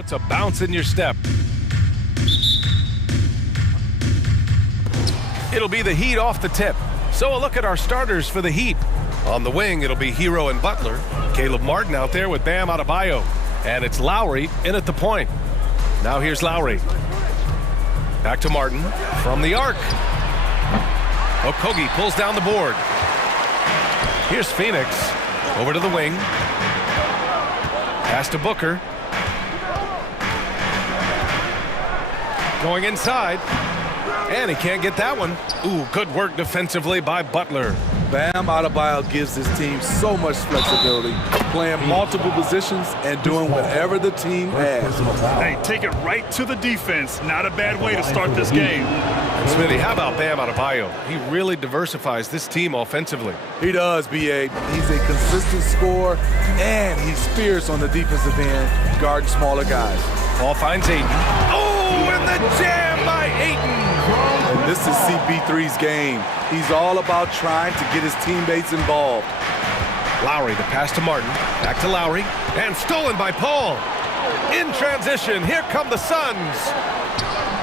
It's a bounce in your step. It'll be the Heat off the tip. So a look at our starters for the Heat. On the wing, it'll be Hero and Butler. Caleb Martin out there with Bam Adebayo. And it's Lowry in at the point. Now here's Lowry. Back to Martin from the arc. Okogie pulls down the board. Here's Phoenix. Over to the wing. Pass to Booker. Going inside. And he can't get that one. Ooh, good work defensively by Butler. Bam Adebayo gives this team so much flexibility, playing multiple positions and doing whatever the team has. Hey, take it right to the defense. Not a bad way to start this game. And Smitty, how about Bam Adebayo? He really diversifies this team offensively. He does, B.A. He's a consistent scorer, and he's fierce on the defensive end, guarding smaller guys. Ball finds Ayton. Oh, and the jam by Ayton! And this is CP3's game. He's all about trying to get his teammates involved. Lowry, the pass to Martin. Back to Lowry. And stolen by Paul. In transition, here come the Suns.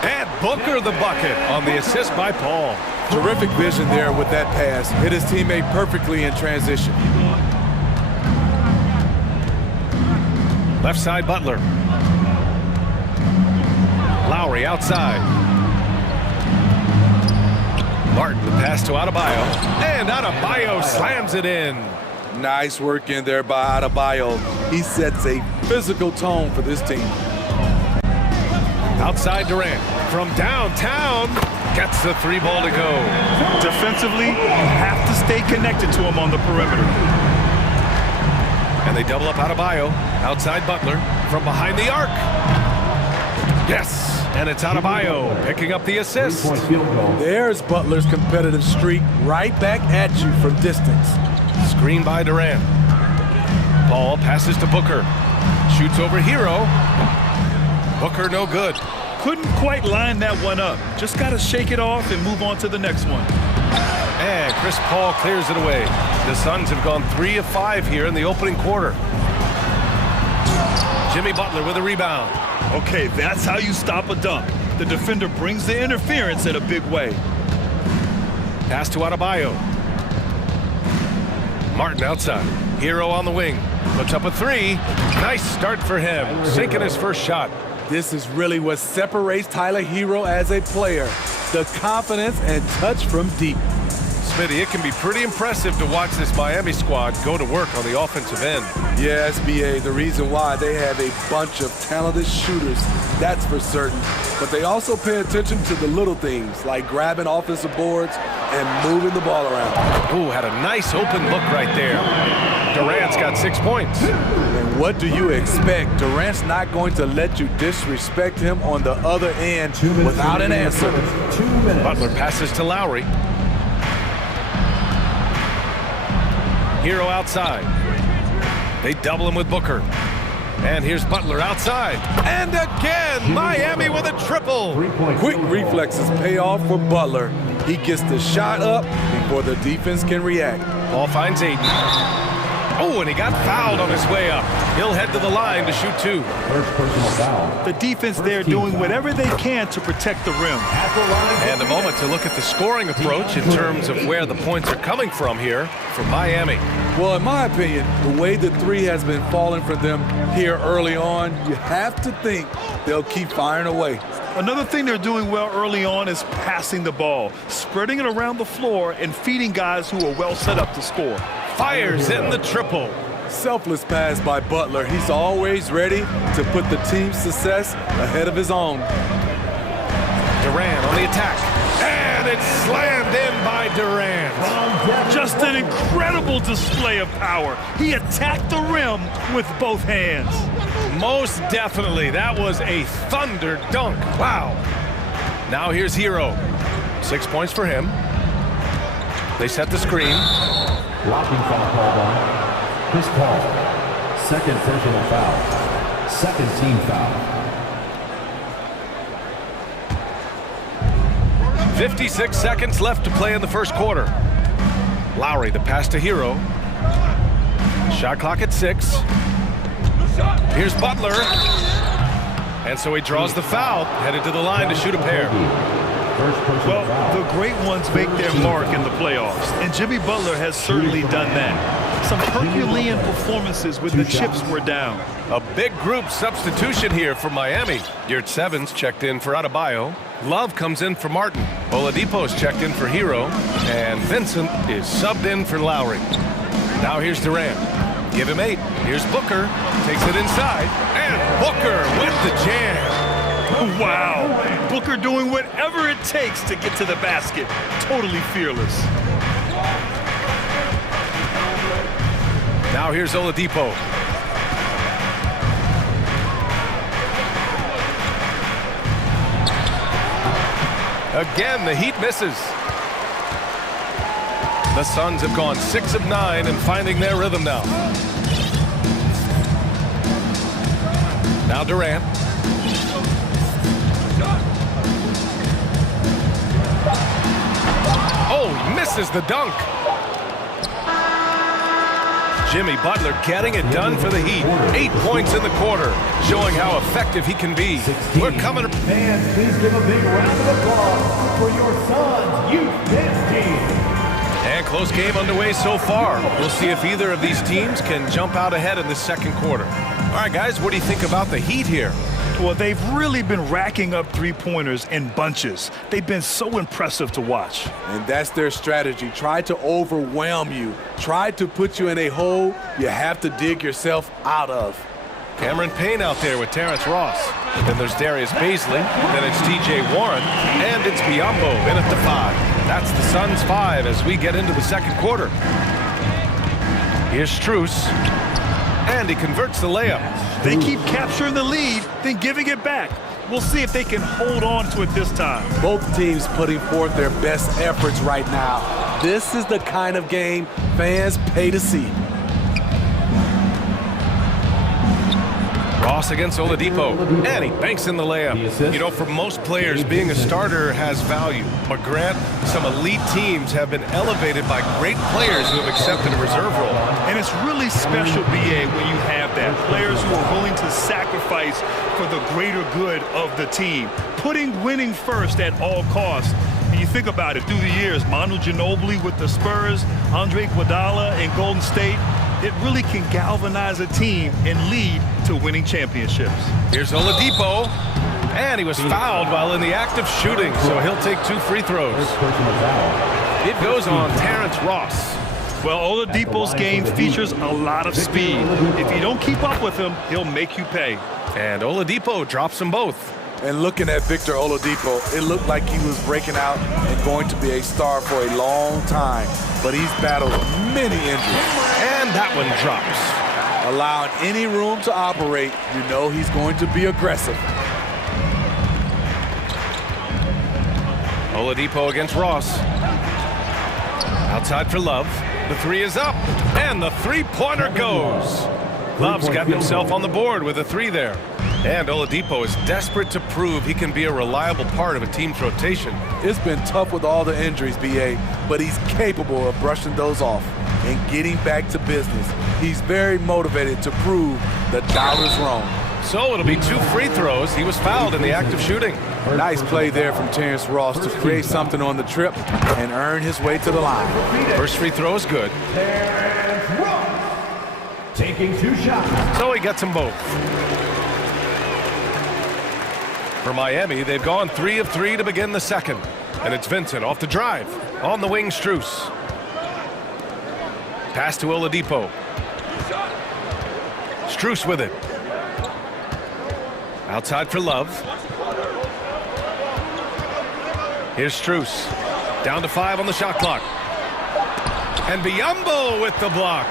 And Booker the bucket on the assist by Paul. Terrific vision there with that pass. Hit his teammate perfectly in transition. Left side, Butler. Lowry outside. Martin, the pass to Adebayo. And Adebayo slams it in. Nice work in there by Adebayo. He sets a physical tone for this team. Outside Durant. From downtown. Gets the three ball to go. Defensively, you have to stay connected to him on the perimeter. And they double up Adebayo. Outside Butler. From behind the arc. Yes. And it's Adebayo picking up the assist. There's Butler's competitive streak right back at you from distance. Screen by Durant. Paul passes to Booker. Shoots over Hero. Booker no good. Couldn't quite line that one up. Just got to shake it off and move on to the next one. And Chris Paul clears it away. The Suns have gone 3 of 5 here in the opening quarter. Jimmy Butler with a rebound. Okay, that's how you stop a dunk. The defender brings the interference in a big way. Pass to Adebayo. Martin outside. Hero on the wing. Puts up a three. Nice start for him. Sinking his first shot. This is really what separates Tyler Hero as a player. The confidence and touch from deep. Smitty, it can be pretty impressive to watch this Miami squad go to work on the offensive end. Yes, B.A., the reason why they have a bunch of talented shooters, that's for certain. But they also pay attention to the little things, like grabbing offensive boards and moving the ball around. Ooh, had a nice open look right there. Durant's got 6 points. And what do you expect? Durant's not going to let you disrespect him on the other end without an answer. Butler passes to Lowry. Hero outside. They double him with Booker. And here's Butler outside. And again, Miami with a triple. Quick reflexes pay off for Butler. He gets the shot up before the defense can react. Ball finds Ayton. Oh, and he got fouled on his way up. He'll head to the line to shoot 2. First personal foul. The defense there doing whatever they can to protect the rim. And a moment to look at the scoring approach in terms of where the points are coming from here for Miami. Well, in my opinion, the way the three has been falling for them here early on, you have to think they'll keep firing away. Another thing they're doing well early on is passing the ball, spreading it around the floor and feeding guys who are well set up to score. Fires in the triple. Selfless pass by Butler. He's always ready to put the team's success ahead of his own. Durant on the attack. And it's slammed in by Durant. Just an incredible display of power. He attacked the rim with both hands. Most definitely. That was a thunder dunk. Wow. Now here's Hero. 6 points for him. They set the screen. Blocking foul called on Chris Paul. Second personal foul. Second team foul. 56 seconds left to play in the first quarter. Lowry, the pass to Hero. Shot clock at 6. Here's Butler. And so he draws the foul, headed to the line to shoot a pair. Well, the great ones make their mark in the playoffs, and Jimmy Butler has certainly done that. Some Herculean performances when the chips were down. A big group substitution here for Miami. Yurtsevens checked in for Adebayo. Love comes in for Martin. Oladipo's checked in for Hero. And Vincent is subbed in for Lowry. Now here's Durant. Give him 8. Here's Booker. Takes it inside. And Booker with the jam. Wow. Booker doing whatever it takes to get to the basket. Totally fearless. Now here's Oladipo. Again, the Heat misses. The Suns have gone 6 of 9 and finding their rhythm now. Now Durant. Oh, misses the dunk. Jimmy Butler getting it done for the Heat. 8 points in the quarter, showing how effective he can be. 16. We're coming. Fans, please give a big round of applause for your Suns youth dance team. And close game underway so far. We'll see if either of these teams can jump out ahead in the second quarter. All right, guys, what do you think about the Heat here? Well, they've really been racking up three-pointers in bunches. They've been so impressive to watch. And that's their strategy. Try to overwhelm you. Try to put you in a hole you have to dig yourself out of. Cameron Payne out there with Terrence Ross. Then there's Darius Baisley. Then it's T.J. Warren. And it's Biyombo in at the 5. That's the Suns' 5 as we get into the second quarter. Here's Strus. And he converts the layup. They keep capturing the lead, then giving it back. We'll see if they can hold on to it this time. Both teams putting forth their best efforts right now. This is the kind of game fans pay to see. Ross against Oladipo, and he banks in the layup. You know, for most players, being a starter has value. But Grant, some elite teams have been elevated by great players who have accepted a reserve role. And it's really special, BA, when you have that. Players who are willing to sacrifice for the greater good of the team. Putting winning first at all costs. And you think about it, through the years, Manu Ginobili with the Spurs, Andre Iguodala in Golden State, it really can galvanize a team and lead to winning championships. Here's Oladipo, and he was fouled while in the act of shooting, so he'll take 2 free throws. It goes on Terrence Ross. Well, Oladipo's game features a lot of speed. If you don't keep up with him, he'll make you pay. And Oladipo drops them both. And looking at Victor Oladipo, it looked like he was breaking out and going to be a star for a long time. But he's battled many injuries. And that one drops. Allowing any room to operate, you know he's going to be aggressive. Oladipo against Ross. Outside for Love. The 3 is up. And the three-pointer goes. Love's got himself on the board with a 3 there. And Oladipo is desperate to prove he can be a reliable part of a team's rotation. It's been tough with all the injuries, BA, but he's capable of brushing those off and getting back to business. He's very motivated to prove the doubters wrong. So it'll be 2 free throws. He was fouled in the act of shooting. Nice play there from Terrence Ross to create something on the trip and earn his way to the line. First free throw is good. Terrence Ross taking 2 shots. So he gets them both. For Miami, they've gone 3 of 3 to begin the second. And it's Vincent off the drive. On the wing, Strus. Pass to Oladipo. Strus with it. Outside for Love. Here's Strus. Down to 5 on the shot clock. And Biyombo with the block.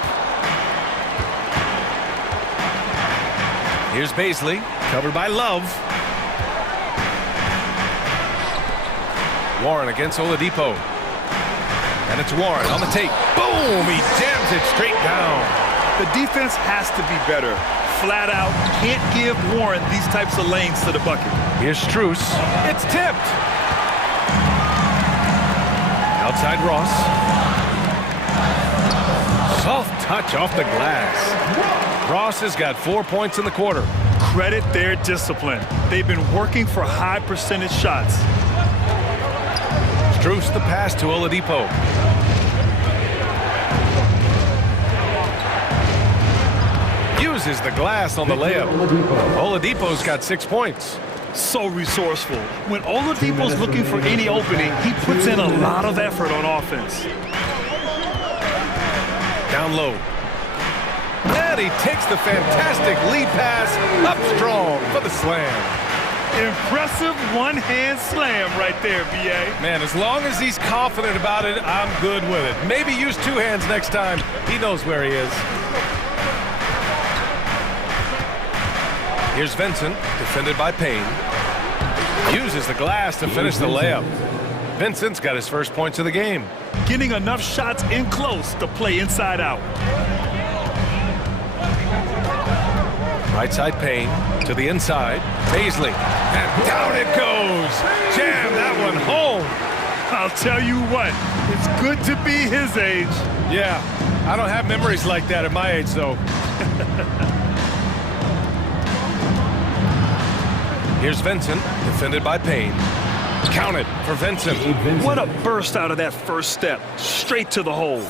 Here's Baisley, covered by Love. Warren against Oladipo. And it's Warren on the tape. Boom! He jams it straight down. The defense has to be better. Flat out, can't give Warren these types of lanes to the bucket. Here's Strus. It's tipped. Outside Ross. Soft touch off the glass. Ross has got 4 points in the quarter. credit their discipline. They've been working for high percentage shots. Strus the pass to Oladipo. Uses the glass on the layup. Oladipo's got 6 points. So resourceful. When Oladipo's looking for any opening, he puts in a lot of effort on offense. Down low. And he takes the fantastic lead pass up strong for the slam. Impressive one-hand slam right there, B.A. Man, as long as he's confident about it, I'm good with it. Maybe use 2 hands next time. He knows where he is. Here's Vincent, defended by Payne. Uses the glass to finish the layup. Vincent's got his first points of the game. Getting enough shots in close to play inside out. Right side Payne to the inside. Paisley. And down it goes. Jam that one home. I'll tell you what, it's good to be his age. Yeah, I don't have memories like that at my age, though. Here's Vincent, defended by Payne. Counted for Vincent. What a burst out of that first step. Straight to the hole.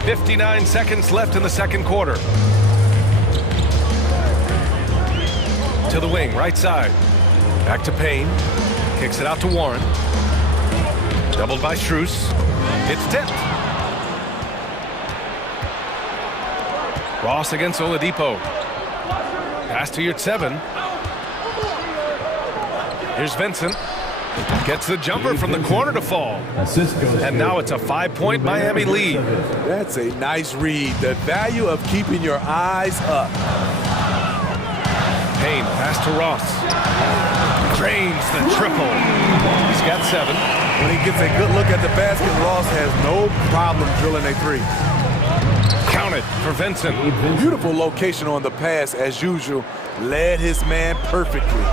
59 seconds left in the second quarter. To the wing, right side. Back to Payne. Kicks it out to Warren. Doubled by Strus. It's tipped. Ross against Oladipo. Pass to your 7. Here's Vincent. Gets the jumper from the corner to fall. And now it's a 5-point Miami lead. That's a nice read. The value of keeping your eyes up. Payne, pass to Ross. Drains the triple. He's got 7. When he gets a good look at the basket, Ross has no problem drilling a 3. Counted for Vincent. Beautiful location on the pass, as usual. Led his man perfectly.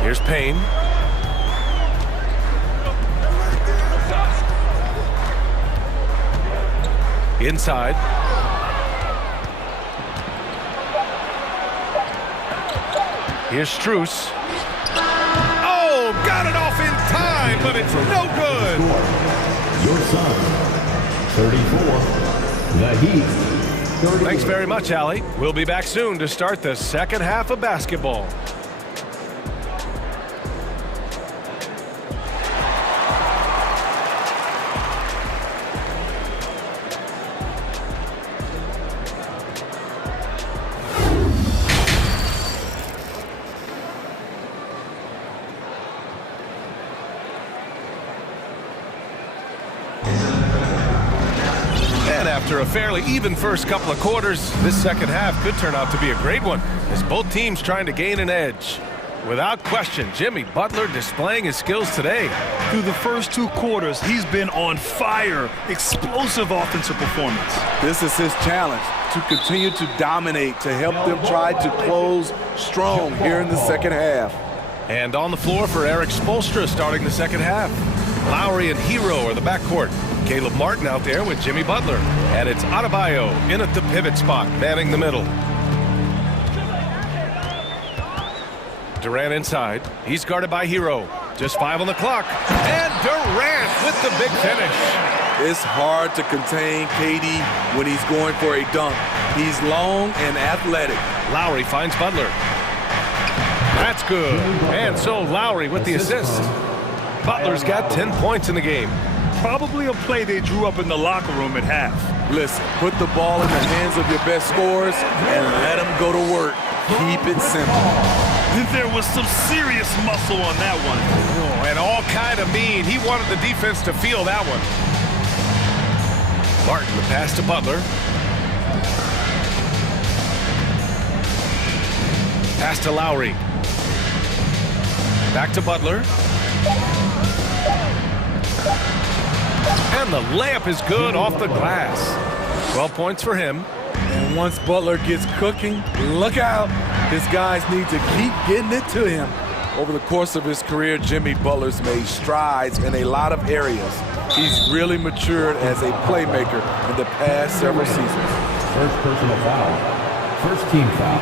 Here's Payne. Inside. Here's Strus. Oh, got it off in time, but it's no good. Your son, 34, the Heat. 31. Thanks very much, Allie. We'll be back soon to start the second half of basketball. After a fairly even first couple of quarters, this second half could turn out to be a great one, as both teams trying to gain an edge. Without question, Jimmy Butler displaying his skills today. Through the first 2 quarters, he's been on fire. Explosive offensive performance. This is his challenge, to continue to dominate, to help them try to close strong here in the second half. And on the floor for Eric Spoelstra starting the second half. Lowry and Hero are the backcourt. Caleb Martin out there with Jimmy Butler. And it's Adebayo in at the pivot spot, manning the middle. Durant inside. He's guarded by Hero. Just 5 on the clock. And Durant with the big finish. It's hard to contain KD when he's going for a dunk. He's long and athletic. Lowry finds Butler. That's good. And so Lowry with the assist. Butler's got 10 points in the game. Probably a play they drew up in the locker room at half. Listen, put the ball in the hands of your best scorers and let them go to work. Keep it simple. There was some serious muscle on that one. Oh, and all kind of mean. He wanted the defense to feel that one. Martin, the pass to Butler. Pass to Lowry. Back to Butler. And the layup is good off the glass. 12 points for him. And once Butler gets cooking, look out. His guys need to keep getting it to him. Over the course of his career, Jimmy Butler's made strides in a lot of areas. 'He's really matured as a playmaker in the past several seasons. first personal foul. First team foul.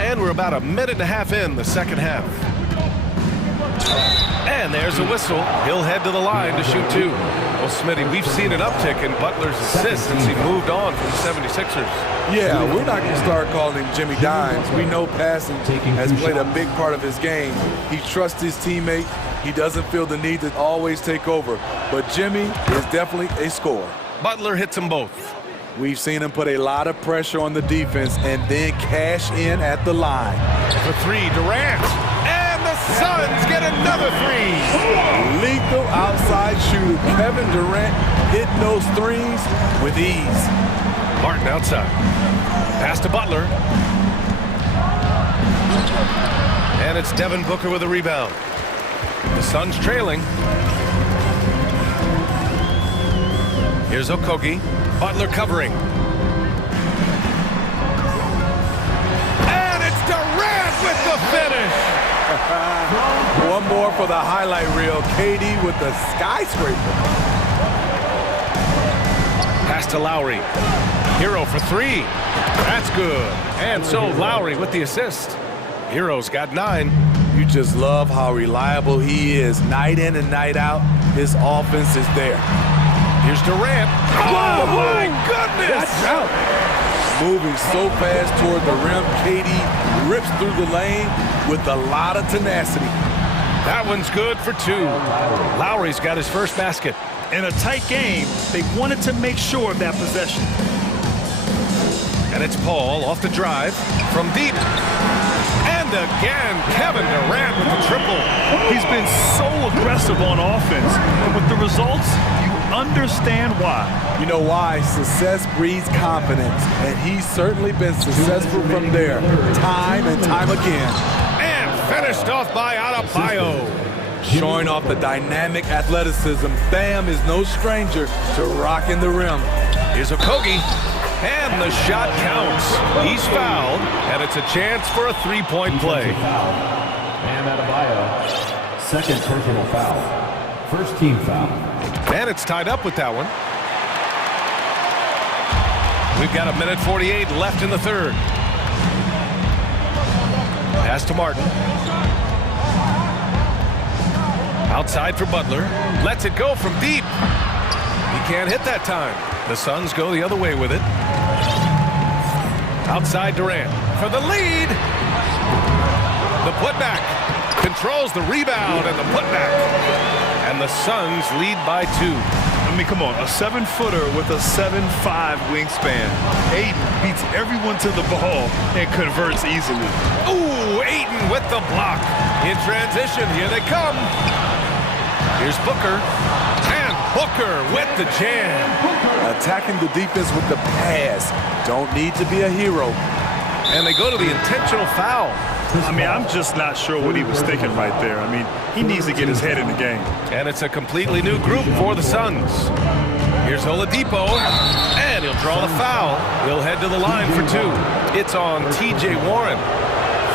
And we're about a minute and a half in the second half. And there's a whistle. He'll head to the line to shoot two. Well, Smitty, we've seen an uptick in Butler's assists since he moved on from the 76ers. Yeah, we're not going to start calling him Jimmy Dimes. We know passing has played a big part of his game. He trusts his teammate. He doesn't feel the need to always take over. But Jimmy is definitely a scorer. Butler hits them both. We've seen him put a lot of pressure on the defense and then cash in at the line. For three, Durant. And the Suns get another three. Lethal outside shooter. Kevin Durant hitting those threes with ease. Martin outside. Pass to Butler. And it's Devin Booker with a rebound. The Suns trailing. Here's Okogie. Butler covering. And it's Durant with the finish. One more for the highlight reel. KD with the skyscraper. Pass to Lowry. Hero for three. That's good. And so Lowry with the assist. Hero's got 9. You just love how reliable he is. Night in and night out, his offense is there. Here's Durant. Oh, my goodness! Watch out. Moving so fast toward the rim, KD rips through the lane with a lot of tenacity. That one's good for 2. Lowry's got his first basket. In a tight game, they wanted to make sure of that possession. And it's Paul off the drive from deep. And again, Kevin Durant with the triple. He's been so aggressive on offense, and with the results, you understand why. You know why? Success breeds confidence, and he's certainly been successful from there, time and time again. And finished off by Adebayo. Showing off the dynamic athleticism, Bam is no stranger to rocking the rim. Here's Okogie. And the shot counts. He's fouled, and it's a chance for a three-point play. And Adebayo, second personal foul. First team foul. And it's tied up with that one. We've got a minute 48 left in the third. Pass to Martin. Outside for Butler. Lets it go from deep. He can't hit that time. The Suns go the other way with it. Outside Durant for the lead. The putback. Controls the rebound and the putback. And the Suns lead by 2. I mean, come on, a 7-footer with a 7'5" wingspan. Ayton beats everyone to the ball and converts easily. Ooh, Ayton with the block. In transition, here they come. Here's Booker. And Booker with the jam. Attacking the defense with the pass. Don't need to be a hero. And they go to the intentional foul. I mean, I'm just not sure what he was thinking right there. I mean, he needs to get his head in the game. And it's a completely new group for the Suns. Here's Oladipo, and he'll draw the foul. He'll head to the line for 2. It's on TJ Warren.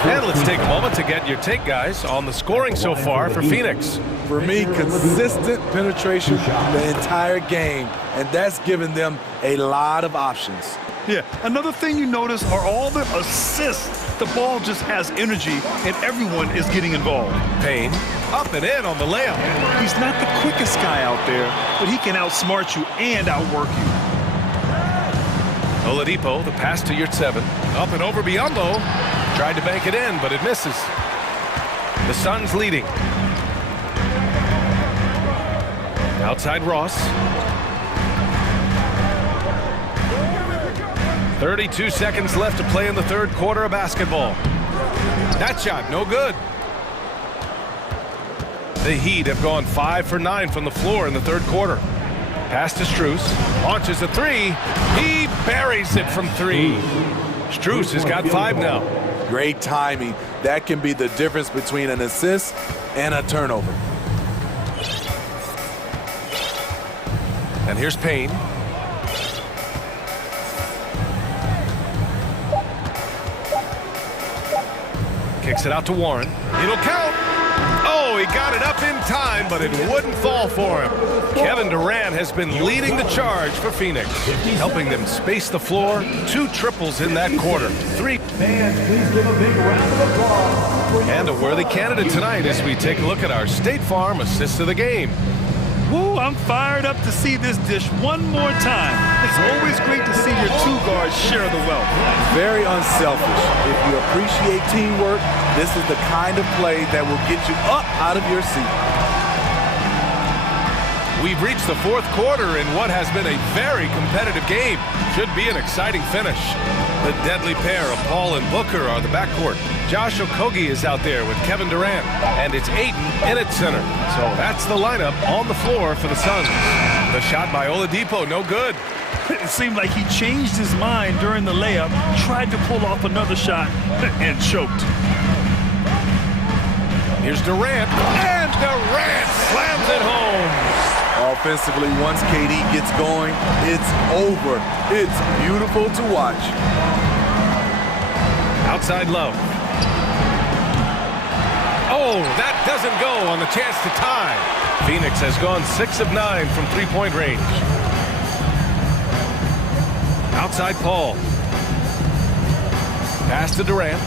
And let's take a moment to get your take, guys, on the scoring so far for Phoenix. For me, consistent penetration the entire game, and that's given them a lot of options. Yeah, another thing you notice are all the assists. The ball just has energy, and everyone is getting involved. Payne, up and in on the layup. He's not the quickest guy out there, but he can outsmart you and outwork you. Oladipo, the pass to Yurtseven. Up and over Biyombo. Tried to bank it in, but it misses. The Suns leading. Outside Ross. 32 seconds left to play in the third quarter of basketball. That shot, no good. The Heat have gone 5 for 9 from the floor in the third quarter. Pass to Strus. Launches a 3. He buries it from 3. Strus has got 5 now. Great timing. That can be the difference between an assist and a turnover. And here's Payne. Kicks it out to Warren. It'll count. Oh, he got brought it up in time, but it wouldn't fall for him. Kevin Durant has been leading the charge for Phoenix, helping them space the floor. 2 triples in that quarter. 3. Fans, please give a big round of applause. And a worthy candidate tonight as we take a look at our State Farm assist of the game. Woo, I'm fired up to see this dish one more time. It's always great to see your 2 guards share the wealth. Very unselfish. If you appreciate teamwork, this is the kind of play that will get you up out of your seat. We've reached the 4th quarter in what has been a very competitive game. Should be an exciting finish. The deadly pair of Paul and Booker are the backcourt. Josh Okogie is out there with Kevin Durant, and it's Ayton in at center. So that's the lineup on the floor for the Suns. The shot by Oladipo, no good. It seemed like he changed his mind during the layup, tried to pull off another shot, and choked. Here's Durant, and Durant slams it home. Offensively, once KD gets going, it's over. It's beautiful to watch. Outside Love. Oh, that doesn't go on the chance to tie. Phoenix has gone 6 of 9 from 3-point range. Outside Paul. Pass to Durant.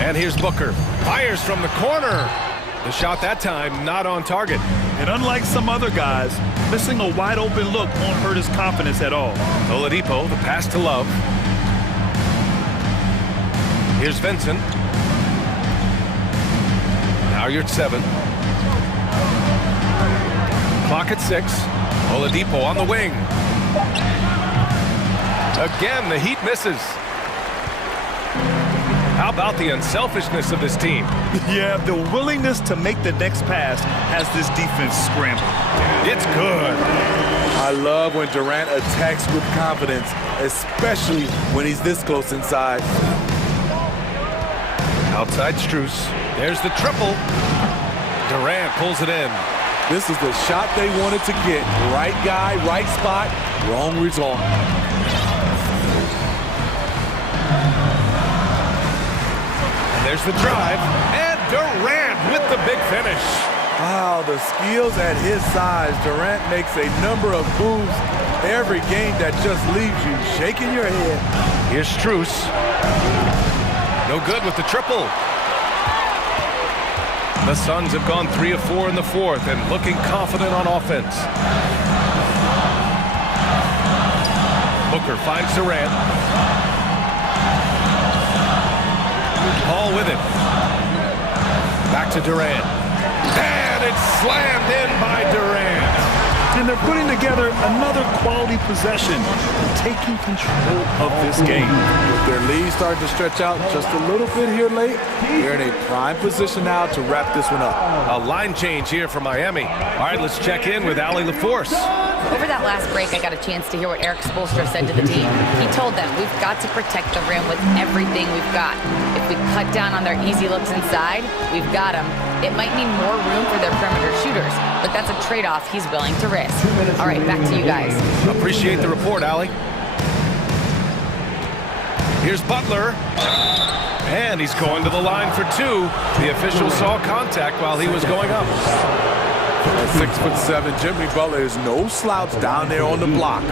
And here's Booker. Fires from the corner. The shot that time not on target. And unlike some other guys, missing a wide open look won't hurt his confidence at all. Oladipo, the pass to Love. Here's Vincent. Now you're at 7. Clock at 6. Oladipo on the wing. Again, the Heat misses. How about the unselfishness of this team? Yeah, the willingness to make the next pass has this defense scrambled. It's good. I love when Durant attacks with confidence, especially when he's this close inside. Outside Strus. There's the triple. Durant pulls it in. This is the shot they wanted to get. Right guy, right spot, wrong result. There's the drive, and Durant with the big finish. Wow, the skills at his size. Durant makes a number of moves every game that just leaves you shaking your head. Here's Strus. No good with the triple. The Suns have gone 3 of 4 in the 4th and looking confident on offense. Booker finds Durant. Paul with it. Back to Durant. And it's slammed in by Durant. And they're putting together another quality possession, taking control of this game. With their lead starting to stretch out just a little bit here late, they're in a prime position now to wrap this one up. A line change here for Miami. All right, let's check in with Allie LaForce. Over that last break, I got a chance to hear what Eric Spoelstra said to the team. He told them, we've got to protect the rim with everything we've got. If we cut down on their easy looks inside, we've got them. It might mean more room for their perimeter shooters, but that's a trade-off he's willing to risk. All right, back to you guys. Appreciate the report, Allie. Here's Butler. And he's going to the line for 2. The official saw contact while he was going up. At 6'7", Jimmy Butler is no slouch down there on the block.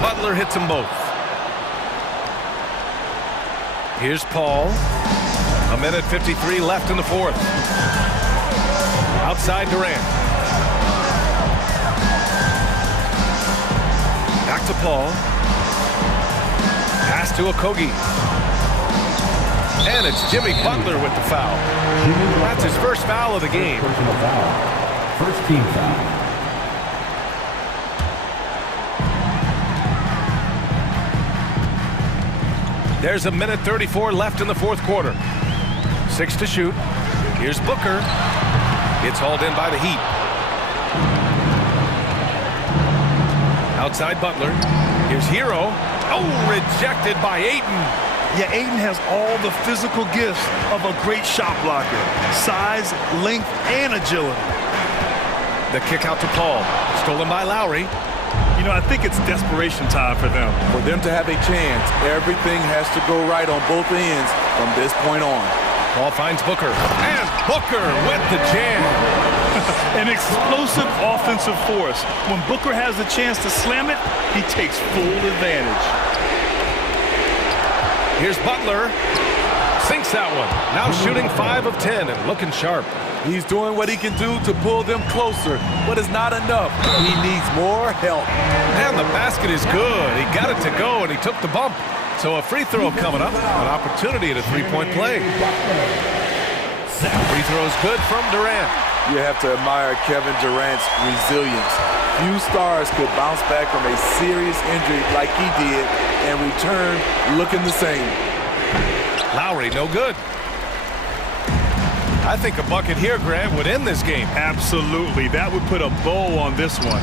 Butler hits them both. Here's Paul. 1:53 left in the 4th. Outside Durant. Back to Paul. Pass to Okogie. And it's Jimmy Butler with the foul. That's his first foul of the game. First team foul. There's 1:34 left in the 4th quarter. 6 to shoot. Here's Booker. It's hauled in by the Heat. Outside Butler. Here's Hero. Oh, rejected by Ayton. Yeah, Ayton has all the physical gifts of a great shot blocker. Size, length, and agility. The kick out to Paul. Stolen by Lowry. You know, I think it's desperation time for them. For them to have a chance, everything has to go right on both ends from this point on. Ball finds Booker. And Booker with the jam. An explosive offensive force. When Booker has a chance to slam it, he takes full advantage. Here's Butler. Sinks that one. Now shooting 5 of 10 and looking sharp. He's doing what he can do to pull them closer, but it's not enough. He needs more help. And the basket is good. He got it to go, and he took the bump. So a free throw coming up, an opportunity at a three-point play. Free throw is good from Durant. You have to admire Kevin Durant's resilience. Few stars could bounce back from a serious injury like he did and return looking the same. Lowry, no good. I think a bucket here, Grant, would end this game. Absolutely. That would put a bow on this one.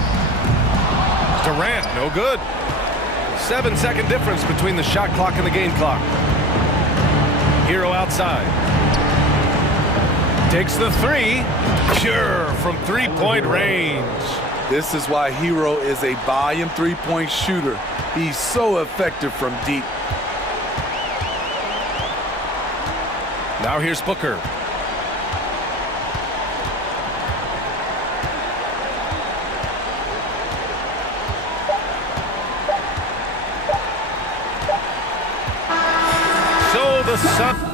Durant, no good. 7-second difference between the shot clock and the game clock. Hero outside. Takes the three. Pure from three-point range. This is why Hero is a volume three-point shooter. He's so effective from deep. Now here's Booker. So the Sun...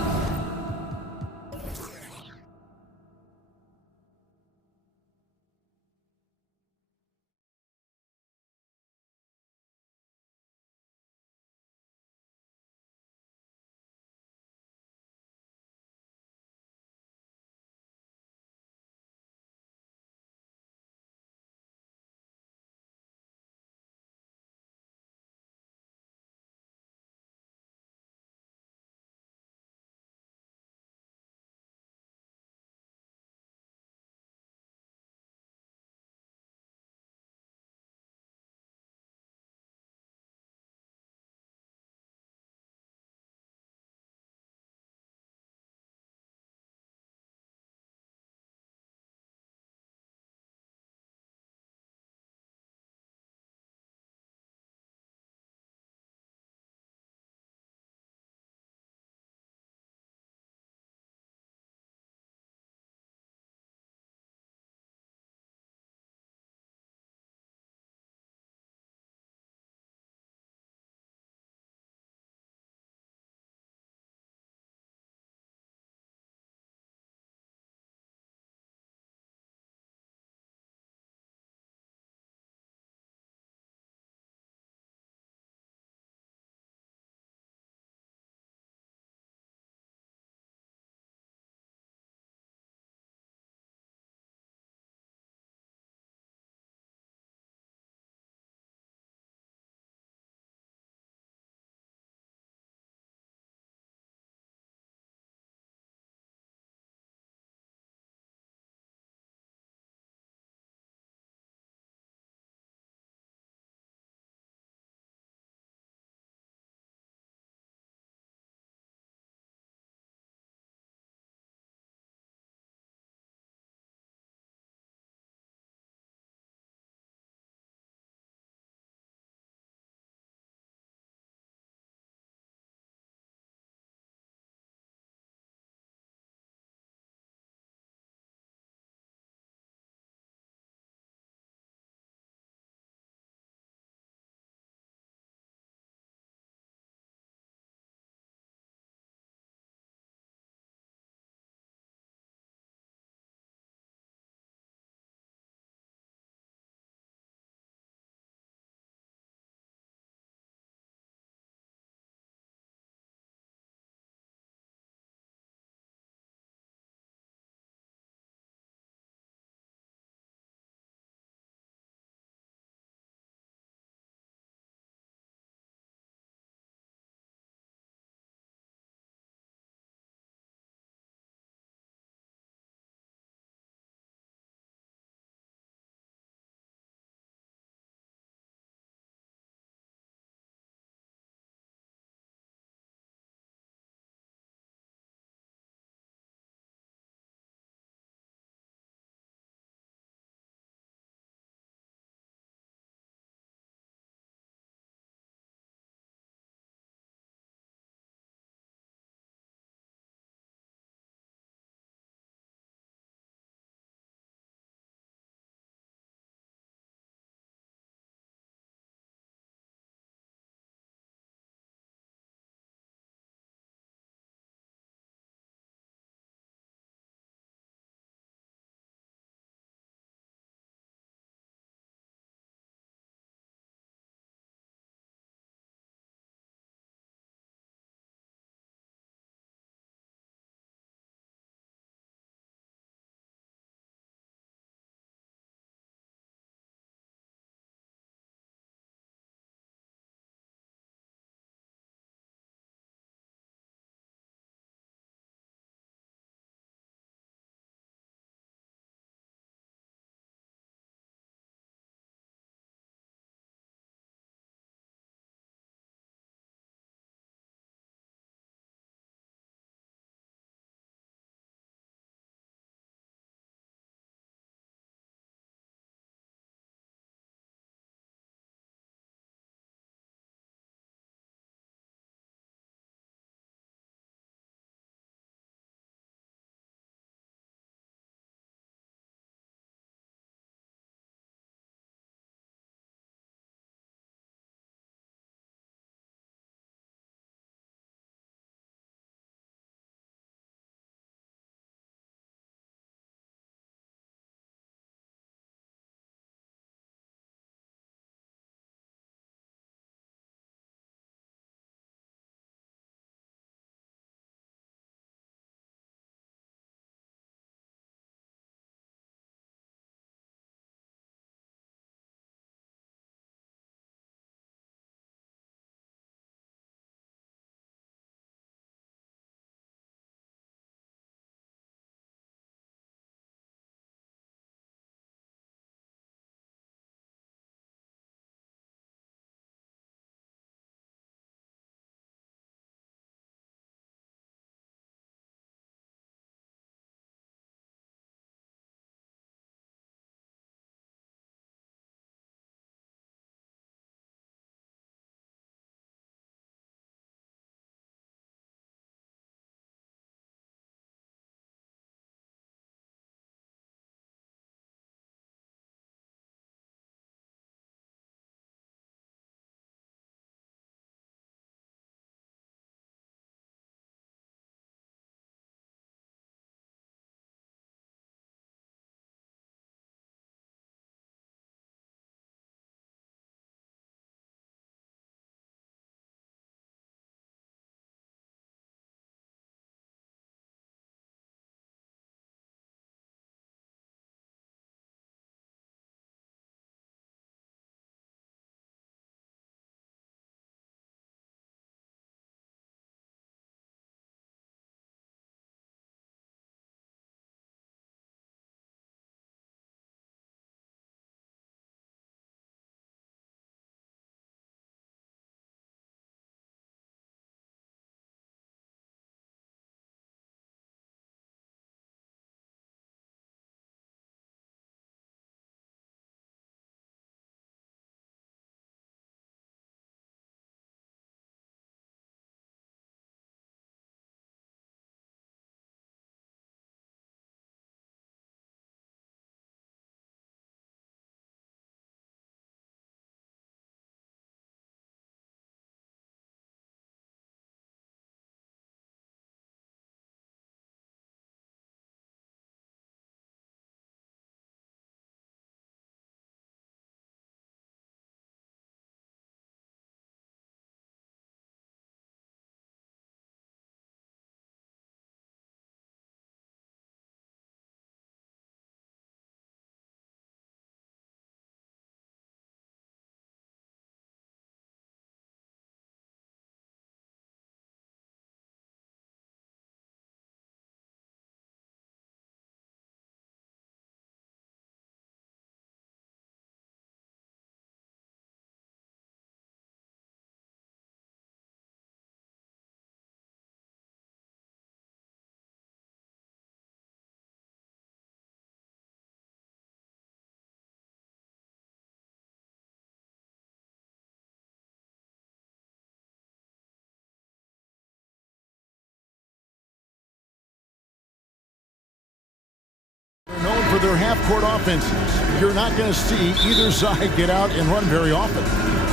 for their half-court offenses. You're not going to see either side get out and run very often.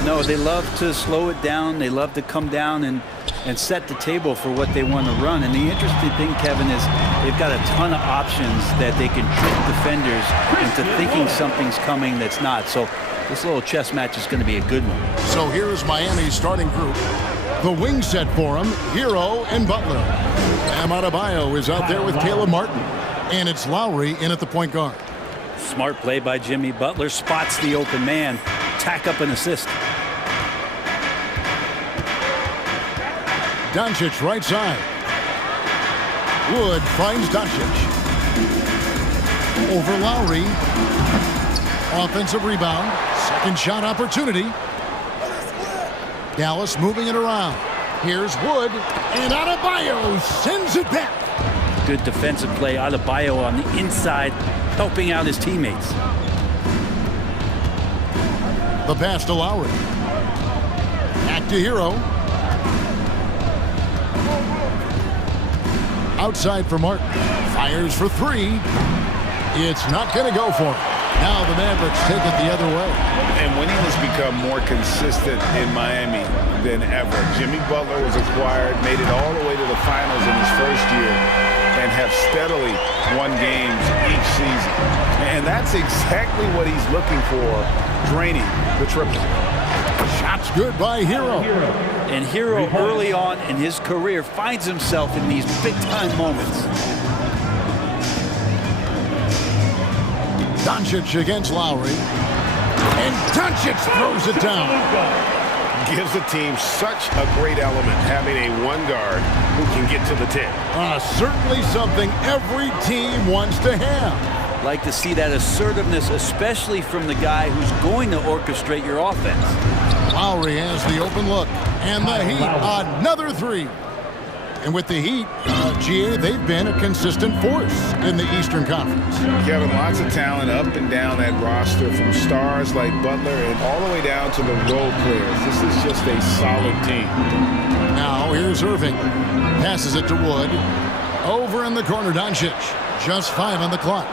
No, they love to slow it down. They love to come down and set the table for what they want to run. And the interesting thing, Kevin, is they've got a ton of options that they can trick defenders into thinking something's coming that's not. So this little chess match is going to be a good one. So here's Miami's starting group. The wing set for him, Hero and Butler. Bam Adebayo is out there with Caleb Martin. And it's Lowry in at the point guard. Smart play by Jimmy Butler. Spots the open man. Tack up an assist. Doncic right side. Wood finds Doncic. Over Lowry. Offensive rebound. Second shot opportunity. Dallas moving it around. Here's Wood. And Adebayo sends it back. Good defensive play. Adebayo on the inside, helping out his teammates. The pass to Lowry. Back to Hero. Outside for Martin. Fires for three. It's not going to go for him. Now the Mavericks take it the other way. And winning has become more consistent in Miami than ever. Jimmy Butler was acquired, made it all the way to the finals in his first year, and have steadily won games each season. And that's exactly what he's looking for, draining the triple. Shots good by Hero. And Hero early on in his career finds himself in these big-time moments. Doncic against Lowry. And Doncic throws it down. Gives the team such a great element, having a one guard who can get to the 10. Certainly something every team wants to have. Like to see that assertiveness, especially from the guy who's going to orchestrate your offense. Lowry has the open look. And the Heat, another three. And with the Heat, GA, they've been a consistent force in the Eastern Conference. Kevin, lots of talent up and down that roster, from stars like Butler and all the way down to the role players. This is just a solid team. Now here's Irving. Passes it to Wood. Over in the corner, Doncic. Just 5 on the clock.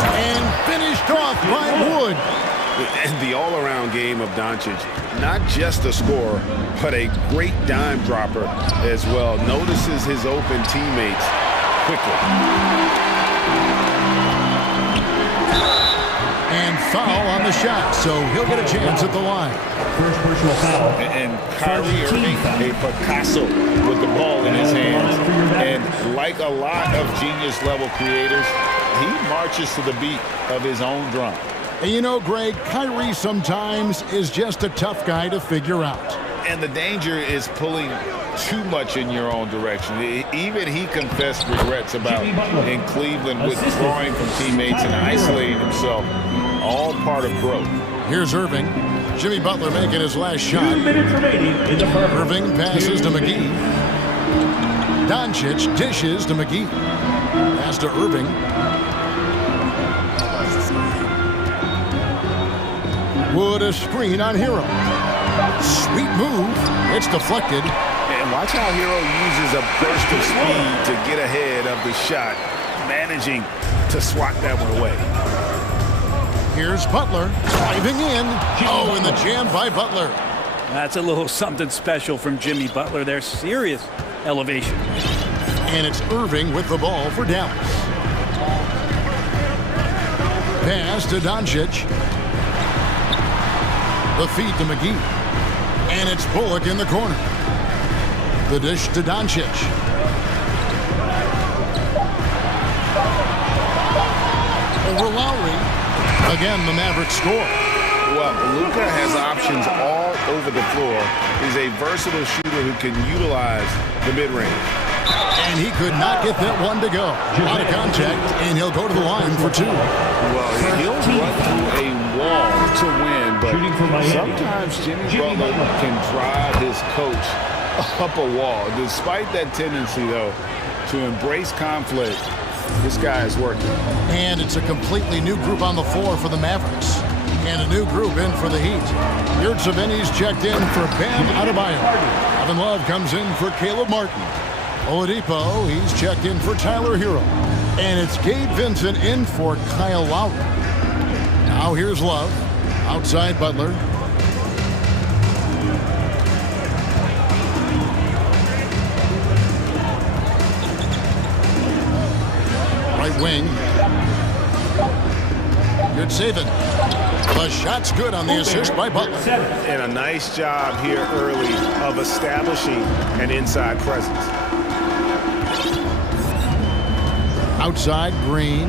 And finished off by Wood. And the all-around game of Doncic, not just a scorer, but a great dime dropper as well. Notices his open teammates quickly. And foul on the shot, so he'll get a chance at the line. First personal foul. And Kyrie Irving, a Picasso with the ball in his hands. And like a lot of genius-level creators, he marches to the beat of his own drum. And you know, Greg, Kyrie sometimes is just a tough guy to figure out. And the danger is pulling too much in your own direction. Even he confessed regrets about in Cleveland withdrawing from teammates and isolating himself. All part of growth. Here's Irving. Jimmy Butler making his last shot. 2 minutes remaining in the first. Irving passes to McGee. Doncic dishes to McGee. Pass to Irving. Wood a screen on Hero. Sweet move. It's deflected. And watch how Hero uses a burst of speed to get ahead of the shot, managing to swat that one away. Here's Butler driving in. Oh, and the jam by Butler. That's a little something special from Jimmy Butler. There's serious elevation. And it's Irving with the ball for Dallas. Pass to Doncic. The feed to McGee. And it's Bullock in the corner. The dish to Doncic. Over Lowry. Again, the Mavericks score. Well, Luka has options all over the floor. He's a versatile shooter who can utilize the mid-range. And he could not get that one to go. Out of contact, and he'll go to the line for 2. Well, he'll run through a wall to win, but sometimes Jimmy Butler can drive his coach up a wall. Despite that tendency, though, to embrace conflict, this guy is working. And it's a completely new group on the floor for the Mavericks. And a new group in for the Heat. Yurtseveni's checked in for Bam Adebayo. Kevin Love comes in for Caleb Martin. Oladipo, he's checked in for Tyler Hero. And it's Gabe Vincent in for Kyle Lowry. Now here's Love. Outside Butler. Right wing. Good saving. The shot's good on the assist by Butler. And a nice job here early of establishing an inside presence. Outside Green.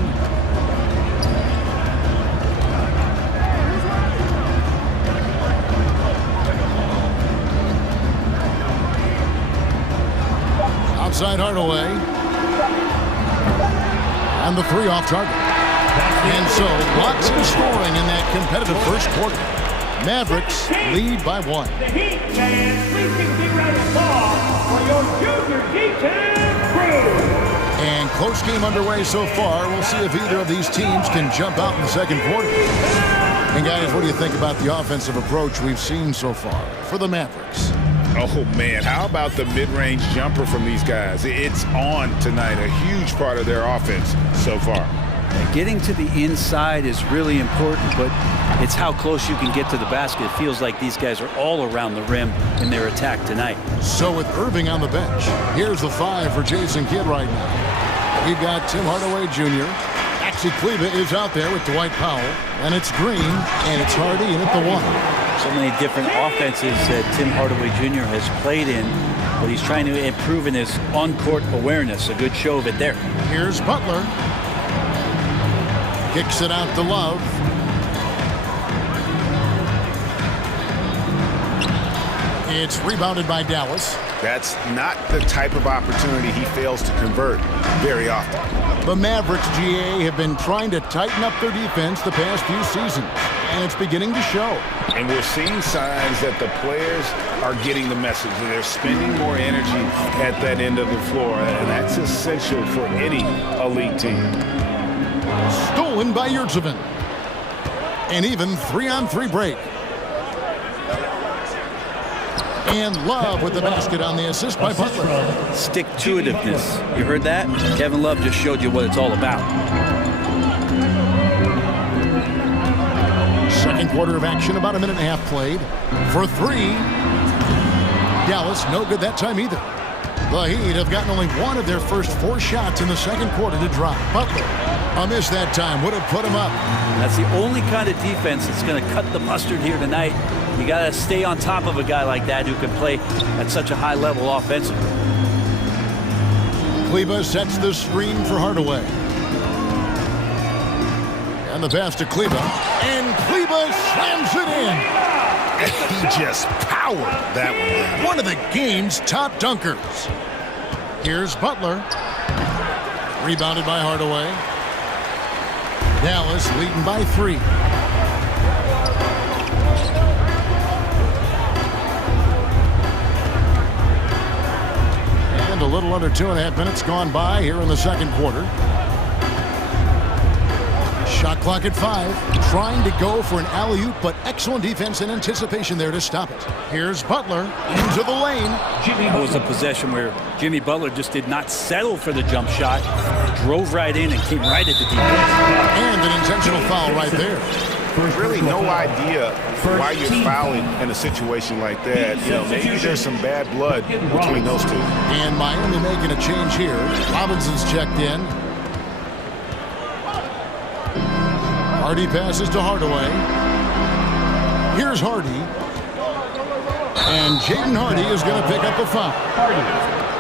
Outside Hardaway. And the three off target. And so lots of scoring in that competitive first quarter. Mavericks lead by 1. The Heat fans, please get ready to ball for your junior D10 crew. And close game underway so far. We'll see if either of these teams can jump out in the second quarter. And guys, what do you think about the offensive approach we've seen so far for the Mavericks? Oh, man, how about the mid-range jumper from these guys? It's on tonight, a huge part of their offense so far. Getting to the inside is really important, but it's how close you can get to the basket. It feels like these guys are all around the rim in their attack tonight. So with Irving on the bench, here's the 5 for Jason Kidd right now. We've got Tim Hardaway Jr. Maxi Kleber is out there with Dwight Powell. And it's Green, and it's Hardy in at the 1. So many different offenses that Tim Hardaway Jr. has played in, but he's trying to improve in his on-court awareness. A good show of it there. Here's Butler. Kicks it out to Love. It's rebounded by Dallas. That's not the type of opportunity he fails to convert very often. The Mavericks, GA, have been trying to tighten up their defense the past few seasons, and it's beginning to show. And we're seeing signs that the players are getting the message. They're spending more energy at that end of the floor, and that's essential for any elite team. Stolen by Yurtseven. An even 3-on-3 break. And Love with the basket on the assist by Butler. Stick-to-itiveness. You heard that? Kevin Love just showed you what it's all about. Second quarter of action, about a minute and a half played. For 3. Dallas, no good that time either. The Heat have gotten only one of their first 4 shots in the second quarter to drop. Butler, a miss that time, would have put him up. That's the only kind of defense that's going to cut the mustard here tonight. You got to stay on top of a guy like that who can play at such a high level offensively. Kleber sets the screen for Hardaway. And the pass to Kleber. And Kleber slams it in. He just powered that one. One of the game's top dunkers. Here's Butler. Rebounded by Hardaway. Dallas leading by 3. And a little under 2.5 minutes gone by here in the second quarter. Shot clock at 5. Trying to go for an alley-oop, but excellent defense and anticipation there to stop it. Here's Butler into the lane. That was a possession where Jimmy Butler just did not settle for the jump shot. Drove right in and came right at the defense. And an intentional foul right there. Really no idea why you're fouling in a situation like that. You know, maybe there's some bad blood between those two. And Miami making a change here. Robinson's checked in. Hardy passes to Hardaway. Here's Hardy. And Jaden Hardy is going to pick up a foul.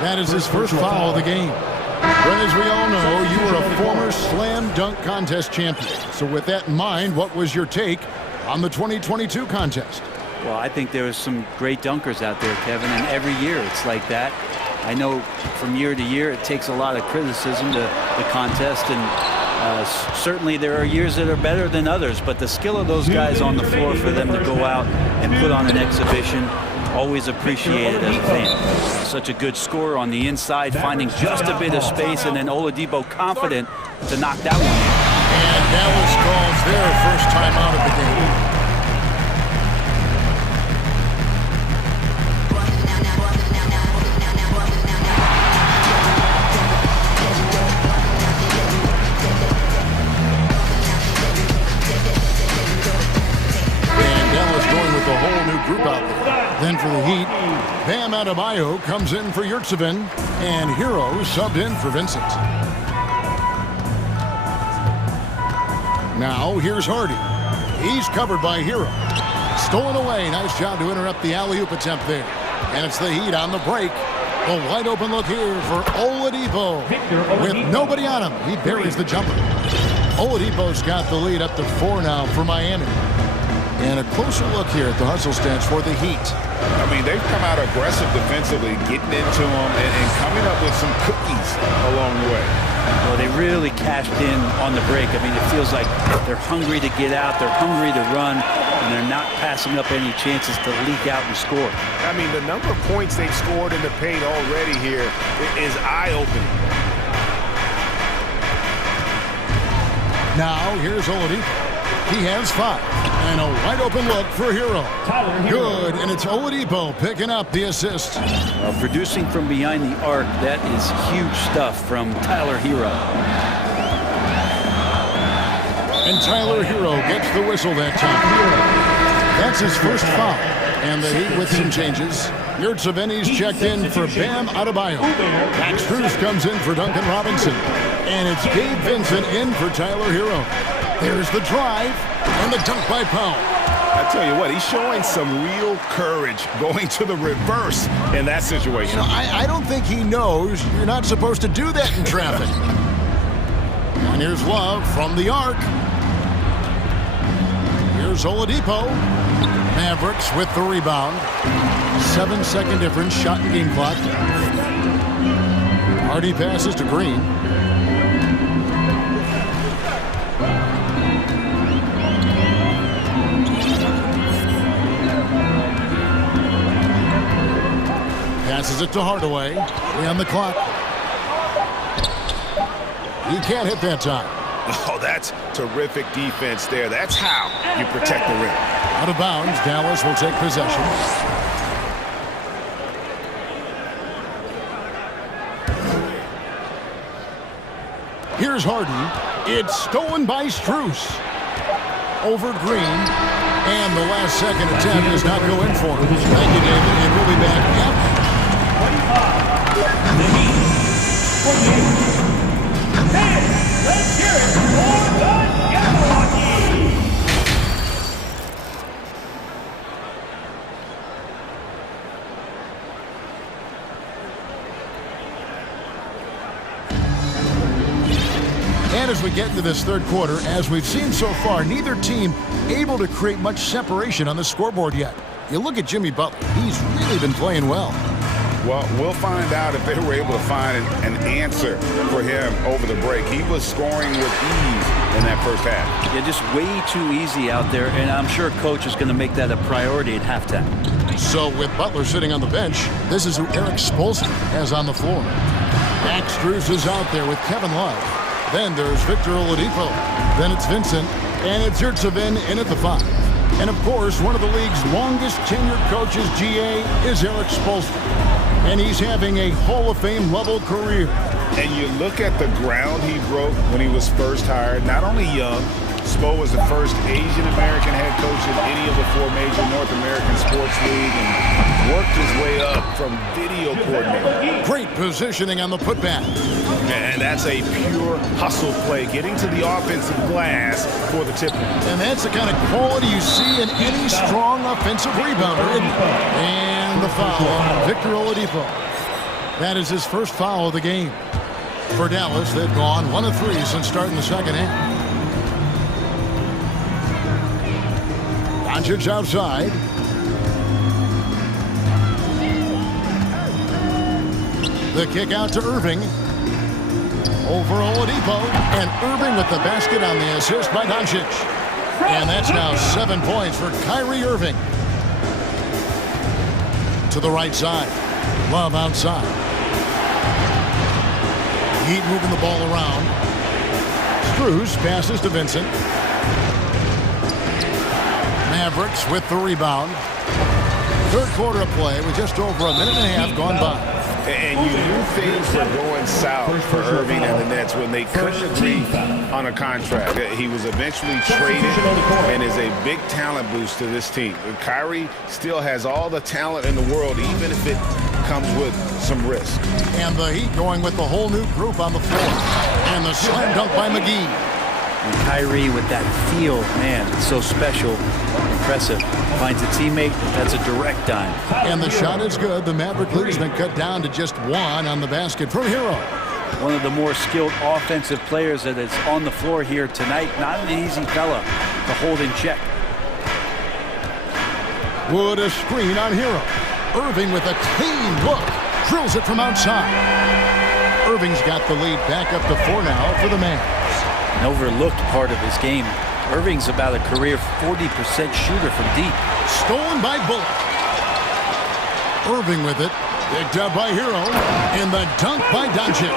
That is his first foul of the game. Well, as we all know, you were a former slam dunk contest champion. So with that in mind, what was your take on the 2022 contest? Well, I think there was some great dunkers out there, Kevin, and every year it's like that. I know from year to year it takes a lot of criticism to the contest, and certainly there are years that are better than others, but the skill of those guys on the floor for them to go out and put on an exhibition, always appreciated as a fan. Such a good scorer on the inside, finding just a bit of space, and then Oladipo confident to knock that one in. And Dallas calls their first time out of the game. Then for the Heat, Bam Adebayo comes in for Yurtsevin, and Hero subbed in for Vincent. Now here's Hardy. He's covered by Hero. Stolen away. Nice job to interrupt the alley-oop attempt there. And it's the Heat on the break. A wide open look here for Oladipo. With nobody on him, he buries the jumper. Oladipo's got the lead up to 4 now for Miami. And a closer look here at the hustle stance for the Heat. I mean, they've come out aggressive defensively, getting into them and coming up with some cookies along the way. Well, they really cashed in on the break. I mean, it feels like they're hungry to get out, they're hungry to run, and they're not passing up any chances to leak out and score. I mean, the number of points they've scored in the paint already here is eye-opening. Now, here's Oladipo. He has 5. And a wide open look for Hero. Good, and it's Oladipo picking up the assist. Producing from behind the arc, that is huge stuff from Tyler Hero. And Tyler Hero gets the whistle that time. That's his first foul. And the Heat with some changes. Yurtseveni's checked in for Bam Adebayo. Max Strus comes in for Duncan Robinson. And it's Gabe Vincent in for Tyler Hero. There's the drive and the dunk by Powell. I tell you what, he's showing some real courage going to the reverse in that situation. You know, I don't think he knows you're not supposed to do that in traffic. And here's Love from the arc. Here's Oladipo. Mavericks with the rebound. 7-second difference, shot and game clock. Hardy passes to Green. Passes it to Hardaway. 3 on the clock. He can't hit that time. Oh, that's terrific defense there. That's how you protect the rim. Out of bounds, Dallas will take possession. Here's Harden. It's stolen by Strus. Over Green. And the last second attempt does not go in for him. Thank you, David. And we'll be back after. 10. Let's hear it for the Hockey. And as we get into this third quarter, as we've seen so far, neither team able to create much separation on the scoreboard yet. You look at Jimmy Butler. He's really been playing well. Well, we'll find out if they were able to find an answer for him over the break. He was scoring with ease in that first half. Yeah, just way too easy out there, and I'm sure coach is going to make that a priority at halftime. So with Butler sitting on the bench, this is who Eric Spoelstra has on the floor. Max Strus is out there with Kevin Love. Then there's Victor Oladipo. Then it's Vincent, and it's Yurtsevin in at the 5. And of course, one of the league's longest tenured coaches, GA, is Eric Spoelstra. And he's having a Hall of Fame level career. And you look at the ground he broke when he was first hired. Not only young, Spo was the first Asian-American head coach in any of the 4 major North American sports leagues and worked his way up from video coordinator. Great positioning on the putback. And that's a pure hustle play, getting to the offensive glass for the tip. And that's the kind of quality you see in any strong offensive rebounder, isn't it? And the foul on Victor Oladipo. That is his first foul of the game. For Dallas, they've gone 1 of 3 since starting the second half. Doncic outside. The kick out to Irving. Over Oladipo. And Irving with the basket on the assist by Doncic. And that's now 7 points for Kyrie Irving. To the right side. Love outside. Heat moving the ball around. Strus passes to Vincent. Mavericks with the rebound. Third quarter of play with just over a minute and a half gone by. And you knew things were going south for Irving and the Nets when they couldn't agree on a contract. He was eventually traded and is a big talent boost to this team. Kyrie still has all the talent in the world, even if it comes with some risk. And the Heat going with the whole new group on the floor. And the slam dunk by McGee. And Kyrie with that feel, man, it's so special, impressive. Finds a teammate, that's a direct dime. And the shot is good. The Maverick lead has been cut down to just 1 on the basket from Hero. One of the more skilled offensive players that is on the floor here tonight. Not an easy fella to hold in check. Wood a screen on Hero. Irving with a clean look. Drills it from outside. Irving's got the lead back up to 4 now for the Mavs. An overlooked part of his game. Irving's about a career 40% shooter from deep. Stolen by Bullock. Irving with it. Picked up by Hero. And the dunk by Doncic.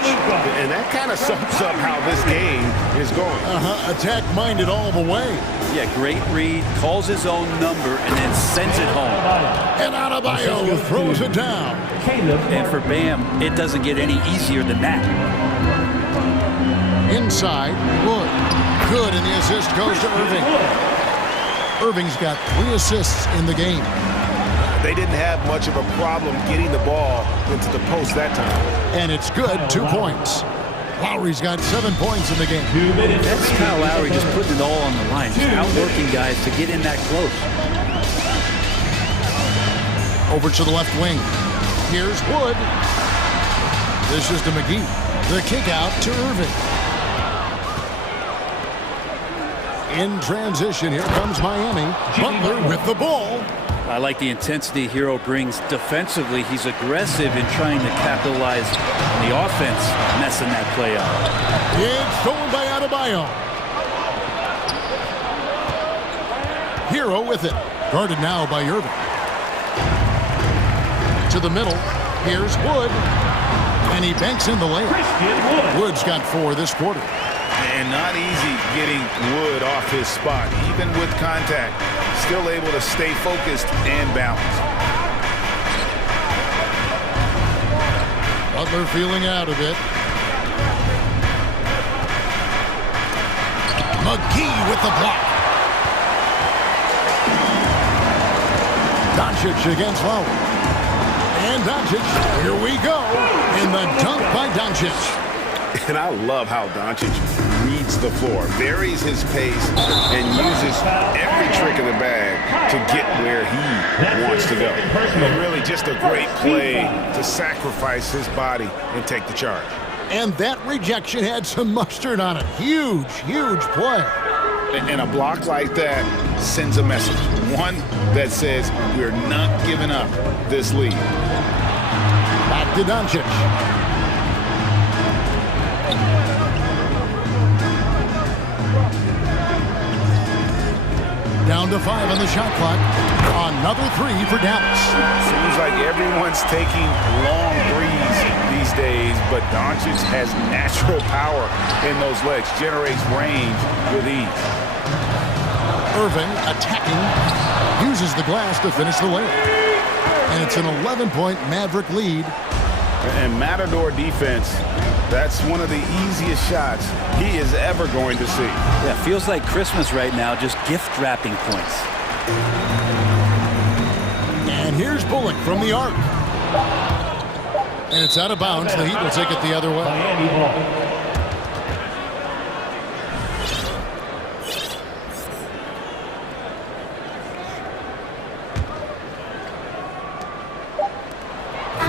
And that kind of sums up how this game is going. Attack-minded all the way. Yeah, great read. Calls his own number and then sends it home. And Adebayo throws it down. And for Bam, it doesn't get any easier than that. Inside, Wood. Good, and the assist goes to Irving. Irving's got 3 assists in the game. They didn't have much of a problem getting the ball into the post that time. And it's good, 2 points. Lowry's got 7 points in the game. That's Kyle Lowry just putting it all on the line. Just outworking guys to get in that close. Over to the left wing. Here's Wood. This is to McGee. The kick out to Irving. In transition, here comes Miami. Butler with the ball. I like the intensity Hero brings defensively. He's aggressive in trying to capitalize on the offense, messing that play up. It's stolen by Adebayo. Hero with it. Guarded now by Irving. To the middle. Here's Wood. And he banks in the layup. Wood's got 4 this quarter. And not easy getting Wood off his spot, even with contact. Still able to stay focused and balanced. Butler feeling out a bit. McGee with the block. Doncic against Lowry. And Doncic, here we go. In the dunk by Doncic. And I love how Doncic reads the floor, varies his pace, and uses every trick of the bag to get where he wants to go. And really just a great play to sacrifice his body and take the charge. And that rejection had some mustard on it. Huge, huge play. And a block like that sends a message. One that says we're not giving up this lead. Back to Doncic. Down to 5 on the shot clock. Another 3 for Dallas. Seems like everyone's taking long threes these days, but Doncic has natural power in those legs, generates range with ease. Irving attacking, uses the glass to finish the layup. And it's an 11-point Maverick lead. And Matador defense, that's one of the easiest shots he is ever going to see. Yeah, feels like Christmas right now, just gift wrapping points. And here's Bullock from the arc. And it's out of bounds. The Heat will take it the other way. Miami ball.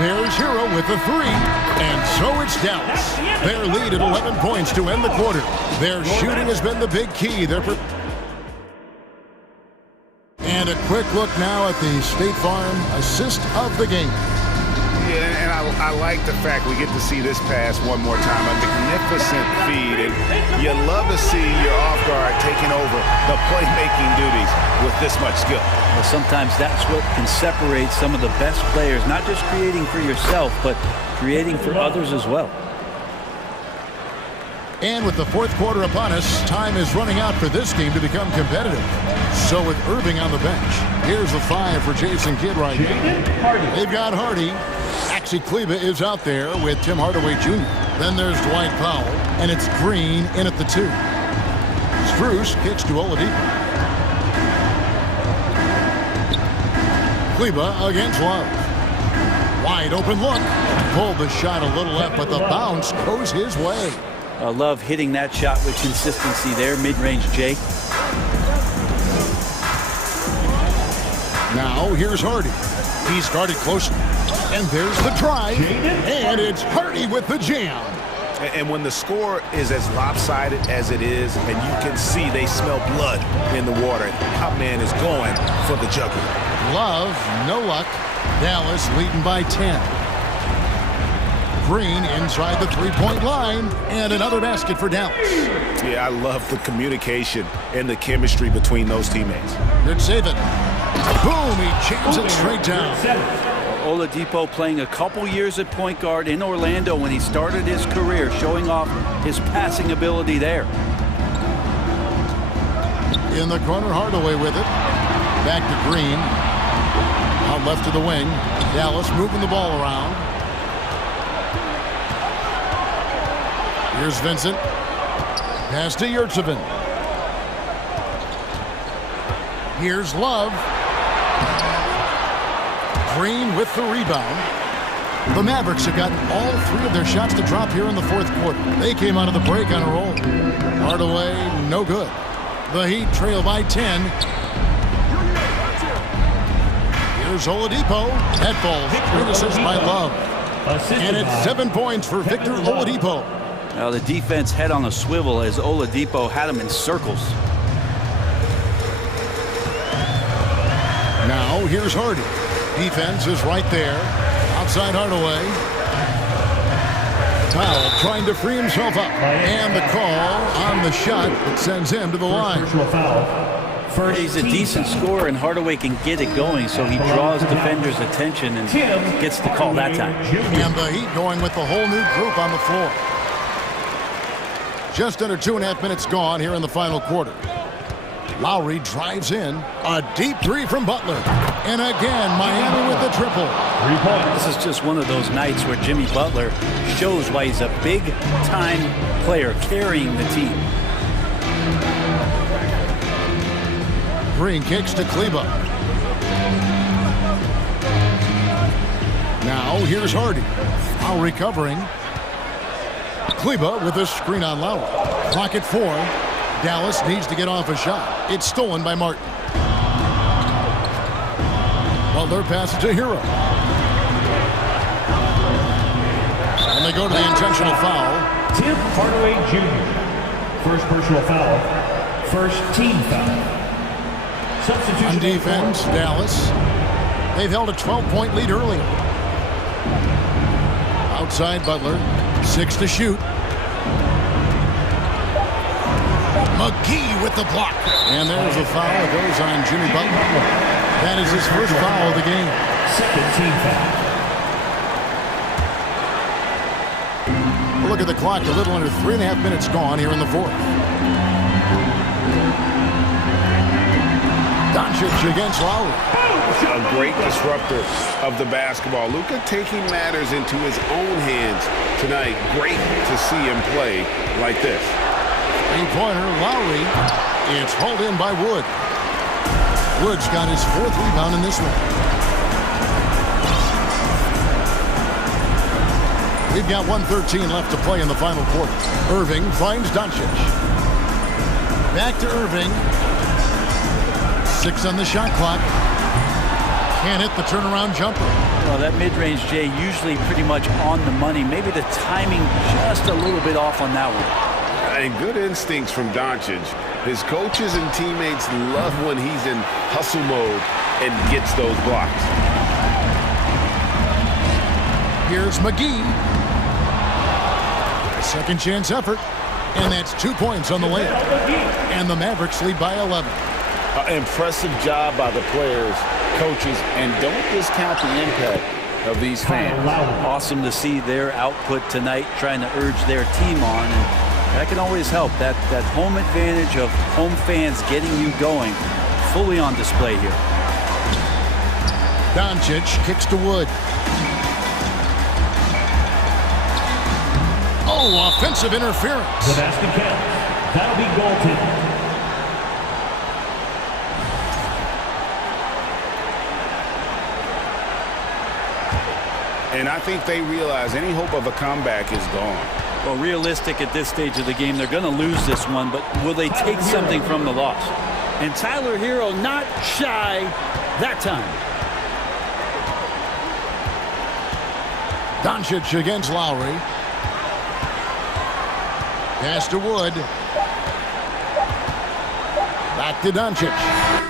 There's Hero with the 3, and so it's Dallas. Their lead at 11 points to end the quarter. Their shooting has been the big key. And a quick look now at the State Farm assist of the game. Yeah, and I like the fact we get to see this pass one more time. A magnificent feed, and you love to see your off guard taking over the playmaking duties with this much skill. Well, sometimes that's what can separate some of the best players, not just creating for yourself, but creating for others as well. And with the 4th quarter upon us, time is running out for this game to become competitive. So with Irving on the bench, here's the 5 for Jason Kidd right now. They've got Hardy. Axie Kleba is out there with Tim Hardaway Jr. Then there's Dwight Powell, and it's Green in at the 2. Strus kicks to Oladipo. Kleber against Love. Wide open look. Pulled the shot a little left, but the bounce goes his way. Love hitting that shot with consistency there, mid-range Jay. Now here's Hardy. He's guarded closely. And there's the drive. And it's Hardy with the jam. And when the score is as lopsided as it is, and you can see they smell blood in the water, top man is going for the jugular. Love, no luck. Dallas leading by 10. Green inside the three-point line, and another basket for Dallas. Yeah, I love the communication and the chemistry between those teammates. Good save it. Boom, he jams it straight down. Oladipo playing a couple years at point guard in Orlando when he started his career, showing off his passing ability there. In the corner, Hardaway with it. Back to Green. Out left to the wing. Dallas moving the ball around. Here's Vincent. Pass to Yurtsevin. Here's Love. Green with the rebound. The Mavericks have gotten all three of their shots to drop here in the fourth quarter. They came out of the break on a roll. Hardaway, no good. The Heat trail by 10. Here's Oladipo. That ball, great assist by Love. And it's 7 points for Victor Oladipo. Now the defense head on a swivel as Oladipo had him in circles. Now here's Hardy. Defense is right there. Outside Hardaway. Powell trying to free himself up. And the call on the shot that sends him to the line. He's a decent scorer, and Hardaway can get it going, so he draws defenders' attention and gets the call that time. And the Heat going with the whole new group on the floor. Just under 2.5 minutes gone here in the final quarter. Lowry drives in. A deep three from Butler. And again, Miami with the triple. This is just one of those nights where Jimmy Butler shows why he's a big-time player carrying the team. Green kicks to Kleber. Now here's Hardy. Lowry covering. Kleber with a screen on Lowry. Clock at 4. Dallas needs to get off a shot. It's stolen by Martin. Butler passes to Hero. And they go to the intentional foul. Tim Hardaway Jr. First personal foul. First team foul. Substitution On defense, Dallas. They've held a 12-point lead earlier. Outside Butler. 6 to shoot. McGee with the block. And there's a foul that goes on Jimmy Butler. That is his first foul of the game. Second team foul. Look at the clock. A little under 3.5 minutes gone here in the fourth. Doncic against Lowry. A great disruptor of the basketball. Luka taking matters into his own hands tonight. Great to see him play like this. Three-pointer, Lowry. It's hauled in by Wood. Wood's got his 4th rebound in this one. We've got 1:13 left to play in the final quarter. Irving finds Doncic. Back to Irving. 6 on the shot clock. Can't hit the turnaround jumper. Well, that mid-range, Jay, usually pretty much on the money. Maybe the timing just a little bit off on that one. And good instincts from Doncic. His coaches and teammates love when he's in hustle mode and gets those blocks. Here's McGee. A second chance effort. And that's 2 points on the layup. And the Mavericks lead by 11. Impressive job by the players, coaches, and don't discount the impact of these fans. Awesome to see their output tonight, trying to urge their team on. And that can always help. That home advantage of home fans getting you going, fully on display here. Doncic kicks to Wood. Oh, offensive interference. The basket counts. That'll be goaltending. I think they realize any hope of a comeback is gone. Well, realistic at this stage of the game, they're going to lose this one, but will they take something from the loss? And Tyler Hero not shy that time. Doncic against Lowry. Pass to Wood. Back to Doncic.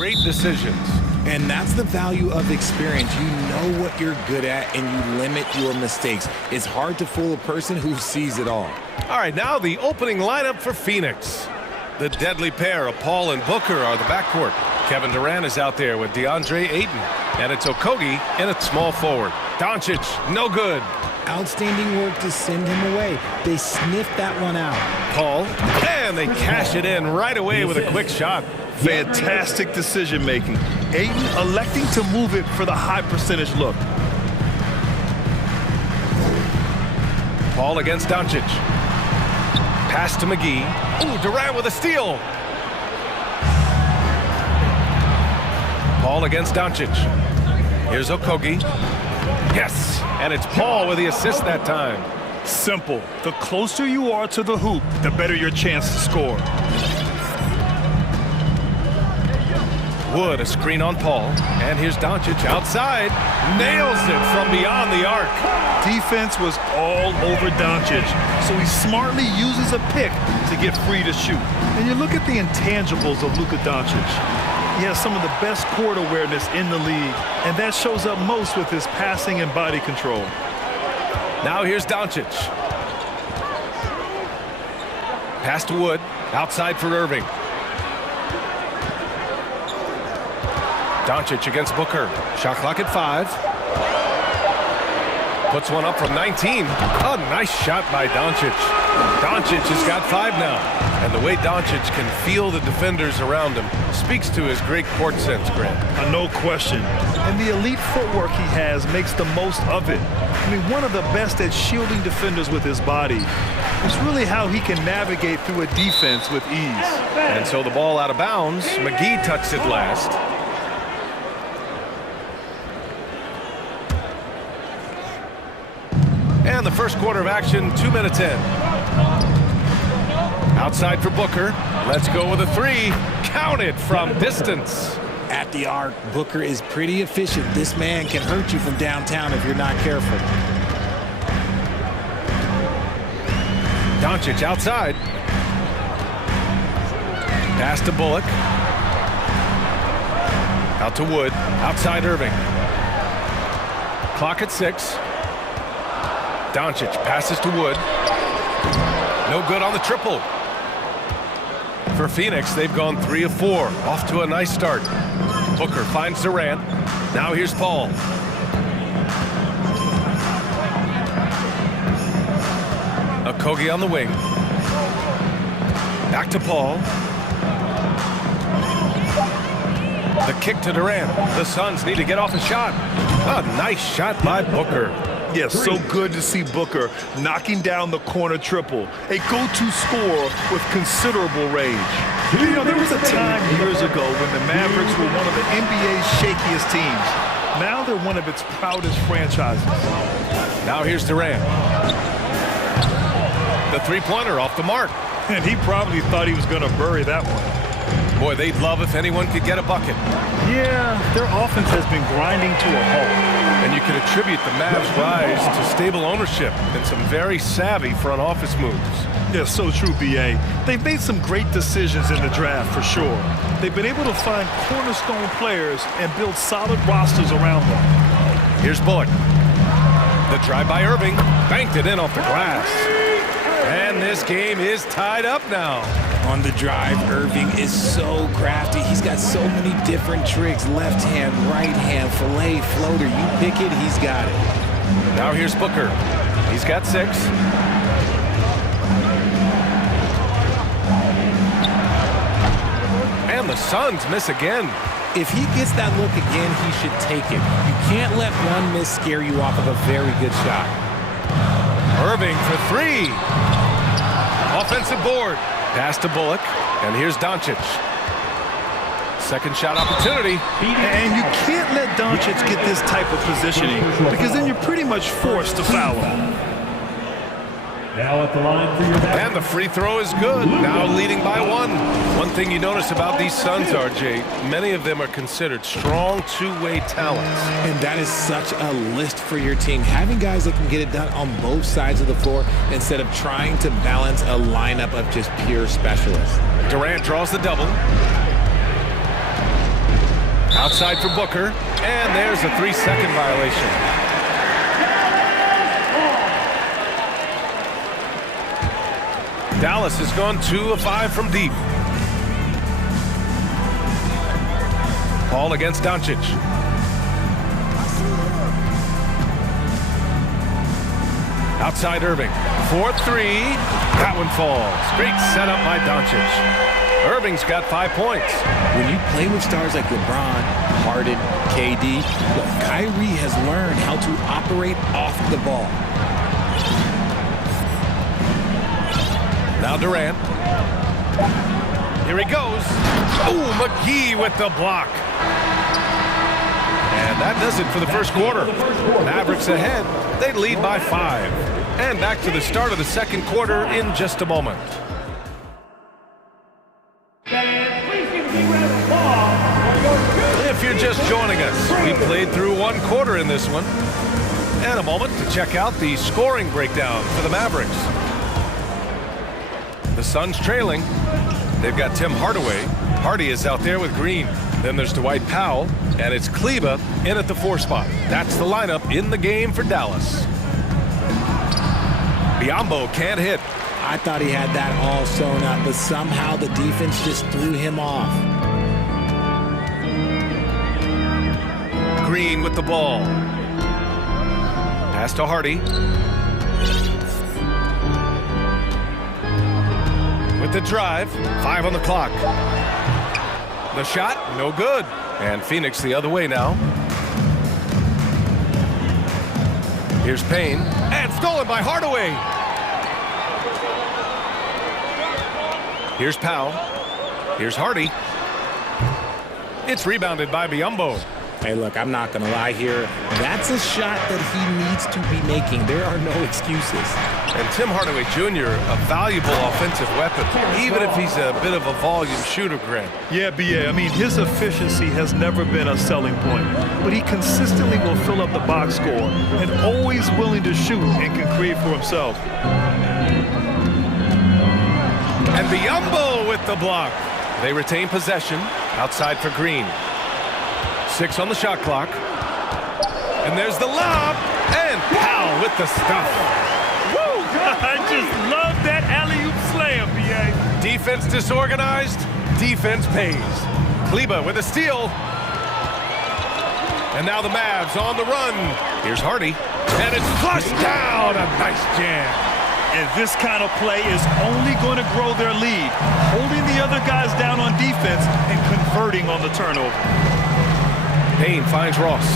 great decisions. And that's the value of experience. You know what you're good at, and you limit your mistakes. It's hard to fool a person who sees it all. All right, now the opening lineup for Phoenix. The deadly pair of Paul and Booker are the backcourt. Kevin Durant is out there with DeAndre Ayton. And it's Okogie in at small forward. Doncic, no good. Outstanding work to send him away. They sniffed that one out. Paul, and they cash it in right away with a quick shot. Fantastic decision making. Ayton electing to move it for the high percentage look. Paul against Doncic. Pass to McGee. Ooh, Durant with a steal. Paul against Doncic. Here's Okogie. Yes, and it's Paul with the assist that time. Simple. The closer you are to the hoop, the better your chance to score. Wood, a screen on Paul. And here's Doncic outside. Nails it from beyond the arc. Defense was all over Doncic, so he smartly uses a pick to get free to shoot. And you look at the intangibles of Luka Doncic. He has some of the best court awareness in the league, and that shows up most with his passing and body control. Now here's Doncic. Pass to Wood, outside for Irving. Doncic against Booker. Shot clock at 5. Puts one up from 19. A nice shot by Doncic. Doncic has got 5 now. And the way Doncic can feel the defenders around him speaks to his great court sense, Grant. No question. And the elite footwork he has makes the most of it. I mean, one of the best at shielding defenders with his body. It's really how he can navigate through a defense with ease. And so the ball out of bounds. McGee touched it last. And the first quarter of action, 2 minutes in. Outside for Booker. Let's go with a 3. Count it from distance. At the arc, Booker is pretty efficient. This man can hurt you from downtown if you're not careful. Doncic outside. Pass to Bullock. Out to Wood. Outside Irving. Clock at 6. Doncic passes to Wood. No good on the triple. For Phoenix, they've gone 3 of 4. Off to a nice start. Booker finds Durant. Now here's Paul. Okogie on the wing. Back to Paul. The kick to Durant. The Suns need to get off a shot. A nice shot by Booker. Yes, so good to see Booker knocking down the corner triple. A go-to score with considerable range. You know, there was a time years ago when the Mavericks were one of the NBA's shakiest teams. Now they're one of its proudest franchises. Now here's Durant. The three-pointer off the mark. And he probably thought he was going to bury that one. Boy, they'd love if anyone could get a bucket. Yeah, their offense has been grinding to a halt. And you can attribute the Mavs' rise to stable ownership and some very savvy front office moves. Yeah, so true, B.A. They've made some great decisions in the draft, for sure. They've been able to find cornerstone players and build solid rosters around them. Here's Bullock. The drive by Irving. Banked it in off the glass. And this game is tied up now. On the drive, Irving is so crafty. He's got so many different tricks. Left hand, right hand, fillet, floater. You pick it, he's got it. Now here's Booker. He's got 6. And the Suns miss again. If he gets that look again, he should take it. You can't let one miss scare you off of a very good shot. Irving for 3. Offensive board. Pass to Bullock, and here's Doncic. Second shot opportunity. And you can't let Doncic get this type of positioning because then you're pretty much forced to foul him. Now at the line for your back. And the free throw is good. Now leading by 1. One thing you notice about these Suns, RJ, many of them are considered strong two-way talents. And that is such a list for your team. Having guys that can get it done on both sides of the floor instead of trying to balance a lineup of just pure specialists. Durant draws the double. Outside for Booker, and there's a 3-second violation. Dallas has gone 2 of 5 from deep. Paul against Doncic. Outside Irving. 4-3. That one falls. Great setup by Doncic. Irving's got 5 points. When you play with stars like LeBron, Harden, KD, look, Kyrie has learned how to operate off the ball. Now Durant. Here he goes. Oh, McGee with the block. And that does it for the first quarter. Mavericks ahead. They lead by 5. And back to the start of the second quarter in just a moment. If you're just joining us, we played through 1 quarter in this one. And a moment to check out the scoring breakdown for the Mavericks. The Suns trailing. They've got Tim Hardaway. Hardy is out there with Green. Then there's Dwight Powell, and it's Kleber in at the 4 spot. That's the lineup in the game for Dallas. Biyombo can't hit. I thought he had that all sewn up, but somehow the defense just threw him off. Green with the ball. Pass to Hardy. With the drive, 5 on the clock. The shot, no good. And Phoenix the other way now. Here's Payne, and stolen by Hardaway. Here's Powell. Here's Hardy. It's rebounded by Biyombo. Hey, look, I'm not going to lie here. That's a shot that he needs to be making. There are no excuses. And Tim Hardaway Jr., a valuable offensive weapon, even if he's a bit of a volume shooter, Grant. Yeah, BA. I mean, his efficiency has never been a selling point, but he consistently will fill up the box score and always willing to shoot and can create for himself. And Biyombo with the block. They retain possession. Outside for Green. 6 on the shot clock. And there's the lob. And Powell with the stuff. Woo! I just love that alley-oop slam, BA. Defense disorganized. Defense pays. Kleber with a steal. And now the Mavs on the run. Here's Hardy. And it's flushed down. A nice jam. And this kind of play is only going to grow their lead, holding the other guys down on defense and converting on the turnover. Payne finds Ross.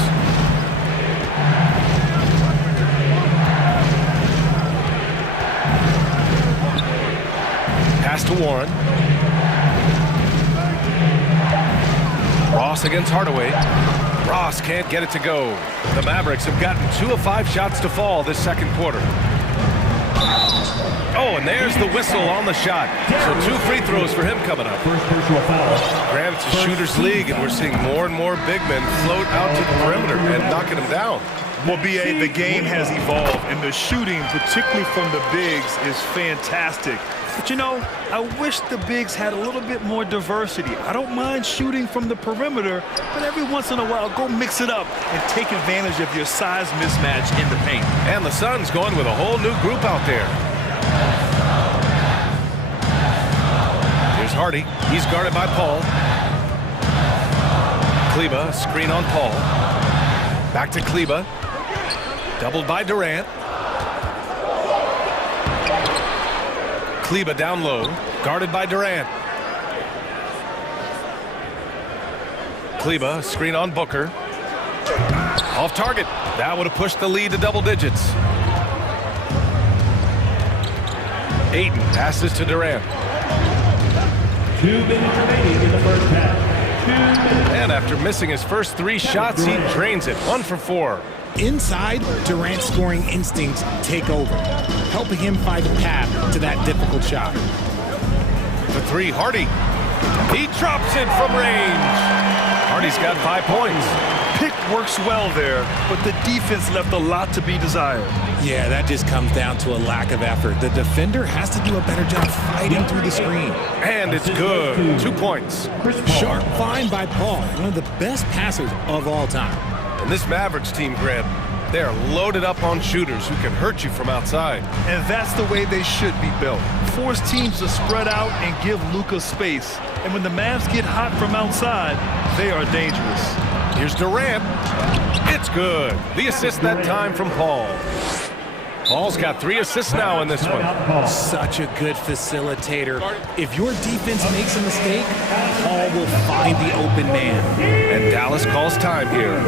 Pass to Warren. Ross against Hardaway. Ross can't get it to go. The Mavericks have gotten 2 of 5 shots to fall this second quarter. Oh, and there's the whistle on the shot. So 2 free throws for him coming up. Grant, it's a shooter's league, and we're seeing more and more big men float out to the perimeter and knocking them down. Well, BA, the game has evolved, and the shooting, particularly from the bigs, is fantastic. But, you know, I wish the bigs had a little bit more diversity. I don't mind shooting from the perimeter, but every once in a while, go mix it up and take advantage of your size mismatch in the paint. And the Suns going with a whole new group out there. Here's Hardy. He's guarded by Paul. Kleber, screen on Paul. Back to Kleber. Doubled by Durant. Kleber down low, guarded by Durant. Kleber, screen on Booker. Off target. That would have pushed the lead to double digits. Ayton passes to Durant. 2 minutes remaining in the first half. 2 minutes. And after missing his first 3 shots, he drains it. 1 for 4. Inside, Durant's scoring instincts take over, helping him find a path to that difficult shot. For 3, Hardy. He drops it from range. Hardy's got 5 points. Pick works well there, but the defense left a lot to be desired. Yeah, that just comes down to a lack of effort. The defender has to do a better job fighting through the screen. And it's good. 2 points. Sharp find by Paul, one of the best passers of all time. And this Mavericks team, Grant, they are loaded up on shooters who can hurt you from outside. And that's the way they should be built. Force teams to spread out and give Luka space. And when the Mavs get hot from outside, they are dangerous. Here's Durant. It's good. The assist that time from Paul. Paul's got 3 assists now in this one. Such a good facilitator. If your defense makes a mistake, Paul will find the open man. And Dallas calls time here.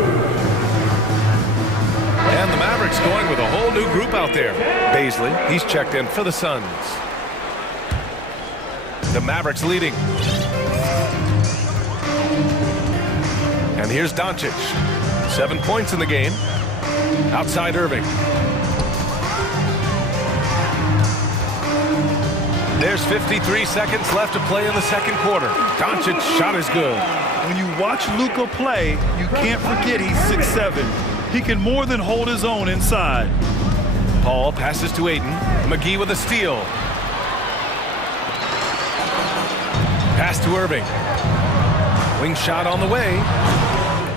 And the Mavericks going with a whole new group out there. Baisley, he's checked in for the Suns. The Mavericks leading. And here's Doncic. 7 points in the game. Outside Irving. There's 53 seconds left to play in the second quarter. Doncic's shot is good. When you watch Luka play, you can't forget he's 6'7". He can more than hold his own inside. Paul passes to Ayton. McGee with a steal. Pass to Irving. Wing shot on the way.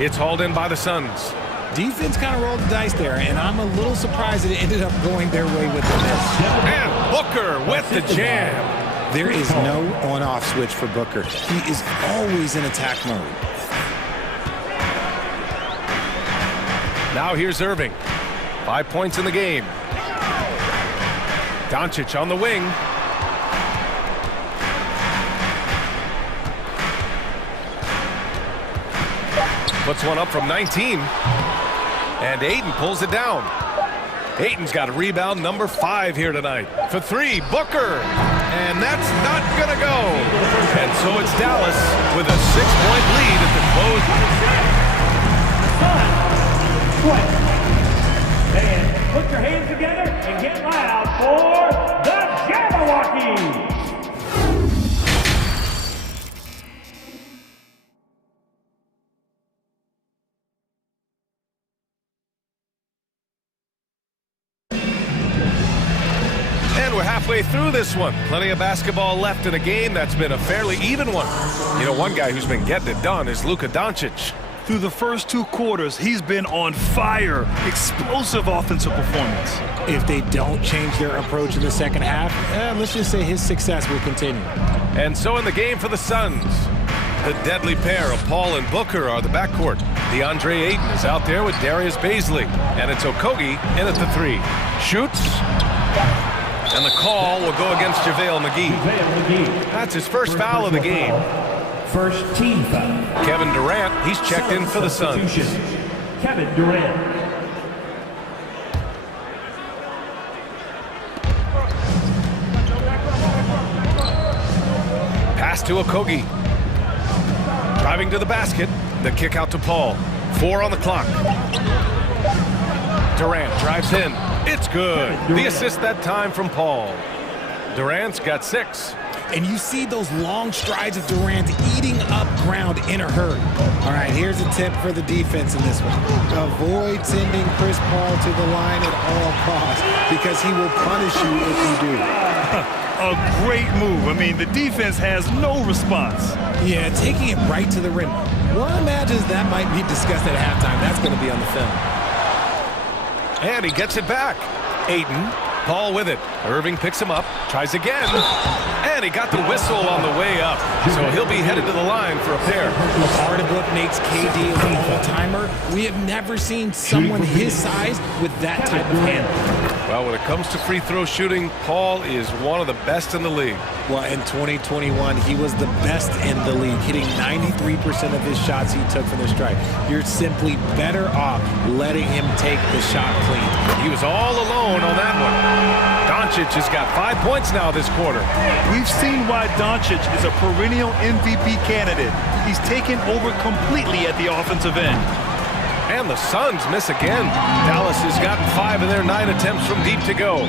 It's hauled in by the Suns. Defense kind of rolled the dice there, and I'm a little surprised that it ended up going their way with the miss. And Booker with the jam. There is no on-off switch for Booker. He is always in attack mode. Now here's Irving. 5 points in the game. Doncic on the wing. Puts one up from 19. And Ayton pulls it down. Ayton's got a rebound number 5 here tonight. For 3, Booker. And that's not going to go. And so it's Dallas with a 6-point lead at the close. And put your hands together and get loud for the Jabberwockies. We're halfway through this one. Plenty of basketball left in a game that's been a fairly even one. You know, one guy who's been getting it done is Luka Doncic. Through the first 2 quarters, he's been on fire. Explosive offensive performance. If they don't change their approach in the second half, let's just say his success will continue. And so in the game for the Suns, the deadly pair of Paul and Booker are the backcourt. DeAndre Ayton is out there with Darius Baisley. And it's Okogie in at the 3. Shoots. And the call will go against JaVale McGee. That's his first foul of the game. First team foul. Kevin Durant, he's checked in for the Suns. Kevin Durant. Pass to Okogie. Driving to the basket. The kick out to Paul. 4 on the clock. Durant drives in. It's good. The assist that time from Paul. Durant's got 6. And you see those long strides of Durant eating up ground in a hurry. All right, here's a tip for the defense in this one. Avoid sending Chris Paul to the line at all costs because he will punish you if you do. A great move. I mean, the defense has no response. Yeah, taking it right to the rim. One imagines that might be discussed at halftime. That's going to be on the film. And he gets it back. Ayton, Paul with it. Irving picks him up, tries again. And he got the whistle on the way up. So he'll be headed to the line for a pair. Part of what makes KD an all-timer, we have never seen someone his size with that type of handle. Well, when it comes to free throw shooting, Paul is one of the best in the league. Well, in 2021, he was the best in the league, hitting 93% of his shots he took from the stripe. You're simply better off letting him take the shot clean. He was all alone on that one. Doncic has got 5 points now this quarter. We've seen why Doncic is a perennial MVP candidate. He's taken over completely at the offensive end. And the Suns miss again. Dallas has gotten 5 of their 9 attempts from deep to go.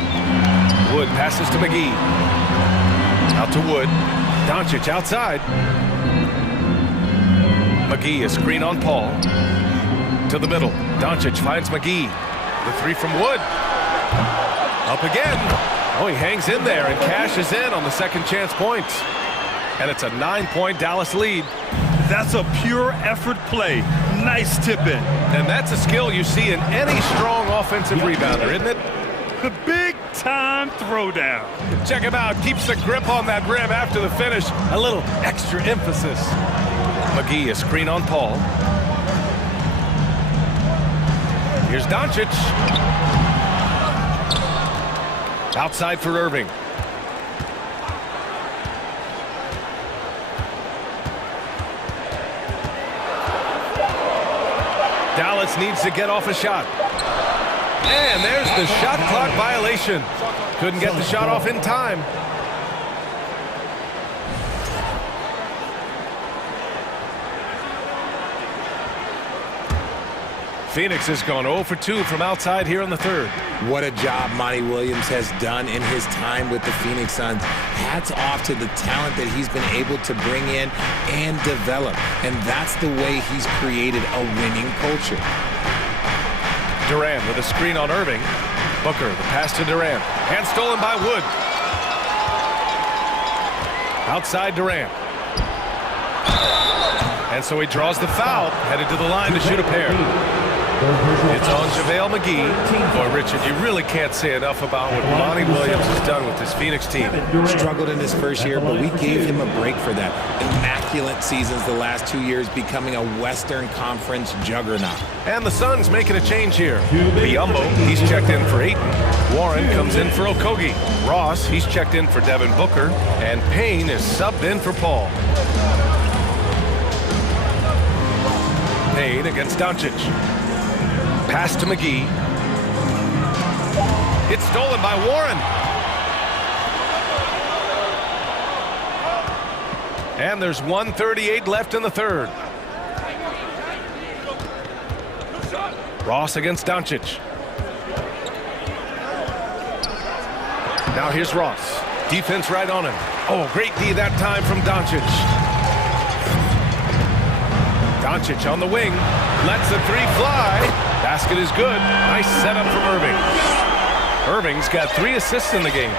Wood passes to McGee. Out to Wood. Doncic outside. McGee, a screen on Paul. To the middle. Doncic finds McGee. The three from Wood. Up again. Oh, he hangs in there and cashes in on the second chance points. And it's a 9-point Dallas lead. That's a pure effort play. Nice tip in. And that's a skill you see in any strong offensive rebounder, isn't it? The big time throwdown. Check him out. Keeps the grip on that rim after the finish. A little extra emphasis. McGee, a screen on Paul. Here's Doncic. Outside for Irving. Dallas needs to get off a shot. And there's the shot clock violation. Couldn't get the shot off in time. Phoenix has gone 0 for 2 from outside here in the third. What a job Monty Williams has done in his time with the Phoenix Suns. Hats off to the talent that he's been able to bring in and develop. And that's the way he's created a winning culture. Durant with a screen on Irving. Booker, the pass to Durant. Hand stolen by Wood. Outside Durant. And so he draws the foul, headed to the line to shoot a pair. It's on JaVale McGee. Boy, Richard, you really can't say enough about what Monty Williams has done with this Phoenix team. Struggled in his first year, but we gave him a break for that. Immaculate seasons the last 2 years, becoming a Western Conference juggernaut. And the Suns making a change here. Biyombo, he's checked in for Ayton. Warren comes in for Okogie. Ross, he's checked in for Devin Booker. And Payne is subbed in for Paul. Payne against Doncic. Pass to McGee. It's stolen by Warren. And there's 1:38 left in the third. Ross against Doncic. Now here's Ross. Defense right on him. Oh, great D that time from Doncic. Doncic on the wing. Lets the three fly. Basket is good. Nice setup from Irving. Irving's got 3 assists in the game.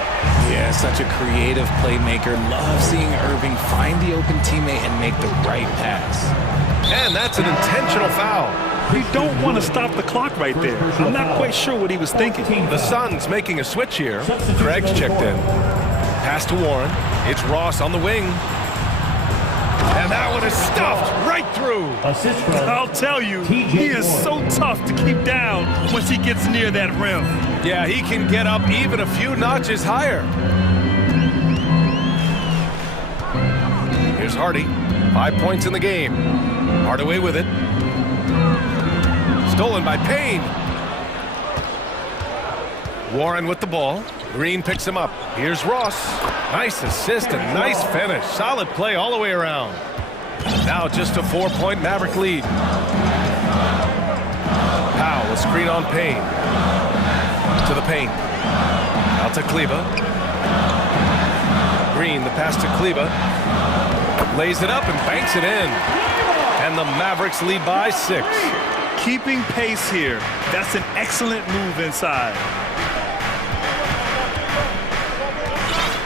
Yeah, such a creative playmaker. Love seeing Irving find the open teammate and make the right pass. And that's an intentional foul. You don't want to stop the clock right there. I'm not quite sure what he was thinking. The Suns making a switch here. Craig's checked in. Pass to Warren. It's Ross on the wing. And that one is stuffed right through. I'll tell you, he is so tough to keep down once he gets near that rim. Yeah, he can get up even a few notches higher. Here's Hardy. 5 points in the game. Hardaway with it. Stolen by Payne. Warren with the ball. Green picks him up. Here's Ross. Nice assist and nice finish. Solid play all the way around. Now just a 4-point Maverick lead. Powell, a screen on Payne. To the paint. Out to Kleba. Green, the pass to Kleba. Lays it up and banks it in. And the Mavericks lead by 6. Keeping pace here. That's an excellent move inside.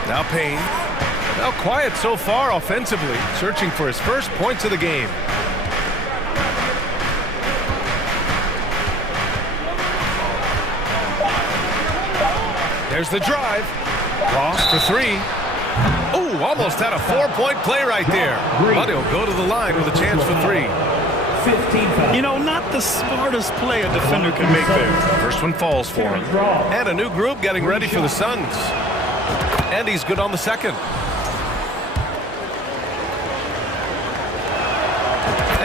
Now Payne. Now quiet so far offensively, searching for his first points of the game. There's the drive. Ross for 3. Oh, almost had a 4-point play right there. But he'll go to the line with a chance for 3. You know, not the smartest play a defender can make there. First one falls for him. And a new group getting ready for the Suns. And he's good on the second.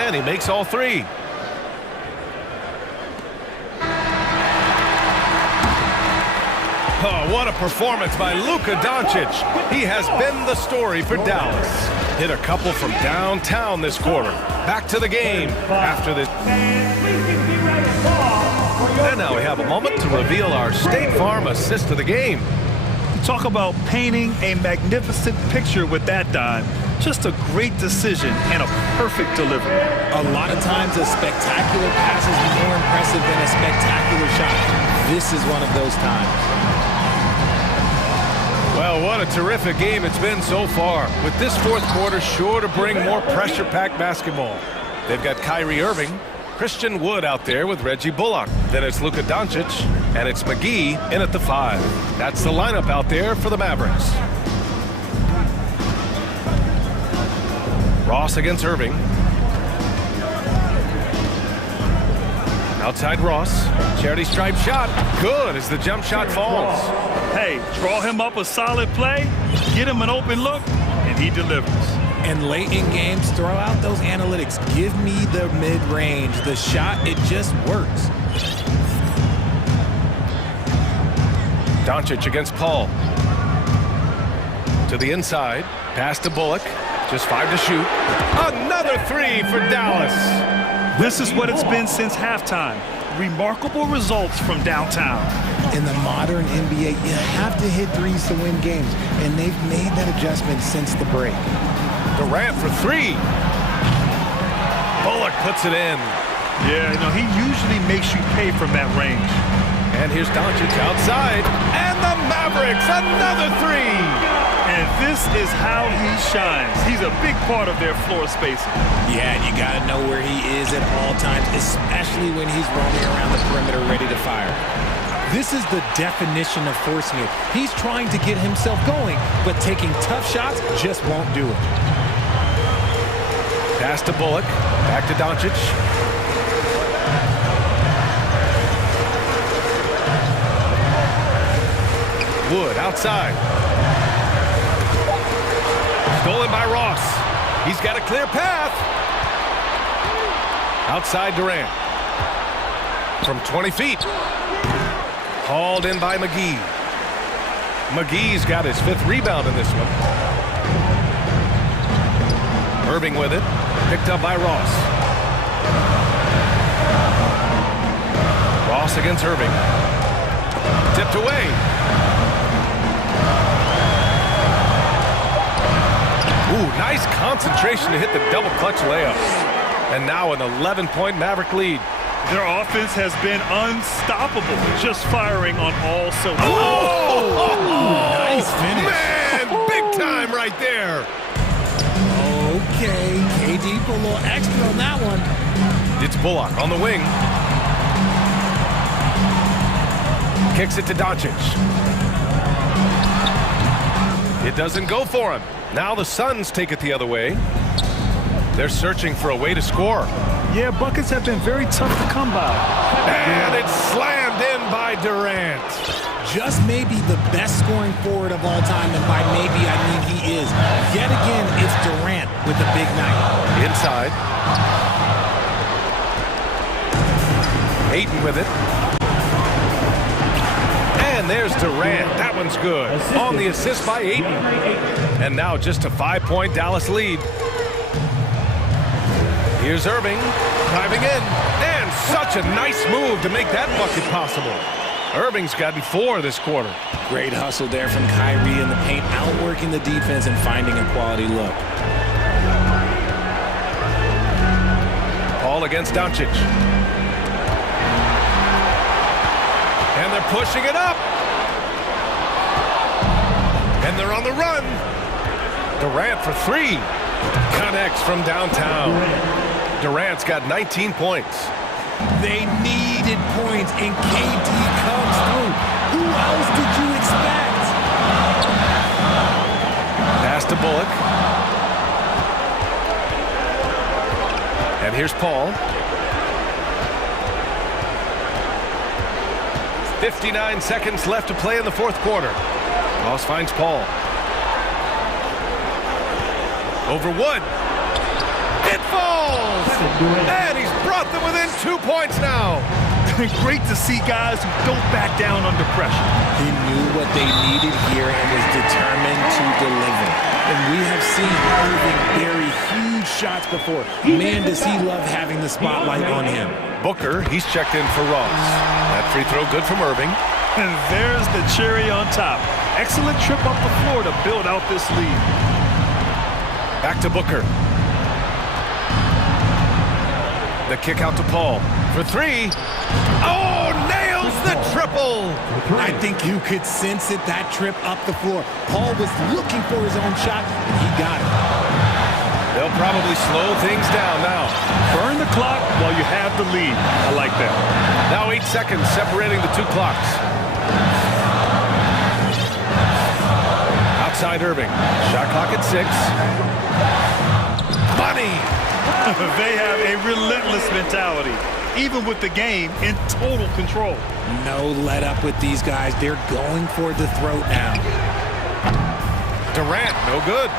And he makes all 3. Oh, what a performance by Luka Doncic. He has been the story for Dallas. Hit a couple from downtown this quarter. Back to the game after this. And now we have a moment to reveal our State Farm assist of the game. Talk about painting a magnificent picture with that dime. Just a great decision and a perfect delivery. A lot of times the spectacular passes impressive and a spectacular shot. This is one of those times. Well, what a terrific game it's been so far, with this fourth quarter sure to bring more pressure-packed basketball. They've got Kyrie Irving, Christian Wood out there with Reggie Bullock. Then it's Luka Doncic, and it's McGee in at the 5. That's the lineup out there for the Mavericks. Ross against Irving. Outside Ross. Charity stripe shot. Good as the jump shot falls. Hey, draw him up a solid play, get him an open look, and he delivers. And late in games, throw out those analytics. Give me the mid-range. The shot, it just works. Doncic against Paul. To the inside. Pass to Bullock. Just 5 to shoot. Another 3 for Dallas. This is what it's been since halftime. Remarkable results from downtown. In the modern NBA, you have to hit threes to win games, and they've made that adjustment since the break. Durant for 3. Bullock puts it in. Yeah, he usually makes you pay from that range. And here's Doncic outside. And the Mavericks, another 3. And this is how he shines. He's a big part of their floor spacing. Yeah, you got to know where he is at all times, especially when he's roaming around the perimeter ready to fire. This is the definition of forcing it. He's trying to get himself going, but taking tough shots just won't do it. Pass to Bullock. Back to Doncic. Wood outside. Stolen by Ross. He's got a clear path. Outside Durant. From 20 feet. Hauled in by McGee. McGee's got his 5th rebound in this one. Irving with it. Picked up by Ross. Ross against Irving. Tipped away. Ooh, nice concentration to hit the double clutch layup. And now an 11-point Maverick lead. Their offense has been unstoppable, just firing on all cylinders. Oh! Nice finish. Man, big time right there. Okay, KD put a little extra on that one. It's Bullock on the wing. Kicks it to Doncic. It doesn't go for him. Now the Suns take it the other way. They're searching for a way to score. Yeah, buckets have been very tough to come by. And it's slammed in by Durant. Just maybe the best scoring forward of all time, and by maybe I mean he is. Yet again, it's Durant with a big night. Inside. Ayton with it. And there's Durant. That one's good. On the assist by Ayton. And now just a 5-point Dallas lead. Here's Irving driving in. And such a nice move to make that bucket possible. Irving's gotten 4 this quarter. Great hustle there from Kyrie in the paint, outworking the defense and finding a quality look. Paul against Doncic. And they're pushing it up. And they're on the run. Durant for 3. Connects from downtown. Durant's got 19 points. They needed points, and KD comes through. Who else did you expect? Pass to Bullock. And here's Paul. 59 seconds left to play in the fourth quarter. Ross finds Paul. Over Wood. It falls! And he's brought them within 2 points now. Great to see guys who don't back down under pressure. He knew what they needed here and was determined to deliver. And we have seen Irving bury huge shots before. Man, does he love having the spotlight on him. Booker, he's checked in for Ross. That free throw good from Irving. And there's the cherry on top. Excellent trip up the floor to build out this lead. Back to Booker. The kick out to Paul. For three. Oh, nails the triple. I think you could sense it, that trip up the floor. Paul was looking for his own shot, and he got it. They'll probably slow things down now. Burn the clock while you have the lead. I like that. Now 8 seconds separating the two clocks. Outside Irving. Shot clock at 6. Money! They have a relentless mentality, even with the game in total control. No let up with these guys. They're going for the throat now. Durant, no good.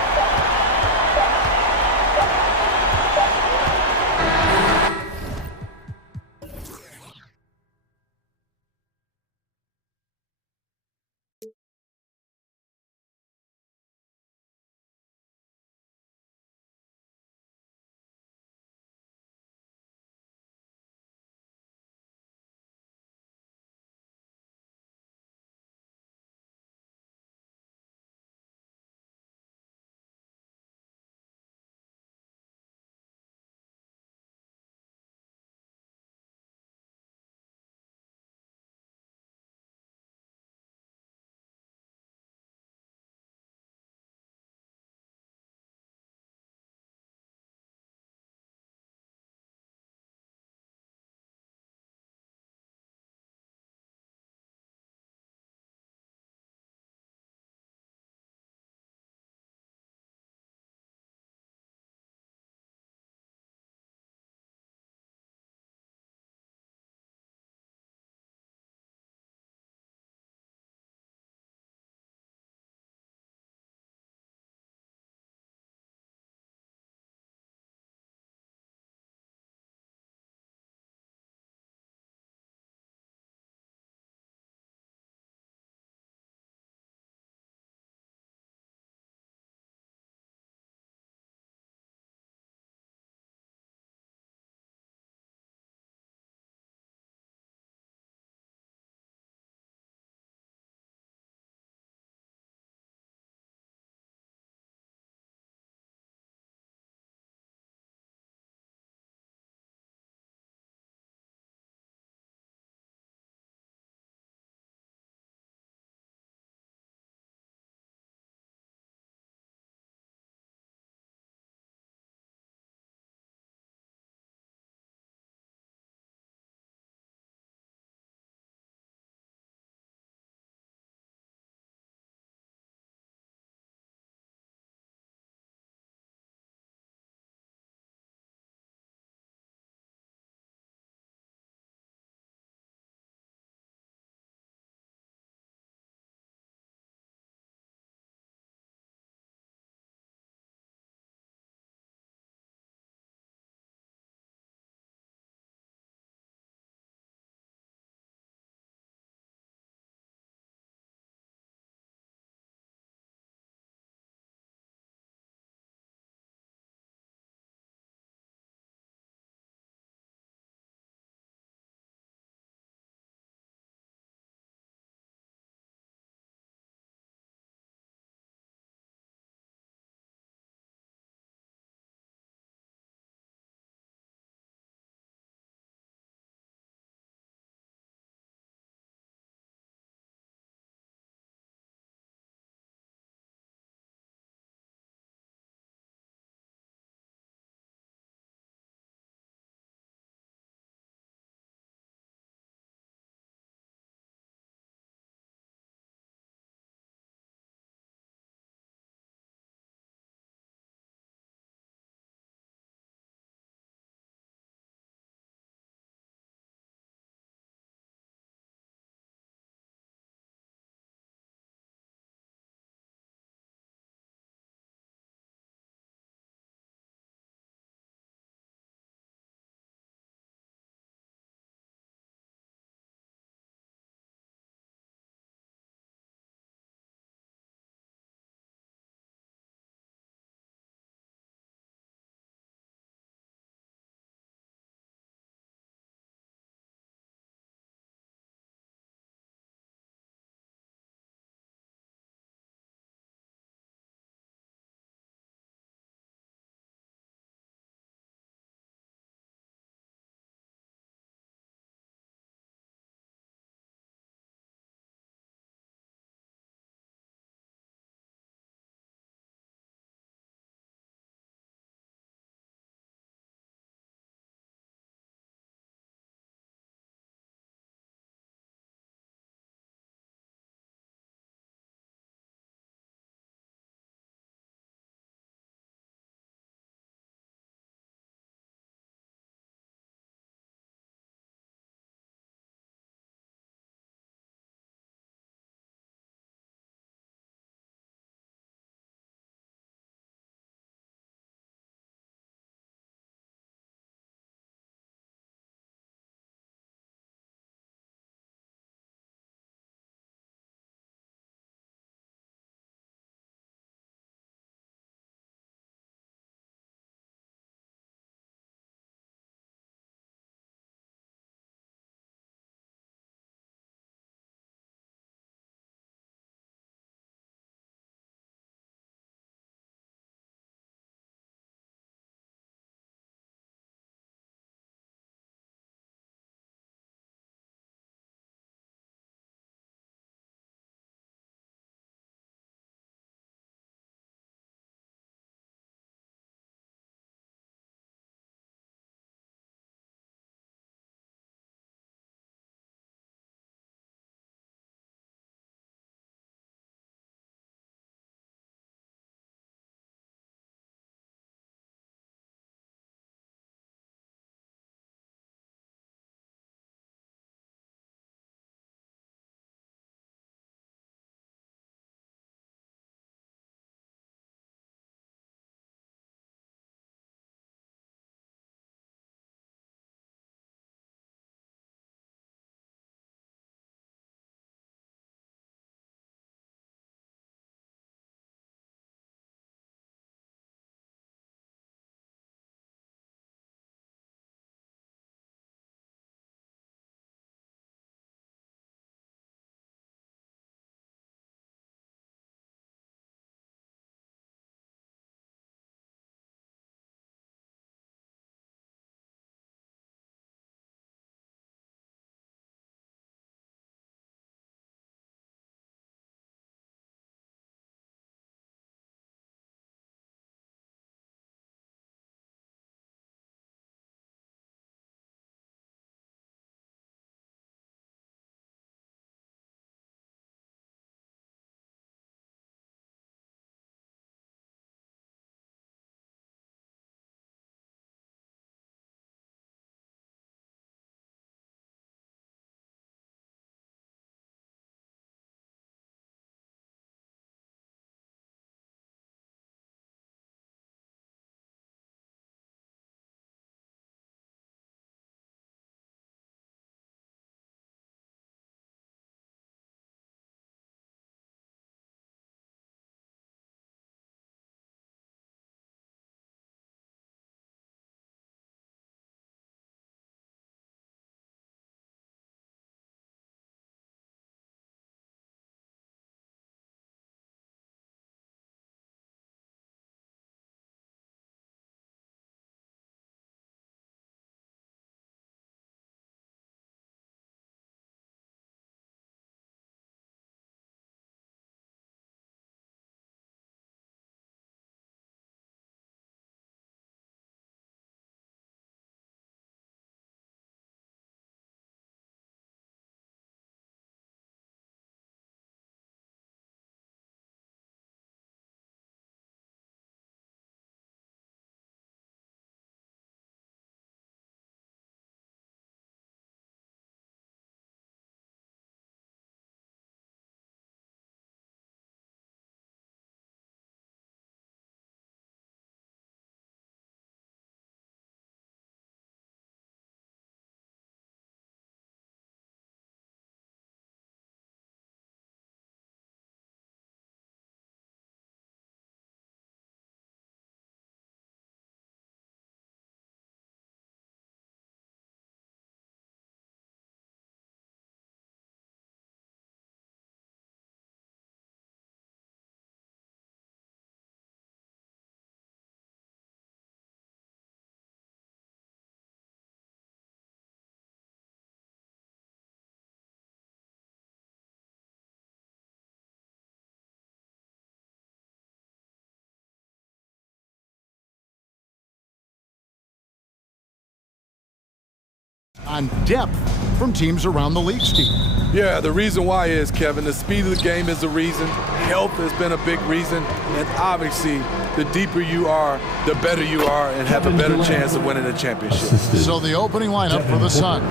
on depth from teams around the league, Steve. Yeah, the reason why is, Kevin, the speed of the game is the reason. Health has been a big reason. And obviously, the deeper you are, the better you are and have a better chance of winning a championship. So the opening lineup for the Suns.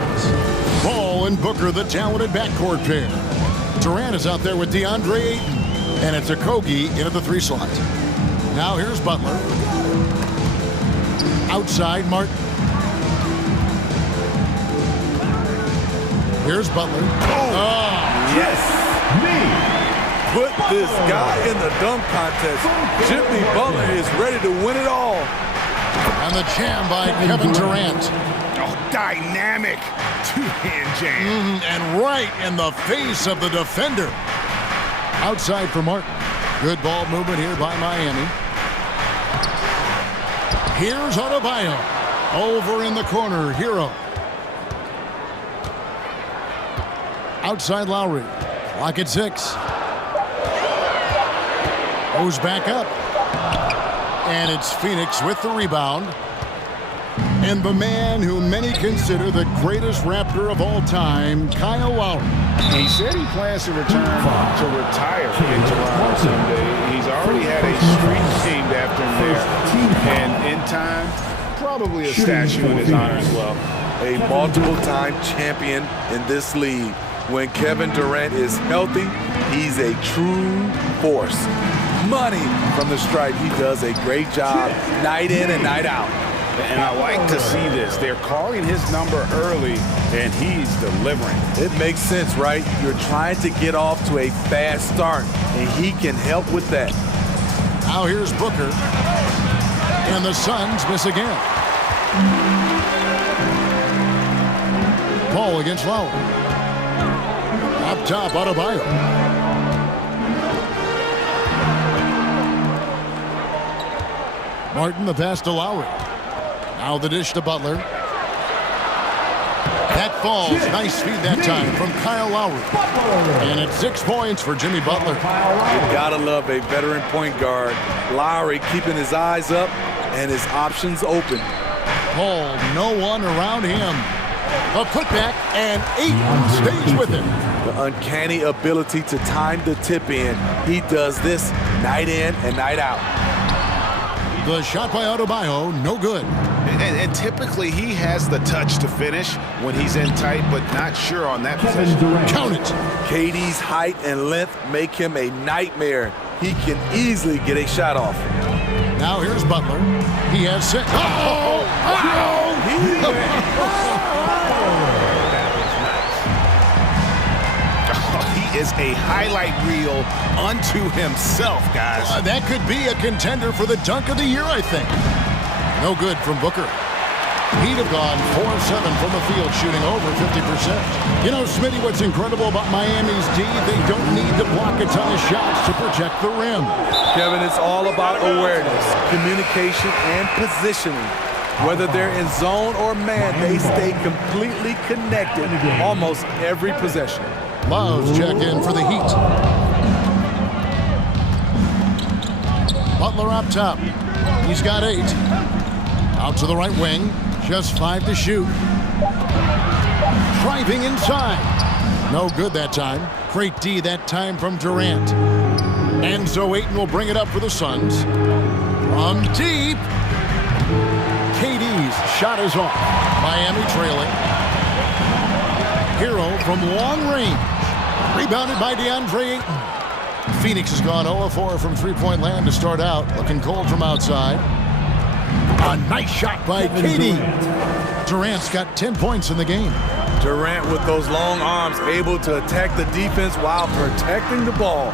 Ball and Booker, the talented backcourt pair. Durant is out there with DeAndre Ayton. And it's Okogie into the 3 slot. Now here's Butler. Outside, Martin. Here's Butler. Oh, yes. Put this guy in the dunk contest. Jimmy Butler is ready to win it all. And the jam by Kevin Durant. Oh, dynamic two-hand jam. And right in the face of the defender. Outside for Martin. Good ball movement here by Miami. Here's Adebayo. Over in the corner, Hero. Outside Lowry. Lock at 6. Goes back up. And it's Phoenix with the rebound. And the man who many consider the greatest Raptor of all time, Kyle Lowry. He said he plans to return to retire in Toronto someday. He's already had a street named after him there. And in time, probably a statue in his honor as well. A multiple-time champion in this league. When Kevin Durant is healthy, he's a true force. Money from the stripe. He does a great job night in and night out. And I like to see this. They're calling his number early, and he's delivering. It makes sense, right? You're trying to get off to a fast start, and he can help with that. Now here's Booker. And the Suns miss again. Ball against Lowry. Up top, Adebayo. Martin, the pass to Lowry. Now the dish to Butler. That falls. Nice feed that time from Kyle Lowry. And it's 6 points for Jimmy Butler. You gotta love a veteran point guard. Lowry keeping his eyes up and his options open. Ball, no one around him. A putback, and Ayton stays with him. The uncanny ability to time the tip in. He does this night in and night out. The shot by Adebayo, no good. And typically he has the touch to finish when he's in tight, but not sure on that position. Count it. KD's height and length make him a nightmare. He can easily get a shot off. Now here's Butler. He has 6. Oh! He is a highlight reel unto himself, guys. That could be a contender for the dunk of the year, I think. No good from Booker. He'd have gone 4-7 from the field, shooting over 50%. You know, Smitty, what's incredible about Miami's D, they don't need to block a ton of shots to protect the rim. Kevin, it's all about awareness, communication, and positioning. Whether they're in zone or man, they stay completely connected almost every possession. Love's check in for the Heat. Butler up top. He's got 8. Out to the right wing. Just 5 to shoot. Driving inside. No good that time. Great D that time from Durant. Enzo Ayton will bring it up for the Suns. From deep. KD's shot is off. Miami trailing. Hero from long range. Rebounded by DeAndre Ayton. Phoenix has gone 0-4 from three-point land to start out. Looking cold from outside. A nice shot by KD. Durant's got 10 points in the game. Durant with those long arms able to attack the defense while protecting the ball.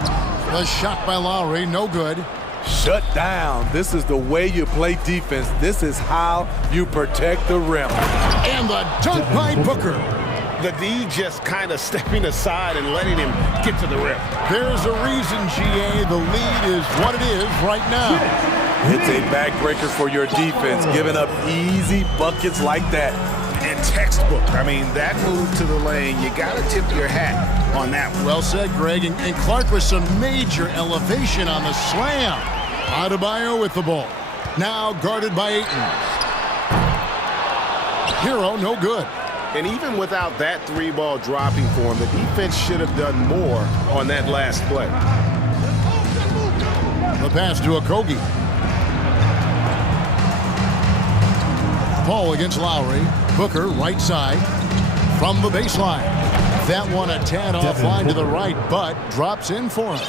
The shot by Lowry, no good. Shut down. This is the way you play defense. This is how you protect the rim. And the dunk by Booker. The D just kind of stepping aside and letting him get to the rim. There's a reason, GA, the lead is what it is right now. It's a backbreaker for your defense, giving up easy buckets like that. And textbook. I mean, that move to the lane, you got to tip your hat on that one. Well said, Greg. And Clark with some major elevation on the slam. Adebayo with the ball. Now guarded by Ayton. Hero, no good. And even without that 3-ball dropping for him, the defense should have done more on that last play. The pass to Okogie. Paul against Lowry. Booker right side from the baseline. That one a tad offline to the right, but drops in for him.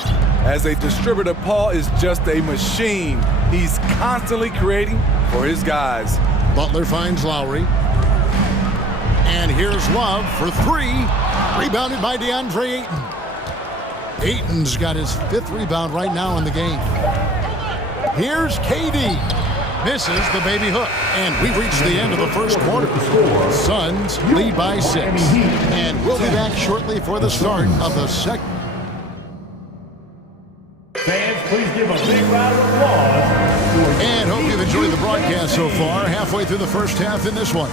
As a distributor, Paul is just a machine. He's constantly creating for his guys. Butler finds Lowry. And here's Love for 3. Rebounded by DeAndre Ayton. Ayton's got his 5th rebound right now in the game. Here's KD. Misses the baby hook. And we've reached the end of the first quarter. Suns lead by 6. And we'll be back shortly for the start of the second. Fans, please give a big round of applause. And hope you've enjoyed the broadcast so far. Halfway through the first half in this one.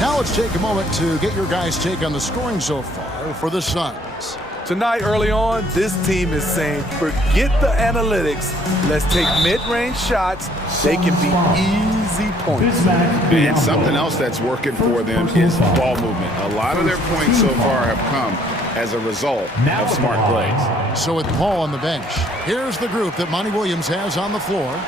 Now let's take a moment to get your guys' take on the scoring so far for the Suns. Tonight, early on, this team is saying, forget the analytics. Let's take mid-range shots. They can be easy points. And something else that's working for them is ball movement. A lot of their points so far have come as a result of smart plays. So with Paul on the bench, here's the group that Monty Williams has on the floor.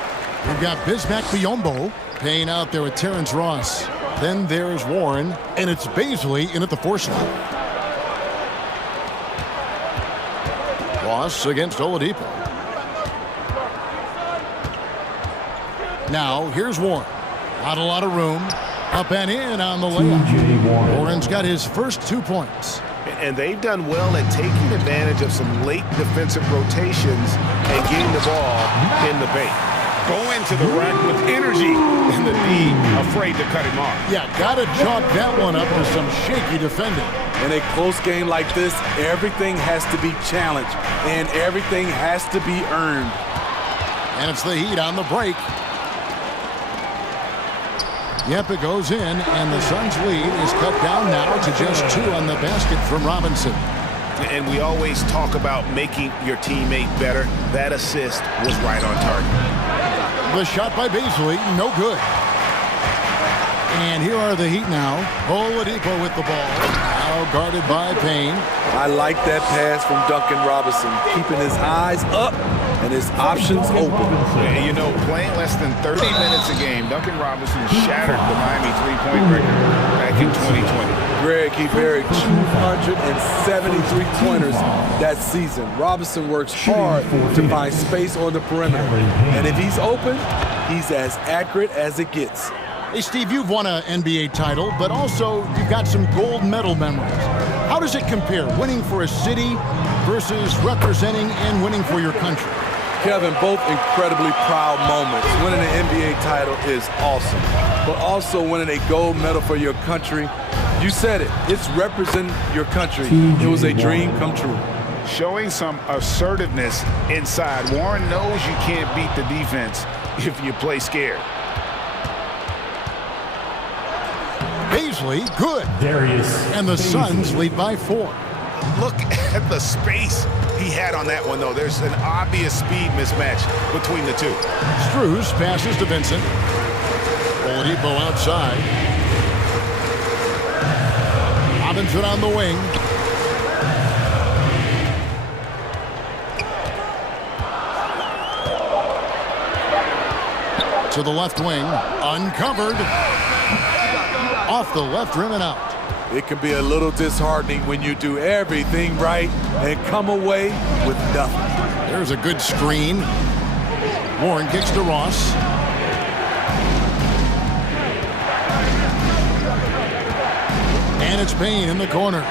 We've got Bismack Biyombo paying out there with Terrence Ross. Then there's Warren, and it's Baisley in at the 4 slot. Ross against Oladipo. Now, here's Warren. Not a lot of room. Up and in on the layup. Warren's got his first 2 points. And they've done well at taking advantage of some late defensive rotations and getting the ball in the paint. Go into the rack with energy and the D afraid to cut him off. Yeah, got to chalk that one up to some shaky defending. In a close game like this, everything has to be challenged and everything has to be earned. And it's the Heat on the break. Yep, it goes in, and the Suns' lead is cut down now to just 2 on the basket from Robinson. And we always talk about making your teammate better. That assist was right on target. The shot by Baisley, no good. And here are the Heat now. Oladipo with the ball. Now guarded by Payne. I like that pass from Duncan Robinson, keeping his eyes up and his options open. And you know, playing less than 30 minutes a game, Duncan Robinson shattered the Miami three-point record back in 2020. Greg, he buried 273 pointers that season. Robinson works hard to find space on the perimeter. And if he's open, he's as accurate as it gets. Hey, Steve, you've won an NBA title, but also you've got some gold medal memories. How does it compare, winning for a city versus representing and winning for your country? Kevin, both incredibly proud moments. Winning an NBA title is awesome, but also winning a gold medal for your country, you said it, it's representing your country. It was a dream come true. Showing some assertiveness inside. Warren knows you can't beat the defense if you play scared. Baisley, good. And the Suns lead by 4. Look at the space he had on that one, though. There's an obvious speed mismatch between the two. Struz passes to Vincent. Oladipo outside. Robinson on the wing. To the left wing. Uncovered. Off the left rim and out. It can be a little disheartening when you do everything right and come away with nothing. There's a good screen. Warren kicks to Ross. And it's Payne in the corner.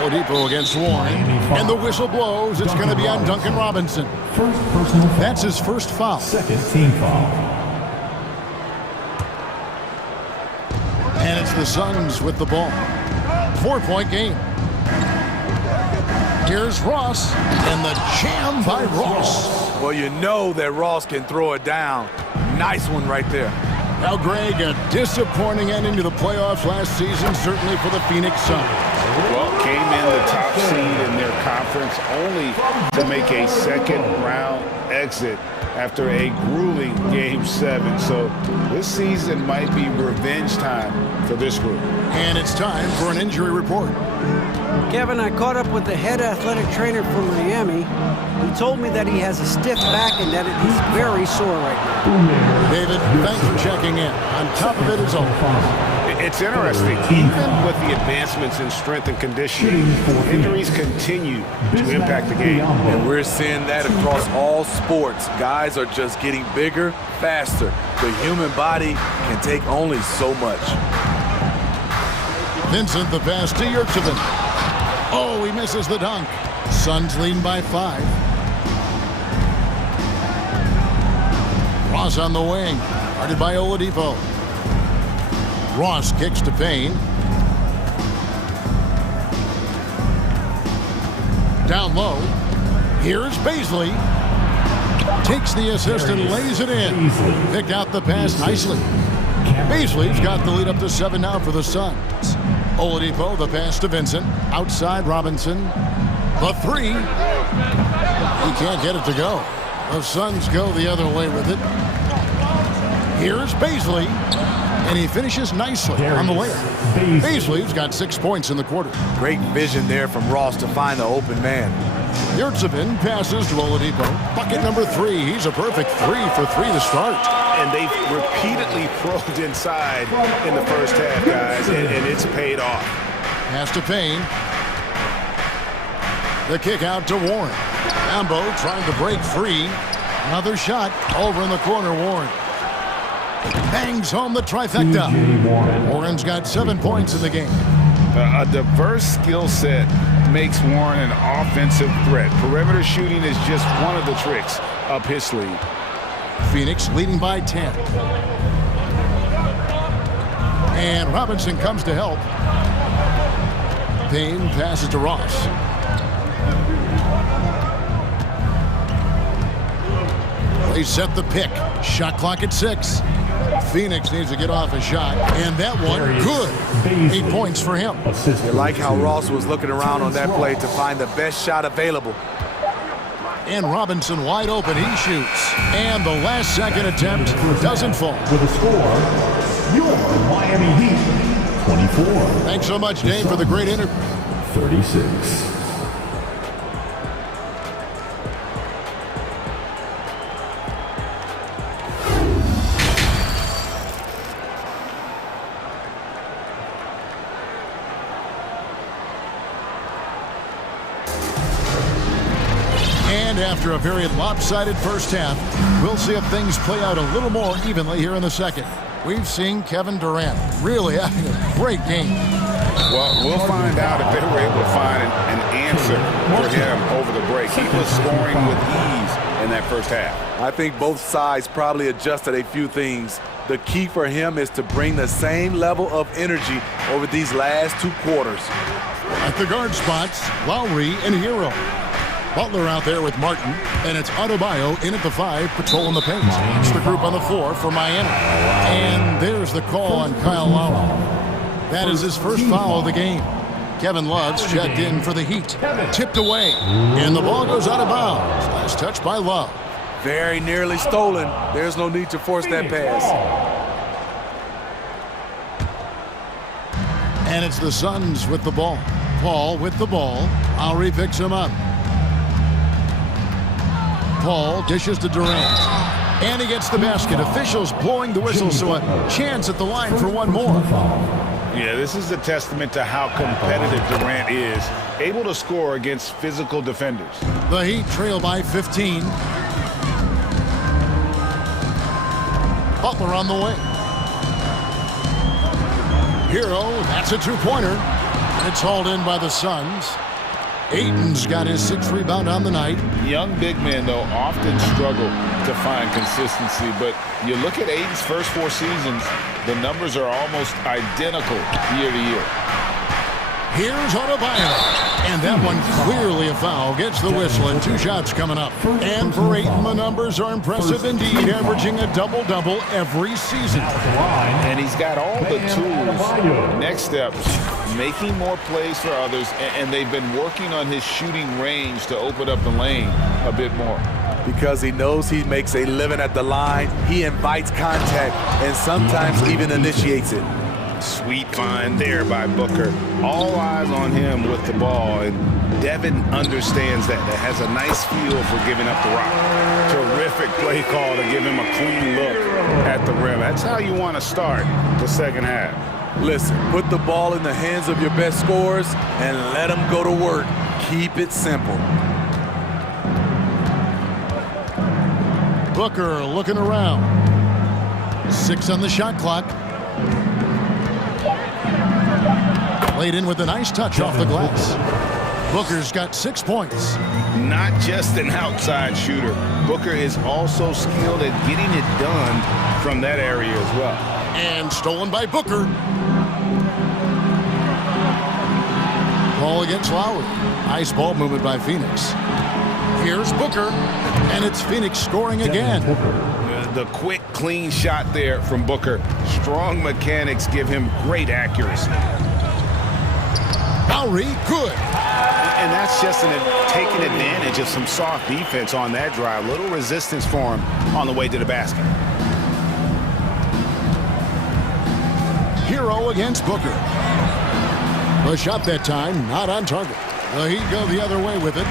Oladipo against Warren. And the whistle blows. It's going to be on Duncan Robinson. That's his first foul. Second team foul. And it's the Suns with the ball. 4-point game. Here's Ross, and the jam by Ross. Well, you know that Ross can throw it down. Nice one right there. Now, Greg, a disappointing ending to the playoffs last season, certainly for the Phoenix Suns. Well, came in the top seed in their conference only to make a second-round exit after a grueling Game 7. So this season might be revenge time for this group. And it's time for an injury report. Kevin, I caught up with the head athletic trainer from Miami. He told me that he has a stiff back and that it is very sore right now. David, thanks for checking in. On top of it is all. It's interesting. Even with the advancements in strength and conditioning, injuries continue to impact the game. And we're seeing that across all sports. Guys are just getting bigger, faster. The human body can take only so much. Vincent, the pass to Yurtsevin. Oh, he misses the dunk. Suns leading by 5. Ross on the wing, guarded by Oladipo. Ross kicks to Payne. Down low. Here's Baisley. Takes the assist and lays it in. Picked out the pass nicely. Baisley's got the lead up to 7 now for the Suns. Oladipo, the pass to Vincent. Outside Robinson. The 3. He can't get it to go. The Suns go the other way with it. Here's Baisley. And he finishes nicely on the layup. Baisley's got 6 points in the quarter. Great vision there from Ross to find the open man. Yurtsevin passes to Oladipo. Bucket number 3. He's a perfect 3 for 3 to start. And they've repeatedly probed inside in the first half, guys, and it's paid off. Pass to Payne. The kick out to Warren. Ambo trying to break free. Another shot over in the corner, Warren. Bangs home the trifecta. Warren's got 7 points in the game. A diverse skill set makes Warren an offensive threat. Perimeter shooting is just one of the tricks up his sleeve. Phoenix leading by 10. And Robinson comes to help. Payne passes to Ross. They set the pick. Shot clock at 6. Phoenix needs to get off a shot. And that one, good. 8 points for him. You like how Ross was looking around on that play to find the best shot available. And Robinson wide open. He shoots. And the last second attempt doesn't fall. With a score, your Miami Heat, 24. Thanks so much, Dave, for the great interview. 36. And after a very lopsided first half, we'll see if things play out a little more evenly here in the second. We've seen Kevin Durant really having a great game. Well, we'll find out if they were able to find an answer for him over the break. He was scoring with ease in that first half. I think both sides probably adjusted a few things. The key for him is to bring the same level of energy over these last 2 quarters. At the guard spots, Lowry and Hero. Butler out there with Martin, and it's Adebayo in at the 5, patrolling the paint. It's the group on the 4 for Miami. And there's the call on Kyle Lowry. That is his first foul of the game. Kevin Love's checked in for the Heat. Tipped away, and the ball goes out of bounds. Last touch by Love. Very nearly stolen. There's no need to force that pass. And it's the Suns with the ball. Paul with the ball. Lowry picks him up. Paul dishes to Durant. And he gets the basket. Officials blowing the whistle, so a chance at the line for one more. Yeah, this is a testament to how competitive Durant is, able to score against physical defenders. The Heat trail by 15. Butler on the wing. Hero, that's a 2-pointer. It's hauled in by the Suns. Ayton's got his 6th rebound on the night. Young big men, though, often struggle to find consistency, but you look at Ayton's first 4 seasons, the numbers are almost identical year to year. Here's Adebayo. And that one clearly a foul. Gets the whistle and 2 shots coming up. And for Ayton, the numbers are impressive indeed, averaging a double-double every season. And he's got all the tools. Next steps, making more plays for others, and they've been working on his shooting range to open up the lane a bit more. Because he knows he makes a living at the line, he invites contact and sometimes even initiates it. Sweet find there by Booker. All eyes on him with the ball, and Devin understands that. That has a nice feel for giving up the rock. Terrific play call to give him a clean look at the rim. That's how you want to start the second half. Listen, put the ball in the hands of your best scorers and let them go to work. Keep it simple. Booker looking around. 6 on the shot clock. Laid in with a nice touch off the glass. Booker's got 6 points. Not just an outside shooter. Booker is also skilled at getting it done from that area as well. And stolen by Booker. Ball against Lowry. Nice ball movement by Phoenix. Here's Booker. And it's Phoenix scoring again. The quick, clean shot there from Booker. Strong mechanics give him great accuracy. Lowry, good. And that's just taking advantage of some soft defense on that drive. Little resistance for him on the way to the basket. Hero against Booker. The shot that time, not on target. The Heat go the other way with it.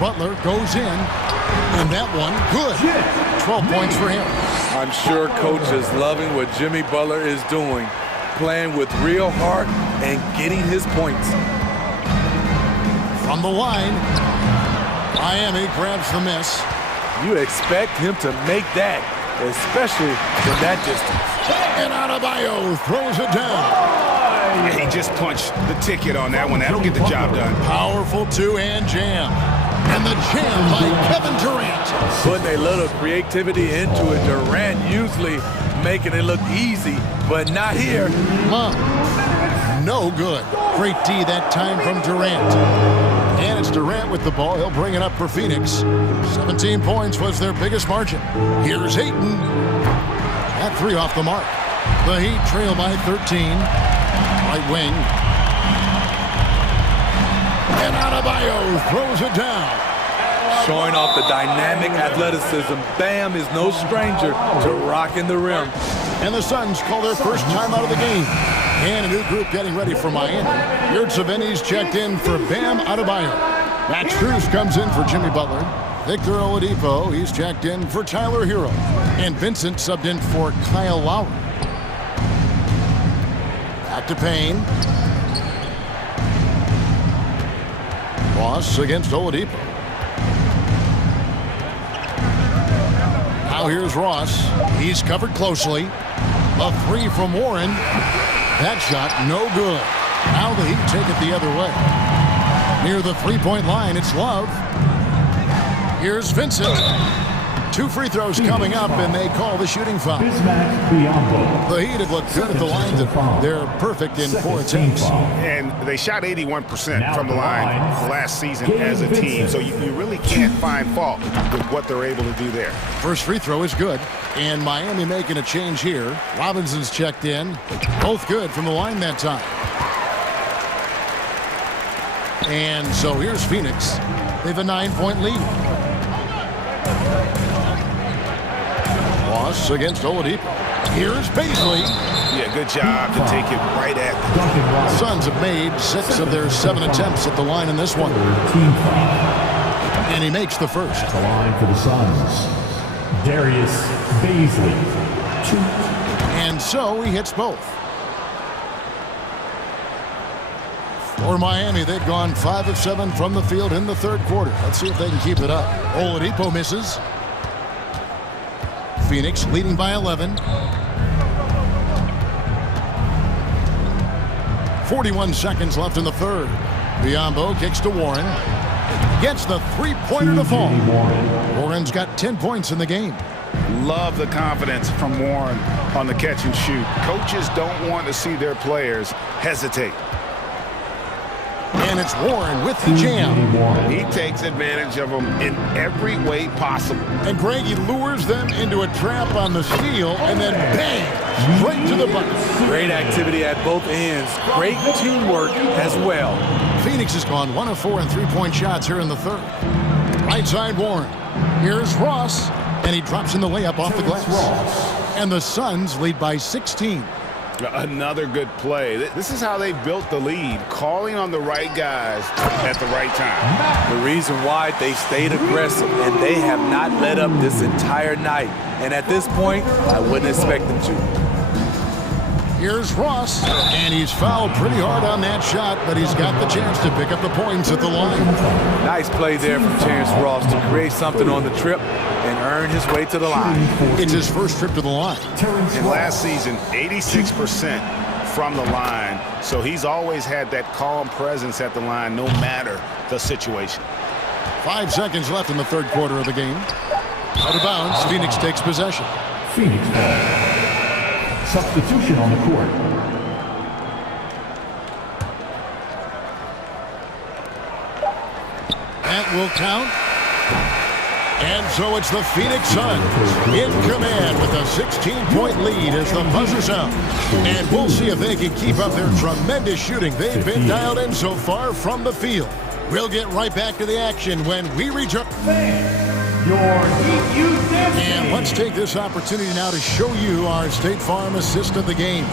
Butler goes in, and that one, good. 12 points for him. I'm sure coach is loving what Jimmy Butler is doing, playing with real heart and getting his points. From the line, Miami grabs the miss. You expect him to make that, especially from that distance. And Adebayo throws it down. He just punched the ticket on that one. That'll get the job done. Powerful two-hand jam. And the jam by Kevin Durant. Putting a little creativity into it. Durant usually making it look easy, but not here. No good. Great D that time from Durant. And it's Durant with the ball. He'll bring it up for Phoenix. 17 points was their biggest margin. Here's Ayton. That 3 off the mark. The Heat trail by 13. Right wing. And Adebayo throws it down. Showing off the dynamic athleticism. Bam is no stranger to rocking the rim. And the Suns call their first time out of the game. And a new group getting ready for Miami. Yurtseven's checked in for Bam Adebayo. Matt Strus comes in for Jimmy Butler. Victor Oladipo, he's checked in for Tyler Hero. And Vincent subbed in for Kyle Lowry. Back to Payne. Ross against Oladipo. Now here's Ross. He's covered closely. A 3 from Warren. That shot no good. Now the Heat take it the other way. Near the three-point line, it's Love. Here's Vincent. 2 free throws coming up, and they call the shooting foul. The Heat have looked good at the line. They're perfect in 4 attempts. And they shot 81% from the line last season as a team, so you really can't find fault with what they're able to do there. First free throw is good, and Miami making a change here. Robinson's checked in. Both good from the line that time. And so here's Phoenix. They have a 9-point lead. Ross against Oladipo. Here's Paisley. Yeah, good job to take it right at the Suns have made 6 of their 7 attempts at the line in this one. And he makes the first. At the line for the Suns, Darius Paisley. And so he hits both. For Miami, they've gone 5 of 7 from the field in the third quarter. Let's see if they can keep it up. Oladipo misses. Phoenix leading by 11. 41 seconds left in the third. Biyombo kicks to Warren. Gets the three-pointer to fall. Warren's got 10 points in the game. Love the confidence from Warren on the catch and shoot. Coaches don't want to see their players hesitate. And it's Warren with the jam. He takes advantage of them in every way possible. And Greg, he lures them into a trap on the steal and then bang, straight to the bucket. Great activity at both ends. Great teamwork as well. Phoenix has gone 1 of 4 in three-point shots here in the third. Right side Warren. Here's Ross, and he drops in the layup off the glass. And the Suns lead by 16. Another good play. This is how they built the lead, calling on the right guys at the right time. The reason why they stayed aggressive, and they have not let up this entire night. And at this point, I wouldn't expect them to. Here's Ross, and he's fouled pretty hard on that shot, but he's got the chance to pick up the points at the line. Nice play there from Terrence Ross to create something on the trip and earn his way to the line. It's his first trip to the line. And last season, 86% from the line, so he's always had that calm presence at the line no matter the situation. 5 seconds left in the third quarter of the game. Out of bounds, Phoenix takes possession. Phoenix ball. Substitution on the court. That will count. And so it's the Phoenix Suns in command with a 16-point lead as the buzzer sounds. And we'll see if they can keep up their tremendous shooting they've been dialed in so far from the field. We'll get right back to the action when we return. And let's take this opportunity now to show you our State Farm assist of the game.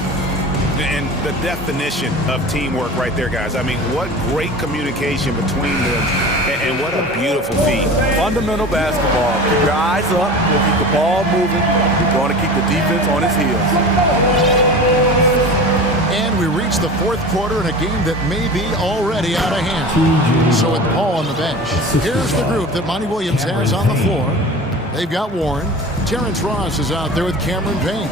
And the definition of teamwork right there, guys. I mean, what great communication between them, and what a beautiful feat. Fundamental basketball. Keep your eyes up. We'll keep the ball moving. You're going to keep the defense on its heels. And we reach the fourth quarter in a game that may be already out of hand. So with Paul on the bench, here's the group that Monty Williams has on the floor. They've got Warren. Terrence Ross is out there with Cameron Payne.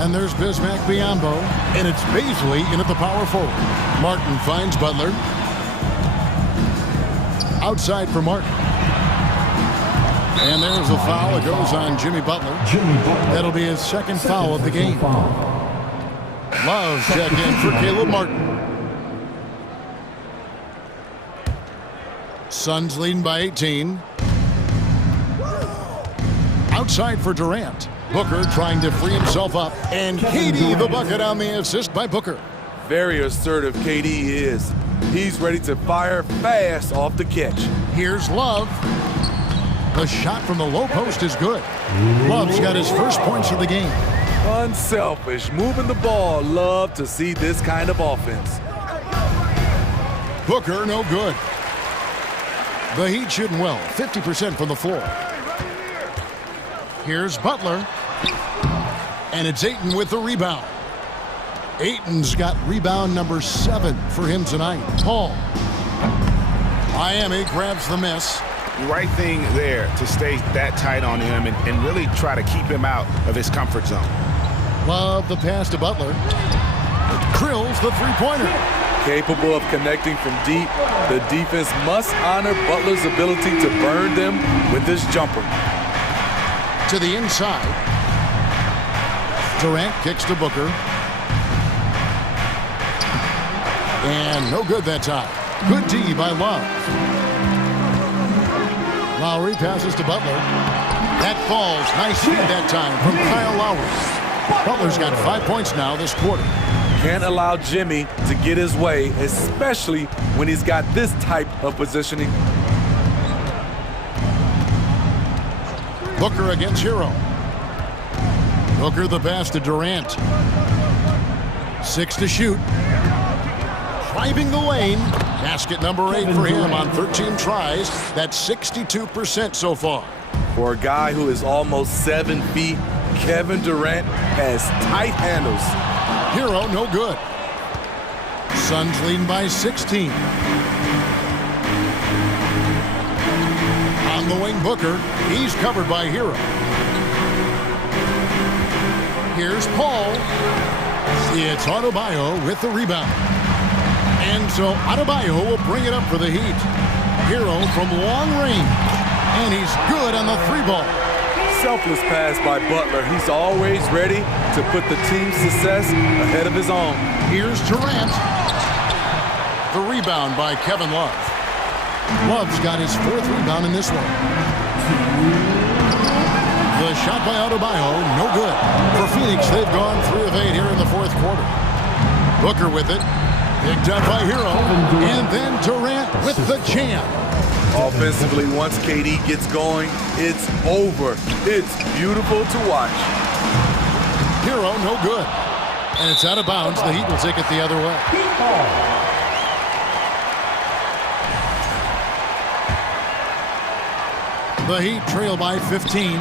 And there's Bismack Biyombo. And it's Baisley in at the power forward. Martin finds Butler. Outside for Martin. And there's a foul. It goes on Jimmy Butler. That'll be his second foul of the game. Love check in for Caleb Martin. Suns leading by 18. Outside for Durant. Booker trying to free himself up. And KD the bucket on the assist by Booker. Very assertive KD is. He's ready to fire fast off the catch. Here's Love. The shot from the low post is good. Love's got his first points of the game. Unselfish, moving the ball. Love to see this kind of offense. Booker, no good. The Heat shooting well, 50% from the floor. Here's Butler. And it's Ayton with the rebound. Ayton's got rebound number 7 for him tonight. Paul. Miami grabs the miss. Right thing there to stay that tight on him and really try to keep him out of his comfort zone. Love the pass to Butler. Drills the three-pointer. Capable of connecting from deep, the defense must honor Butler's ability to burn them with this jumper. To the inside. Durant kicks to Booker. And no good that time. Good D by Love. Lowry passes to Butler. That falls. Nice feed that time from Kyle Lowry. Butler's got 5 points now this quarter. Can't allow Jimmy to get his way, especially when he's got this type of positioning. Booker against Hero. Booker the pass to Durant. 6 to shoot. Driving the lane. Basket number 8 for him on 13 tries. That's 62% so far. For a guy who is almost 7 feet, Kevin Durant has tight handles. Hero, no good. Suns leading by 16. On the wing, Booker. He's covered by Hero. Here's Paul. It's Adebayo with the rebound. And so Adebayo will bring it up for the Heat. Hero from long range. And he's good on the 3 ball. selfless pass by Butler. He's always ready to put the team's success ahead of his own. Here's Durant. The rebound by Kevin Love. Love's got his 4th rebound in this one. The shot by Adebayo, no good. For Phoenix, they've gone 3 of 8 here in the 4th quarter. Booker with it. Picked up by Hero. And then Durant with the jam. Offensively, once KD gets going, it's over. It's beautiful to watch. Hero, no good. And it's out of bounds. The Heat will take it the other way. The Heat trail by 15.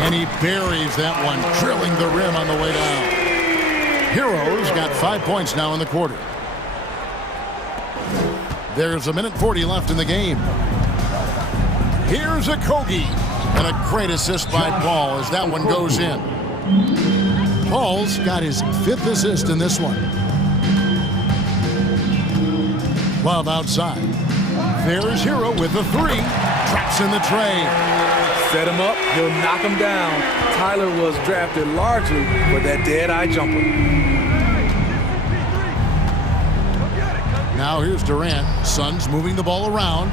And he buries that one, drilling the rim on the way down. Hero's got 5 points now in the quarter. There's 1:40 left in the game. Here's a Kogi. And a great assist by Paul as that one goes in. Paul's got his 5th assist in this one. Love outside. There's Hero with the 3. Traps in the tray. Set him up, he'll knock him down. Tyler was drafted largely for that dead-eye jumper. Now here's Durant. Suns moving the ball around.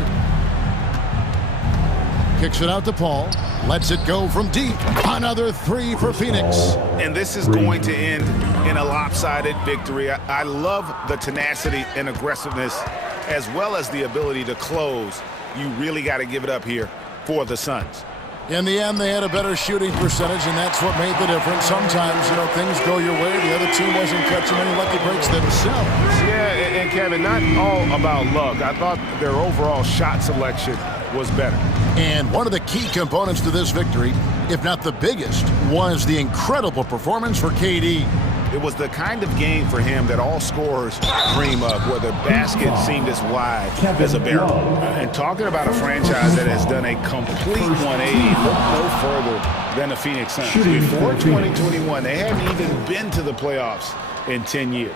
Kicks it out to Paul. Lets it go from deep. Another 3 for Phoenix. And this is going to end in a lopsided victory. I love the tenacity and aggressiveness as well as the ability to close. You really got to give it up here for the Suns. In the end, they had a better shooting percentage, and that's what made the difference. Sometimes, things go your way. The other team wasn't catching any lucky breaks themselves. Yeah, and Kevin, not all about luck. I thought their overall shot selection was better. And one of the key components to this victory, if not the biggest, was the incredible performance for KD. It was the kind of game for him that all scorers dream of, where the basket seemed as wide as a barrel. And talking about a franchise that has done a complete 180, look no further than the Phoenix Suns. Before 2021, they hadn't even been to the playoffs in 10 years.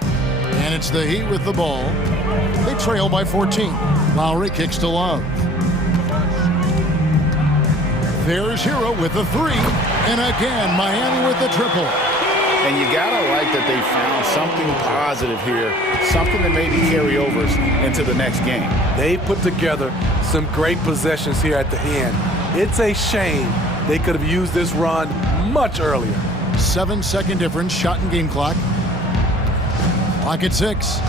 And it's the Heat with the ball. They trail by 14. Lowry kicks to Love. There's Hero with the 3. And again, Miami with the triple. And you gotta like that they found something positive here, something that maybe carry overs into the next game. They put together some great possessions here at the end. It's a shame they could have used this run much earlier. 7-second difference, shot and game clock. Clock at 6.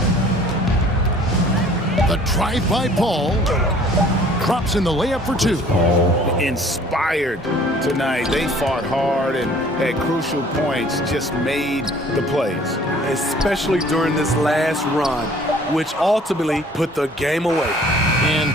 The drive by Paul. Drops in the layup for 2. Inspired tonight. They fought hard and at crucial points just made the plays. Especially during this last run, which ultimately put the game away. And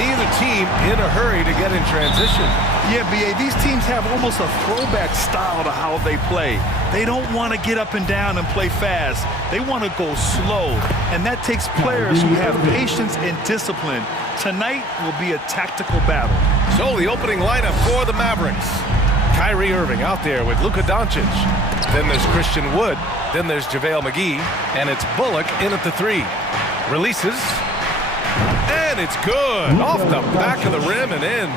neither team in a hurry to get in transition. Yeah, B.A., these teams have almost a throwback style to how they play. They don't want to get up and down and play fast. They want to go slow, and that takes players who have patience and discipline. Tonight will be a tactical battle. So the opening lineup for the Mavericks. Kyrie Irving out there with Luka Doncic. Then there's Christian Wood. Then there's JaVale McGee. And it's Bullock in at the 3. Releases. And it's good. Off the back of the rim and in.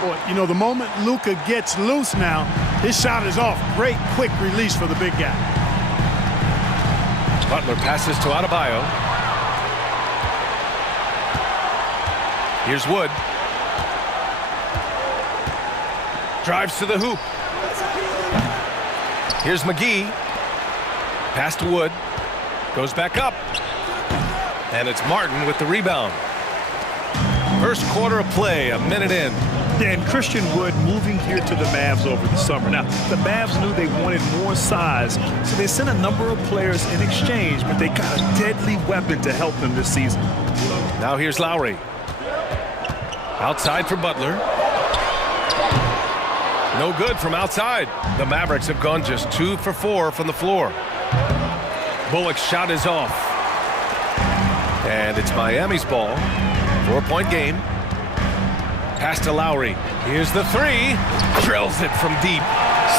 Boy, you know, the moment Luka gets loose now, his shot is off. Great quick release for the big guy. Butler passes to Adebayo. Here's Wood. Drives to the hoop. Here's McGee. Pass to Wood. Goes back up. And it's Martin with the rebound. First quarter of play, a minute in. And Christian Wood moving here to the Mavs over the summer. Now, the Mavs knew they wanted more size, so they sent a number of players in exchange, but they got a deadly weapon to help them this season. Now here's Lowry. Outside for Butler. No good from outside. The Mavericks have gone just 2 for 4 from the floor. Bullock's shot is off. And it's Miami's ball. 4-point game. Pass to Lowry. Here's the 3. Drills it from deep.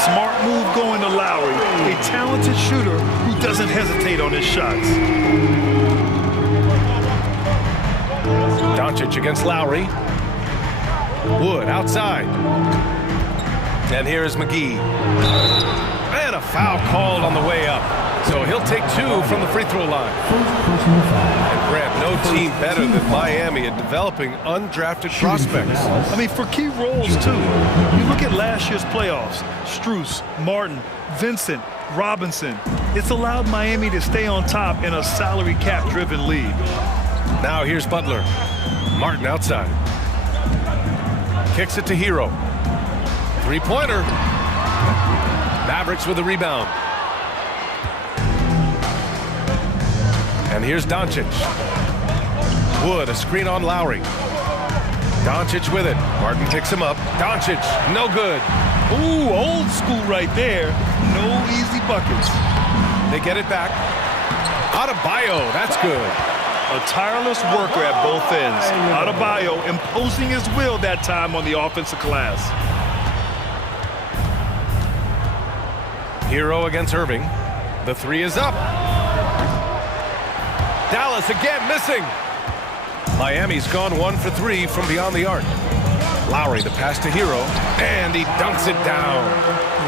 Smart move going to Lowry. A talented shooter who doesn't hesitate on his shots. Doncic against Lowry. Wood outside. And here's McGee. And a foul called on the way up. So he'll take 2 from the free throw line. And Grant, no team better than Miami at developing undrafted prospects. I mean, for key roles, too. You look at last year's playoffs. Strus, Martin, Vincent, Robinson. It's allowed Miami to stay on top in a salary cap-driven league. Now here's Butler. Martin outside. Kicks it to Hero. Three-pointer. Mavericks with the rebound. And here's Doncic. Wood, a screen on Lowry. Doncic with it. Martin picks him up. Doncic, no good. Ooh, old school right there. No easy buckets. They get it back. Adebayo, that's good. A tireless worker at both ends. Adebayo imposing his will that time on the offensive glass. Hero against Irving. The 3 is up. Dallas again missing. Miami's gone 1 for 3 from beyond the arc. Lowry, the pass to Hero, and he dunks it down.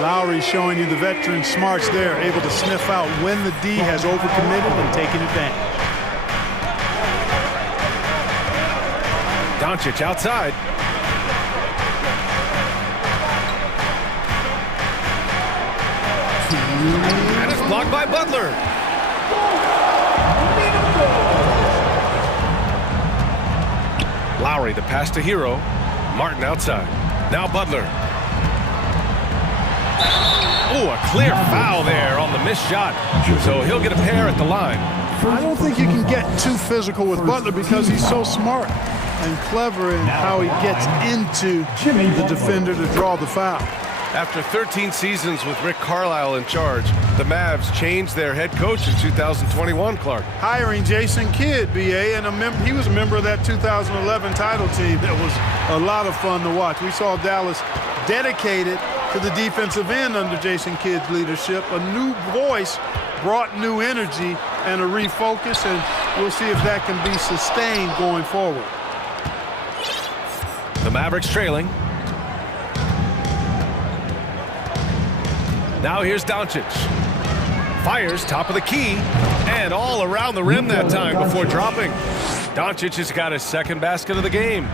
Lowry showing you the veteran smarts there, able to sniff out when the D has overcommitted and taken advantage. Doncic outside. And it's blocked by Butler. Lowry, the pass to Hero. Martin outside. Now Butler. Oh, a clear foul there on the missed shot. So he'll get a pair at the line. I don't think you can get too physical with Butler because he's so smart and clever in how he gets into the defender to draw the foul. After 13 seasons with Rick Carlisle in charge, the Mavs changed their head coach in 2021, Clark. Hiring Jason Kidd, BA, and he was a member of that 2011 title team. That was a lot of fun to watch. We saw Dallas dedicated to the defensive end under Jason Kidd's leadership. A new voice brought new energy and a refocus, and we'll see if that can be sustained going forward. The Mavericks trailing. Now here's Doncic. Fires top of the key and all around the rim that time before dropping. Doncic has got his second basket of the game.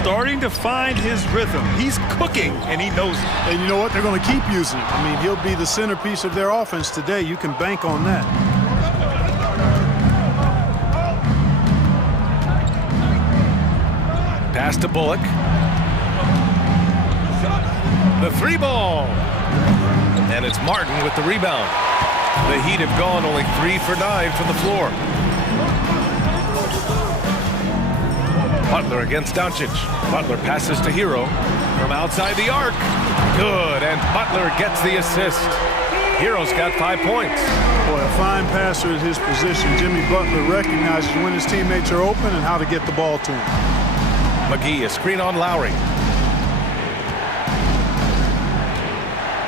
Starting to find his rhythm. He's cooking, and he knows it. And you know what? They're going to keep using him. I mean, he'll be the centerpiece of their offense today. You can bank on that. Pass to Bullock. The 3 ball. And it's Martin with the rebound. The Heat have gone only 3 for 9 from the floor. Butler against Doncic. Butler passes to Hero from outside the arc. Good, and Butler gets the assist. Hero's got 5 points. Boy, a fine passer at his position. Jimmy Butler recognizes when his teammates are open and how to get the ball to him. McGee, a screen on Lowry.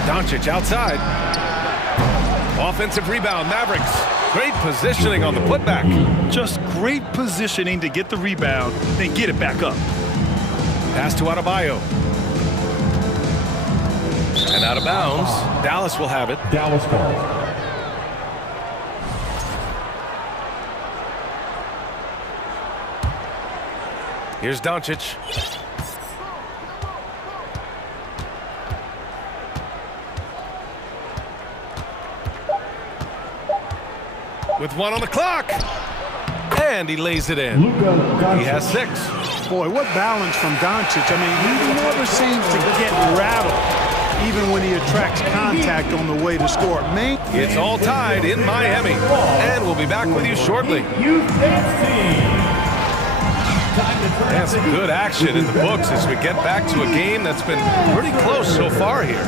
Doncic outside. Offensive rebound, Mavericks. Great positioning on the putback. Just great positioning to get the rebound, then get it back up. Pass to Adebayo. And out of bounds. Dallas will have it. Dallas ball. Here's Doncic. With 1 on the clock. And he lays it in. He has 6. Boy, what balance from Doncic. I mean, he never seems to get rattled, even when he attracts contact on the way to score. It's all tied in Miami. And we'll be back with you shortly. And some good action in the books as we get back to a game that's been pretty close so far here.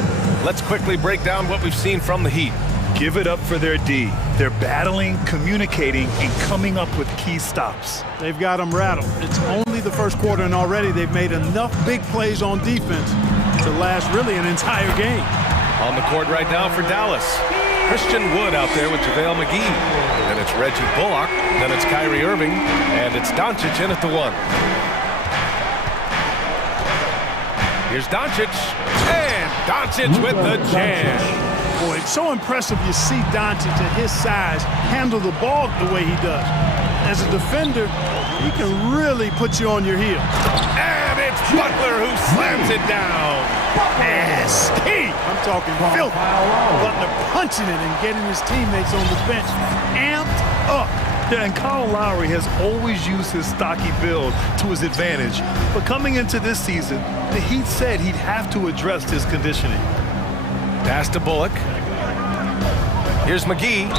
Let's quickly break down what we've seen from the Heat. Give it up for their D. They're battling, communicating, and coming up with key stops. They've got them rattled. It's only the first quarter, and already they've made enough big plays on defense to last really an entire game. On the court right now for Dallas. Christian Wood out there with JaVale McGee. Then it's Reggie Bullock. Then it's Kyrie Irving. And it's Doncic in at the 1. Here's Doncic. And Doncic with the jam. Boy, it's so impressive you see Doncic at his size handle the ball the way he does. As a defender, he can really put you on your heel. And it's Butler who slams it down. Nasty. I'm talking filthy. Butler punching it and getting his teammates on the bench amped up. Yeah, and Kyle Lowry has always used his stocky build to his advantage. But coming into this season, the Heat said he'd have to address his conditioning. Pass to Bullock. Here's McGee.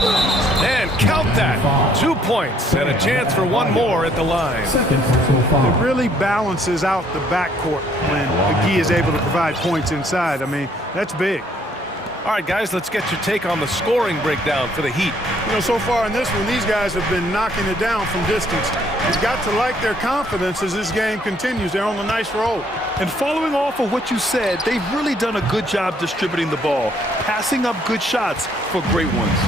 And count that. 2 points and a chance for 1 more at the line. It really balances out the backcourt when McGee is able to provide points inside. I mean, that's big. All right, guys, let's get your take on the scoring breakdown for the Heat. You know, so far in this one, these guys have been knocking it down from distance. You've got to like their confidence as this game continues. They're on a nice roll. And following off of what you said, they've really done a good job distributing the ball, passing up good shots for great ones.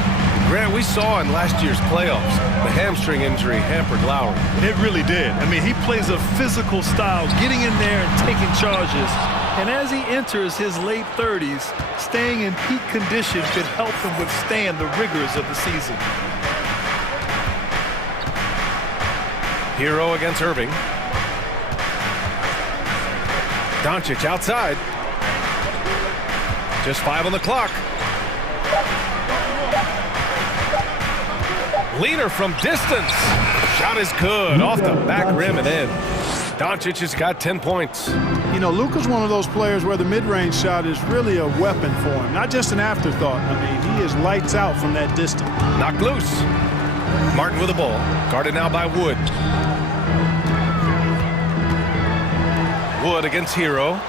Grant, we saw in last year's playoffs, the hamstring injury hampered Lowry. It really did. I mean, he plays a physical style, getting in there and taking charges. And as he enters his late 30s, staying in peak condition could help him withstand the rigors of the season. Hero against Irving. Doncic outside. Just 5 on the clock. Leaner from distance. Shot is good. Off the back rim and in. Doncic has got 10 points. You know, Luka's one of those players where the mid-range shot is really a weapon for him, not just an afterthought. I mean, he is lights out from that distance. Knocked loose. Martin with the ball. Guarded now by Wood. Wood against Hero.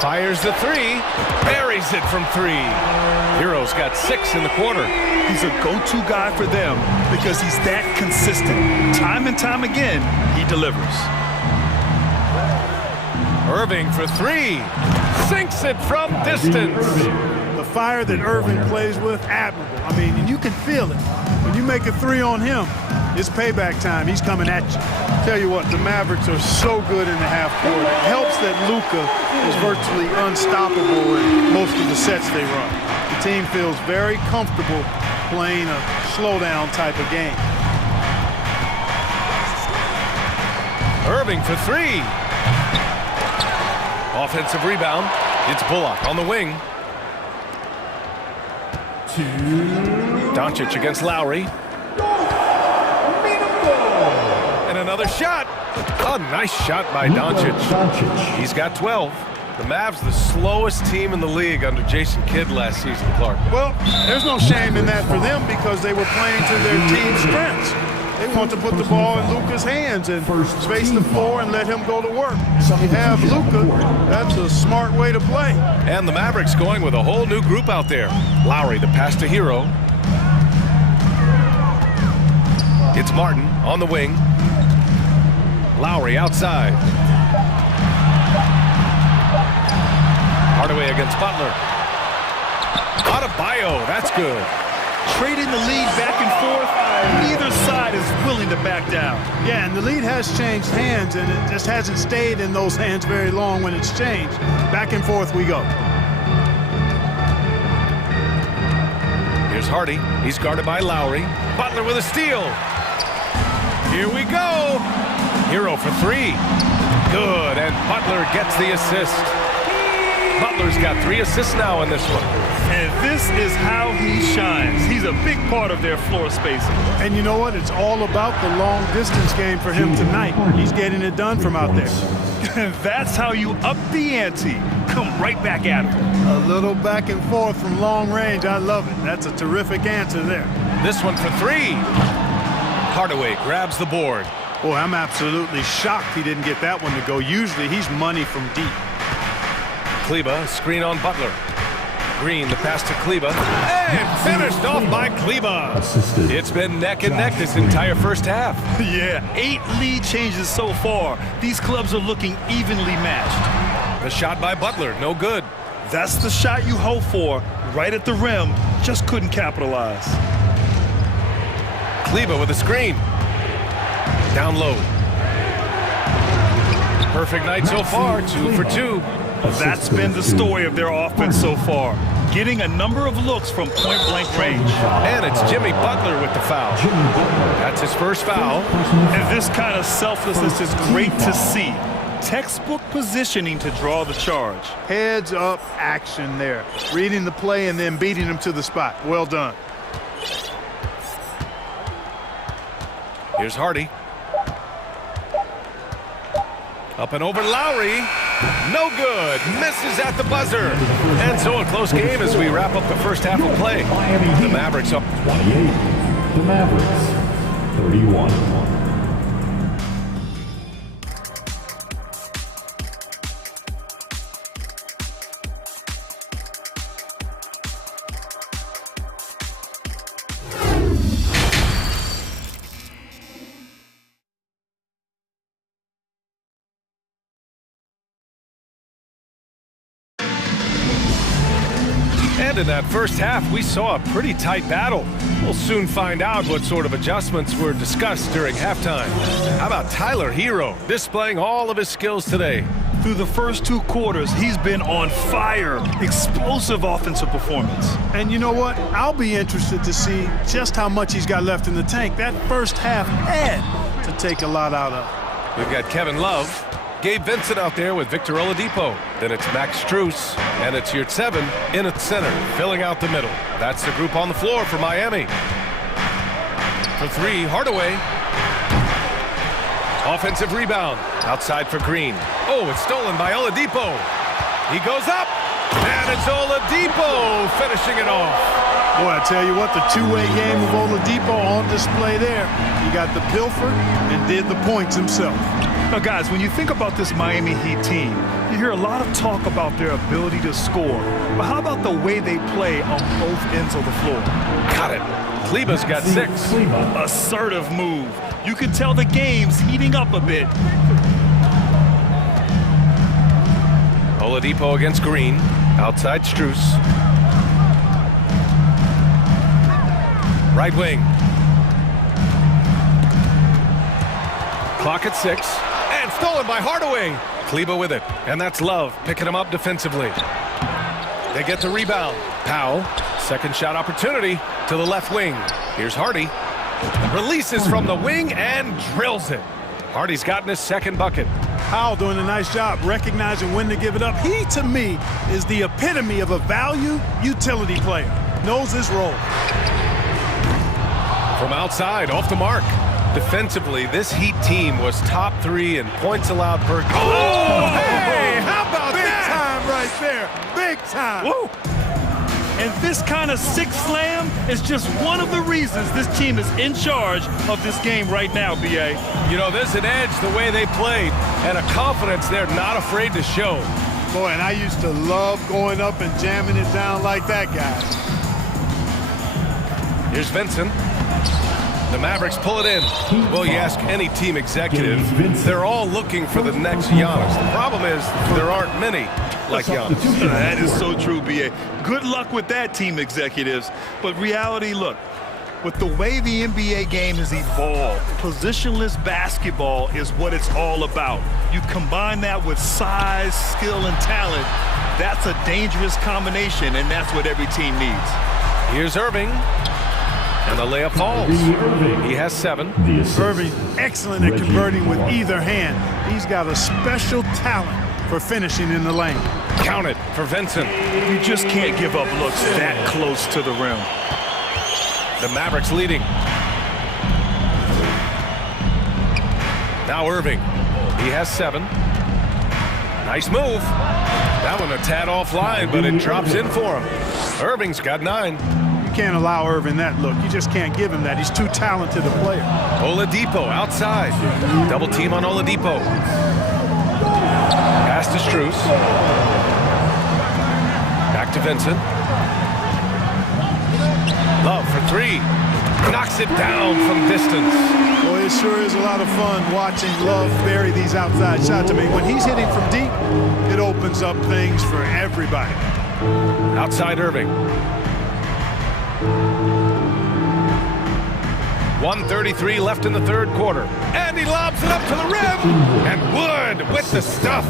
Fires the 3. Buries it from 3. Hero's got 6 in the quarter. He's a go-to guy for them because he's that consistent. Time and time again, he delivers. Irving for 3. Sinks it from distance. The fire that Irving plays with, admirable. I mean, and you can feel it. When you make a 3 on him, it's payback time. He's coming at you. Tell you what, the Mavericks are so good in the half court. It helps that Luka is virtually unstoppable in most of the sets they run. The team feels very comfortable playing a slowdown type of game. Irving for 3. Offensive rebound. It's Bullock on the wing. Doncic against Lowry. And another shot. A nice shot by Doncic. He's got 12. The Mavs, the slowest team in the league under Jason Kidd last season, Clark. Well, there's no shame in that for them because they were playing to their team's strengths. They want to put the ball in Luka's hands and space the floor and let him go to work. If you have Luka, that's a smart way to play. And the Mavericks going with a whole new group out there. Lowry, the pass to Hero. It's Martin on the wing. Lowry outside. Hardaway against Butler. Adebayo, that's good. Trading the lead back and forth, neither side is willing to back down. Yeah, and the lead has changed hands, and it just hasn't stayed in those hands very long when it's changed. Back and forth we go. Here's Hardy. He's guarded by Lowry. Butler with a steal. Here we go. Hero for three. Good, and Butler gets the assist. Butler's got 3 assists now in this one. And this is how he shines. He's a big part of their floor spacing. And you know what? It's all about the long distance game for him tonight. He's getting it done from out there. And that's how you up the ante. Come right back at him. A little back and forth from long range. I love it. That's a terrific answer there. This one for 3. Hardaway grabs the board. Boy, I'm absolutely shocked he didn't get that one to go. Usually he's money from deep. Kleba, screen on Butler. Green, the pass to Kleba. And finished off by Kleba. It's been neck and neck this entire first half. Yeah, 8 lead changes so far. These clubs are looking evenly matched. The shot by Butler, no good. That's the shot you hope for. Right at the rim, just couldn't capitalize. Kleba with a screen. Down low. Perfect night so far, 2 for 2. That's been the story of their offense so far. Getting a number of looks from point-blank range. And it's Jimmy Butler with the foul. That's his first foul. And this kind of selflessness is great to see. Textbook positioning to draw the charge. Heads up action there. Reading the play and then beating him to the spot. Well done. Here's Hardy. Up and over Lowry. No good. Misses at the buzzer. And so a close game as we wrap up the first half of play. The Mavericks up 28. The Mavericks 31. And in that first half, we saw a pretty tight battle. We'll soon find out what sort of adjustments were discussed during halftime. How about Tyler Hero displaying all of his skills today? Through the first 2 quarters, he's been on fire. Explosive offensive performance. And you know what? I'll be interested to see just how much he's got left in the tank. That first half had to take a lot out of. We've got Kevin Love, Gabe Vincent out there with Victor Oladipo. Then it's Max Strus, and it's Yurtseven in at center, filling out the middle. That's the group on the floor for Miami. For 3, Hardaway. Offensive rebound. Outside for Green. Oh, it's stolen by Oladipo. He goes up, and it's Oladipo finishing it off. Boy, I tell you what, the two-way game of Oladipo on display there. He got the pilfer and did the points himself. Now, guys, when you think about this Miami Heat team, you hear a lot of talk about their ability to score. But how about the way they play on both ends of the floor? Got it. Kleba's got 6. Assertive move. You can tell the game's heating up a bit. Oladipo against Green. Outside Strus. Right wing. Clock at 6. And stolen by Hardaway. Kleba with it. And that's Love picking him up defensively. They get the rebound. Powell. Second shot opportunity to the left wing. Here's Hardy. Releases from the wing and drills it. Hardy's gotten his second bucket. Powell doing a nice job recognizing when to give it up. He, to me, is the epitome of a value utility player. Knows his role. From outside, off the mark. Defensively, this Heat team was top 3 in points allowed per game. Oh, hey, how about that? Big time right there. Big time. Woo. And this kind of six slam is just one of the reasons this team is in charge of this game right now, B.A. You know, there's an edge the way they played and a confidence they're not afraid to show. Boy, and I used to love going up and jamming it down like that, guys. Here's Vincent. The Mavericks pull it in. Well, you ask any team executive, they're all looking for the next Giannis. The problem is there aren't many like Giannis. That is so true, B.A. Good luck with that, team executives. But reality, look, with the way the NBA game has evolved, positionless basketball is what it's all about. You combine that with size, skill, and talent, that's a dangerous combination, and that's what every team needs. Here's Irving. And the layup falls. He has 7. Irving, excellent at converting with either hand. He's got a special talent for finishing in the lane. Count it for Vincent. You just can't give up looks that close to the rim. The Mavericks leading. Now Irving. He has 7. Nice move. That one a tad offline, but it drops in for him. Irving's got 9. Can't allow Irving that look. You just can't give him that. He's too talented a player. Oladipo outside. Double team on Oladipo. Pass to Strus. Back to Vincent. Love for 3. Knocks it down from distance. Boy, it sure is a lot of fun watching Love bury these outside shots. I mean, when he's hitting from deep, it opens up things for everybody. Outside Irving. 1:33 left in the third quarter. And he lobs it up to the rim. And Wood with the stuff.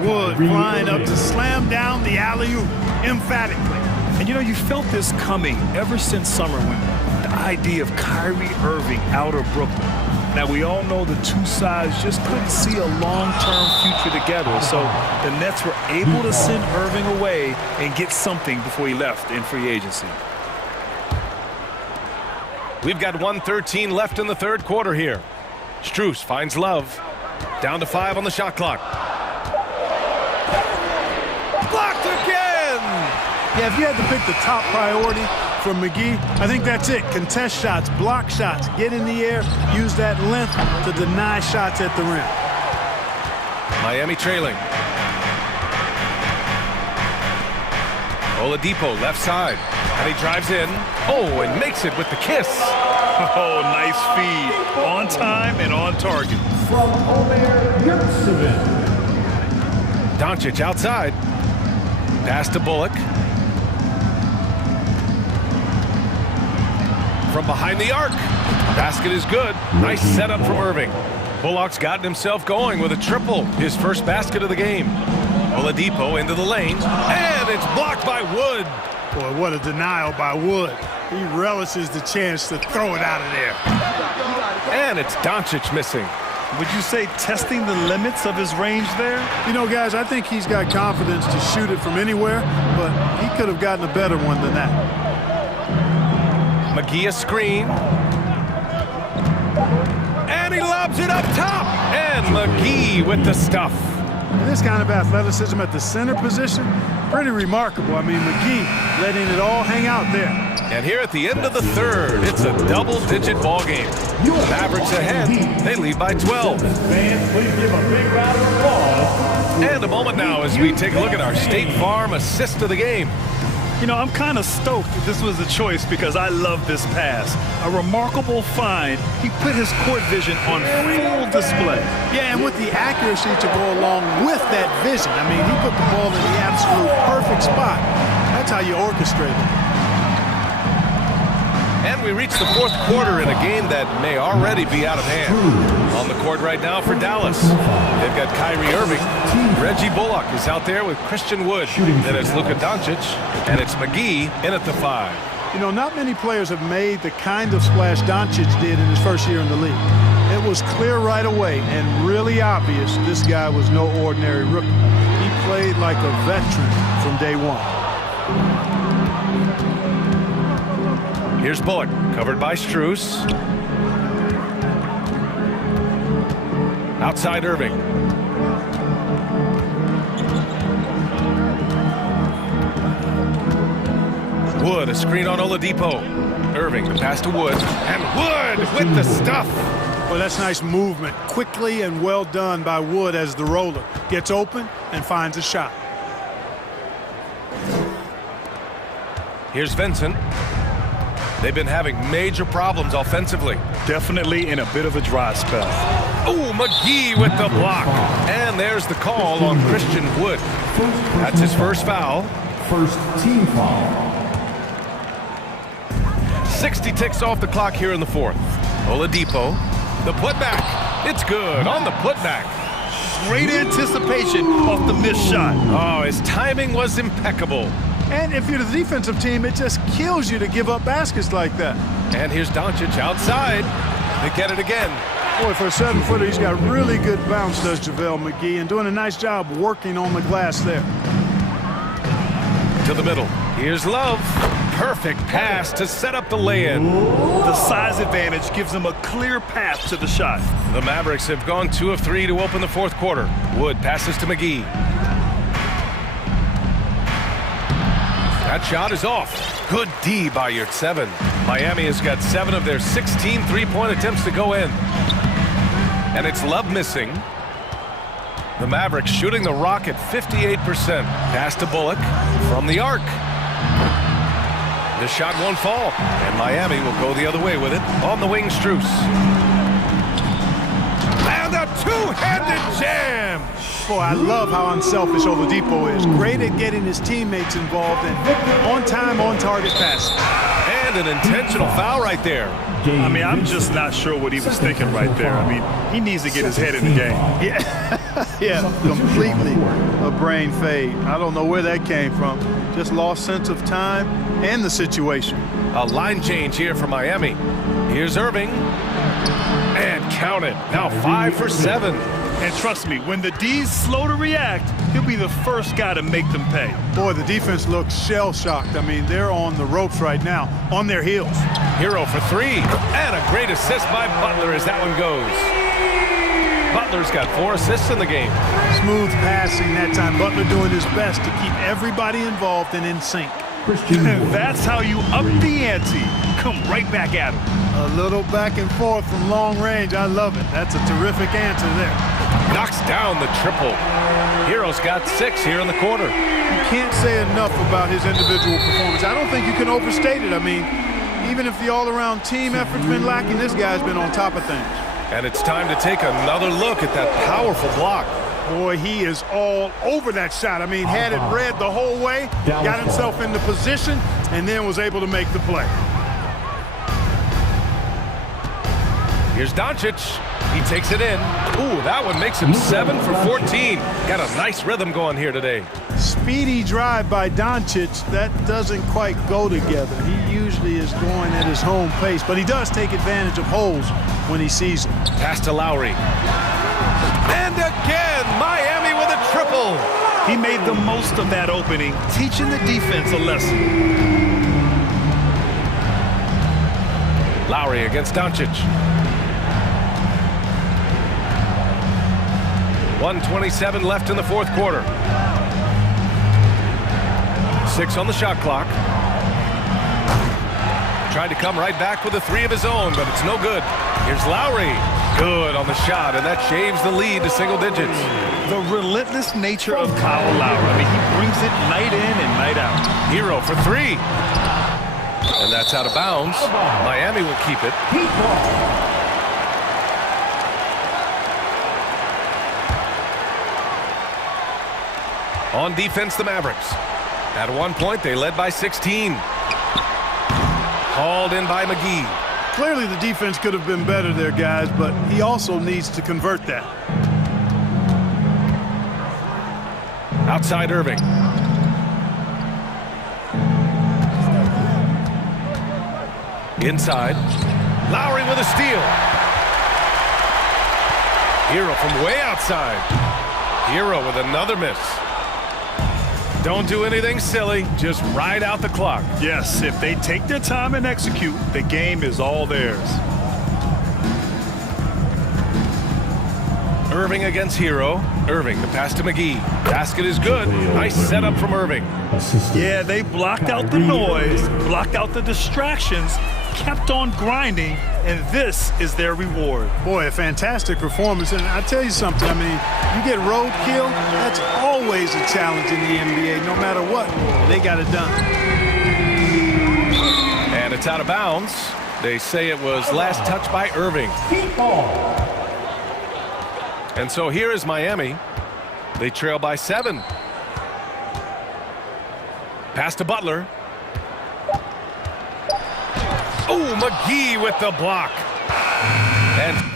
Wood flying up to slam down the alley-oop emphatically. And you know, you felt this coming ever since summer when the idea of Kyrie Irving out of Brooklyn. Now, we all know the two sides just couldn't see a long-term future together. So the Nets were able to send Irving away and get something before he left in free agency. We've got 1:13 left in the third quarter here. Strus finds Love. Down to 5 on the shot clock. Blocked again! Yeah, if you had to pick the top priority from McGee, I think that's it. Contest shots, block shots, get in the air, use that length to deny shots at the rim. Miami trailing. Oladipo left side. And he drives in. Oh, and makes it with the kiss. Oh, nice feed. On time and on target. Doncic outside. Pass to Bullock. From behind the arc. Basket is good. Nice setup from Irving. Bullock's gotten himself going with a triple. His first basket of the game. Oladipo into the lane. And it's blocked by Wood. Boy, what a denial by Wood. He relishes the chance to throw it out of there. And it's Doncic missing. Would you say testing the limits of his range there? You know, guys, I think he's got confidence to shoot it from anywhere, but he could have gotten a better one than that. McGee a screen. And he lobs it up top. And McGee with the stuff. And this kind of athleticism at the center position, pretty remarkable. I mean, McGee letting it all hang out there. And here at the end of the third, it's a double-digit ball game. Mavericks ahead. They lead by 12. Fans, please give a big round of applause. And a moment now as we take a look at our State Farm assist of the game. You know, I'm kind of stoked that this was a choice because I love this pass. A remarkable find. He put his court vision on full display. Yeah, and with the accuracy to go along with that vision. I mean, he put the ball in the absolute perfect spot. That's how you orchestrate it. And we reach the fourth quarter in a game that may already be out of hand. On the court right now for Dallas. They've got Kyrie Irving. Reggie Bullock is out there with Christian Wood. Then it's Luka Doncic. And it's McGee in at the 5. You know, not many players have made the kind of splash Doncic did in his first year in the league. It was clear right away and really obvious this guy was no ordinary rookie. He played like a veteran from day one. Here's Bullock, covered by Strus. Outside Irving. Wood, a screen on Oladipo. Irving, the pass to Wood, and Wood with the stuff. Well, that's nice movement. Quickly and well done by Wood as the roller gets open and finds a shot. Here's Vincent. They've been having major problems offensively. Definitely in a bit of a dry spell. Oh, McGee with the block. And there's the call on Christian Wood. That's his first foul. First team foul. 60 ticks off the clock here in the fourth. Oladipo, the putback. It's good on the putback. Great anticipation off the missed shot. Oh, his timing was impeccable. And if you're the defensive team, it just kills you to give up baskets like that. And here's Doncic outside. They get it again. Boy, for a 7-footer, he's got really good bounce, does JaVale McGee, and doing a nice job working on the glass there. To the middle. Here's Love. Perfect pass to set up the lay-in. The size advantage gives them a clear path to the shot. The Mavericks have gone 2 of 3 to open the fourth quarter. Wood passes to McGee. That shot is off. Good D by Yurtseven. Miami has got 7 of their 16 three-point attempts to go in. And it's Love missing. The Mavericks shooting the rock at 58%. Pass to Bullock from the arc. The shot won't fall, and Miami will go the other way with it. On the wing, Strus. And a two-handed jam! Boy, I love how unselfish Oladipo is. Great at getting his teammates involved and on-time, on-target passing. And an intentional foul right there. I mean, I'm just not sure what he was thinking right there. I mean, he needs to get his head in the game. Yeah, completely a brain fade. I don't know where that came from. Just lost sense of time and the situation. A line change here for Miami. Here's Irving. And count it. Now 5 for 7. And trust me, when the D's slow to react, he'll be the first guy to make them pay. Boy, the defense looks shell-shocked. I mean, they're on the ropes right now, on their heels. Hero for 3. And a great assist by Butler as that one goes. Butler's got 4 assists in the game. Smooth passing that time. Butler doing his best to keep everybody involved and in sync. That's how you up the ante. Come right back at him. A little back and forth from long range. I love it. That's a terrific answer there. Knocks down the triple. Hero's got 6 here in the quarter. You can't say enough about his individual performance. I don't think you can overstate it. I mean, even if the all-around team effort's been lacking, this guy's been on top of things. And it's time to take another look at that powerful block. Boy, he is all over that shot. I mean, had it read the whole way, got himself into position, and then was able to make the play. Here's Doncic. He takes it in. Ooh, that one makes him 7 for 14. Got a nice rhythm going here today. Speedy drive by Doncic. That doesn't quite go together. He usually is going at his home pace, but he does take advantage of holes when he sees them. Pass to Lowry. And again, Miami with a triple. He made the most of that opening, teaching the defense a lesson. Lowry against Doncic. 1:27 left in the fourth quarter. 6 on the shot clock. Tried to come right back with a 3 of his own, but it's no good. Here's Lowry. Good on the shot, and that shaves the lead to single digits. The relentless nature of Kyle Lowry. I mean, he brings it night in and night out. Hero for 3. And that's out of bounds. Miami will keep it. On defense, the Mavericks. At one point, they led by 16. Hauled in by McGee. Clearly, the defense could have been better there, guys, but he also needs to convert that. Outside Irving. Inside. Lowry with a steal. Hero from way outside. Hero with another miss. Don't do anything silly. Just ride out the clock. Yes, if they take their time and execute, the game is all theirs. Irving against Hero. Irving, the pass to McGee. Basket is good. Nice setup from Irving. Yeah, they blocked out the noise, blocked out the distractions, kept on grinding, and this is their reward. Boy, a fantastic performance. And I tell you something, I mean, you get roadkill, that's always a challenge in the NBA, no matter what. They got it done. And it's out of bounds. They say it was last touched by Irving. And so here is Miami. They trail by 7. Pass to Butler. Oh, McGee with the block. And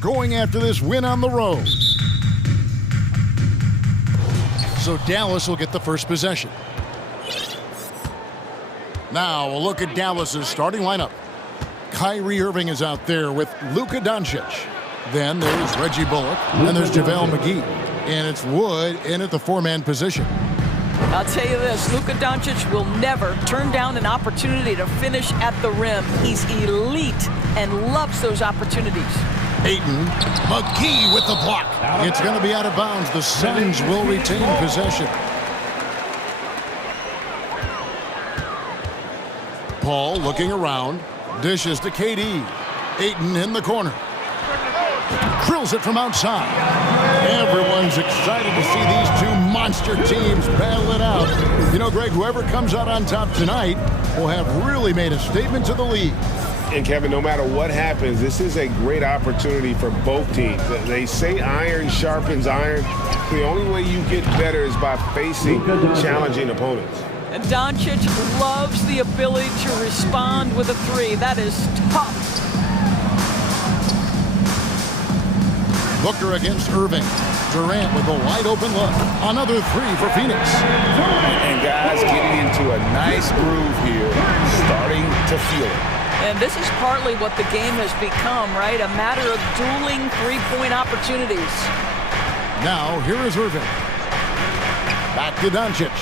going after this win on the road. So Dallas will get the first possession. Now a look at Dallas's starting lineup. Kyrie Irving is out there with Luka Doncic. Then there's Reggie Bullock, and there's JaVale McGee. And it's Wood in at the four-man position. I'll tell you this, Luka Doncic will never turn down an opportunity to finish at the rim. He's elite and loves those opportunities. Ayton, McGee with the block. It's going to be out of bounds. The Suns will retain possession. Paul looking around, dishes to KD. Ayton in the corner. Drills it from outside. Everyone's excited to see these two monster teams battle it out. You know, Greg, whoever comes out on top tonight will have really made a statement to the league. And Kevin, no matter what happens, this is a great opportunity for both teams. They say iron sharpens iron. The only way you get better is by facing challenging opponents. And Doncic loves the ability to respond with a three. That is tough. Booker against Irving. Durant with a wide open look. Another three for Phoenix. And guys getting into a nice groove here, starting to feel it. And this is partly what the game has become, right? A matter of dueling three-point opportunities. Now, here is Irving. Back to Doncic.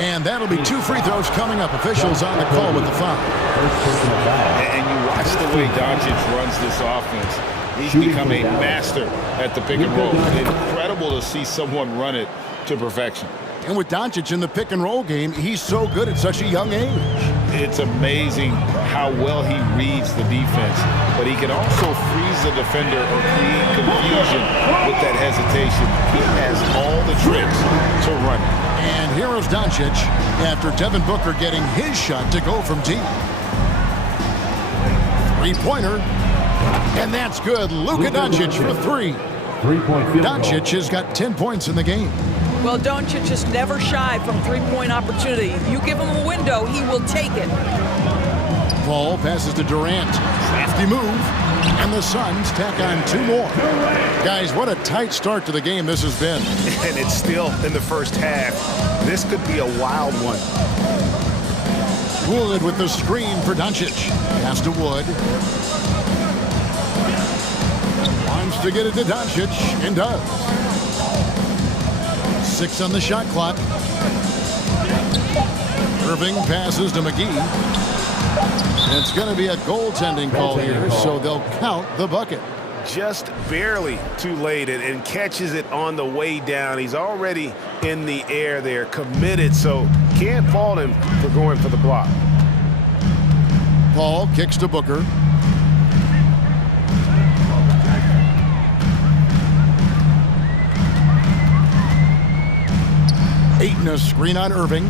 And that'll be two free throws coming up. Officials on the call with the foul. And you watch the way Doncic runs this offense. He's become a master at the pick and roll. Incredible to see someone run it to perfection. And with Doncic in the pick and roll game, he's so good at such a young age. It's amazing how well he reads the defense, but he can also freeze the defender or create confusion with that hesitation. He has all the tricks to run it. And here is Doncic after Devin Booker getting his shot to go from deep. Three-pointer. And that's good. Luka Doncic for three. Doncic has got 10 points in the game. Well, Doncic is never shy from three-point opportunity. You give him a window, he will take it. Paul passes to Durant. Crafty move. And the Suns tack on two more. Guys, what a tight start to the game this has been. And it's still in the first half. This could be a wild one. Wood with the screen for Doncic. Pass to Wood. Wants to get it to Doncic and does. 6 on the shot clock. Irving passes to McGee. It's going to be a goaltending call here, so they'll count the bucket. Just barely too late and catches it on the way down. He's already in the air there, committed, so can't fault him for going for the block. Paul kicks to Booker. Ayton a screen on Irving.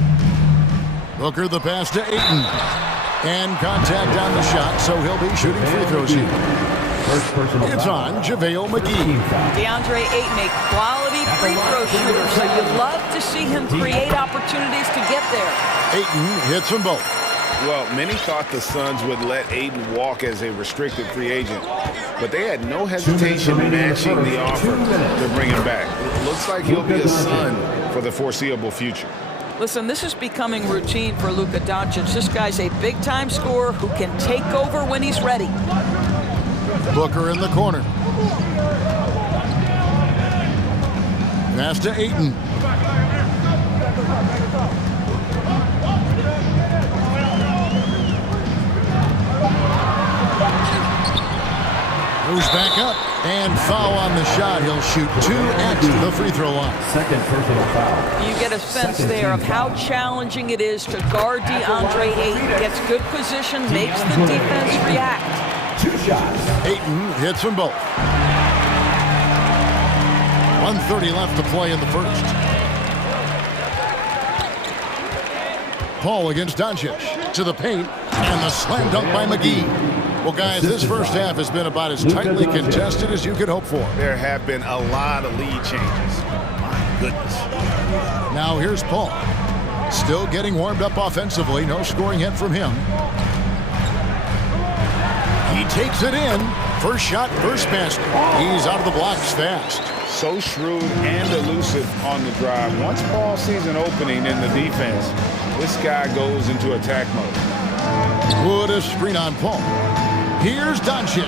Booker the pass to Ayton. And contact on the shot, so he'll be shooting free throws here. It's on JaVale McGee. DeAndre Ayton, a quality free throw shooter, so you love to see him create opportunities to get there. Ayton hits them both. Well, many thought the Suns would let Ayton walk as a restricted free agent, but they had no hesitation matching the offer to bring him back. It looks like he'll be a Sun for the foreseeable future. Listen, this is becoming routine for Luka Doncic. This guy's a big-time scorer who can take over when he's ready. Booker in the corner. Pass to Ayton. Moves back up and foul on the shot. He'll shoot 2 at the free throw line. Second personal foul. You get a sense there of how challenging it is to guard DeAndre Ayton. Gets good position, makes the defense react. 2 shots. Ayton hits them both. 1:30 left to play in the first. Paul against Doncic to the paint, and the slam dunk by McGee. Well, guys, this first half has been about as tightly contested as you could hope for. There have been a lot of lead changes. My goodness. Now here's Paul. Still getting warmed up offensively. No scoring yet from him. He takes it in. First shot, first basket. He's out of the blocks fast. So shrewd and elusive on the drive. Once Paul sees an opening in the defense, this guy goes into attack mode. Wood a screen on Paul. Here's Doncic.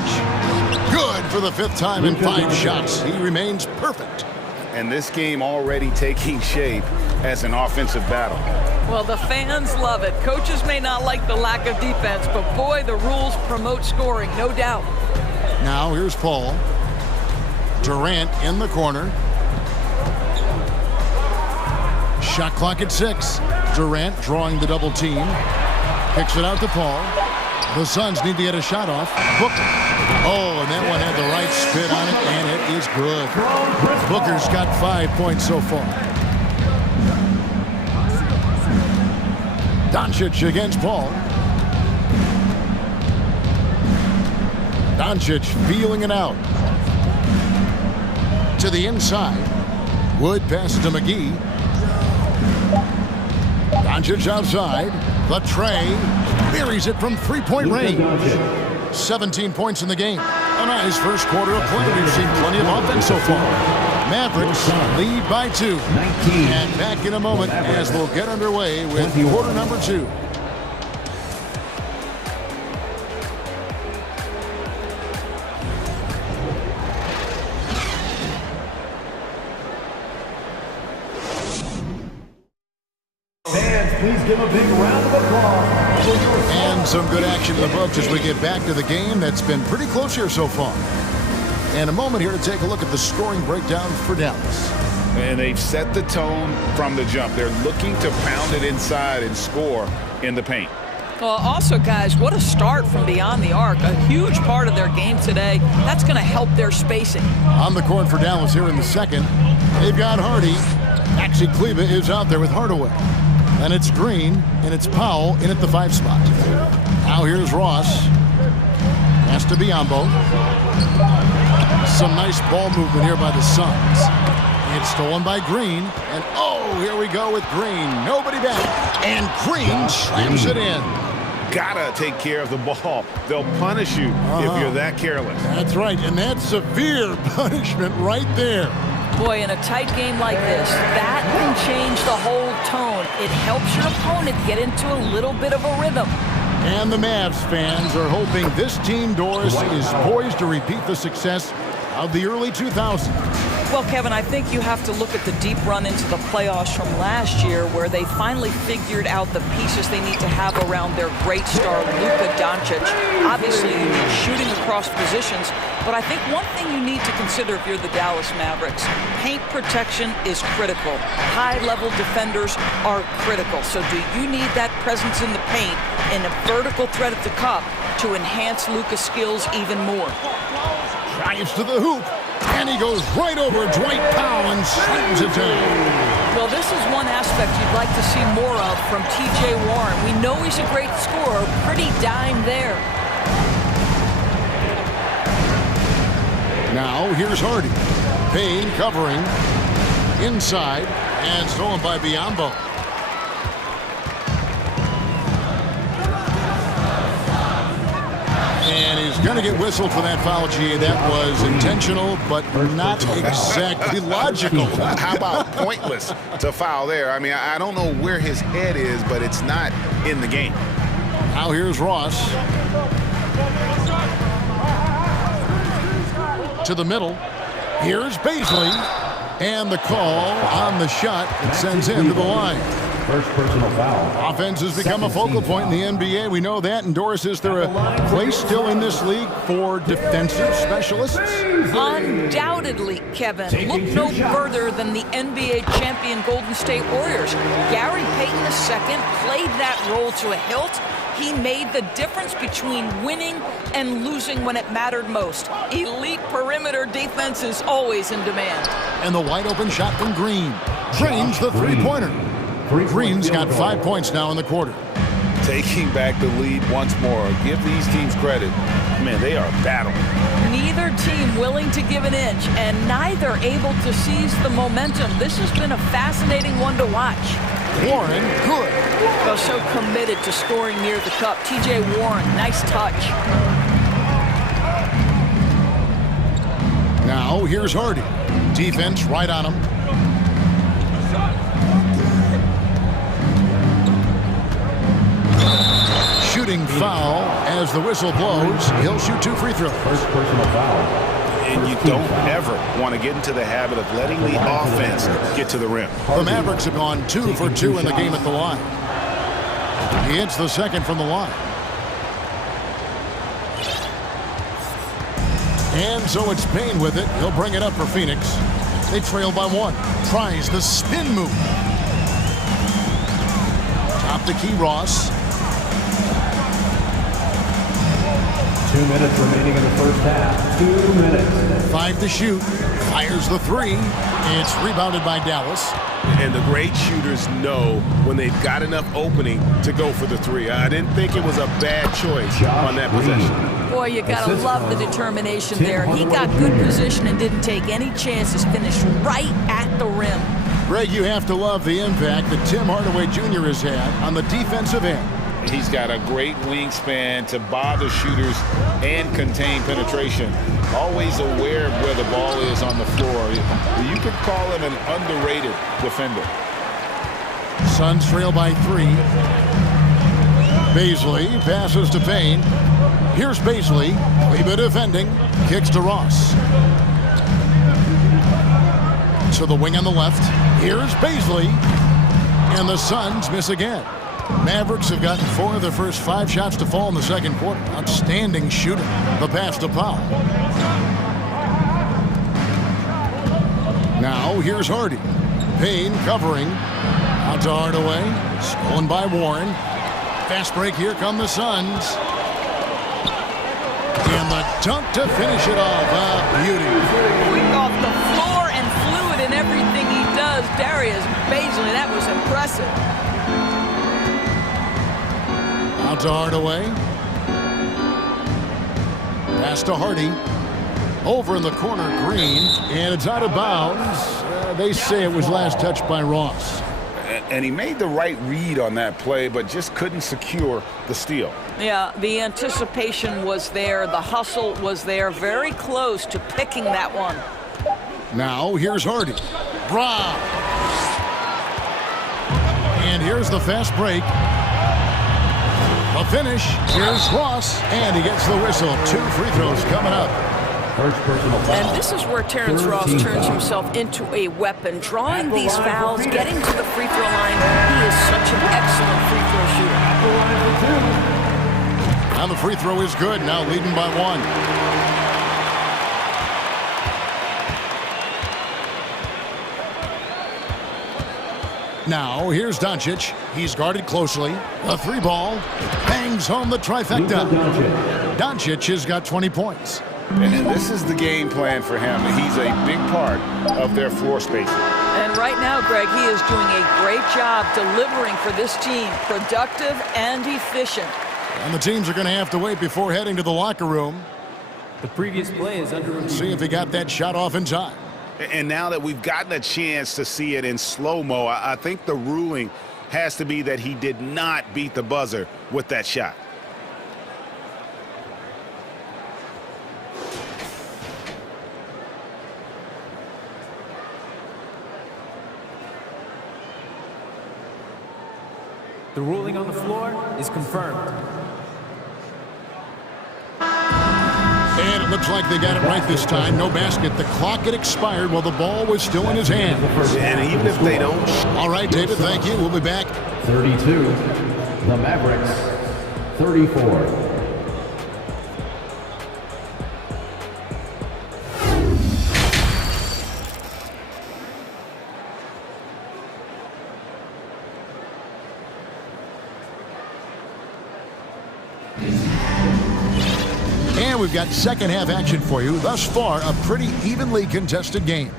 Good for the 5th time in 5 shots. He remains perfect. And this game already taking shape as an offensive battle. Well, the fans love it. Coaches may not like the lack of defense, but boy, the rules promote scoring, no doubt. Now here's Paul. Durant in the corner. Shot clock at 6. Durant drawing the double team. Kicks it out to Paul. The Suns need to get a shot off. Booker. Oh, and that one had the right spin on it, and it is good. Booker's got 5 points so far. Doncic against Paul. Doncic feeling it out. To the inside. Wood passes to McGee. Doncic outside. The tray. Buries it from 3-point range. 17 points in the game. A nice first quarter of play. We've seen plenty of offense so far. Mavericks lead by 2. And back in a moment as we'll get underway with quarter number 2. Please give a big round of applause. And some good action in the books as we get back to the game that's been pretty close here so far. And a moment here to take a look at the scoring breakdown for Dallas. And they've set the tone from the jump. They're looking to pound it inside and score in the paint. Well, also, guys, what a start from beyond the arc. A huge part of their game today. That's going to help their spacing. On the court for Dallas here in the second, they've got Hardy. Actually, Kleba is out there with Hardaway. And it's Green, and it's Powell in at the 5 spot. Now here's Ross. Has to Biyombo. Some nice ball movement here by the Suns. It's stolen by Green. And oh, here we go with Green. Nobody back. And Green slams it in. Gotta take care of the ball. They'll punish you if you're that careless. That's right, and that's severe punishment right there. Boy, in a tight game like this, that can change the whole tone. It helps your opponent get into a little bit of a rhythm. And the Mavs fans are hoping this team, Doris, is poised to repeat the success of the early 2000s. Well, Kevin, I think you have to look at the deep run into the playoffs from last year where they finally figured out the pieces they need to have around their great star, Luka Doncic. Obviously, you need shooting across positions, but I think one thing you need to consider if you're the Dallas Mavericks, paint protection is critical. High-level defenders are critical. So do you need that presence in the paint and a vertical threat at the cup to enhance Luka's skills even more? Drives to the hoop. And he goes right over Dwight Powell and slams it down. Well, this is one aspect you'd like to see more of from T.J. Warren. We know he's a great scorer. Pretty dime there. Now, here's Hardy. Payne covering. Inside. And stolen by Biyombo. And he's going to get whistled for that foul, G. That was intentional, but not exactly logical. How about pointless to foul there? I mean, I don't know where his head is, but it's not in the game. Now here's Ross. To the middle. Here's Baisley. And the call on the shot that sends him to the line. First personal foul. Offense has become a focal point in the NBA. We know that. And Doris, is there a place still in this league for defensive specialists? Undoubtedly, Kevin. Look no further than the NBA champion Golden State Warriors. Gary Payton II played that role to a hilt. He made the difference between winning and losing when it mattered most. Elite perimeter defense is always in demand. And the wide open shot from Green. Drains the three-pointer. Green's got 5 points now in the quarter. Taking back the lead once more. Give these teams credit. Man, they are battling. Neither team willing to give an inch, and neither able to seize the momentum. This has been a fascinating one to watch. Warren, good. Well, so committed to scoring near the cup. T.J. Warren, nice touch. Now here's Hardy. Defense right on him. Shooting foul as the whistle blows. He'll shoot 2 free throws. First personal foul. And you don't ever want to get into the habit of letting the offense get to the rim. The Mavericks have gone 2 for 2 in the game at the line. He hits the second from the line. And so it's Payne with it. He'll bring it up for Phoenix. They trail by 1. Tries the spin move. Top to Key Ross. 2 minutes remaining in the first half. 2 minutes. 5 to shoot. Fires the 3. It's rebounded by Dallas. And the great shooters know when they've got enough opening to go for the 3. I didn't think it was a bad choice on that possession. Boy, you gotta love the determination there. He got good position and didn't take any chances. Finished right at the rim. Greg, you have to love the impact that Tim Hardaway Jr. has had on the defensive end. He's got a great wingspan to bother shooters and contain penetration. Always aware of where the ball is on the floor. You could call him an underrated defender. Suns trail by 3. Baisley passes to Payne. Here's Baisley. Kleba defending. Kicks to Ross. To the wing on the left. Here's Baisley. And the Suns miss again. Mavericks have gotten 4 of their first 5 shots to fall in the second quarter. Outstanding shooting. The pass to Powell. Now here's Hardy. Payne covering. Out to Hardaway. Stolen by Warren. Fast break. Here come the Suns. And the dunk to finish it off. Beauty. Quick off the floor and fluid in everything he does. Darius Baisley, that was impressive. Out to Hardaway. Pass to Hardy. Over in the corner, Green. And it's out of bounds. They say it was last touched by Ross. And he made the right read on that play, but just couldn't secure the steal. Yeah, the anticipation was there. The hustle was there. Very close to picking that one. Now here's Hardy. Brown. And here's the fast break. A finish. Here's Ross. And he gets the whistle. 2 free throws coming up. First personal foul. And this is where Terrence Ross turns himself into a weapon. Drawing these fouls, getting to the free throw line. He is such an excellent free throw shooter. And the free throw is good. Now leading by 1. Now here's Doncic. He's guarded closely. The 3 ball bangs home the trifecta. Doncic has got 20 points. And this is the game plan for him. He's a big part of their floor spacing. And right now, Greg, he is doing a great job delivering for this team. Productive and efficient. And the teams are going to have to wait before heading to the locker room. The previous play is under review. See if he got that shot off in time. And now that we've gotten a chance to see it in slow-mo, I think the ruling has to be that he did not beat the buzzer with that shot. The ruling on the floor is confirmed. And it looks like they got it right this time. No basket. The clock had expired while the ball was still in his hand. And even if they don't... All right, David, thank you. We'll be back. 32. The Mavericks. 34. We've got second half action for you. Thus far, a pretty evenly contested game.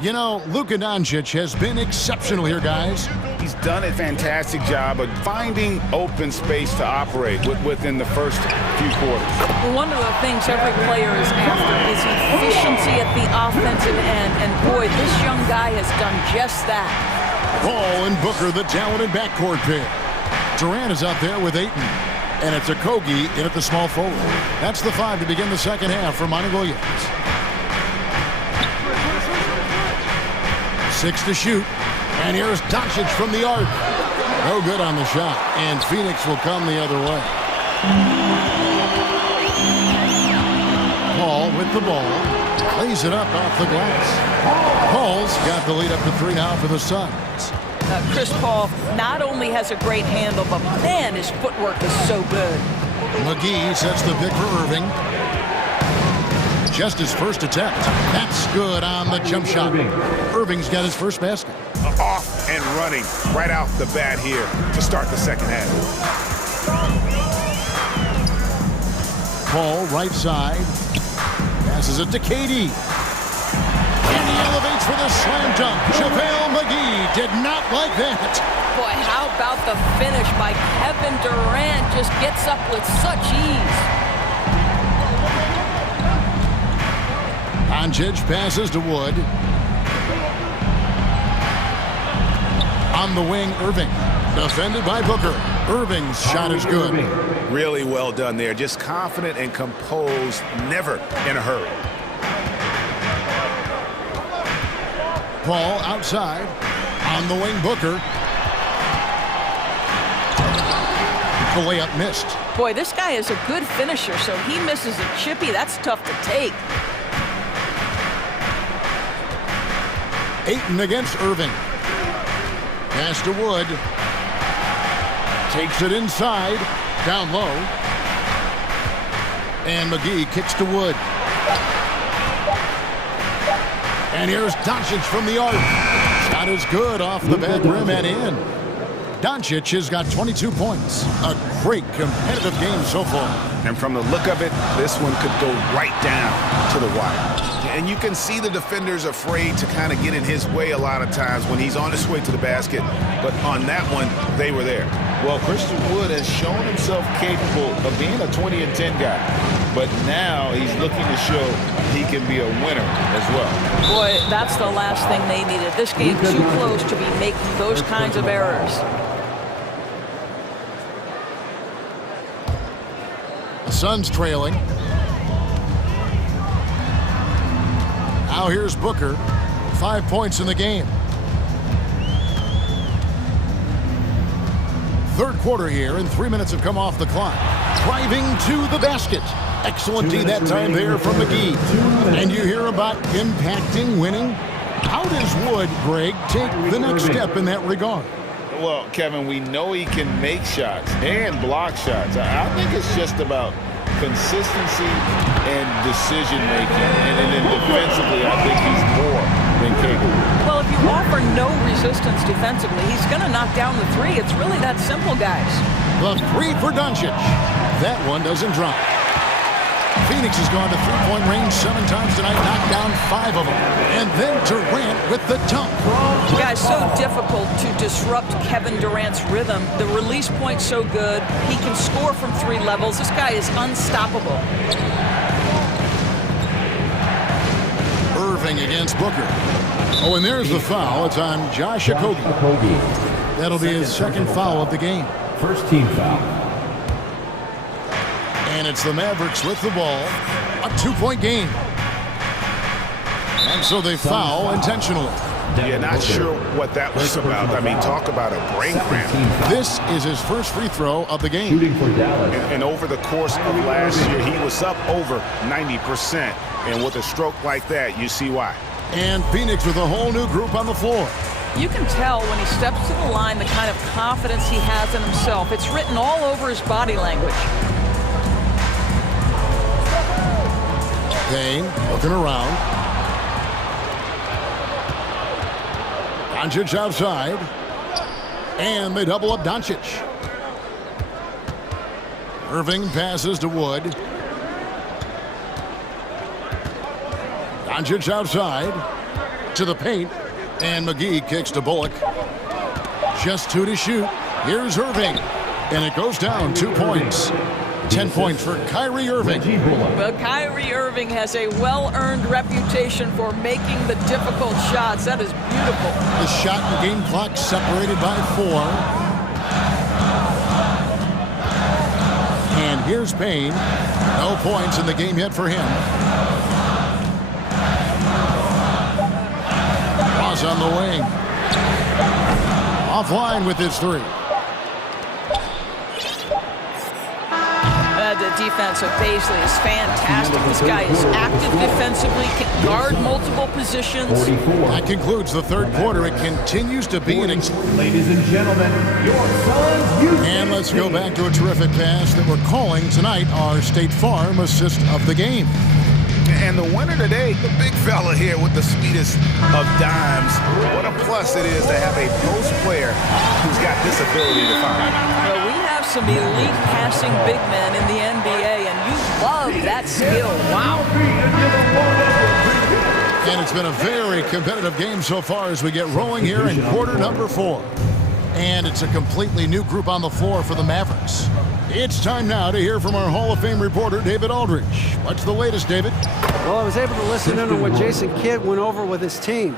You know, Luka Doncic has been exceptional here, guys. He's done a fantastic job of finding open space to operate within the first few quarters. Well, one of the things every player is after is efficiency at the offensive end. And boy, this young guy has done just that. Ball and Booker, the talented backcourt pair. Durant is out there with Ayton. And it's Okogie in at the small forward. That's the 5 to begin the second half for Monty Williams. 6 to shoot. And here's Doncic from the arc. No good on the shot. And Phoenix will come the other way. Paul with the ball. Lays it up off the glass. Paul's got the lead up to 3 now for the Suns. Chris Paul not only has a great handle, but man, his footwork is so good. McGee sets the pick for Irving. Just his first attempt. That's good on the jump shot. Irving's got his first basket. Off and running right out the bat here to start the second half. Paul right side. Passes it to KD. And he elevates for the slam dunk. JaVale McGee did not like that. Boy, how about the finish by Kevin Durant? Just gets up with such ease. Doncic passes to Wood. On the wing, Irving. Defended by Booker. Irving's shot is good. Really well done there. Just confident and composed, never in a hurry. Paul outside. On the wing, Booker. The layup missed. Boy, this guy is a good finisher, so he misses a chippy. That's tough to take. Ayton against Irving. Pass to Wood. Takes it inside. Down low. And McGee kicks to Wood. And here's Doncic from the arc. Shot is good off the back rim and in. Doncic has got 22 points. A great competitive game so far. And from the look of it, this one could go right down to the wire. And you can see the defenders afraid to kind of get in his way a lot of times when he's on his way to the basket. But on that one, they were there. Well, Christian Wood has shown himself capable of being a 20-10 guy. But now he's looking to show he can be a winner as well. Boy, that's the last thing they needed. This game too close to be making those kinds of errors. The Suns trailing. Now here's Booker. 5 points in the game. Third quarter here, and 3 minutes have come off the clock. Driving to the basket. Excellent D that time there from McGee. And you hear about impacting, winning. How does Wood, Greg, take the next step in that regard? Well, Kevin, we know he can make shots and block shots. I think it's just about consistency and decision-making. And then defensively, I think he's more than capable. Well, if you offer no resistance defensively, he's going to knock down the three. It's really that simple, guys. The three for Doncic. That one doesn't drop. Phoenix has gone to three-point range 7 times tonight, knocked down 5 of them. And then Durant with the dunk. Guys, so difficult to disrupt Kevin Durant's rhythm. The release point's so good. He can score from 3 levels. This guy is unstoppable. Irving against Booker. Oh, and there's the foul. It's on Josh Okogie. That'll be his second foul of the game. First team foul. And it's the Mavericks with the ball. A 2-point game. And so they foul intentionally. Yeah, not sure what that was about. I mean, talk about a brain cramp. This is his first free throw of the game. And over the course of last year, he was up over 90%. And with a stroke like that, you see why. And Phoenix with a whole new group on the floor. You can tell when he steps to the line the kind of confidence he has in himself. It's written all over his body language. Payne looking around. Doncic outside. And they double up Doncic. Irving passes to Wood. Doncic outside to the paint. And McGee kicks to Bullock. Just 2 to shoot. Here's Irving. And it goes down 2 points. 10 points for Kyrie Irving. Well, Kyrie Irving has a well-earned reputation for making the difficult shots. That is beautiful. The shot and game clock separated by 4. And here's Payne. No points in the game yet for him. Ross on the wing. Offline with his 3. The defense of Paisley is fantastic. This guy is active defensively, can guard multiple positions. That concludes the third quarter. It continues to be an... Ladies and gentlemen, your Suns. And let's go back to a terrific pass that we're calling tonight our State Farm assist of the game. And the winner today, the big fella here with the sweetest of dimes. What a plus it is to have a post player who's got this ability to find. Well, we have some elite passing big men in the NBA, and you love that skill. Wow. And it's been a very competitive game so far as we get rolling here in quarter number 4. And it's a completely new group on the floor for the Mavericks. It's time now to hear from our Hall of Fame reporter, David Aldridge. What's the latest, David? Well, I was able to listen in on what Jason Kidd went over with his team.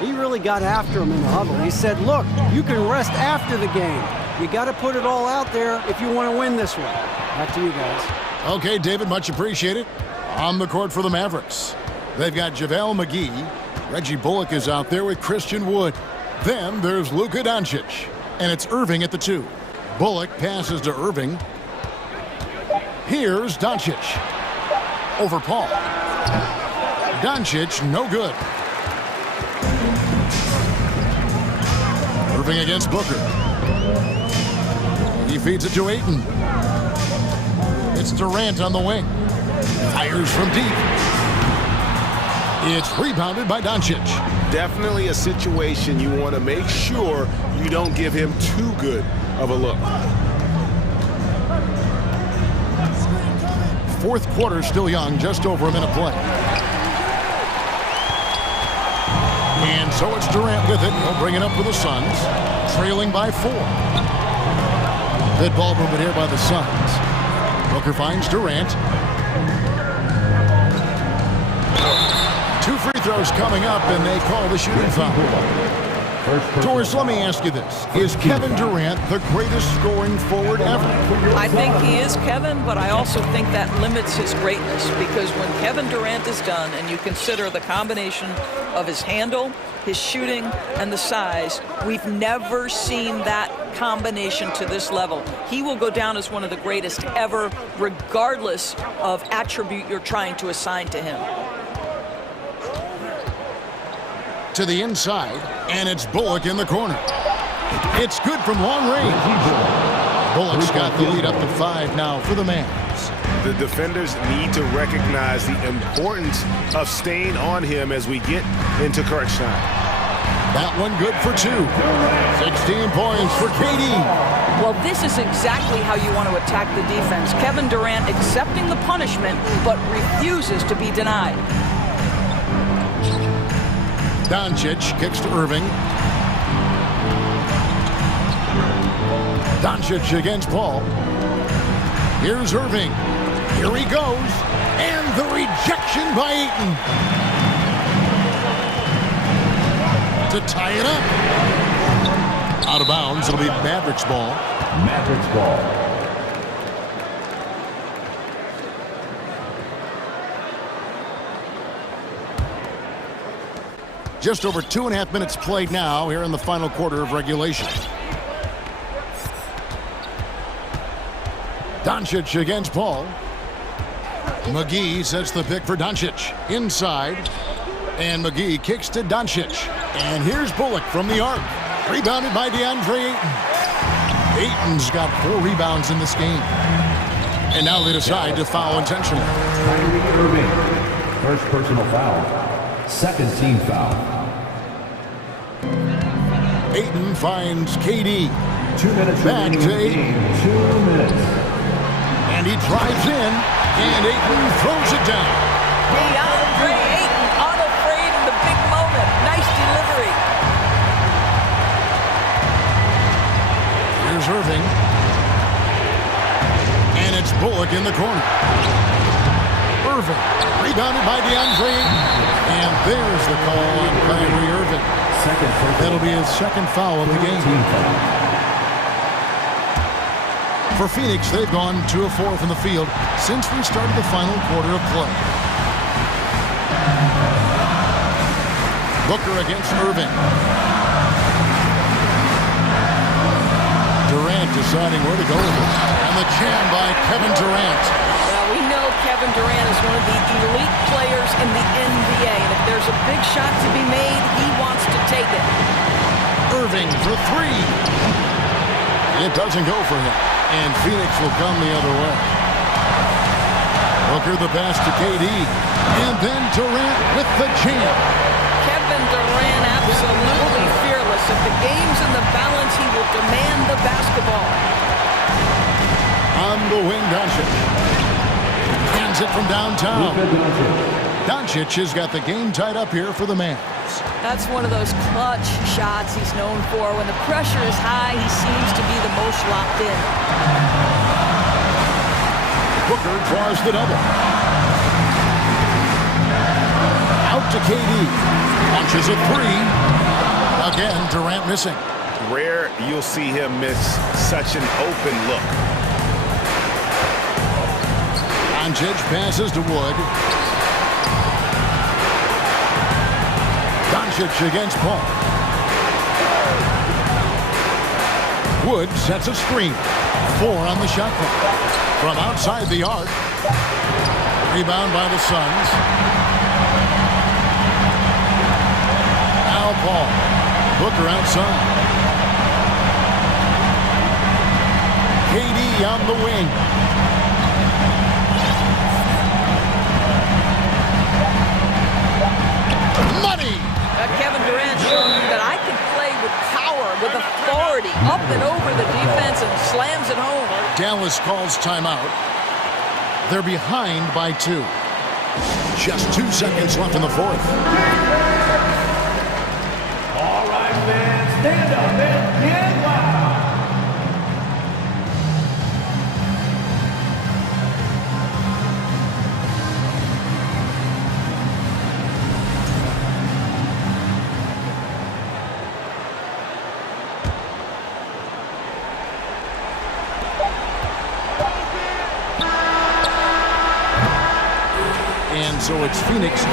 He really got after him in the huddle. He said, look, you can rest after the game. You got to put it all out there if you want to win this one. Back to you guys. Okay, David, much appreciated. On the court for the Mavericks, they've got JaVale McGee. Reggie Bullock is out there with Christian Wood. Then there's Luka Doncic, and it's Irving at the 2. Bullock passes to Irving. Here's Doncic. Over Paul. Doncic, no good. Irving against Booker. He feeds it to Ayton. It's Durant on the wing. Fires from deep. It's rebounded by Doncic. Definitely a situation you want to make sure you don't give him too good of a look. Fourth quarter still young, just over a minute play. And so it's Durant with it. He'll bring it up for the Suns, trailing by 4. Good ball movement here by the Suns. Booker finds Durant. 2 free throws coming up, and they call the shooting foul. Doris, let me ask you this. Is Kevin Durant the greatest scoring forward ever? I think he is, Kevin, but I also think that limits his greatness, because when Kevin Durant is done and you consider the combination of his handle, his shooting, and the size, we've never seen that combination to this level. He will go down as one of the greatest ever, regardless of attribute you're trying to assign to him. To the inside, and it's Bullock in the corner. It's good from long range. Bullock's got the lead up to 5 now for the Mavs. The defenders need to recognize the importance of staying on him as we get into crunch time. That one good for 2. 16 points for KD. Well, this is exactly how you want to attack the defense. Kevin Durant accepting the punishment, but refuses to be denied. Doncic kicks to Irving. Doncic against Paul. Here's Irving. Here he goes. And the rejection by Ayton. To tie it up. Out of bounds. It'll be Mavericks ball. Mavericks ball. Just over 2.5 minutes played now here in the final quarter of regulation. Doncic against Paul. McGee sets the pick for Doncic. Inside. And McGee kicks to Doncic. And here's Bullock from the arc. Rebounded by DeAndre Ayton. Ayton's got 4 rebounds in this game. And now they decide to foul intentionally. Kyrie Irving. First personal foul. Second team foul. Ayton finds KD. 2 minutes back to Ayton. 2 minutes. And he drives in, and Ayton throws it down. DeAndre Ayton unafraid in the big moment. Nice delivery. Here's Irving. And it's Bullock in the corner. Irving, rebounded by DeAndre. And there's the call on Kyrie Irving. That'll be his second foul of the game. For Phoenix, they've gone 2 of 4 from the field since we started the final quarter of play. Booker against Irving. Durant deciding where to go with it. And the jam by Kevin Durant. Well, we know Kevin Durant is one of the elite players in the NBA. And if there's a big shot to be made, he wants to take it. Irving for 3. It doesn't go for him. And Phoenix will come the other way. Booker the pass to KD. And then Durant with the jam. Kevin Durant absolutely fearless. If the game's in the balance, he will demand the basketball. On the wing, Doncic. Hands it from downtown. Doncic has got the game tied up here for the Mavs. That's one of those clutch shots he's known for. When the pressure is high, he seems to be the most locked in. Booker draws the double. Out to KD. Launches a 3. Again, Durant missing. Rare you'll see him miss such an open look. Doncic passes to Wood. Doncic against Paul. Wood sets a screen. 4 on the shot clock. From outside the arc. Rebound by the Suns. Now Paul. Booker outside. KD on the wing. Money! Kevin Durant showing you that I can play with power, with authority, up and over the defense and slams it home. Dallas calls timeout. They're behind by 2. Just 2 seconds left in the fourth. All right, fans, stand up and get loud. And so it's Phoenix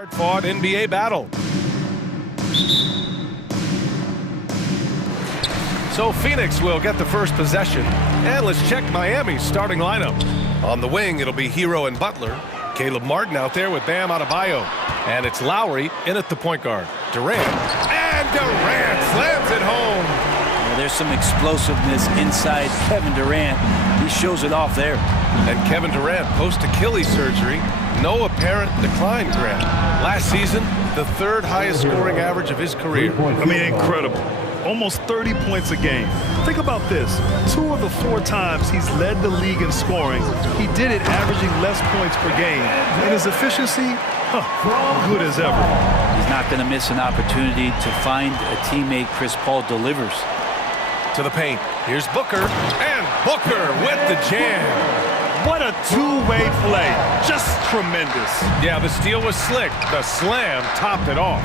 Hard-fought NBA battle. So Phoenix will get the first possession. And let's check Miami's starting lineup. On the wing, it'll be Hero and Butler. Caleb Martin out there with Bam Adebayo. And it's Lowry in at the point guard. Durant. And Durant slams it home. Well, there's some explosiveness inside Kevin Durant. He shows it off there. And Kevin Durant, post-Achilles surgery, no apparent decline, Grant. Last season, the third highest scoring average of his career. I mean, incredible. Almost 30 points a game. Think about this. 2 of the 4 times he's led the league in scoring, he did it averaging less points per game. And his efficiency, good as ever. He's not going to miss an opportunity to find a teammate. Chris Paul delivers. To the paint. Here's Booker. And Booker with the jam. What a two-way play. Just tremendous. Yeah, the steal was slick. The slam topped it off.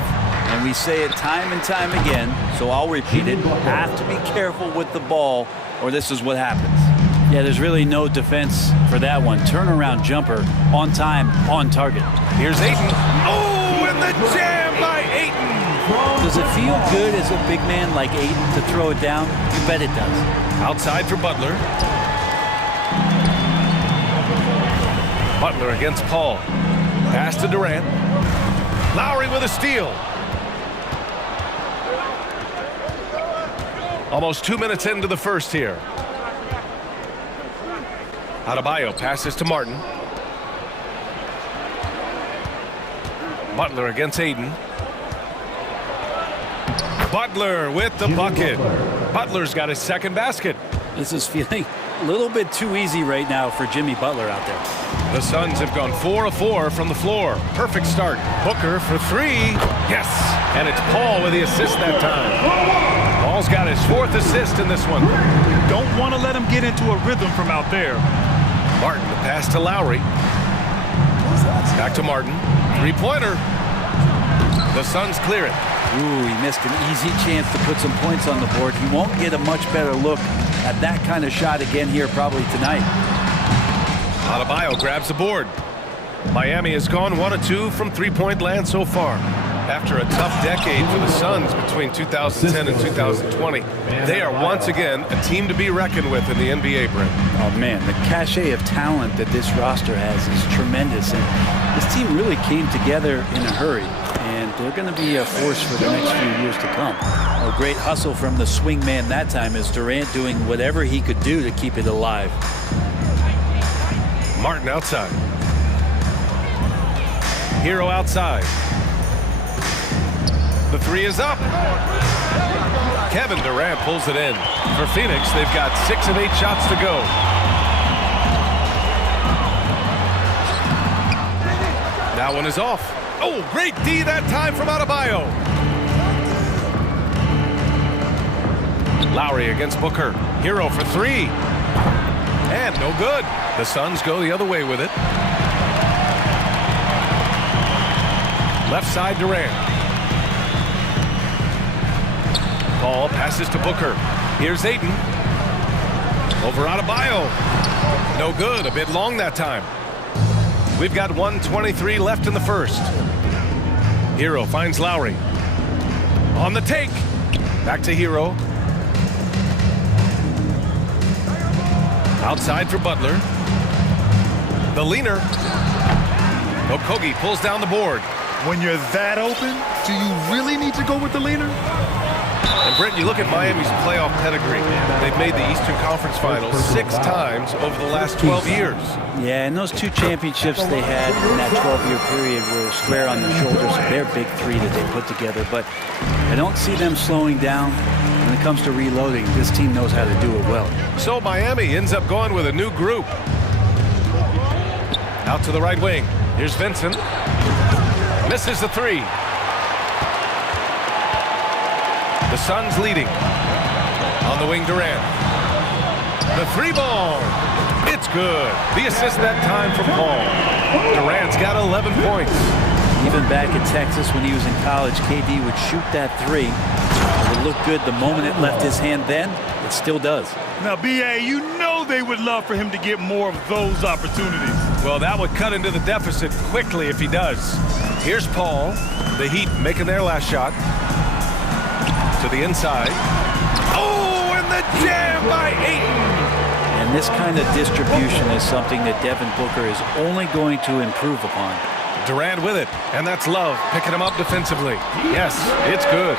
And we say it time and time again, so I'll repeat it. Have to be careful with the ball, or this is what happens. Yeah, there's really no defense for that one. Turnaround jumper, on time, on target. Here's Ayton. Oh, and the jam by Ayton. Does it feel good as a big man like Ayton to throw it down? You bet it does. Outside for Butler. Butler against Paul. Pass to Durant. Lowry with a steal. Almost 2 minutes into the first here. Adebayo passes to Martin. Butler against Ayton. Butler with the bucket. Butler's got his second basket. This is feeling a little bit too easy right now for Jimmy Butler out there. The Suns have gone 4 of 4 from the floor. Perfect start. Booker for 3. Yes. And it's Paul with the assist that time. Paul's got his 4th assist in this one. Don't want to let him get into a rhythm from out there. Martin, the pass to Lowry. Back to Martin. 3-pointer. The Suns clear it. Ooh, he missed an easy chance to put some points on the board. He won't get a much better look at that kind of shot again here probably tonight. Adebayo grabs the board. Miami has gone 1 of 2 from three-point land so far. After a tough decade for the Suns between 2010 and 2020, they are once again a team to be reckoned with in the NBA, Brent. Oh, man, the cachet of talent that this roster has is tremendous. And this team really came together in a hurry. And they're going to be a force for the next few years to come. A great hustle from the swing man that time as Durant doing whatever he could do to keep it alive. Martin outside. Hero outside. The 3 is up. Kevin Durant pulls it in. For Phoenix, they've got 6 of 8 shots to go. That one is off. Oh, great D that time from Adebayo. Lowry against Booker. Hero for 3. And no good. The Suns go the other way with it. Left side Durant. Paul passes to Booker. Here's Ayton. Over Adebayo. No good. A bit long that time. We've got 1:23 left in the first. Hero finds Lowry. On the take. Back to Hero. Outside for Butler. The leaner. Okogie pulls down the board. When you're that open, do you really need to go with the leaner? And Brent, you look at Miami's playoff pedigree. They've made the Eastern Conference Finals 6 times over the last 12 years. Yeah, and those 2 championships they had in that 12-year period were square on the shoulders of their big 3 that they put together. But I don't see them slowing down when it comes to reloading. This team knows how to do it well. So Miami ends up going with a new group. Out to the right wing. Here's Vincent. Misses the 3. The Suns leading. On the wing, Durant. The 3 ball. It's good. The assist that time from Paul. Durant's got 11 points. Even back in Texas when he was in college, KD would shoot that 3. It would look good the moment it left his hand then. It still does. Now, B.A., you know they would love for him to get more of those opportunities. Well, that would cut into the deficit quickly if he does. Here's Paul. The Heat making their last shot. To the inside. Oh, and the jam by Ayton. And this kind of distribution is something that Devin Booker is only going to improve upon. Durant with it, and that's Love picking him up defensively. Yes, it's good.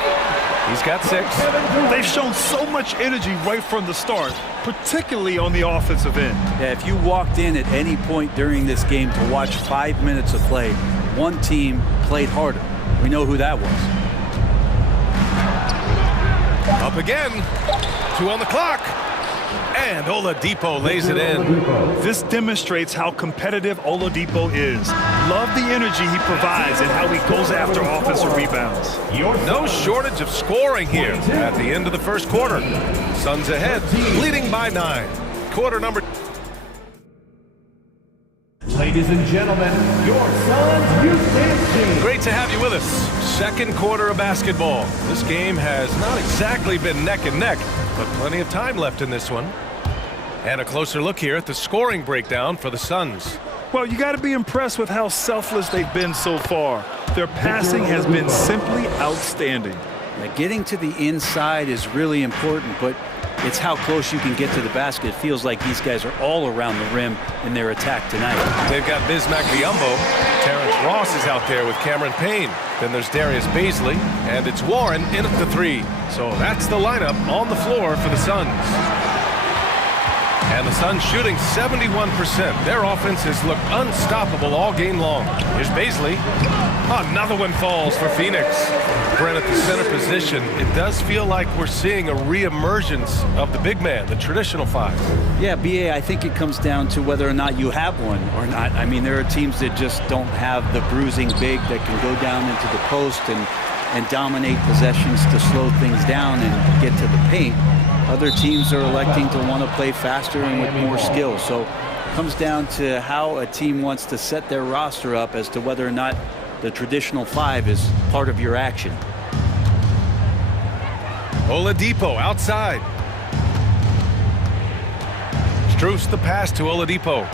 He's got 6. They've shown so much energy right from the start, particularly on the offensive end. Yeah, if you walked in at any point during this game to watch 5 minutes of play, one team played harder. We know who that was. Up again. 2 on the clock. And Oladipo lays it in. This demonstrates how competitive Oladipo is. Love the energy he provides and how he goes after offensive rebounds. No shortage of scoring here at the end of the first quarter. Suns ahead, leading by 9. Quarter number. Ladies and gentlemen, your Suns youth team. Great to have you with us. Second quarter of basketball. This game has not exactly been neck and neck, but plenty of time left in this one. And a closer look here at the scoring breakdown for the Suns. Well, you got to be impressed with how selfless they've been so far. Their passing has been simply outstanding. Now, getting to the inside is really important, but it's how close you can get to the basket. It feels like these guys are all around the rim in their attack tonight. They've got Bismack Biyombo. Terrence Ross is out there with Cameron Payne. Then there's Darius Baisley, and it's Warren in at the 3. So that's the lineup on the floor for the Suns. And the Suns shooting 71%. Their offense has looked unstoppable all game long. Here's Baisley. Another one falls for Phoenix. Brent at the center position. It does feel like we're seeing a re-emergence of the big man, the traditional 5. Yeah, BA, I think it comes down to whether or not you have one or not. I mean, there are teams that just don't have the bruising big that can go down into the post and dominate possessions to slow things down and get to the paint. Other teams are electing to want to play faster and with more skill. So it comes down to how a team wants to set their roster up as to whether or not the traditional 5 is part of your action. Oladipo outside. Strus the pass to Oladipo.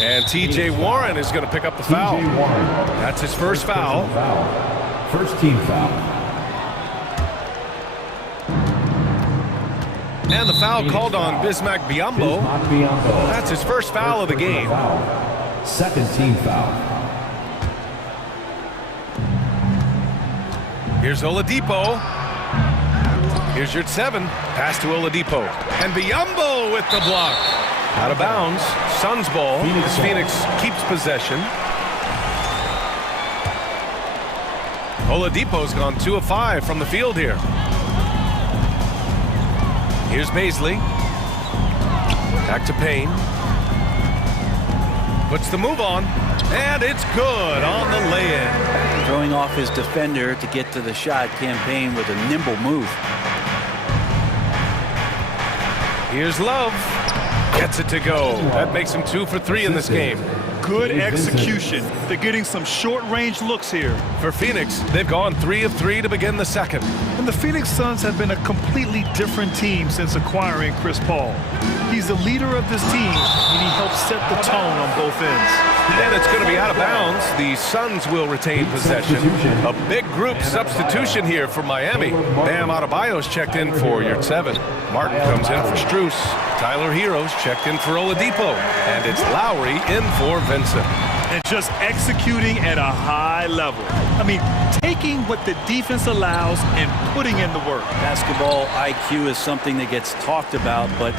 And T.J. Warren is going to pick up the foul. That's his first foul. First team foul. And the foul called on Bismack Biyombo. That's his first foul of the game. Second team foul. Here's Oladipo. Here's your 7. Pass to Oladipo. And Biyombo with the block. Out of bounds. Suns ball. As Phoenix keeps possession. Oladipo's gone 2 of 5 from the field here. Here's Baisley. Back to Payne. Puts the move on. And it's good on the lay-in. Throwing off his defender to get to the shot. Campaign with a nimble move. Here's Love. Gets it to go. That makes him 2 for 3 in this game. Good execution. They're getting some short-range looks here. For Phoenix, they've gone 3 of 3 to begin the second. And the Phoenix Suns have been a completely different team since acquiring Chris Paul. He's the leader of this team, and he helps set the tone on both ends. And it's going to be out of bounds. The Suns will retain possession. A big group substitution here for Miami. Bam Adebayo's checked in for your 7. Martin comes in for Strus. Tyler Hero's checked in for Oladipo. And it's Lowry in for Vincent. And just executing at a high level. I mean, taking what the defense allows and putting in the work. Basketball IQ is something that gets talked about, but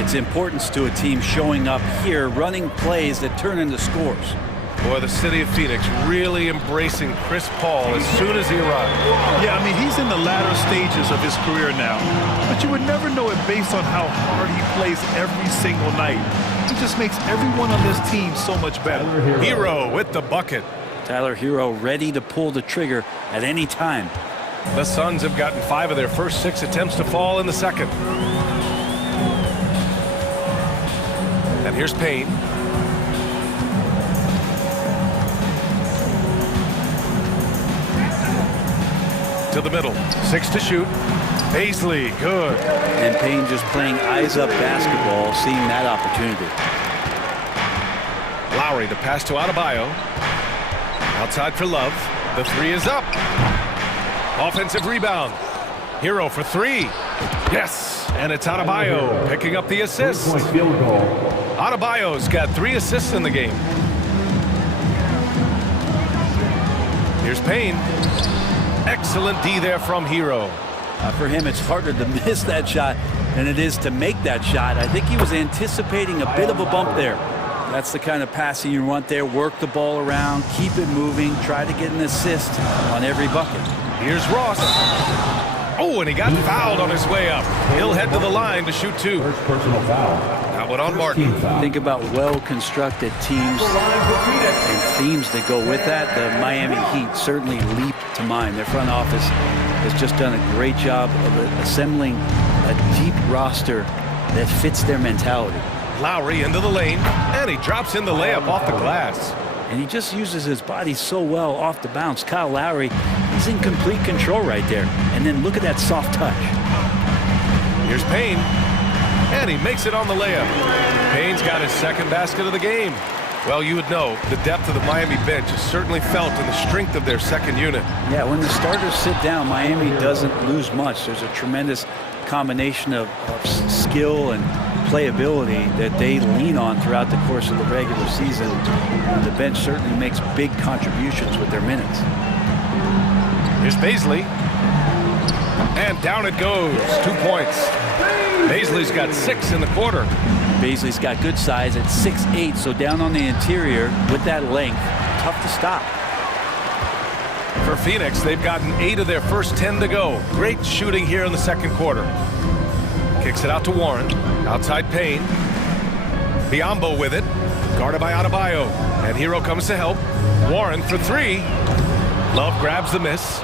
its importance to a team showing up here, running plays that turn into scores. Boy, the city of Phoenix really embracing Chris Paul as soon as he arrived. Yeah, I mean, he's in the latter stages of his career now. But you would never know it based on how hard he plays every single night. He just makes everyone on this team so much better. Hero with the bucket. Tyler Hero ready to pull the trigger at any time. The Suns have gotten 5 of their first 6 attempts to fall in the second. And here's Payne. To the middle. 6 to shoot. Baisley, good. And Payne just playing eyes-up basketball, seeing that opportunity. Lowry to pass to Adebayo. Outside for Love. The three is up. Offensive rebound. Hero for three. Yes, and it's Adebayo picking up the assist. Adebayo's got 3 assists in the game. Here's Payne. Excellent D there from Hero. For him, it's harder to miss that shot than it is to make that shot. I think he was anticipating a bit of a bump there. That's the kind of passing you want there. Work the ball around, keep it moving, try to get an assist on every bucket. Here's Ross. Oh, and he got fouled on his way up. He'll head to the line to shoot 2. That one on Martin. Think about well-constructed teams and themes that go with that. The Miami Heat certainly leap to mind. Their front office has just done a great job of assembling a deep roster that fits their mentality. Lowry into the lane, and he drops in the layup off the glass. And he just uses his body so well off the bounce. Kyle Lowry, he's in complete control right there. And then look at that soft touch. Here's Payne, and he makes it on the layup. Payne's got his second basket of the game. Well, you would know the depth of the Miami bench is certainly felt in the strength of their second unit. Yeah, when the starters sit down, Miami doesn't lose much. There's a tremendous combination of skill and playability that they lean on throughout the course of the regular season. The bench certainly makes big contributions with their minutes. Here's Baisley. And down it goes. 2 points. Baisley's got 6 in the quarter. Baisley's got good size at 6'8", so down on the interior with that length, tough to stop. For Phoenix, they've gotten 8 of their first 10 to go. Great shooting here in the second quarter. Kicks it out to Warren. Outside Payne. Biyombo with it. Guarded by Adebayo. And Hero comes to help. Warren for 3. Love grabs the miss.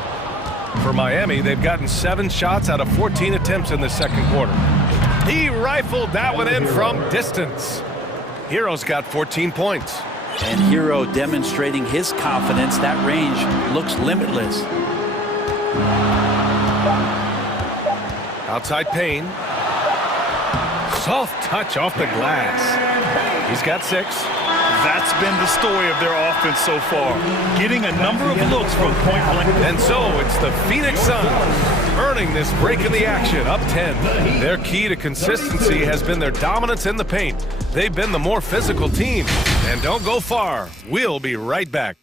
For Miami, they've gotten 7 shots out of 14 attempts in the second quarter. He rifled that one in from distance. Hero's got 14 points. And Hero demonstrating his confidence. That range looks limitless. Outside Payne. Soft touch off the glass. He's got 6. That's been the story of their offense so far. Getting a number of looks from point blank. And so it's the Phoenix Suns earning this break in the action, up 10. Their key to consistency has been their dominance in the paint. They've been the more physical team. And don't go far. We'll be right back.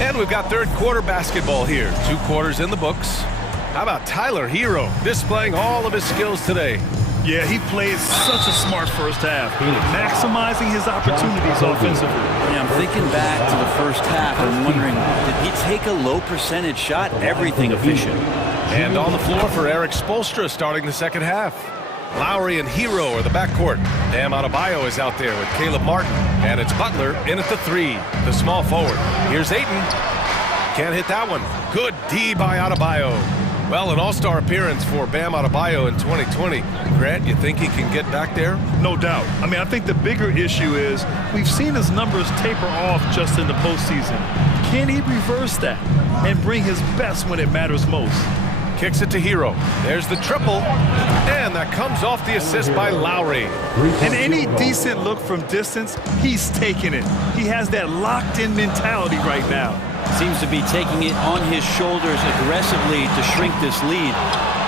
And we've got third quarter basketball here. 2 quarters in the books. How about Tyler Hero displaying all of his skills today? Yeah, he played such a smart first half, maximizing his opportunities offensively. Yeah, I'm thinking back to the first half and wondering, did he take a low percentage shot? Everything efficient. And on the floor for Eric Spoelstra starting the second half. Lowry and Hero are the backcourt. Bam Adebayo is out there with Caleb Martin. And it's Butler in at the 3, the small forward. Here's Ayton. Can't hit that one. Good D by Adebayo. Well, an all-star appearance for Bam Adebayo in 2020. Grant, you think he can get back there? No doubt. I mean, I think the bigger issue is we've seen his numbers taper off just in the postseason. Can he reverse that and bring his best when it matters most? Kicks it to Hero. There's the triple. And that comes off the assist by Lowry. And any decent look from distance, he's taking it. He has that locked-in mentality right now. Seems to be taking it on his shoulders aggressively to shrink this lead.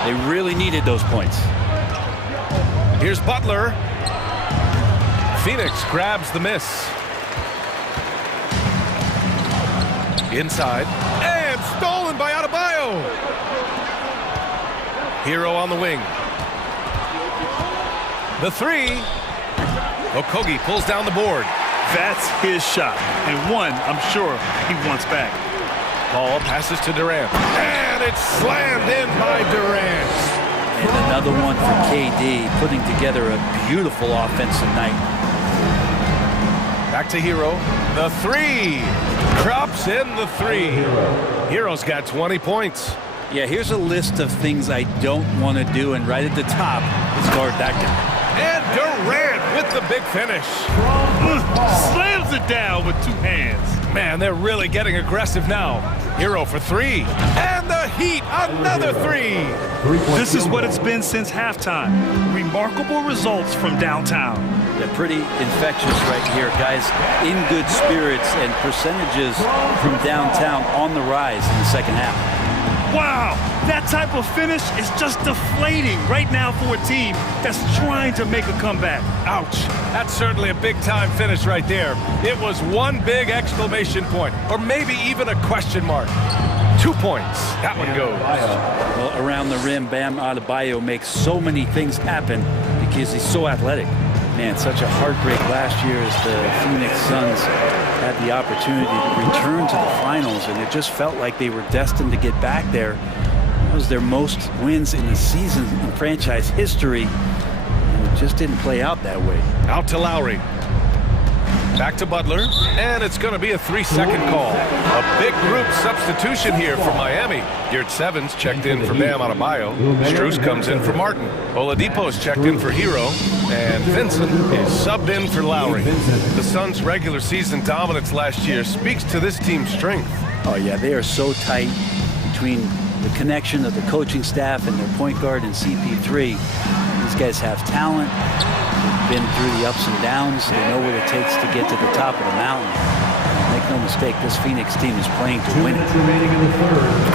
They really needed those points. Here's Butler. Phoenix grabs the miss. Inside. And stolen by Adebayo. Hero on the wing. The 3. Okogie pulls down the board. That's his shot, and one I'm sure he wants back. Ball passes to Durant, and it's slammed in by Durant. And another one for KD, putting together a beautiful offensive night. Back to Hero. The 3. Drops in the 3. Hero's got 20 points. Yeah, here's a list of things I don't want to do, and right at the top is guard that guy. And Durant with the big finish. Slams it down with 2 hands. Man, they're really getting aggressive now. Hero for 3. And the Heat, another three. This is what it's been since halftime. Remarkable results from downtown. They're pretty infectious right here, guys. In good spirits and percentages from downtown on the rise in the second half. Wow, that type of finish is just deflating right now for a team that's trying to make a comeback. Ouch. That's certainly a big-time finish right there. It was one big exclamation point, or maybe even a question mark. 2 points. That one goes. Well, around the rim, Bam Adebayo makes so many things happen because he's so athletic. Man, such a heartbreak last year as the Phoenix Suns had the opportunity to return to the finals, and it just felt like they were destined to get back there. It was their most wins in the season in franchise history, and it just didn't play out that way. Out to Lowry. Back to Butler, and it's going to be a 3-second call. A big group substitution here for Miami. Yurt Sevens checked in for Bam Adebayo. Strus comes in for Martin. Oladipo's checked in for Hero, and Vincent is subbed in for Lowry. The Suns' regular season dominance last year speaks to this team's strength. Oh yeah, they are so tight between the connection of the coaching staff and their point guard and CP3. These guys have talent. Been through the ups and downs. They know what it takes to get to the top of the mountain. Make no mistake, this Phoenix team is playing to win it.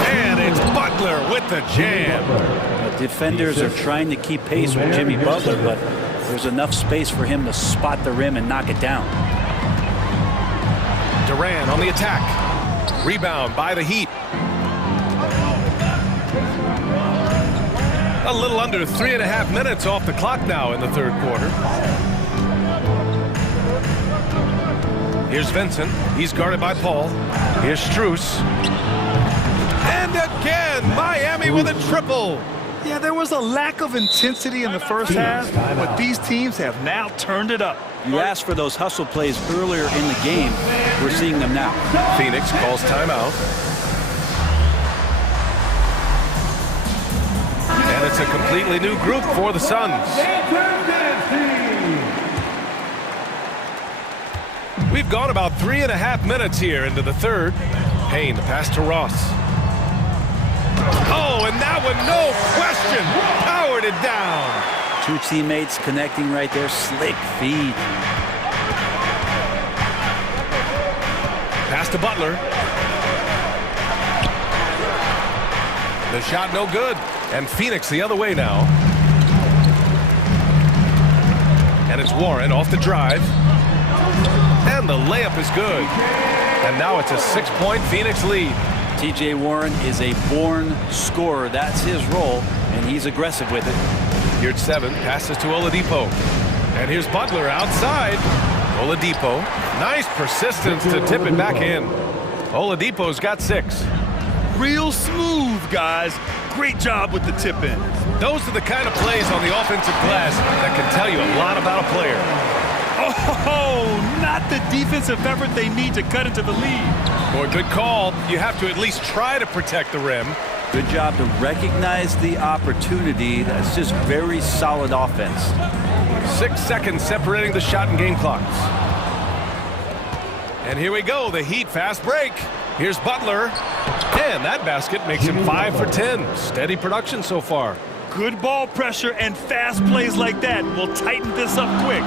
And it's Butler with the jam. The defenders are trying to keep pace with Jimmy Butler, but there's enough space for him to spot the rim and knock it down. Durant on the attack. Rebound by the Heat. A little under 3.5 minutes off the clock now in the third quarter. Here's Vincent. He's guarded by Paul. Here's Strus. And again, Miami with a triple. Yeah, there was a lack of intensity in the first half, but these teams have now turned it up. You asked for those hustle plays earlier in the game. We're seeing them now. Phoenix calls timeout. And it's a completely new group for the Suns. We've gone about 3.5 minutes here into the third. Payne, the pass to Ross. Oh, and that one, no question, powered it down. Two teammates connecting right there. Slick feed. Pass to Butler. The shot no good. And Phoenix the other way now. And it's Warren off the drive. And the layup is good. And now it's a 6-point Phoenix lead. TJ Warren is a born scorer. That's his role, and he's aggressive with it. Here's 7, passes to Oladipo. And here's Butler outside. Oladipo, nice persistence to tip it back in. Oladipo's got 6. Real smooth, guys. Great job with the tip in. Those are the kind of plays on the offensive glass that can tell you a lot about a player. Oh, not the defensive effort they need to cut into the lead. Boy, good call. You have to at least try to protect the rim. Good job to recognize the opportunity. That's just very solid offense. 6 seconds separating the shot and game clocks. And here we go, the Heat fast break. Here's Butler. And that basket makes him 5 for 10. Steady production so far. Good ball pressure and fast plays like that will tighten this up quick.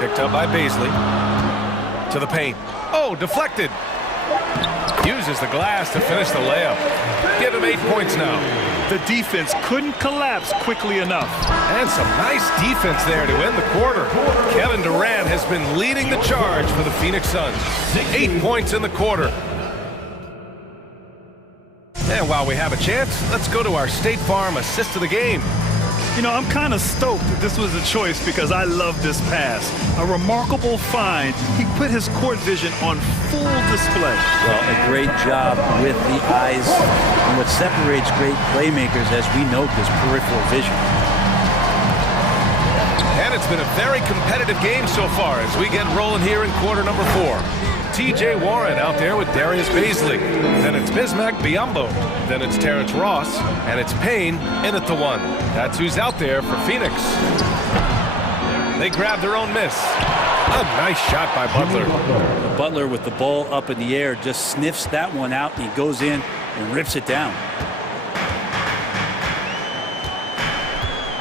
Picked up by Baisley. To the paint. Oh, deflected. Uses the glass to finish the layup. Give him 8 points now. The defense couldn't collapse quickly enough. And some nice defense there to end the quarter. Kevin Durant has been leading the charge for the Phoenix Suns. 8 points in the quarter. And while we have a chance, let's go to our State Farm assist of the game. You know, I'm kind of stoked that this was a choice because I love this pass. A remarkable find. He put his court vision on full display. Well, a great job with the eyes. And what separates great playmakers, as we note, is peripheral vision. And it's been a very competitive game so far as we get rolling here in quarter number 4. TJ Warren out there with Darius Baisley. Then it's Bismack Biyombo. Then it's Terrence Ross. And it's Payne in at the 1. That's who's out there for Phoenix. They grab their own miss. A nice shot by Butler. Butler with the ball up in the air just sniffs that one out, and he goes in and rips it down.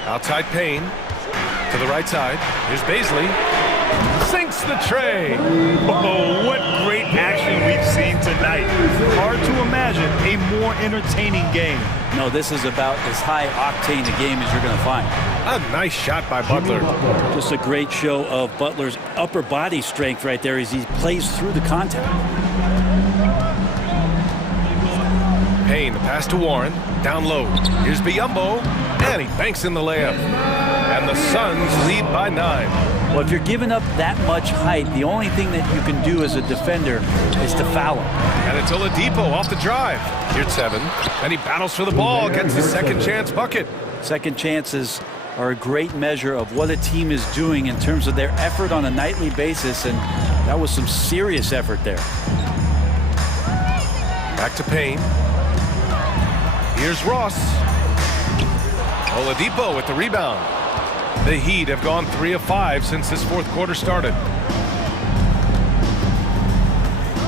Outside Payne to the right side. Here's Baisley. Sinks the tray. Oh, what great action we've seen tonight. Hard to imagine a more entertaining game. No, this is about as high octane a game as you're going to find. A nice shot by Butler. Just a great show of Butler's upper body strength right there as he plays through the contact. Payne, the pass to Warren. Down low. Here's Biyombo. And he banks in the layup. And the Suns lead by 9. Well, if you're giving up that much height, the only thing that you can do as a defender is to foul him. And it's Oladipo off the drive. Here's 7. And he battles for the ball, gets his second chance bucket. Second chances are a great measure of what a team is doing in terms of their effort on a nightly basis, and that was some serious effort there. Back to Payne. Here's Ross. Oladipo with the rebound. The Heat have gone 3 of 5 since this fourth quarter started.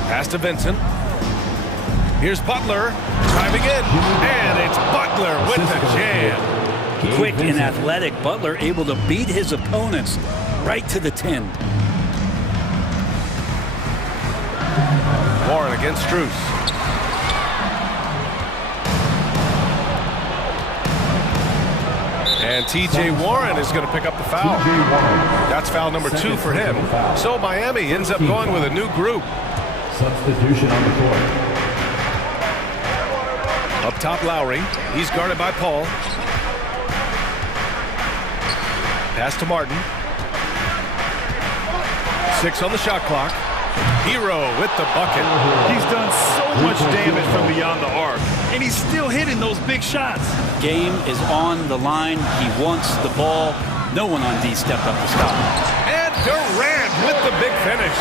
Pass to Vincent. Here's Butler driving in, and it's Butler with the jam. Quick and athletic, Butler able to beat his opponents right to the 10. Warren against Strus. And T.J. Warren is going to pick up the foul. That's foul number 2 for him. So Miami ends up going with a new group. Substitution on the court. Up top, Lowry. He's guarded by Paul. Pass to Martin. 6 on the shot clock. Hero with the bucket. He's done so much damage from beyond the arc, and he's still hitting those big shots. Game is on the line. He wants the ball. No one on D stepped up to stop. And Durant with the big finish.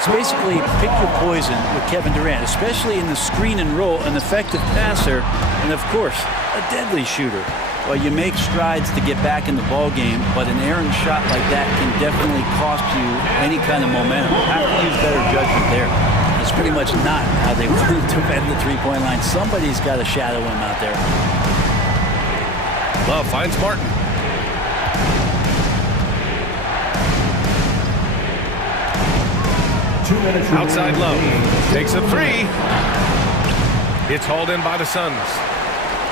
It's basically pick your poison with Kevin Durant, especially in the screen and roll, an effective passer, and of course, a deadly shooter. Well, you make strides to get back in the ball game, but an errant shot like that can definitely cost you any kind of momentum. You have to use better judgment there. It's pretty much not how they want to defend the three-point line. Somebody's got to shadow him out there. Love finds Martin. Outside Love. Takes a 3. It's hauled in by the Suns.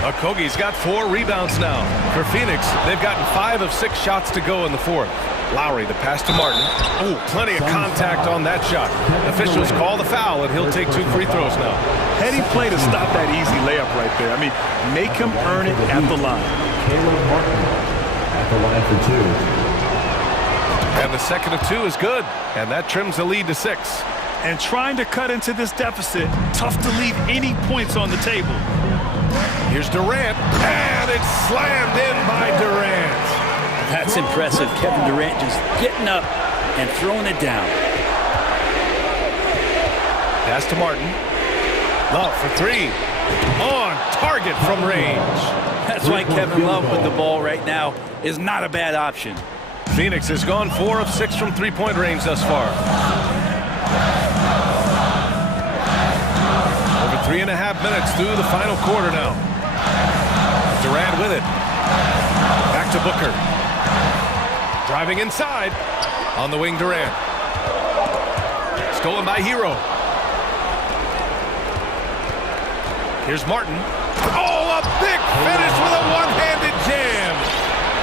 Okogie's got 4 rebounds now. For Phoenix, they've gotten 5 of 6 shots to go in the fourth. Lowry, the pass to Martin. Oh, plenty of contact on that shot. Officials call the foul, and he'll take 2 free throws now. Heady play to stop that easy layup right there. I mean, make him earn it at the line. Caleb Martin at the line for 2. And the second of 2 is good, and that trims the lead to 6. And trying to cut into this deficit, tough to leave any points on the table. Here's Durant, and it's slammed in by Durant. That's impressive. Kevin Durant just getting up and throwing it down. Pass to Martin. Love for 3. On target from range. That's why Kevin Love with the ball right now is not a bad option. Phoenix has gone 4 of 6 from three-point range thus far. Over 3.5 minutes through the final quarter now. Durant with it. Back to Booker. Driving inside. On the wing, Durant. Stolen by Hero. Here's Martin. Oh, a big finish with a one-handed jam.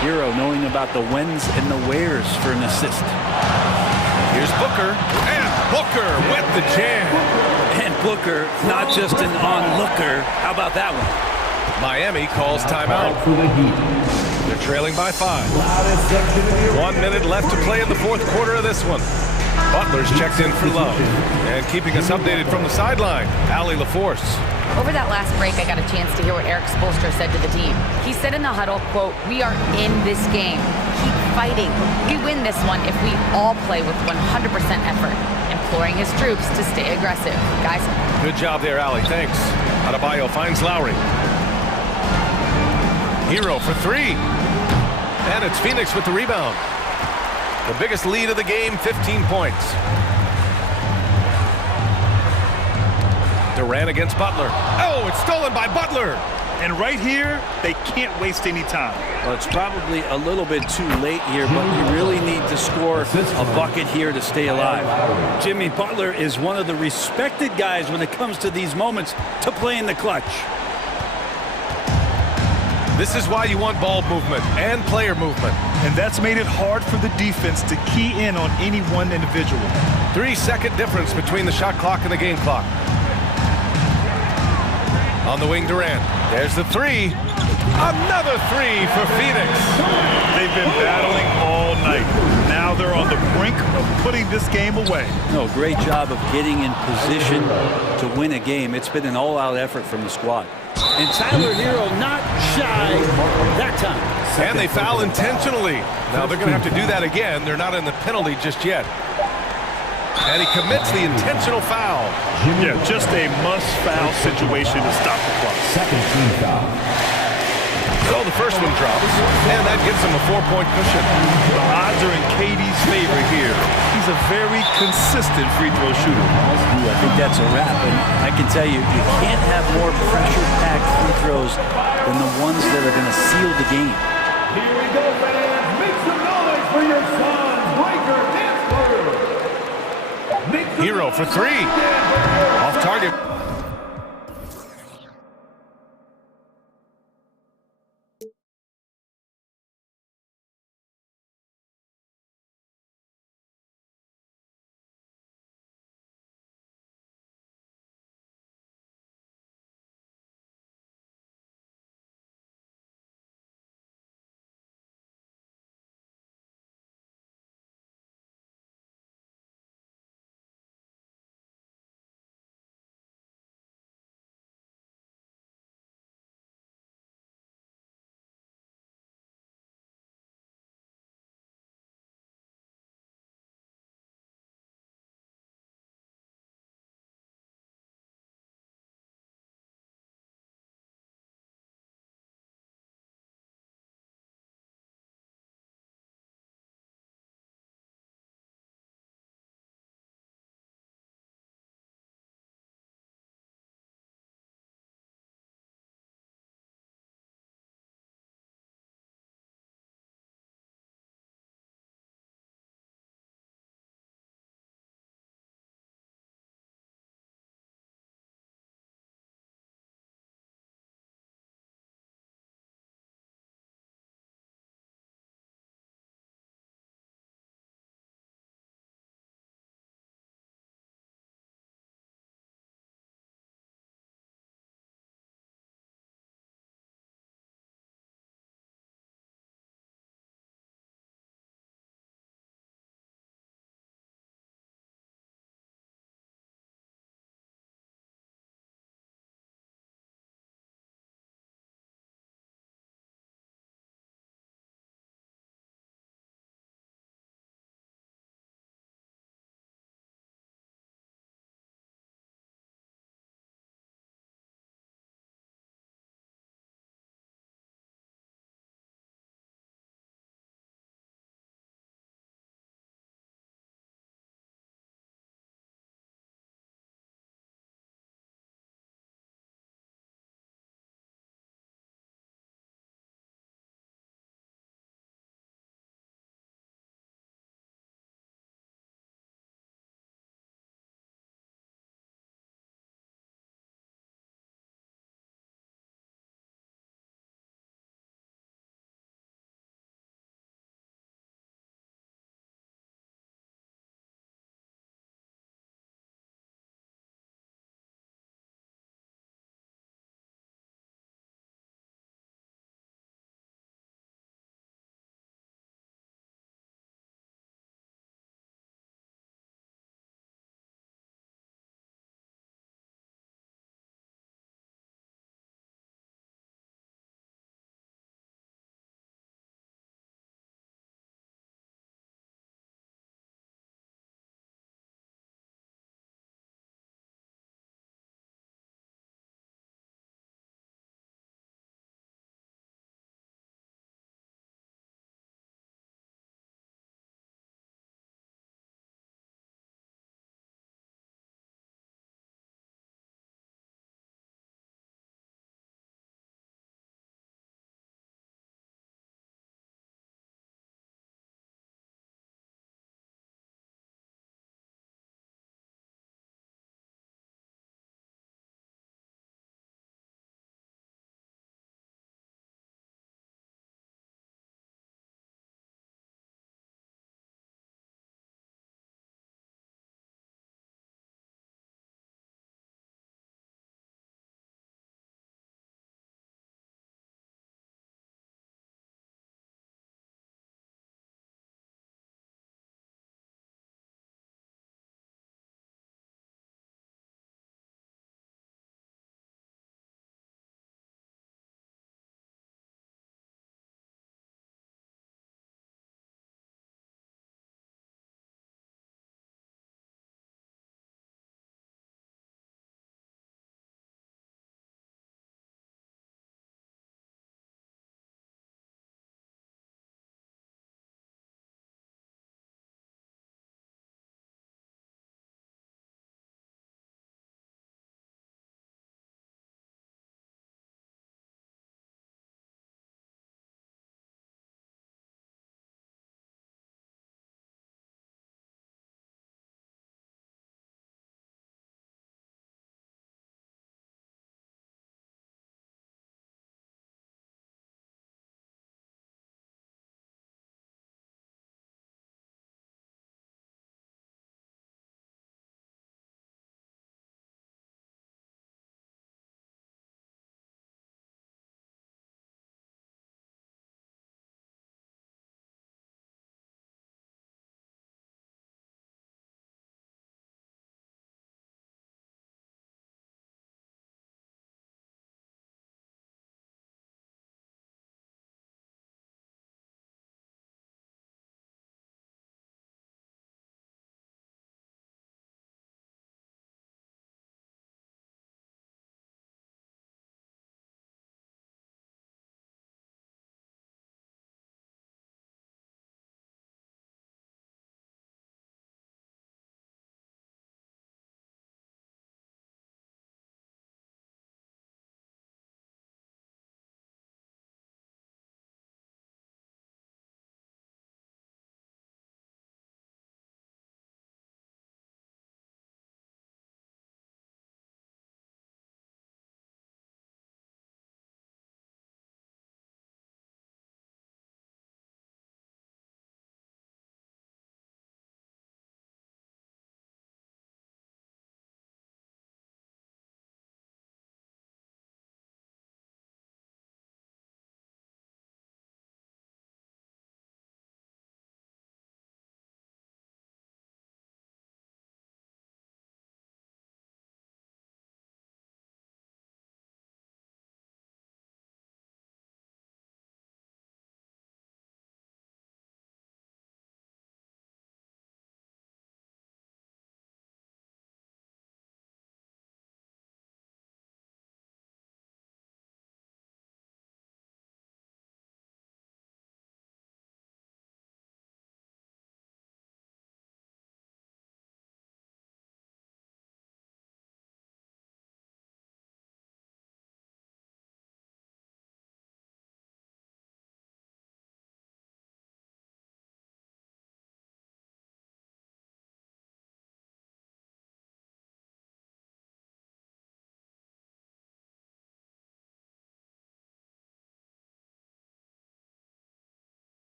Hero knowing about the whens and the wheres for an assist. Here's Booker, and Booker with the jam. And Booker, not just an onlooker. How about that one? Miami calls timeout. They're trailing by 5. 1 minute left to play in the fourth quarter of this one. Butler's checked in for Love. And keeping us updated from the sideline, Allie LaForce. Over that last break, I got a chance to hear what Eric Spoelstra said to the team. He said in the huddle, quote, "We are in this game. Keep fighting. We win this one if we all play with 100% effort," imploring his troops to stay aggressive. Guys. Good job there, Allie. Thanks. Adebayo finds Lowry. Hero for 3. And it's Phoenix with the rebound. The biggest lead of the game, 15 points. Durant against Butler. Oh, it's stolen by Butler. And right here, they can't waste any time. Well, it's probably a little bit too late here, but you really need to score a bucket here to stay alive. Jimmy Butler is one of the respected guys when it comes to these moments to play in the clutch. This is why you want ball movement and player movement. And that's made it hard for the defense to key in on any one individual. 3-second difference between the shot clock and the game clock. On the wing, Durant. There's the three. Another three for Phoenix. They've been battling all night. Now they're on the brink of putting this game away. No, great job of getting in position to win a game. It's been an all-out effort from the squad. And Tyler Hero not shy that time. And they foul intentionally. Now they're going to have to do that again. They're not in the penalty just yet. And he commits the intentional foul. Yeah, just a must-foul situation to stop the clock. Second team foul. So the first one drops, and that gives him a 4-point cushion. The odds are in KD's favor here. He's a very consistent free throw shooter. I think that's a wrap. And I can tell you, you can't have more pressure-packed free throws than the ones that are going to seal the game. Here we go, fans. Make some noise for your son, Breaker Dancer. Hero for three. Off target.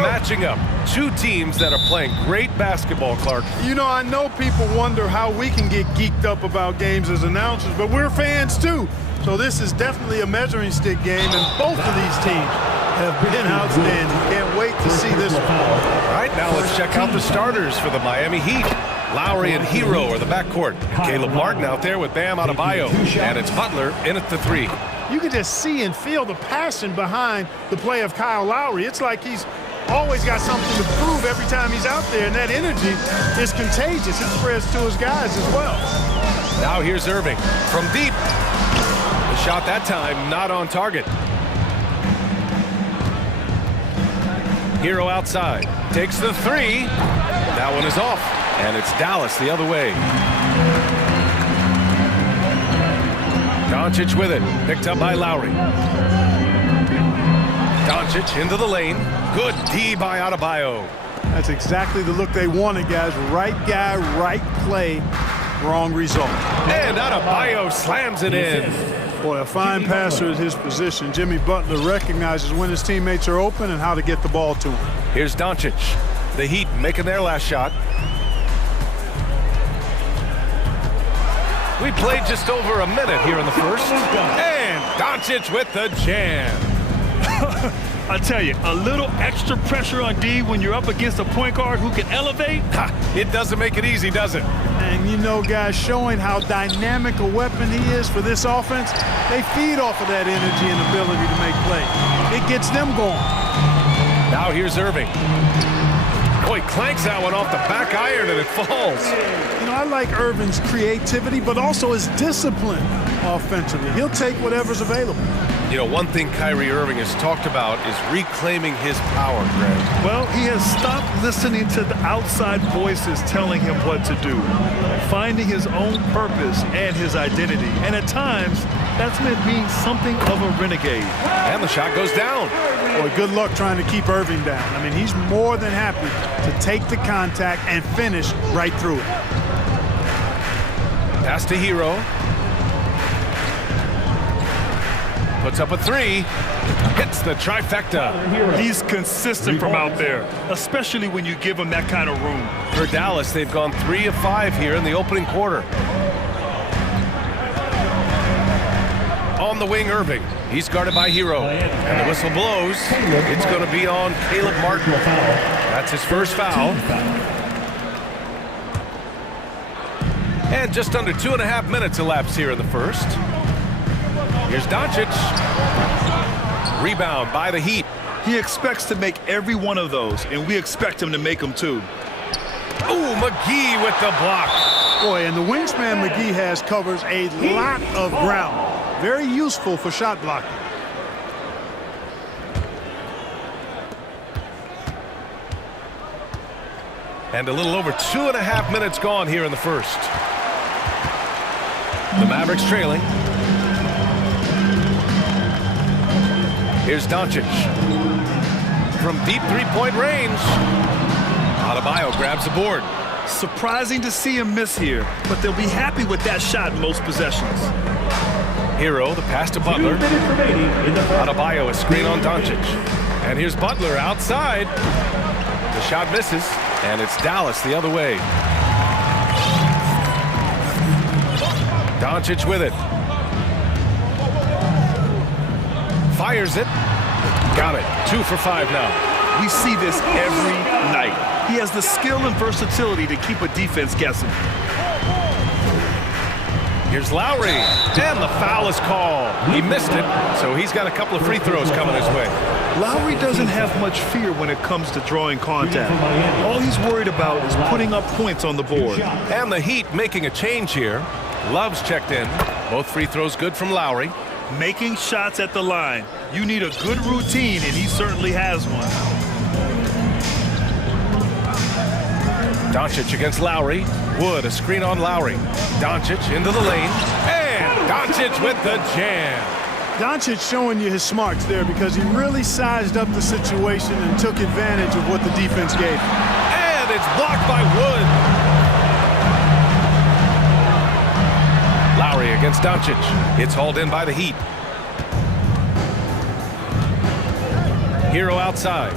matching up two teams that are playing great basketball, Clark. You know, I know people wonder how we can get geeked up about games as announcers, but we're fans too. So this is definitely a measuring stick game, and both of these teams have been outstanding. Can't wait to see this one. All right, now let's check out the starters for the Miami Heat. Lowry and Hero are the backcourt. Caleb Martin out there with Bam Adebayo, and it's Butler in at the three. You can just see and feel the passion behind the play of Kyle Lowry. It's like he's always got something to prove every time he's out there, and that energy is contagious. It spreads to his guys as well. Now here's Irving from deep. The shot that time not on target. Hero outside, takes the three. That one is off, and it's Dallas the other way. Doncic with it, picked up by Lowry. Doncic into the lane. Good D by Adebayo. That's exactly the look they wanted, guys. Right guy, right play, wrong result. And Adebayo slams it in. Boy, a fine passer at his position. Jimmy Butler recognizes when his teammates are open and how to get the ball to him. Here's Doncic. The Heat making their last shot. We played just over a minute here in the first. And Doncic with the jam. I tell you, a little extra pressure on D when you're up against a point guard who can elevate. It doesn't make it easy, does it? And you know, guys, showing how dynamic a weapon he is for this offense, they feed off of that energy and ability to make plays. It gets them going. Now here's Irving. Boy, clanks that one off the back iron and it falls. You know, I like Irving's creativity, but also his discipline offensively. He'll take whatever's available. You know, one thing Kyrie Irving has talked about is reclaiming his power, Greg. Well, he has stopped listening to the outside voices telling him what to do, finding his own purpose and his identity. And at times, that's meant being something of a renegade. And the shot goes down. Boy, good luck trying to keep Irving down. I mean, he's more than happy to take the contact and finish right through it. Pass to Hero. Puts up a three. Hits the trifecta. He's consistent from out there, especially when you give him that kind of room. For Dallas, they've gone 3 of 5 here in the opening quarter. On the wing, Irving. He's guarded by Hero. And the whistle blows. It's going to be on Caleb Martin. That's his first foul. And just under 2.5 minutes elapsed here in the first. Here's Doncic. Rebound by the Heat. He expects to make every one of those, and we expect him to make them too. Ooh, McGee with the block. Boy, and the wingspan McGee has covers a lot of ground. Very useful for shot blocking. And a little over 2.5 minutes gone here in the first. The Mavericks trailing. Here's Doncic. From deep three-point range. Adebayo grabs the board. Surprising to see him miss here, but they'll be happy with that shot in most possessions. Hero, the pass to Butler. Adebayo, a screen on Doncic. And here's Butler outside. The shot misses, and it's Dallas the other way. Doncic with it. Fires it. Got it. 2 for 5 now. We see this every night. He has the skill and versatility to keep a defense guessing. Here's Lowry, and the foul is called. He missed it, so he's got a couple of free throws coming his way. Lowry doesn't have much fear when it comes to drawing contact. All he's worried about is putting up points on the board. And the Heat making a change here. Love's checked in. Both free throws good from Lowry. Making shots at the line. You need a good routine, and he certainly has one. Doncic against Lowry. Wood, a screen on Lowry. Doncic into the lane. And Doncic with the jam. Doncic showing you his smarts there because he really sized up the situation and took advantage of what the defense gave him. And it's blocked by Wood. Lowry against Doncic. It's hauled in by the Heat. Hero outside.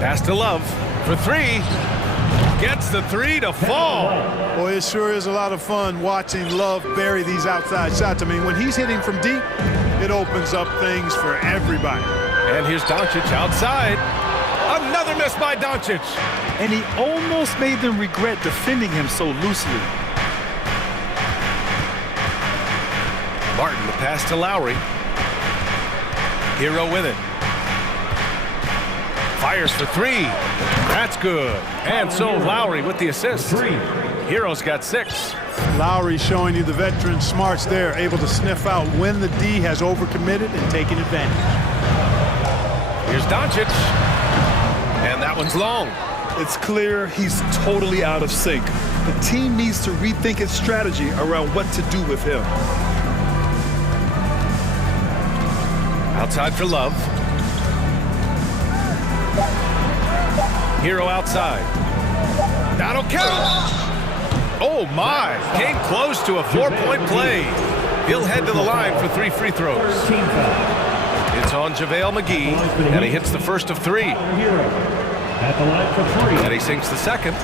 Pass to Love for three. Gets the three to fall. Boy, it sure is a lot of fun watching Love bury these outside shots. I mean, when he's hitting from deep, it opens up things for everybody. And here's Doncic outside. Another miss by Doncic. And he almost made them regret defending him so loosely. Martin, the pass to Lowry. Hero with it. Fires for three. That's good. And so Lowry with the assist. Hero's got 6. Lowry showing you the veteran smarts there, able to sniff out when the D has overcommitted and taking advantage. Here's Doncic. And that one's long. It's clear he's totally out of sync. The team needs to rethink its strategy around what to do with him. Outside for Love. Hero outside. That'll count. Oh my, came close to a 4-point play. He'll head to the line for 3 free throws. It's on JaVale McGee, and he hits the first of 3. And he sinks the second.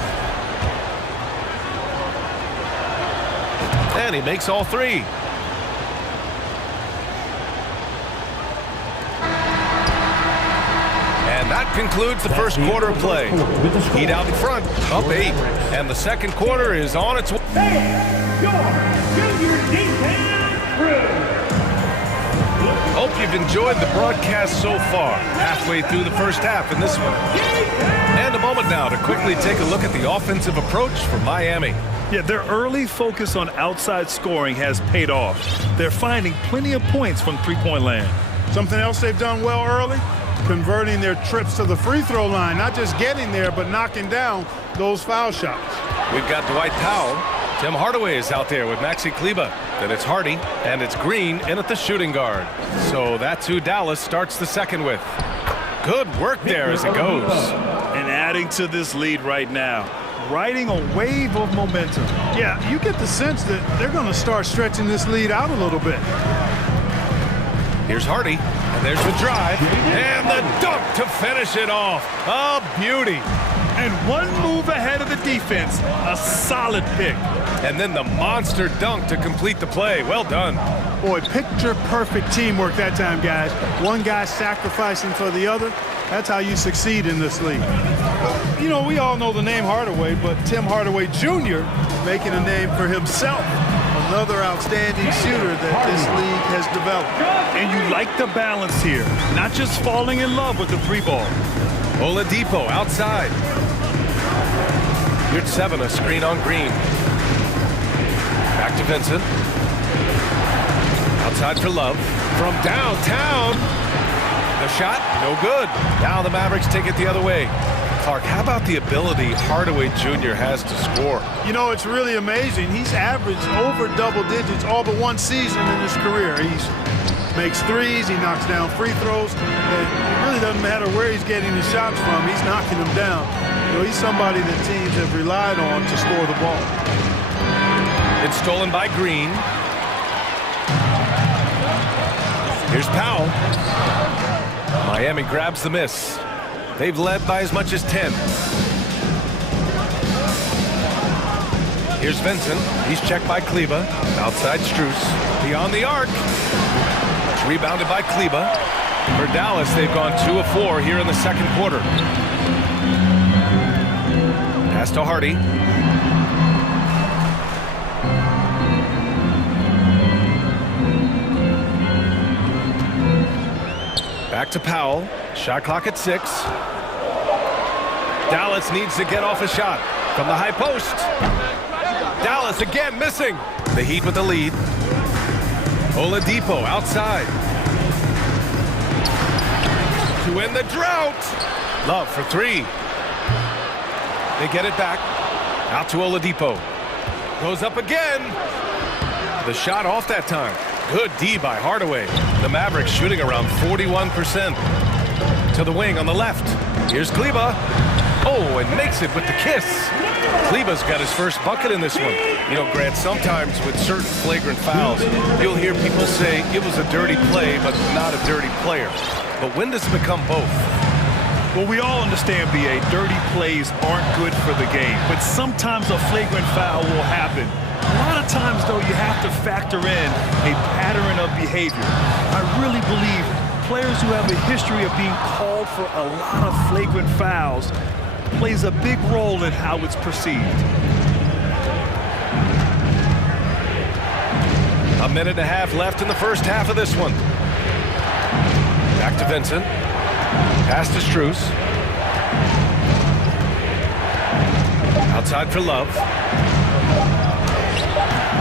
And he makes all 3. And that concludes the first quarter of play. Heat out in front, up 8. And the second quarter is on its way. Hope you've enjoyed the broadcast so far. Halfway through the first half in this one. And a moment now to quickly take a look at the offensive approach for Miami. Yeah, their early focus on outside scoring has paid off. They're finding plenty of points from three-point land. Something else they've done well early? Converting their trips to the free throw line, not just getting there, but knocking down those foul shots. We've got Dwight Powell. Tim Hardaway is out there with Maxi Kleber. Then it's Hardy, and it's Green in at the shooting guard. So that's who Dallas starts the second with. Good work there as it goes. And adding to this lead right now, riding a wave of momentum. Yeah, you get the sense that they're going to start stretching this lead out a little bit. Here's Hardy, and there's the drive, and the dunk to finish it off. A beauty. And one move ahead of the defense, a solid pick. And then the monster dunk to complete the play. Well done. Boy, picture-perfect teamwork that time, guys. One guy sacrificing for the other. That's how you succeed in this league. You know, we all know the name Hardaway, but Tim Hardaway Jr. making a name for himself. Another outstanding shooter that this league has developed. And you like the balance here, not just falling in love with the 3-ball. Oladipo outside. Here's 7, a screen on Green. Back to Vincent. Outside for Love. From downtown. The shot, no good. Now the Mavericks take it the other way. Clark, how about the ability Hardaway Jr. has to score? You know, it's really amazing. He's averaged over double digits all but one season in his career. He makes threes, he knocks down free throws. And it really doesn't matter where he's getting his shots from. He's knocking them down. You know, he's somebody that teams have relied on to score the ball. It's stolen by Green. Here's Powell. Miami grabs the miss. They've led by as much as 10. Here's Vincent. He's checked by Kleber. Outside Strus. Beyond the arc. It's rebounded by Kleber. For Dallas, they've gone 2 of 4 here in the second quarter. Pass to Hardy. Back to Powell. Shot clock at 6. Dallas needs to get off a shot from the high post. Dallas again missing. The Heat with the lead. Oladipo outside. To win the drought. Love for 3. They get it back. Out to Oladipo. Goes up again. The shot off that time. Good D by Hardaway. The Mavericks shooting around 41%. To the wing on the left. Here's Kleber. Oh, and makes it with the kiss. Kleber's got his first bucket in this one. You know, Grant, sometimes with certain flagrant fouls, you'll hear people say it was a dirty play, but not a dirty player. But when does it become both? Well, we all understand, B.A., dirty plays aren't good for the game, but sometimes a flagrant foul will happen. A lot of times, though, you have to factor in a pattern of behavior. I really believe players who have a history of being called for a lot of flagrant fouls plays a big role in how it's perceived. A minute and a half left in the first half of this one. Back to Vincent. Pass to Strus. Outside for Love.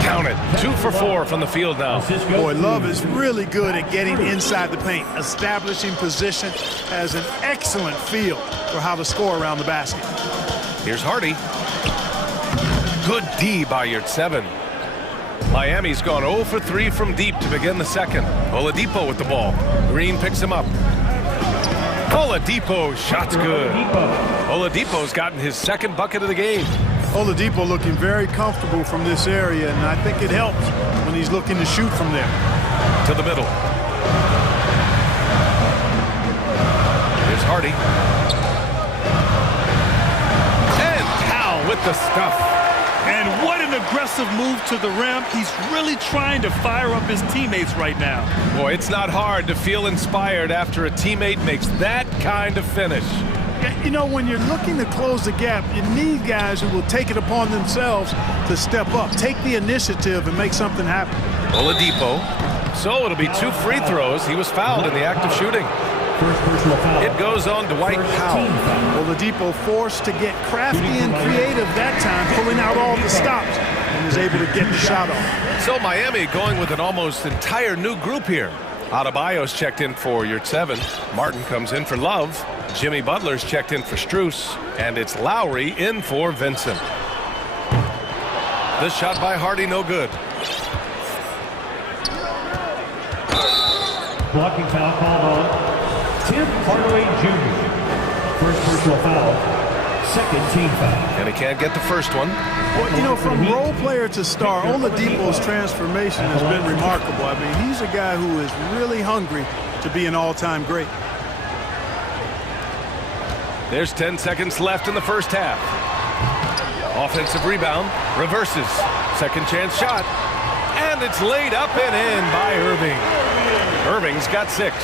Count it. 2 for 4 from the field now. Boy, Love is really good at getting inside the paint, establishing position, has an excellent feel for how to score around the basket. Here's Hardy. Good D by Yurtseven. Miami's gone 0 for 3 from deep to begin the second. Oladipo with the ball. Green picks him up. Oladipo, shot's good. Oladipo's gotten his second bucket of the game. Oladipo looking very comfortable from this area, and I think it helps when he's looking to shoot from there. To the middle. Here's Hardy. And Powell with the stuff. And what an aggressive move to the rim. He's really trying to fire up his teammates right now. Boy, it's not hard to feel inspired after a teammate makes that kind of finish. You know, when you're looking to close the gap, you need guys who will take it upon themselves to step up, take the initiative, and make something happen. Oladipo. So it'll be 2 free throws. He was fouled in the act of shooting. It goes on Dwight Powell. Oladipo forced to get crafty and creative that time, pulling out all the stops, and is able to get the shot off. So Miami going with an almost entire new group here. Adebayo's checked in for Yurtseven. Martin comes in for Love. Jimmy Butler's checked in for Strus. And it's Lowry in for Vincent. This shot by Hardy, no good. Blocking foul called on Tim Hardaway Jr. First personal foul, second team foul. And he can't get the first one. Well, you know, from role player to star, Oladipo's transformation has been remarkable. I mean, he's a guy who is really hungry to be an all-time great. There's 10 seconds left in the first half. Offensive rebound, reverses. Second chance shot. And it's laid up and in by Irving. Irving's got 6.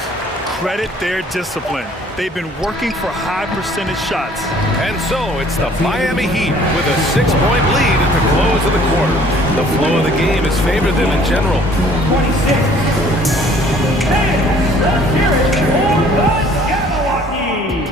Credit their discipline. They've been working for high percentage shots. And so it's the Miami Heat with a 6-point lead at the close of the quarter. The flow of the game has favored them in general. 26. And let's hear it for the Jabberwocky.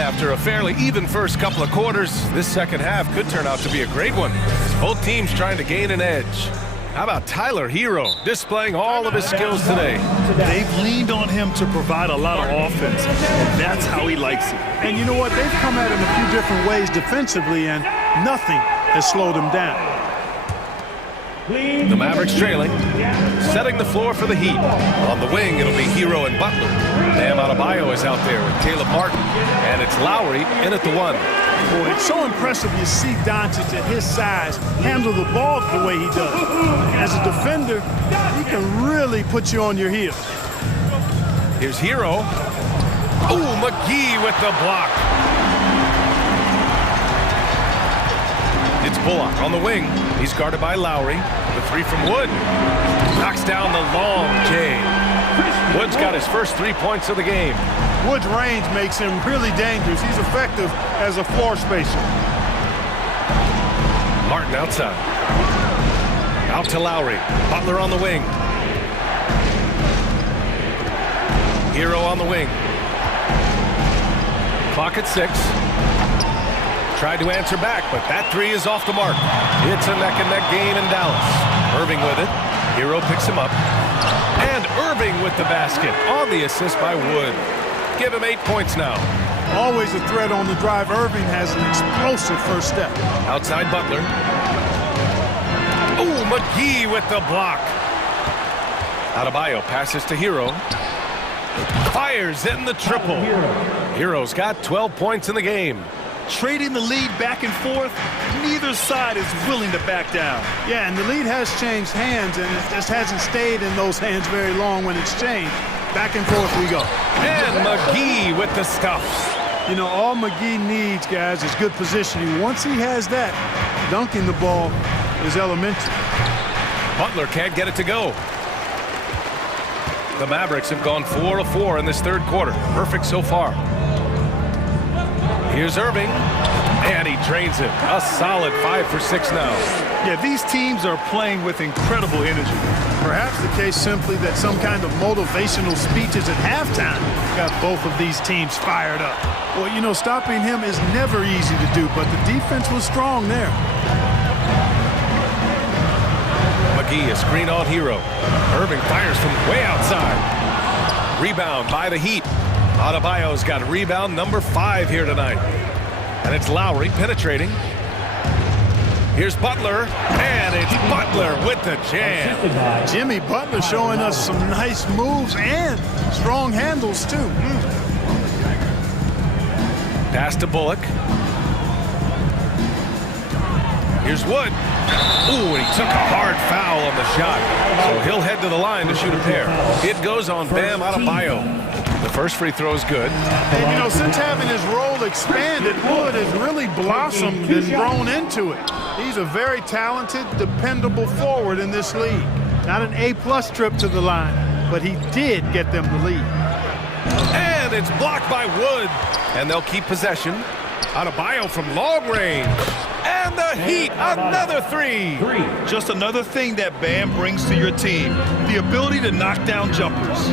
After a fairly even first couple of quarters, this second half could turn out to be a great one. Both teams trying to gain an edge. How about Tyler Hero displaying all of his skills today? They've leaned on him to provide a lot of offense, and that's how he likes it. And you know what? They've come at him a few different ways defensively, and nothing has slowed him down. The Mavericks trailing, setting the floor for the Heat. On the wing, it'll be Hero and Butler. Bam Adebayo is out there with Caleb Martin, and it's Lowry in at the 1. Boy, it's so impressive you see Doncic at his size handle the ball the way he does. As a defender, he can really put you on your heels. Here's Hero. Ooh, McGee with the block. It's Bullock on the wing. He's guarded by Lowry. The 3 from Wood. Knocks down the long J. Wood's got his first 3 points of the game. Wood's range makes him really dangerous. He's effective as a floor spacer. Martin outside. Out to Lowry. Butler on the wing. Hero on the wing. Clock at 6. Tried to answer back, but that 3 is off the mark. It's a neck-and-neck game in Dallas. Irving with it. Hero picks him up. And Irving with the basket on the assist by Wood. Give him 8 points now. Always a threat on the drive. Irving has an explosive first step. Outside Butler. Ooh, McGee with the block. Adebayo passes to Hero. Fires in the triple. Hero's got 12 points in the game. Trading the lead back and forth, neither side is willing to back down. Yeah, and the lead has changed hands, and it just hasn't stayed in those hands very long when it's changed. Back and forth we go. And McGee with the stuff. You know, all McGee needs, guys, is good positioning. Once he has that, dunking the ball is elementary. Butler can't get it to go. The Mavericks have gone 4 of 4 in this third quarter. Perfect so far. Here's Irving, and he drains it. A solid 5 for 6 now. Yeah, these teams are playing with incredible energy. Perhaps the case simply that some kind of motivational speeches at halftime got both of these teams fired up. Well, you know, stopping him is never easy to do, but the defense was strong there. McGee, a screen on Hero. Irving fires from way outside. Rebound by the Heat. Adebayo's got rebound number 5 here tonight. And it's Lowry penetrating. Here's Butler, and it's Butler with the jam. Jimmy Butler showing us some nice moves and strong handles, too. Pass to Bullock. Here's Wood. Ooh, and he took a hard foul on the shot. So he'll head to the line to shoot a pair. It goes on Bam Adebayo. The first free throw is good. And, you know, since having his role expanded, Wood has really blossomed and grown into it. He's a very talented, dependable forward in this league. Not an A-plus trip to the line, but he did get them the lead. And it's blocked by Wood. And they'll keep possession. Adebayo from long range. And the Heat, another 3. Just another thing that Bam brings to your team, the ability to knock down jumpers.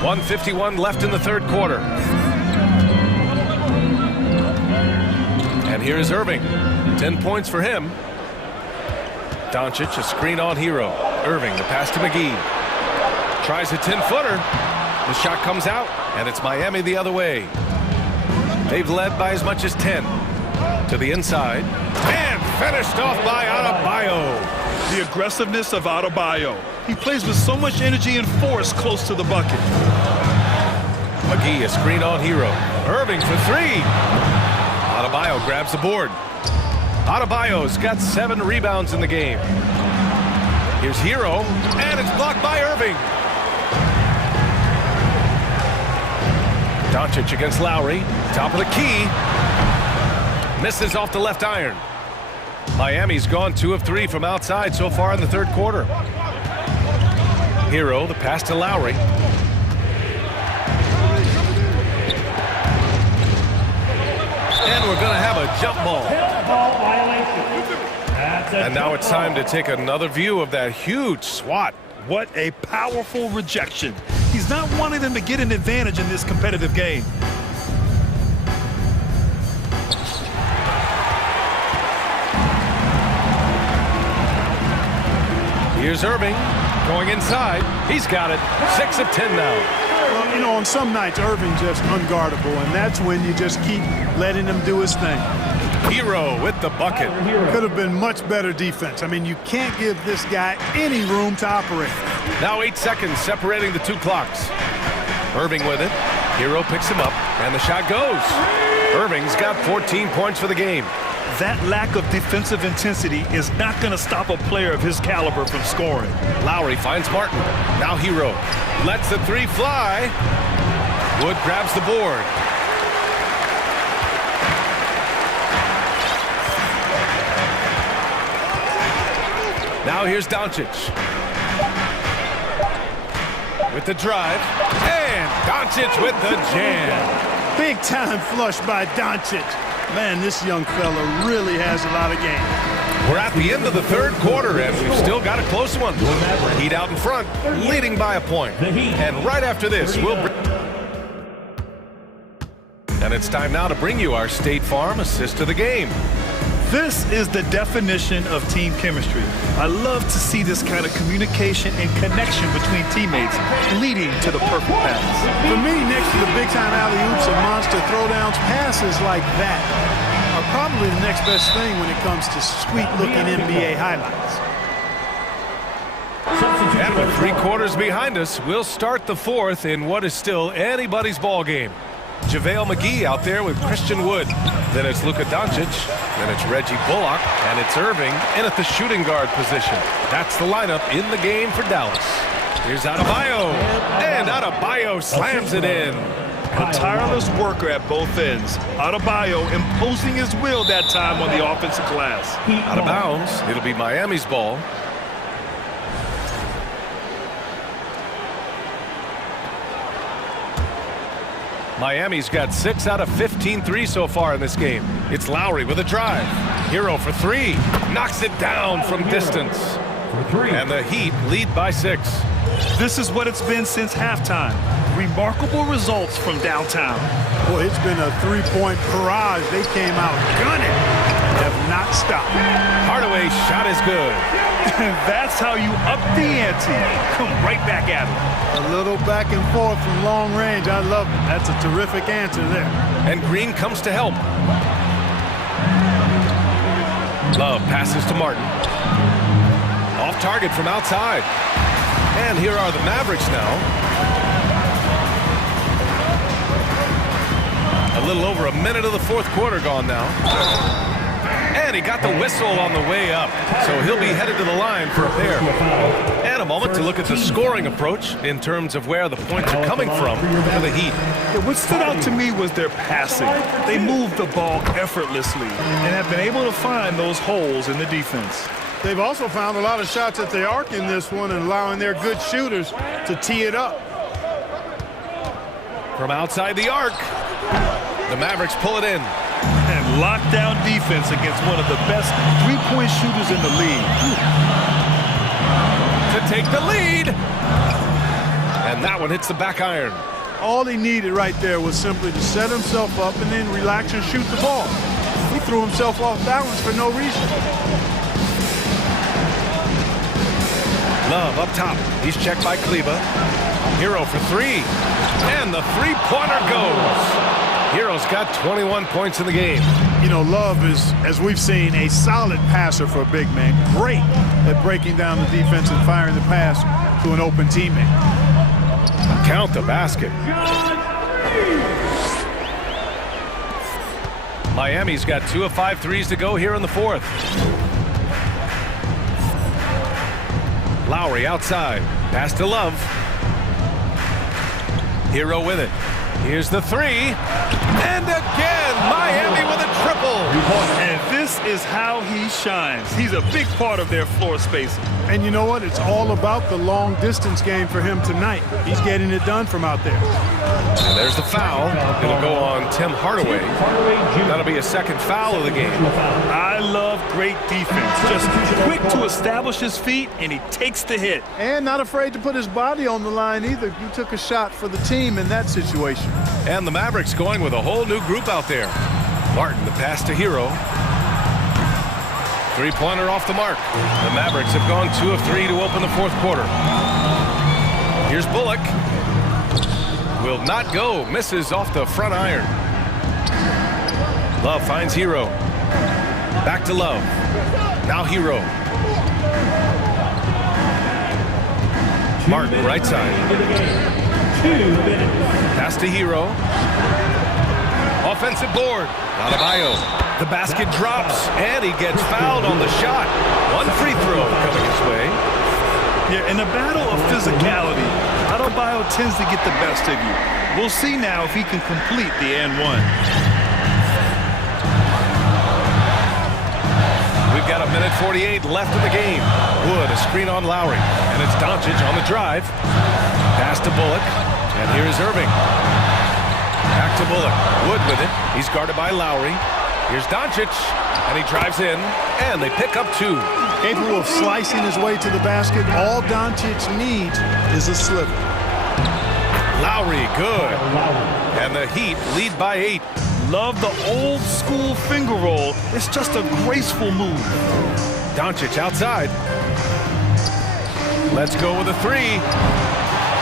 1:51 left in the third quarter. And here's Irving. 10 points for him. Doncic, a screen on Hero. Irving, the pass to McGee. Tries a 10-footer. The shot comes out, and it's Miami the other way. They've led by as much as 10. To the inside. And finished off by Adebayo. The aggressiveness of Adebayo. He plays with so much energy and force close to the bucket. McGee, a screen on Hero. Irving for 3. Adebayo grabs the board. Adebayo's got 7 rebounds in the game. Here's Hero, and it's blocked by Irving. Doncic against Lowry. Top of the key. Misses off the left iron. Miami's gone 2 of 3 from outside so far in the third quarter. Hero, the pass to Lowry. And we're going to have a jump ball. And now it's time to take another view of that huge swat. What a powerful rejection. He's not wanting them to get an advantage in this competitive game. Here's Irving going inside. He's got it. 6 of 10 now. Well, you know, on some nights, Irving's just unguardable, and that's when you just keep letting him do his thing. Hero with the bucket. Could have been much better defense. I mean, you can't give this guy any room to operate. Now 8 seconds separating the 2 clocks. Irving with it. Hero picks him up, and the shot goes. Irving's got 14 points for the game. That lack of defensive intensity is not going to stop a player of his caliber from scoring. Lowry finds Martin. Now Hero lets the 3 fly. Wood grabs the board. Now here's Doncic. With the drive. And Doncic with the jam. Big time flush by Doncic. Man, this young fella really has a lot of game. We're at the end of the third quarter, and we've still got a close one. Heat out in front, leading by a point. And right after this, and it's time now to bring you our State Farm assist of the game. This is the definition of team chemistry. I love to see this kind of communication and connection between teammates leading to the perfect pass. For me, next to the big-time alley-oops and monster throwdowns, passes like that are probably the next best thing when it comes to sweet-looking NBA highlights. And with 3 quarters behind us, we'll start the 4th in what is still anybody's ball game. JaVale McGee out there with Christian Wood. Then it's Luka Doncic. Then it's Reggie Bullock. And it's Irving in at the shooting guard position. That's the lineup in the game for Dallas. Here's Adebayo. And Adebayo slams it in. A tireless worker at both ends. Adebayo imposing his will that time on the offensive glass. Out of bounds. It'll be Miami's ball. Miami's got 6 out of 15 threes so far in this game. It's Lowry with a drive. Hero for 3. Knocks it down from distance. And the Heat lead by 6. This is what it's been since halftime. Remarkable results from downtown. Boy, it's been a three-point barrage. They came out gunning. Have not stopped. Hardaway's shot is good. That's how you up the ante. Come right back at him. A little back and forth from long range. I love it. That's a terrific answer there. And Green comes to help. Love passes to Martin. Off target from outside. And here are the Mavericks now. A little over a minute of the 4th quarter gone now. And he got the whistle on the way up. So he'll be headed to the line for a pair. And a moment to look at the scoring approach in terms of where the points are coming from for the Heat. Yeah, what stood out to me was their passing. They moved the ball effortlessly and have been able to find those holes in the defense. They've also found a lot of shots at the arc in this one and allowing their good shooters to tee it up. From outside the arc, the Mavericks pull it in. And lockdown defense against one of the best three-point shooters in the league. To take the lead. And that one hits the back iron. All he needed right there was simply to set himself up and then relax and shoot the ball. He threw himself off balance for no reason. Love up top. He's checked by Kleba. Hero for 3. And the three-pointer goes. Hero's got 21 points in the game. You know, Love is, as we've seen, a solid passer for a big man. Great at breaking down the defense and firing the pass to an open teammate. Count the basket. Miami's got 2 of 5 threes to go here in the 4th. Lowry outside. Pass to Love. Hero with it. Here's the 3. And again, Miami with a triple. And this is how he shines. He's a big part of their floor spacing. And you know what? It's all about the long distance game for him tonight. He's getting it done from out there. And there's the foul. It'll go on Tim Hardaway. That'll be a 2nd foul of the game. I love great defense. Just quick to establish his feet, and he takes the hit. And not afraid to put his body on the line either. He took a shot for the team in that situation. And the Mavericks going with a whole new group out there. Martin, the pass to Hero. Three-pointer off the mark. The Mavericks have gone 2 of 3 to open the 4th quarter. Here's Bullock. Will not go. Misses off the front iron. Love finds Hero. Back to Love. Now Hero. Martin, right side. Pass to Hero. Offensive board. Adebayo. The basket drops, and he gets fouled on the shot. 1 free throw coming his way. Yeah, in a battle of physicality, Adebayo tends to get the best of you. We'll see now if he can complete the and 1. We've got 1:48 left in the game. Wood, a screen on Lowry, and it's Doncic on the drive. Pass to Bullock, and here's Irving. Back to Bullock. Wood with it. He's guarded by Lowry. Here's Doncic, and he drives in, and they pick up 2. Capable of slicing his way to the basket. All Doncic needs is a sliver. Lowry, good. And the Heat lead by 8. Love the old school finger roll. It's just a graceful move. Doncic outside. Let's go with a 3.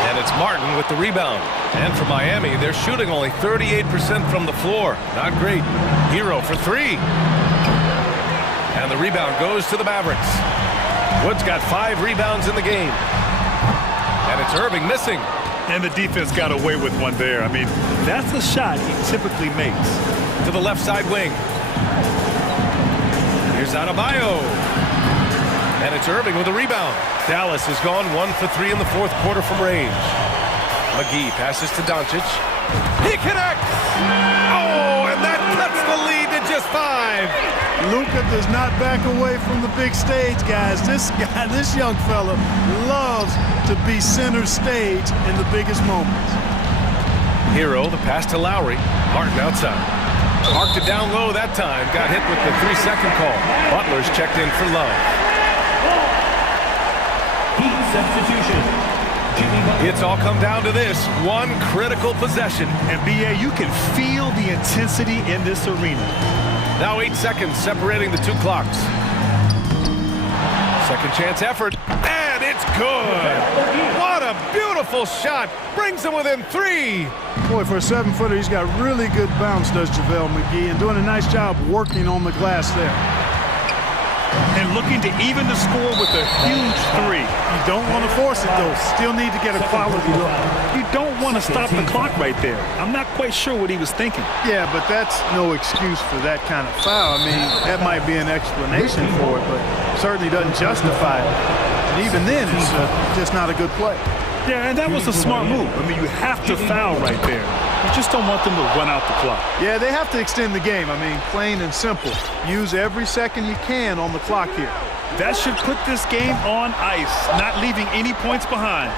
And it's Martin with the rebound. And for Miami, they're shooting only 38% from the floor. Not great. Hero for 3. And the rebound goes to the Mavericks. Wood's got 5 rebounds in the game. And it's Irving missing. And the defense got away with one there. I mean, that's a shot he typically makes. To the left side wing. Here's Adebayo. And it's Irving with a rebound. Dallas has gone 1 for 3 in the fourth quarter from range. McGee passes to Doncic. He connects! Oh, and that cuts the lead to just 5. Luka does not back away from the big stage, guys. This young fella loves to be center stage in the biggest moments. Hero, the pass to Lowry. Martin outside. Marked it down low that time. Got hit with the 3-second call. Butler's checked in for Love. Heat substitution. It's all come down to this one critical possession. And BA, you can feel the intensity in this arena. Now 8 seconds separating the two clocks. Second chance effort, and it's good. What a beautiful shot. Brings them within 3. Boy, for a 7-footer, he's got really good bounce, does JaVale McGee, and doing a nice job working on the glass there. And looking to even the score with a huge 3. You don't want to force it, though. Still need to get a quality look. You don't want to stop the clock right there. I'm not quite sure what he was thinking. Yeah, but that's no excuse for that kind of foul. I mean, that might be an explanation for it, but certainly doesn't justify it. And even then, it's just not a good play. Yeah, and that was a smart move. I mean, you have to foul right there. You just don't want them to run out the clock. Yeah, they have to extend the game. I mean, plain and simple. Use every second you can on the clock here. That should put this game on ice, not leaving any points behind.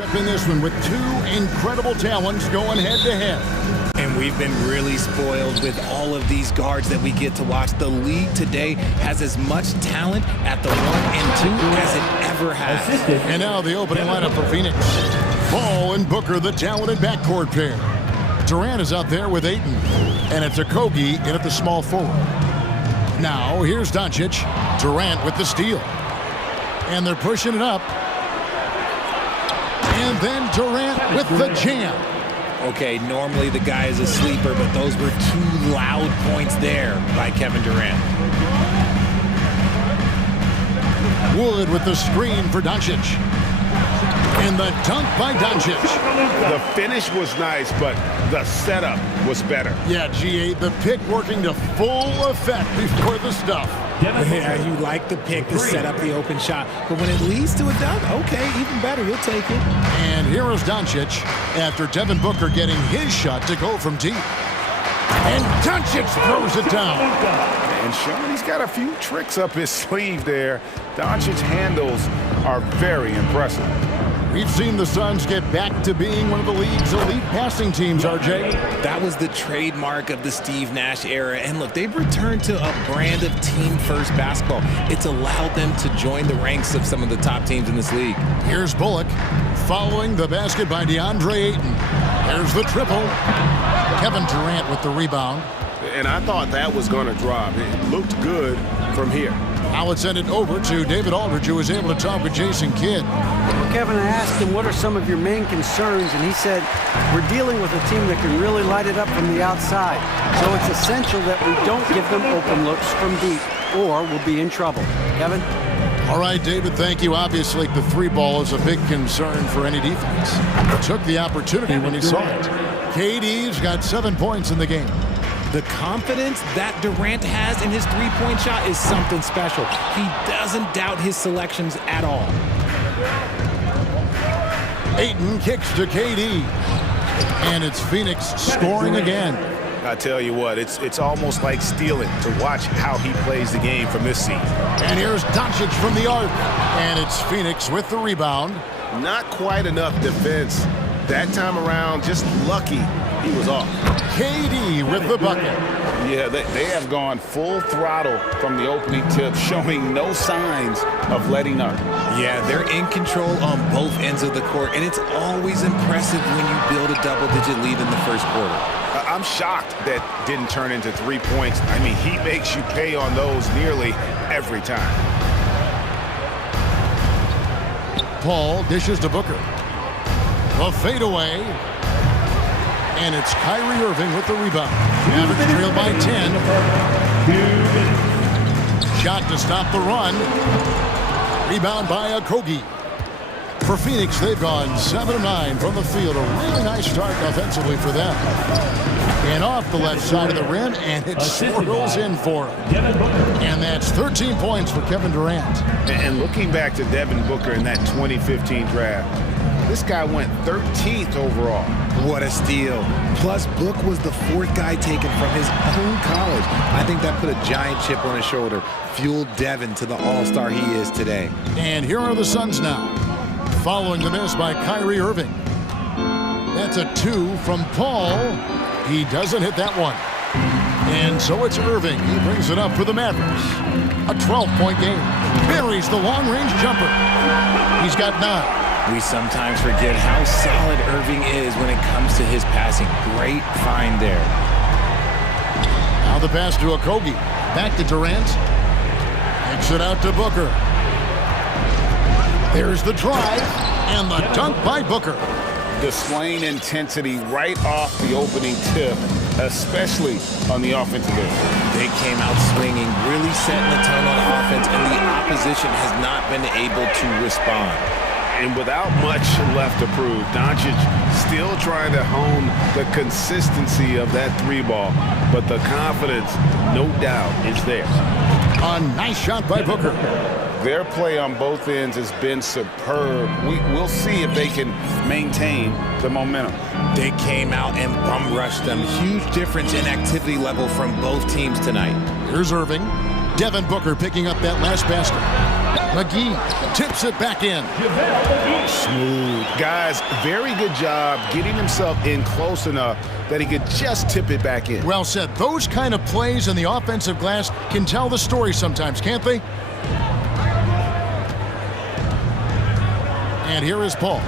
Up in this one with two incredible talents going head-to-head. And we've been really spoiled with all of these guards that we get to watch. The league today has as much talent at the 1 and 2 as it ever has. And now the opening lineup for Phoenix. Paul and Booker, the talented backcourt pair. Durant is out there with Ayton. And it's Okogie in at the small forward. Now here's Doncic. Durant with the steal. And they're pushing it up. And then Durant with the jam. Okay, normally the guy is a sleeper, but those were two loud points there by Kevin Durant. Wood with the screen for Doncic. And the dunk by Doncic. The finish was nice, but the setup was better. Yeah, GA, the pick working to full effect before the stuff. Yeah, you like the pick to set up the open shot, but when it leads to a dunk, okay, even better, you'll take it. And here is Doncic after Devin Booker getting his shot to go from deep. And Doncic throws it down. And Sean, he's got a few tricks up his sleeve there. Doncic's handles are very impressive. We've seen the Suns get back to being one of the league's elite passing teams, RJ. That was the trademark of the Steve Nash era. And look, they've returned to a brand of team-first basketball. It's allowed them to join the ranks of some of the top teams in this league. Here's Bullock following the basket by DeAndre Ayton. There's the triple. Kevin Durant with the rebound. And I thought that was going to drop. It looked good from here. Now let's send it over to David Aldridge, who was able to talk with Jason Kidd. Well, Kevin, I asked him, what are some of your main concerns? And he said, we're dealing with a team that can really light it up from the outside. So it's essential that we don't give them open looks from deep, or we'll be in trouble. Kevin? All right, David, thank you. Obviously, the three ball is a big concern for any defense. Took the opportunity when he saw it. KD's got 7 points in the game. The confidence that Durant has in his three-point shot is something special. He doesn't doubt his selections at all. Ayton kicks to KD. And it's Phoenix scoring again. I tell you what, it's almost like stealing to watch how he plays the game from this seat. And here's Doncic from the arc. And it's Phoenix with the rebound. Not quite enough defense. That time around, just lucky he was off. KD with the bucket. Yeah, they have gone full throttle from the opening tip, showing no signs of letting up. Yeah, they're in control on both ends of the court, and it's always impressive when you build a double-digit lead in the first quarter. I'm shocked that didn't turn into 3 points. I mean, he makes you pay on those nearly every time. Paul dishes to Booker. A fadeaway. And it's Kyrie Irving with the rebound. Mavericks trailed by 10. Shot to stop the run. Rebound by Okogie. For Phoenix, they've gone 7 of 9 from the field. A really nice start offensively for them. And off the left side of the rim, and it swirls in for him. And that's 13 points for Kevin Durant. And looking back to Devin Booker in that 2015 draft, this guy went 13th overall. What a steal. Plus, Book was the 4th guy taken from his own college. I think that put a giant chip on his shoulder, fueled Devin to the all-star he is today. And here are the Suns now, following the miss by Kyrie Irving. That's a 2 from Paul. He doesn't hit that one. And so it's Irving. He brings it up for the Mavericks. A 12-point game. Buries the long-range jumper. He's got 9. We sometimes forget how solid Irving is when it comes to his passing. Great find there. Now the pass to Okogie. Back to Durant. Kicks it out to Booker. There's the drive and the dunk by Booker. Displaying intensity right off the opening tip, especially on the offensive end. They came out swinging, really setting the tone on offense, and the opposition has not been able to respond. And without much left to prove, Doncic still trying to hone the consistency of that 3-ball, but the confidence, no doubt, is there. A nice shot by Booker. Their play on both ends has been superb. We'll see if they can maintain the momentum. They came out and bum rushed them. Huge difference in activity level from both teams tonight. Here's Irving. Devin Booker picking up that last basket. McGee tips it back in. Smooth. Guys, very good job getting himself in close enough that he could just tip it back in. Well said. Those kind of plays in the offensive glass can tell the story sometimes, can't they? And here is Paul.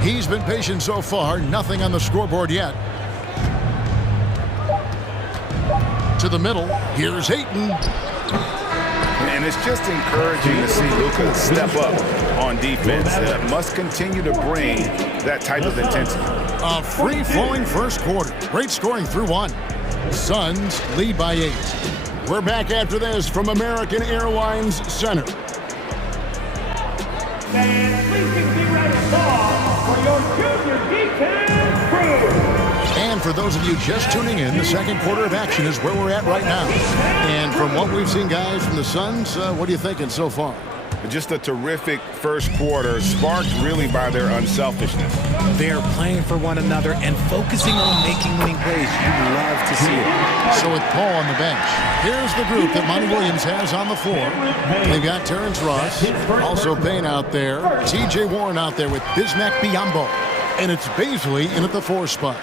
He's been patient so far. Nothing on the scoreboard yet. To the middle. Here's Ayton. And it's just encouraging to see Luka step up on defense. Must continue to bring that type of intensity. A free-flowing first quarter. Great scoring through one. Suns lead by 8. We're back after this from American Airlines Center. And please give a big round of applause for your junior defense crew. And for those of you just tuning in, the second quarter of action is where we're at right now. And from what we've seen, guys, from the Suns, what are you thinking so far? Just a terrific first quarter, sparked really by their unselfishness. They're playing for one another and focusing on making winning plays. You love to see it. So with Paul on the bench, here's the group that Monty Williams has on the floor. They've got Terrence Ross, also Payne out there, T.J. Warren out there with Bismack Biyombo, and it's Bazley in at the 4 spot.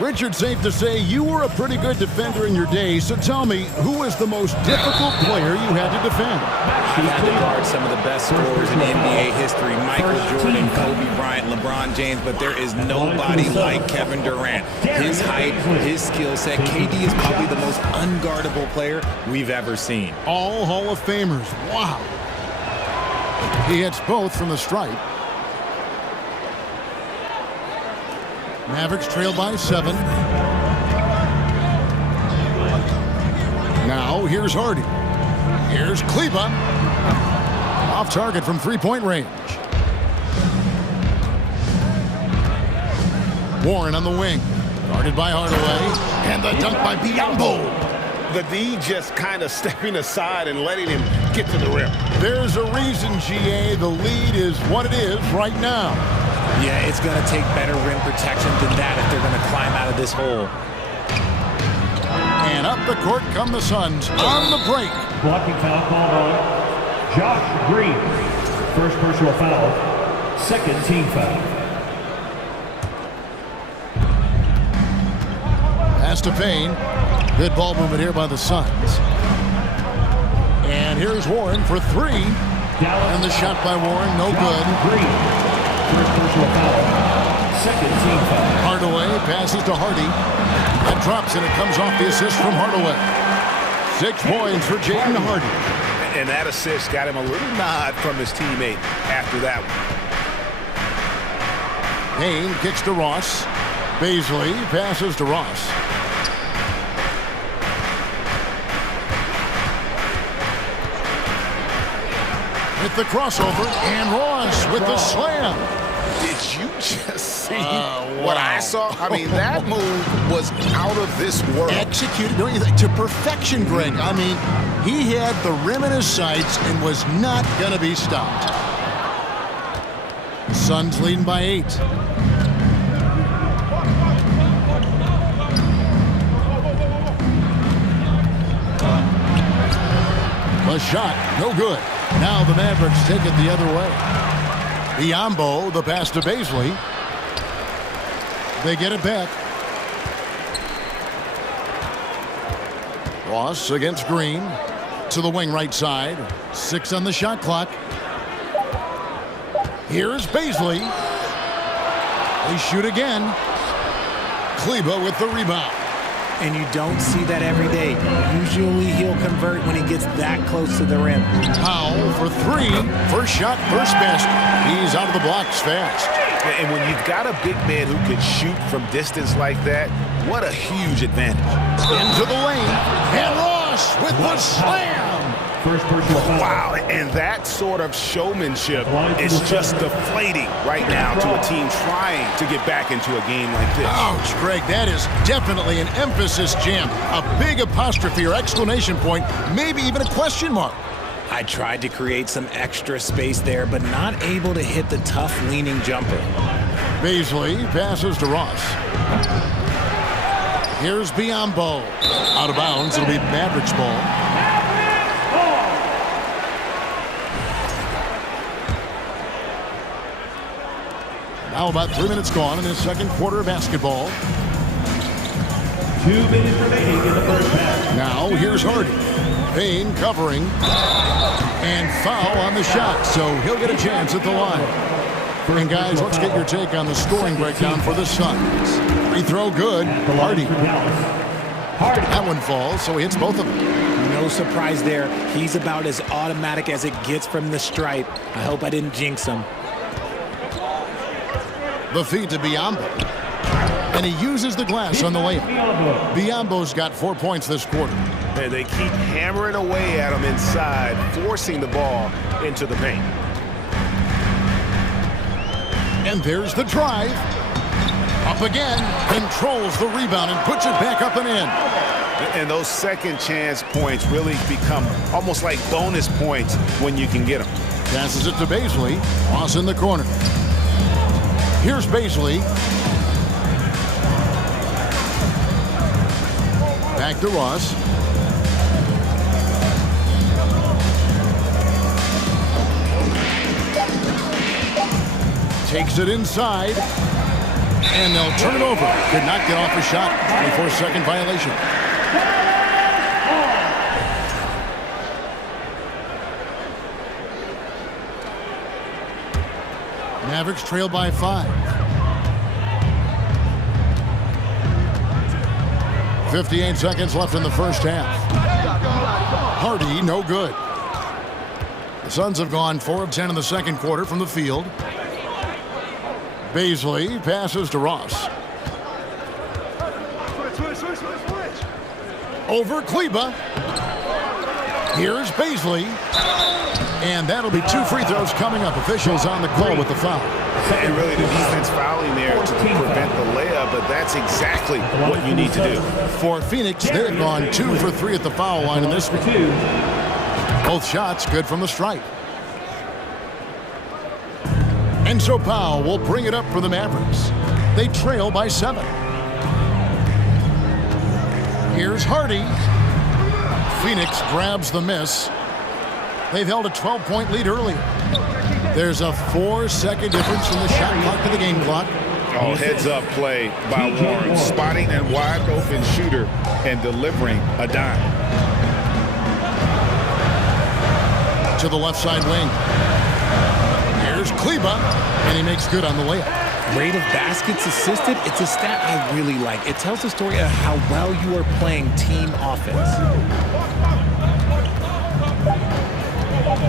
Richard, safe to say you were a pretty good defender in your day, so tell me, who was the most difficult player you had to defend? He had to guard some of the best scorers in NBA history, Michael Jordan, Kobe Bryant, LeBron James, but there is nobody like Kevin Durant. His height, his skill set, KD is probably the most unguardable player we've ever seen. All Hall of Famers, wow. He hits both from the stripe. Mavericks trail by 7. Now here's Hardy. Here's Kleba. Off target from three-point range. Warren on the wing. Guarded by Hardaway. And the dunk by Biyombo. The D just kind of stepping aside and letting him get to the rim. There's a reason, GA, the lead is what it is right now. Yeah, it's going to take better rim protection than that if they're going to climb out of this hole. And up the court come the Suns on the break. Blocking foul called on Josh Green. First personal foul. Second team foul. Pass to Payne. Good ball movement here by the Suns. And here's Warren for 3. And the shot by Warren, no good. First personal foul. Second team foul. Hardaway passes to Hardy. That drops and it comes off the assist from Hardaway. 6 points for Jaden Hardy. And that assist got him a little nod from his teammate after that one. Payne kicks to Ross. Bazley passes to Ross. With the crossover, and Ross with the slam. Did you just see what I saw? I mean, that move was out of this world. Executed, don't you think, to perfection, Greg. I mean, he had the rim in his sights and was not going to be stopped. Suns leading by 8. A shot, no good. Now the Mavericks take it the other way. Biyombo, the pass to Bazley. They get it back. Ross against Green. To the wing right side. 6 on the shot clock. Here's Bazley. They shoot again. Kleba with the rebound. And you don't see that every day. Usually he'll convert when he gets that close to the rim. Powell for 3. First shot, first basket. He's out of the blocks fast. And when you've got a big man who can shoot from distance like that, what a huge advantage. Into the lane. And Ross with the slam. First personal foul. Wow, and that sort of showmanship is just deflating right now to a team trying to get back into a game like this. Ouch, Greg, that is definitely an emphasis jam. A big apostrophe or exclamation point, maybe even a question mark. I tried to create some extra space there, but not able to hit the tough leaning jumper. Bazley passes to Ross. Here's Biyombo. Out of bounds, it'll be Mavericks ball. Now about 3 minutes gone in the second quarter of basketball. 2 minutes remaining in the first half. Now here's Hardy. Payne covering. And foul on the shot, so he'll get a chance at the line. And guys, let's get your take on the scoring breakdown for the Suns. Free throw good. Hardy. That one falls, so he hits both of them. No surprise there. He's about as automatic as it gets from the stripe. I hope I didn't jinx him. The feed to Biyombo. And he uses the glass on the layup. Biyombo's got 4 points this quarter. And they keep hammering away at him inside, forcing the ball into the paint. And there's the drive. Up again, controls the rebound and puts it back up and in. And those second chance points really become almost like bonus points when you can get them. Passes it to Baisley. Ross in the corner. Here's Baisley. Back to Ross. Takes it inside. And they'll turn it over. Could not get off a shot. 24-second violation. Mavericks trail by 5. 58 seconds left in the first half. Hardy, no good. The Suns have gone 4 of 10 in the second quarter from the field. Baisley passes to Ross. Over Kleba. Here's Baisley. And that'll be 2 free throws coming up. Officials on the call with the foul. And really the defense fouling there to prevent the layup, but that's exactly what you need to do. For Phoenix, they've gone 2 for 3 at the foul line in this one. Both shots good from the stripe. And so Powell will bring it up for the Mavericks. They trail by 7. Here's Hardy. Phoenix grabs the miss. They've held a 12-point lead earlier. There's a 4-second difference from the shot clock to the game clock. Oh, heads-up play by Warren, spotting a wide-open shooter and delivering a dime. To the left side wing. Here's Kleba, and he makes good on the layup. Rate of baskets assisted, it's a stat I really like. It tells the story of how well you are playing team offense.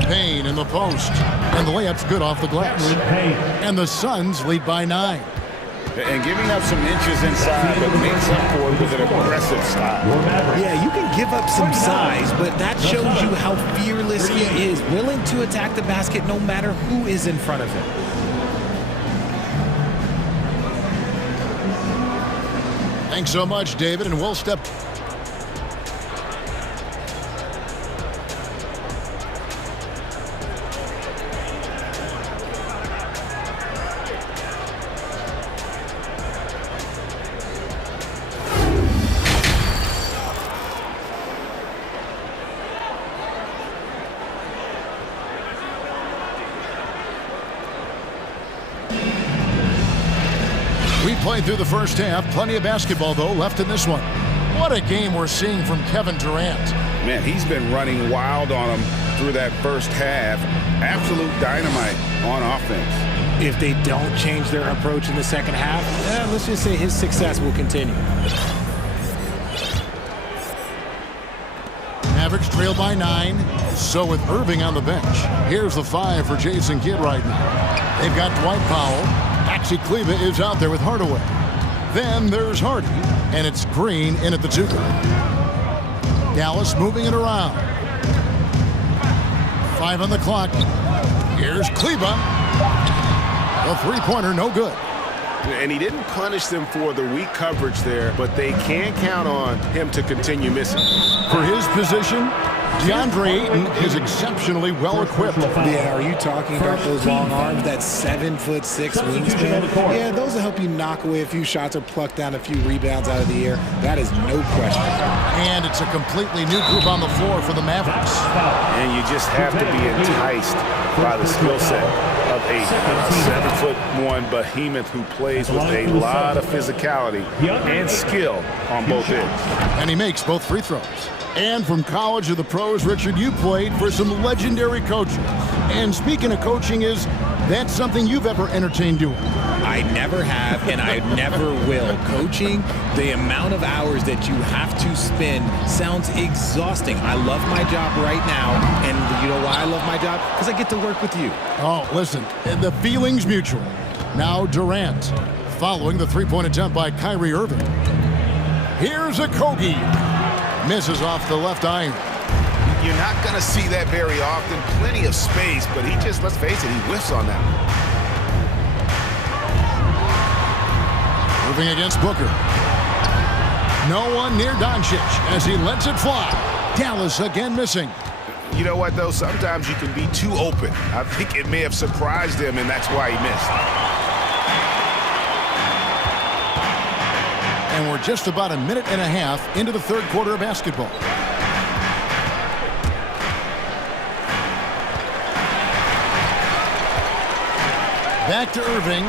Payne in the post, and the layup's good off the glass. And the Suns lead by 9. And giving up some inches inside, but makes up for it with an aggressive style. Yeah, you can give up some size, but that shows you how fearless he is, willing to attack the basket no matter who is in front of him. Thanks so much, David, and we'll step... Played through the first half. Plenty of basketball, though, left in this one. What a game we're seeing from Kevin Durant. Man, he's been running wild on him through that first half. Absolute dynamite on offense. If they don't change their approach in the second half, let's just say his success will continue. Mavericks trail by 9. So with Irving on the bench, here's the 5 for Jason Kidd right now. They've got Dwight Powell. Maxi Kleba is out there with Hardaway. Then there's Hardy, and it's Green in at the 2 guard. Dallas moving it around. 5 on the clock. Here's Kleba. The 3-pointer, no good. And he didn't punish them for the weak coverage there, but they can count on him to continue missing. For his position, DeAndre Ayton is exceptionally well equipped. Yeah, are you talking about those long arms, that 7'6" wingspan? Yeah, those will help you knock away a few shots or pluck down a few rebounds out of the air. That is no question. And it's a completely new group on the floor for the Mavericks. And you just have to be enticed by the skill set of 6'8", 7'1" behemoth who plays with a lot of physicality and skill on both ends. And he makes both free throws. And from college to the pros, Richard, you played for some legendary coaches. And speaking of coaching, is that something you've ever entertained doing? I never have, and I never will. Coaching, the amount of hours that you have to spend sounds exhausting. I love my job right now, and you know why I love my job? Because I get to work with you. Oh, listen, the feeling's mutual. Now Durant, following the three-point attempt by Kyrie Irving. Here's a Kogi. Misses off the left iron. You're not going to see that very often. Plenty of space, but he just, let's face it, he whiffs on that one. Moving against Booker. No one near Doncic as he lets it fly. Dallas again missing. You know what, though? Sometimes you can be too open. I think it may have surprised him, and that's why he missed. And we're just about a minute and a half into the third quarter of basketball. Back to Irving.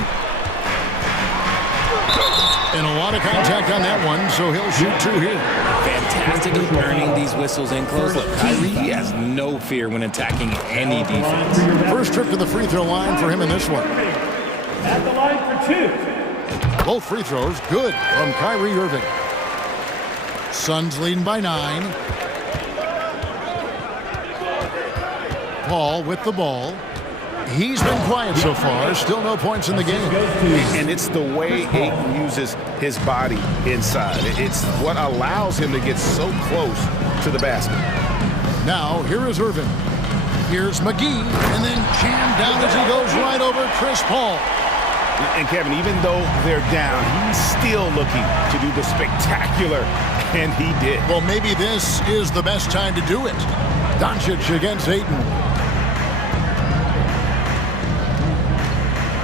And a lot of contact on that one, so he'll shoot two here. Fantastic at earning these whistles in close. Look, Kyrie, he has no fear when attacking any defense. First trip to the free throw line for him in this one. At the line for two. Both free throws good from Kyrie Irving. Suns leading by 9. Paul with the ball. He's been quiet so far. Still no points in the game. And it's the way Ayton uses his body inside. It's what allows him to get so close to the basket. Now, here is Irving. Here's McGee, and then jammed down as he goes right over Chris Paul. And Kevin, even though they're down, he's still looking to do the spectacular, and he did. Well, maybe this is the best time to do it. Doncic against Ayton.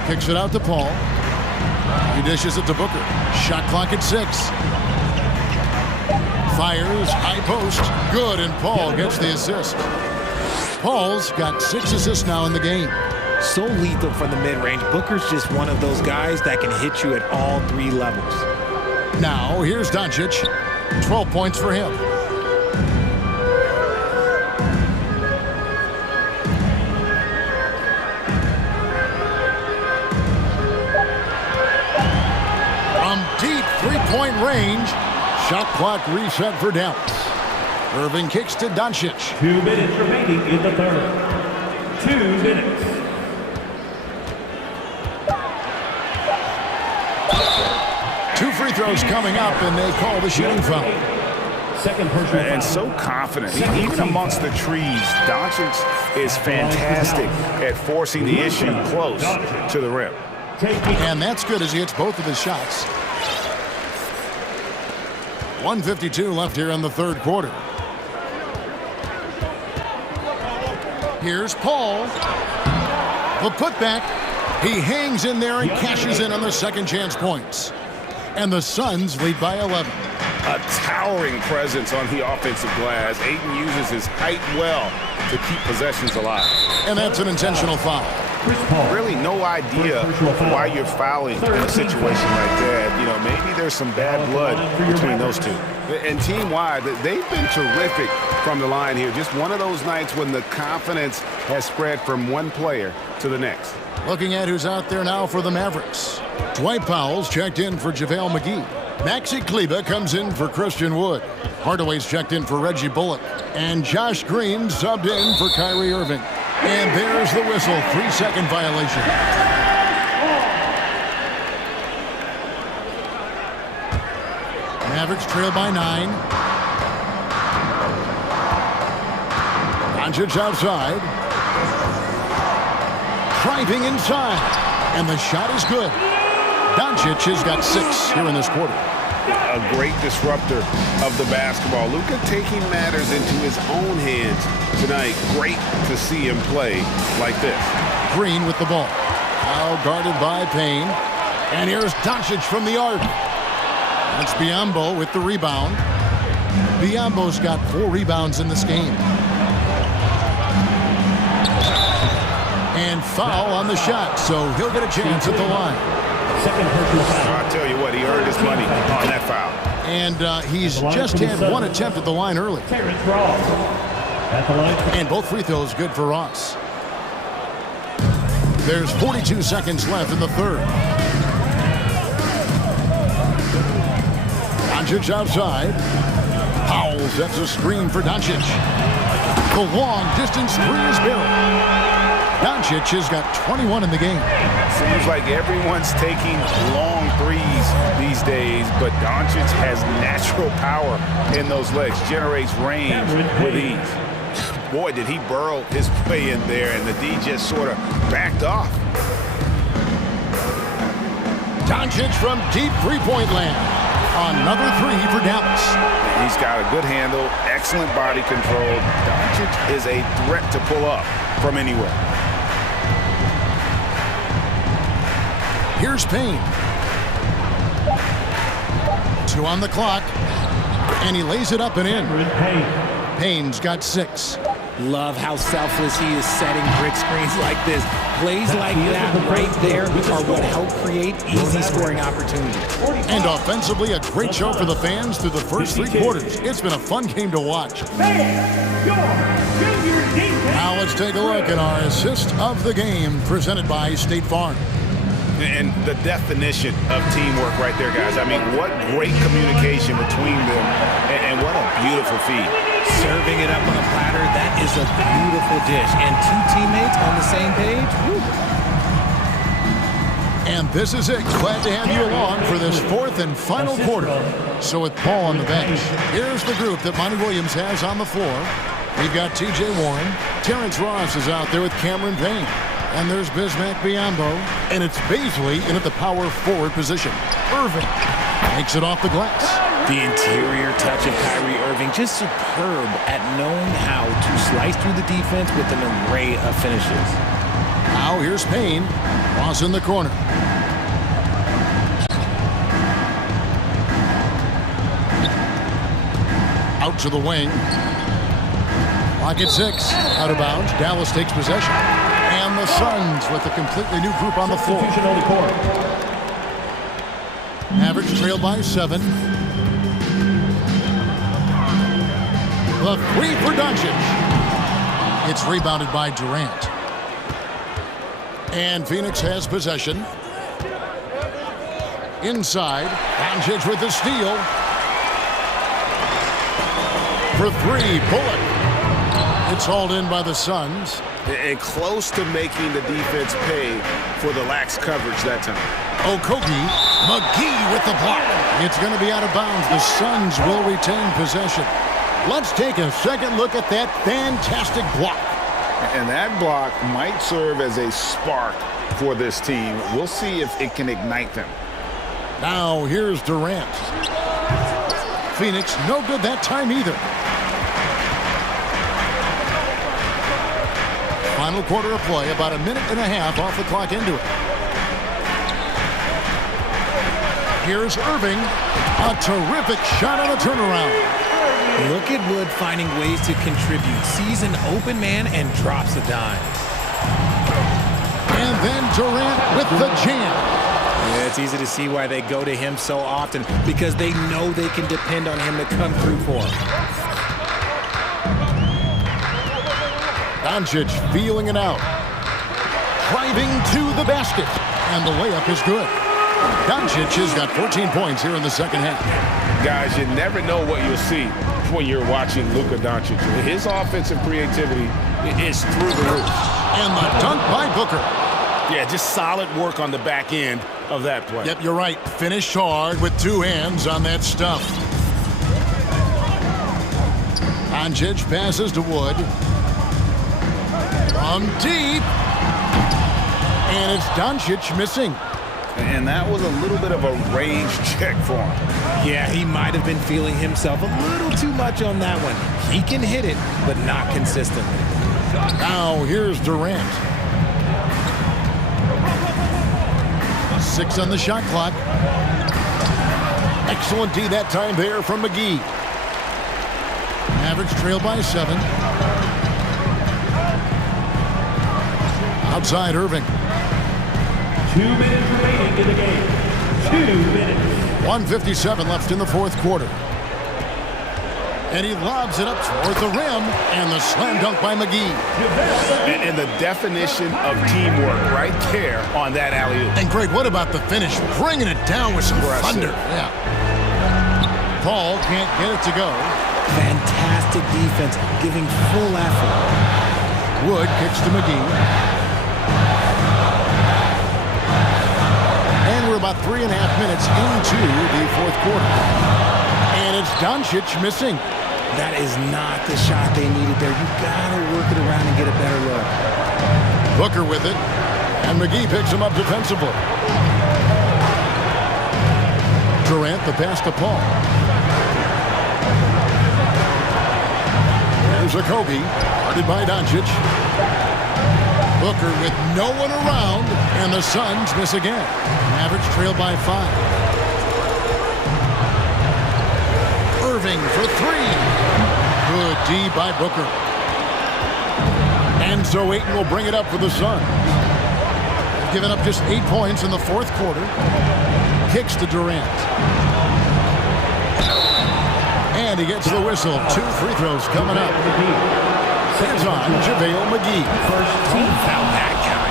Kicks it out to Paul. He dishes it to Booker. Shot clock at 6. Fires, high post. Good, and Paul gets the assist. Paul's got 6 assists now in the game. So lethal from the mid-range. Booker's just one of those guys that can hit you at all 3 levels. Now, here's Doncic. 12 points for him. From deep three-point range, shot clock reset for Dallas. Irving kicks to Doncic. 2 minutes remaining in the third. 2 minutes. Two free throws coming up, and they call the shooting foul. Second personal foul. And so confident. Even amongst the trees, Doncic is fantastic at forcing the issue close to the rim. And that's good as he hits both of his shots. 1:52 left here in the third quarter. Here's Paul. The putback. He hangs in there and cashes in on the second chance points. And the Suns lead by 11. A towering presence on the offensive glass. Ayton uses his height well to keep possessions alive. And that's an intentional foul. Really no idea why you're fouling in a situation like that. You know, maybe there's some bad blood between those two. And team-wide, they've been terrific from the line here. Just one of those nights when the confidence has spread from one player to the next. Looking at who's out there now for the Mavericks. Dwight Powell's checked in for JaVale McGee. Maxi Kleber comes in for Christian Wood. Hardaway's checked in for Reggie Bullock. And Josh Green subbed in for Kyrie Irving. And there's the whistle. 3-second violation. Mavericks trail by 9. Doncic outside. Driving inside. And the shot is good. Doncic has got 6 here in this quarter. A great disruptor of the basketball. Luka taking matters into his own hands tonight. Great to see him play like this. Green with the ball. Now guarded by Payne. And here's Doncic from the arc. That's Biyombo with the rebound. Biyombo's got 4 rebounds in this game. And And foul on the shot, so he'll get a chance at the line. Second personal foul. I'll tell you what, he earned his money on that foul. And he's just had one attempt at the line early. Terrence Ross at the line. And both free throws good for Ross. There's 42 seconds left in the third. Doncic outside. Powell sets a screen for Doncic. The long distance three is buried. Doncic has got 21 in the game. Seems like everyone's taking long threes these days, but Doncic has natural power in those legs, generates range with ease. Boy, did he burrow his way in there, and the D just sort of backed off. Doncic from deep three-point land. Another three for Dallas. He's got a good handle, excellent body control. Doncic is a threat to pull up from anywhere. Here's Payne. 2 on the clock. And he lays it up and in. Payne's got 6. Love how selfless he is setting brick screens like this. Plays like that right there are what help create easy scoring opportunities. And offensively, a great show for the fans through the first 3 quarters. It's been a fun game to watch. Now let's take a look at our assist of the game presented by State Farm. And the definition of teamwork right there, guys. I mean, what great communication between them, and what a beautiful feed. Serving it up on a platter, that is a beautiful dish. And 2 teammates on the same page. Woo. And this is it. Glad to have you along for this 4th and final quarter. So with Paul on the bench, here's the group that Monty Williams has on the floor. We've got T.J. Warren. Terrence Ross is out there with Cameron Payne. And there's Bismack Biyombo. And it's Baisley in at the power forward position. Irving makes it off the glass. The interior touch of Kyrie Irving, just superb at knowing how to slice through the defense with an array of finishes. Now here's Payne. Ross in the corner. Out to the wing. Clock at 6. Out of bounds. Dallas takes possession. And the Suns with a completely new group on the floor. Mavericks trail by 7. The 3 for Doncic. It's rebounded by Durant. And Phoenix has possession. Inside. Doncic with the steal. For 3, Bullock. It's hauled in by the Suns. And close to making the defense pay for the lax coverage that time. Okogie. McGee with the block. It's going to be out of bounds. The Suns will retain possession. Let's take a second look at that fantastic block. And that block might serve as a spark for this team. We'll see if it can ignite them. Now here's Durant. Phoenix no good that time either. Final quarter of play, about a minute and a half off the clock into it. Here's Irving. A terrific shot on the turnaround. Look at Wood finding ways to contribute. Sees an open man and drops a dime. And then Durant with the jam. Yeah, it's easy to see why they go to him so often, because they know they can depend on him to come through for them. Doncic feeling it out. Driving to the basket. And the layup is good. Doncic has got 14 points here in the second half. Guys, you never know what you'll see when you're watching Luka Doncic. His offensive creativity is through the roof. And the dunk by Booker. Yeah, just solid work on the back end of that play. Yep, you're right. Finished hard with 2 hands on that stuff. Doncic passes to Wood. From deep. And it's Doncic missing. And that was a little bit of a range check for him. Yeah, he might have been feeling himself a little too much on that one. He can hit it, but not consistently. Now here's Durant. 6 on the shot clock. Excellent D that time there from McGee. Mavericks trail by 7. Outside Irving. 2 minutes remaining in the game. 2 minutes. 1:57 left in the fourth quarter. And he lobs it up toward the rim, and the slam dunk by McGee. And the definition of teamwork right there on that alley-oop. And Greg, what about the finish? Bringing it down with some thunder. Yeah. Paul can't get it to go. Fantastic defense, giving full effort. Wood kicks to McGee. And we're about 3.5 minutes into the fourth quarter. And it's Doncic missing. That is not the shot they needed there. You gotta work it around and get a better look. Booker with it. And McGee picks him up defensively. Durant the pass to Paul. There's a Kobe, guarded by Doncic. Booker with no one around, and the Suns miss again. Mavericks trail by 5. Irving for 3. Good D by Booker. And so Ayton will bring it up for the Suns. They've given up just 8 points in the fourth quarter. Kicks to Durant. And he gets the whistle. 2 free throws coming up. Hands on JaVale McGee. First team foul that guy.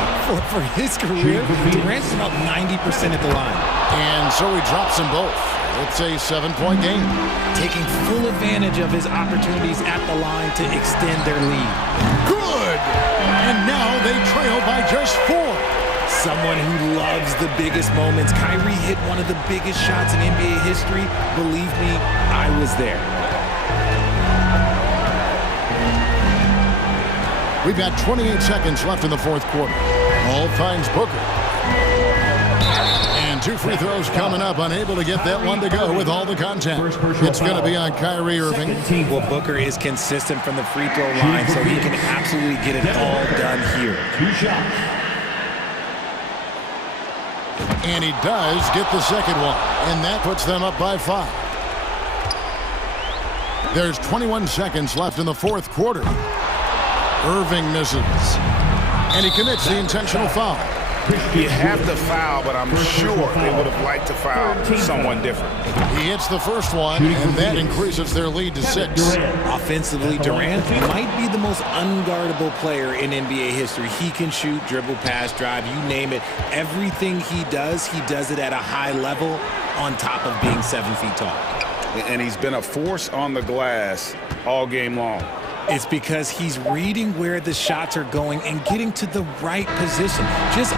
For his career, Durant's about 90% at the line. And so he drops them both. It's a 7-point game. Taking full advantage of his opportunities at the line to extend their lead. Good! And now they trail by just 4. Someone who loves the biggest moments. Kyrie hit one of the biggest shots in NBA history. Believe me, I was there. We've got 28 seconds left in the fourth quarter. Hall finds Booker. And 2 free throws coming up. Unable to get that one to go with all the contact. It's going to be on Kyrie Irving. Well, Booker is consistent from the free throw line, so he can absolutely get it all done here. 2 shots. And he does get the second one. And that puts them up by 5. There's 21 seconds left in the fourth quarter. Irving misses. And he commits the intentional foul. You have to foul, but I'm sure they would have liked to foul someone different. He hits the first one, and that increases their lead to 6. Offensively, Durant might be the most unguardable player in NBA history. He can shoot, dribble, pass, drive, you name it. Everything he does it at a high level on top of being 7 feet tall. And he's been a force on the glass all game long. It's because he's reading where the shots are going and getting to the right position. Just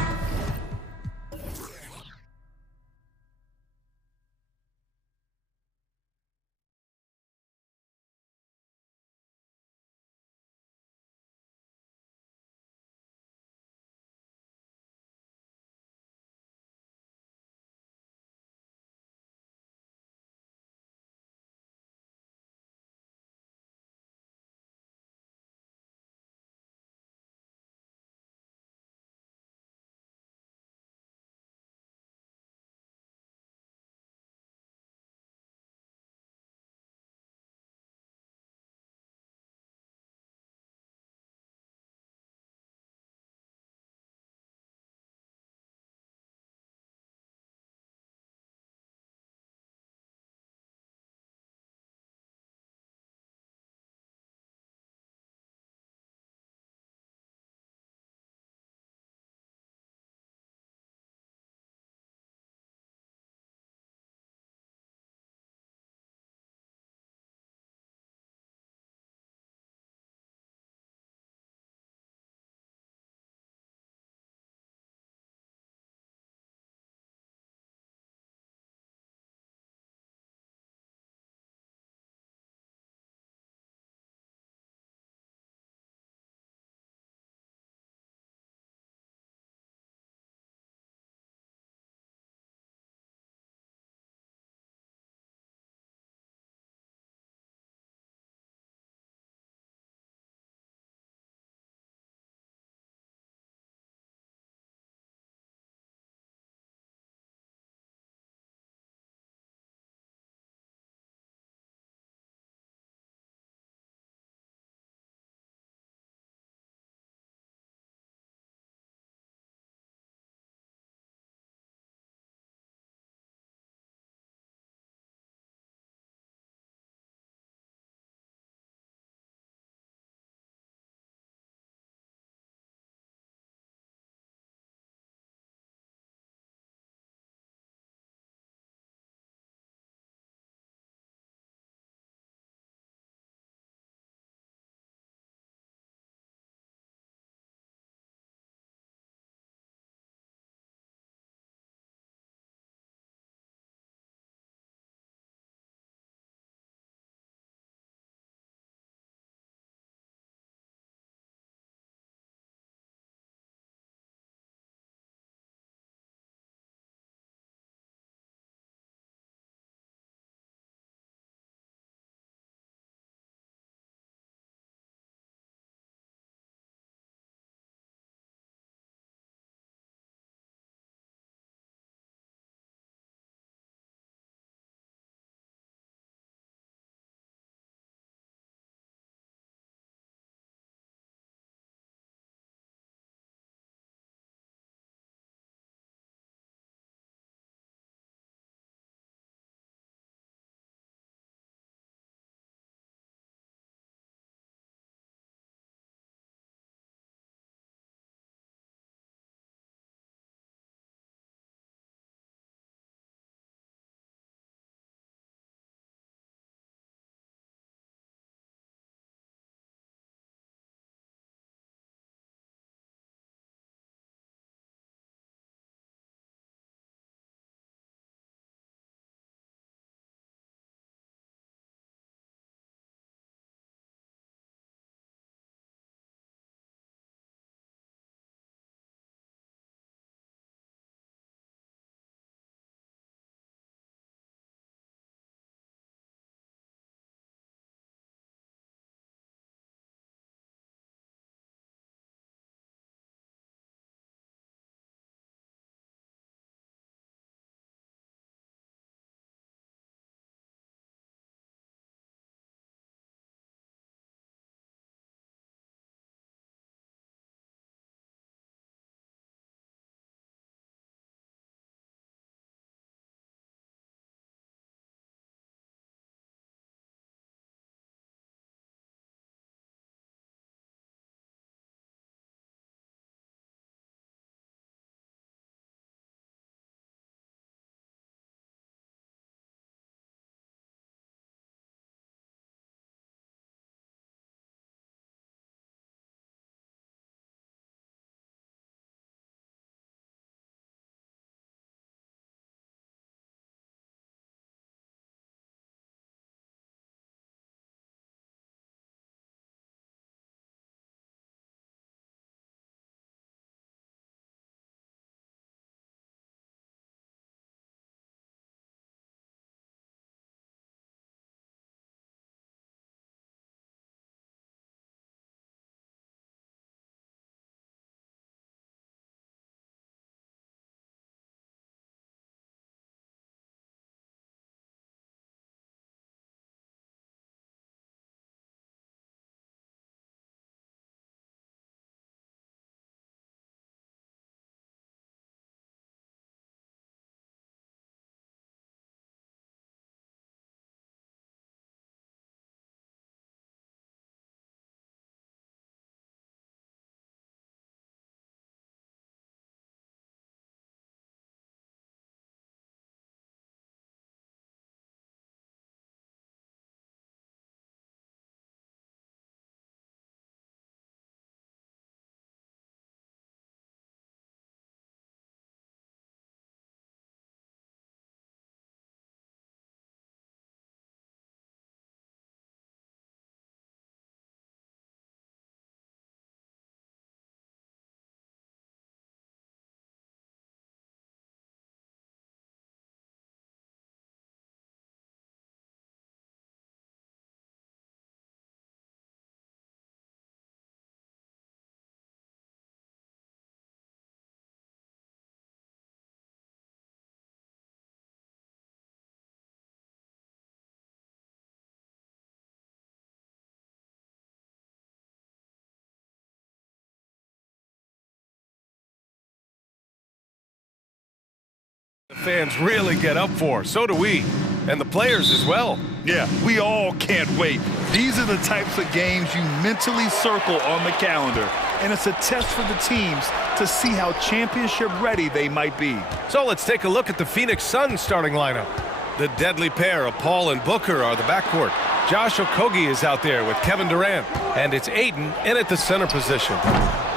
fans really get up for. So do we, and the players as well. Yeah, we all can't wait. These are the types of games you mentally circle on the calendar, and it's a test for the teams to see how championship ready they might be. So let's take a look at the Phoenix Suns starting lineup. The deadly pair of Paul and Booker are the backcourt. Josh Okogie is out there with Kevin Durant, and it's Ayton in at the center position.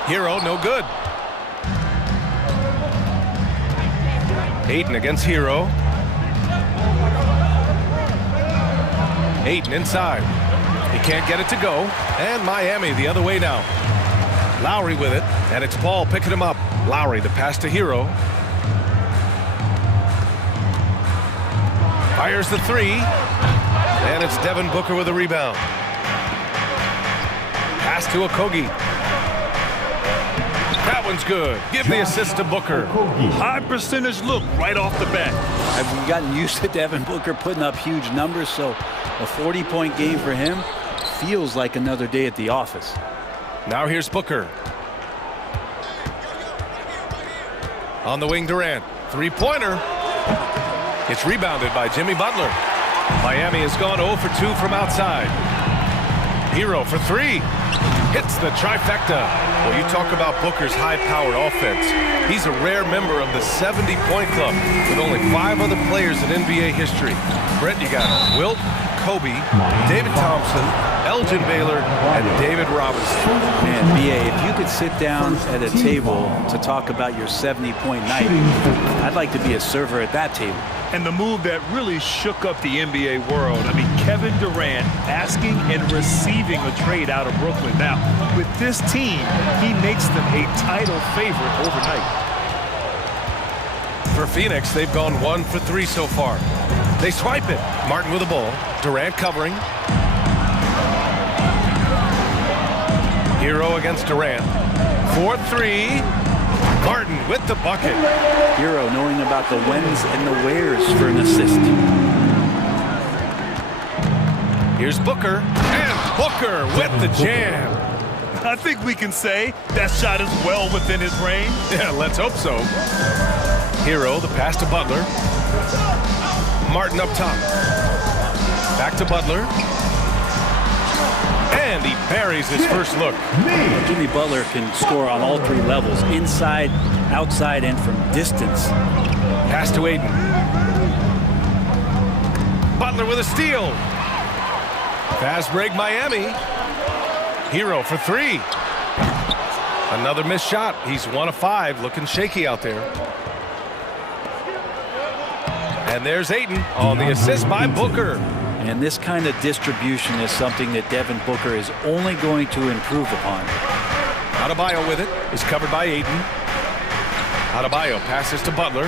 Hero, no good. Ayton against Hero. Ayton inside. He can't get it to go, and Miami the other way now. Lowry with it, and it's Paul picking him up. Lowry, the pass to Hero. Fires the three, and it's Devin Booker with a rebound. Pass to Okogie. That one's good. Give the assist to Booker. High percentage look right off the bat. I've gotten used to Devin Booker putting up huge numbers, so a 40-point game for him feels like another day at the office. Now here's Booker. On the wing, Durant. Three-pointer. It's rebounded by Jimmy Butler. Miami has gone 0 for 2 from outside. Hero for three. Hits the trifecta. Well, you talk about Booker's high-powered offense. He's a rare member of the 70-point club with only 5 other players in NBA history. Brett, you got Wilt, Kobe, David Thompson, Elgin Baylor, and David Robinson. Man, B.A., if you could sit down at a table to talk about your 70-point night, I'd like to be a server at that table. And the move that really shook up the NBA world. I mean, Kevin Durant asking and receiving a trade out of Brooklyn. Now, with this team, he makes them a title favorite overnight. For Phoenix, they've gone 1 for 3 so far. They swipe it. Martin with the ball. Durant covering. Hero against Durant. 4-3. Martin with the bucket. Hero knowing about the whens and the wheres for an assist. Here's Booker. And Booker with the jam. I think we can say that shot is well within his range. Yeah, let's hope so. Hero, the pass to Butler. Martin up top. Back to Butler. And he buries his first look. Jimmy Butler can score on all 3 levels, inside, outside, and from distance. Pass to Ayton. Butler with a steal. Fast break Miami. Hero for 3. Another missed shot. He's 1 of 5, looking shaky out there. And there's Ayton on the assist by Booker. And this kind of distribution is something that Devin Booker is only going to improve upon. Adebayo with it is covered by Ayton. Adebayo passes to Butler.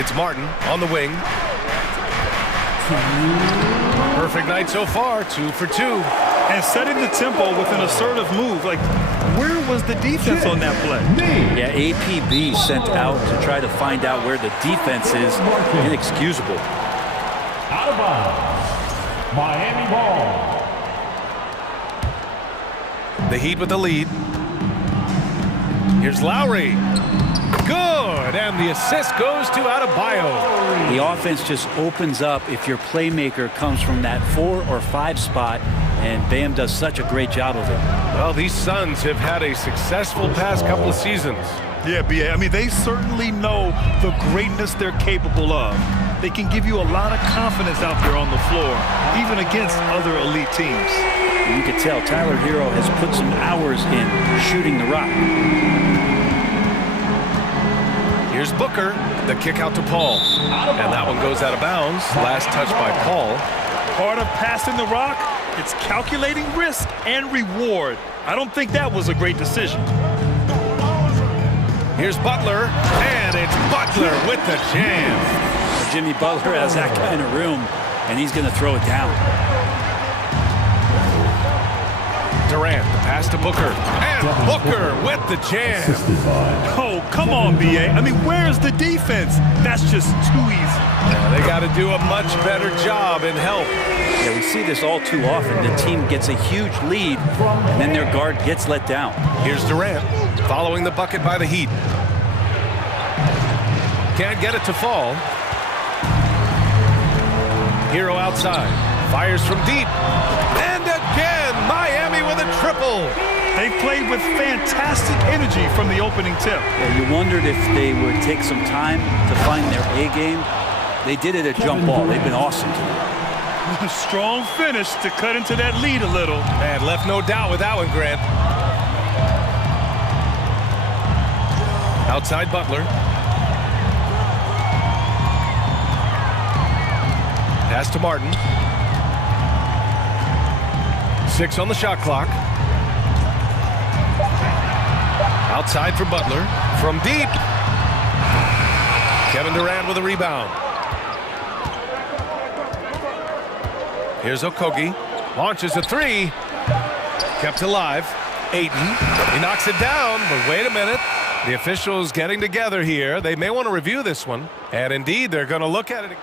It's Martin on the wing. Perfect night so far, 2 for 2. And setting the tempo with an assertive move. Like, where was the defense on that play? Yeah, APB sent out to try to find out where the defense is. Inexcusable. Out of bounds. Miami ball. The Heat with the lead. Here's Lowry. Good, and the assist goes to Adebayo. The offense just opens up if your playmaker comes from that 4 or 5 spot, and Bam does such a great job of it. Well, these Suns have had a successful past couple of seasons. Yeah, B.A. I mean, they certainly know the greatness they're capable of. They can give you a lot of confidence out there on the floor, even against other elite teams. You can tell Tyler Hero has put some hours in shooting the rock. Here's Booker, the kick out to Paul. And that one goes out of bounds. Last touch by Paul. Part of passing the rock, it's calculating risk and reward. I don't think that was a great decision. Here's Butler, and it's Butler with the jam. Jimmy Butler has that kind of room, and he's going to throw it down. Durant, the pass to Booker, and Booker with the jam. Oh, come on, B.A. I mean, where's the defense? That's just too easy. Yeah, they got to do a much better job in help. Yeah, we see this all too often. The team gets a huge lead, and then their guard gets let down. Here's Durant, following the bucket by the Heat. Can't get it to fall. Hero outside. Fires from deep. And again, Miami with a triple. They played with fantastic energy from the opening tip. Yeah, you wondered if they would take some time to find their A game. They did it at jump ball. They've been awesome today. Strong finish to cut into that lead a little. And left no doubt with that one, Grant. Outside Butler. Pass to Martin. 6 on the shot clock. Outside for Butler. From deep. Kevin Durant with a rebound. Here's Okogie. Launches a three. Kept alive. Ayton. He knocks it down, but wait a minute. The officials getting together here. They may want to review this one. And indeed, they're going to look at it.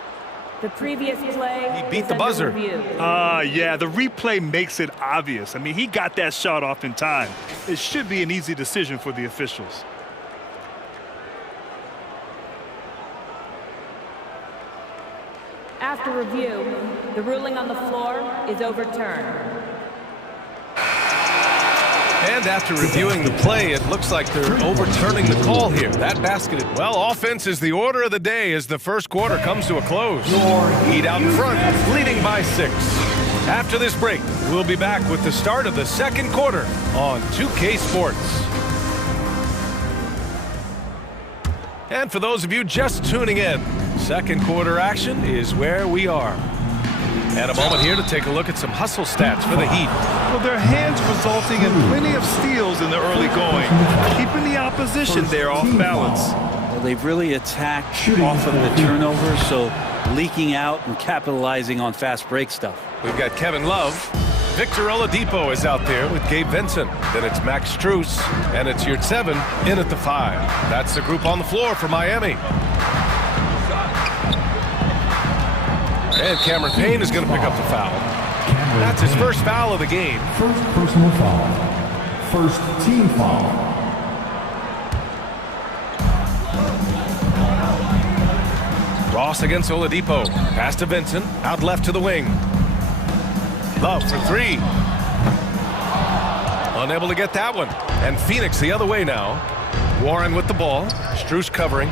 The previous play. He beat the buzzer. Yeah, the replay makes it obvious. I mean, he got that shot off in time. It should be an easy decision for the officials. After review, the ruling on the floor is overturned. And after reviewing the play, it looks like they're overturning the call here. That basket, well, offense is the order of the day as the first quarter comes to a close. Heat out in front, leading by 6. After this break, we'll be back with the start of the second quarter on 2K Sports. And for those of you just tuning in, second quarter action is where we are. And a moment here to take a look at some hustle stats for the Heat. Well, their hands resulting in plenty of steals in the early going, keeping the opposition there off balance. Well, they've really attacked off of the turnover, so leaking out and capitalizing on fast break stuff. We've got Kevin Love. Victor Oladipo is out there with Gabe Vincent. Then it's Max Strus, and it's Yurtseven in at the 5. That's the group on the floor for Miami. And Cameron Payne is going to pick up the foul. That's his first foul of the game. First personal foul. First team foul. Ross against Oladipo. Pass to Vincent. Out left to the wing. Love for 3. Unable to get that one. And Phoenix the other way now. Warren with the ball. Strus covering.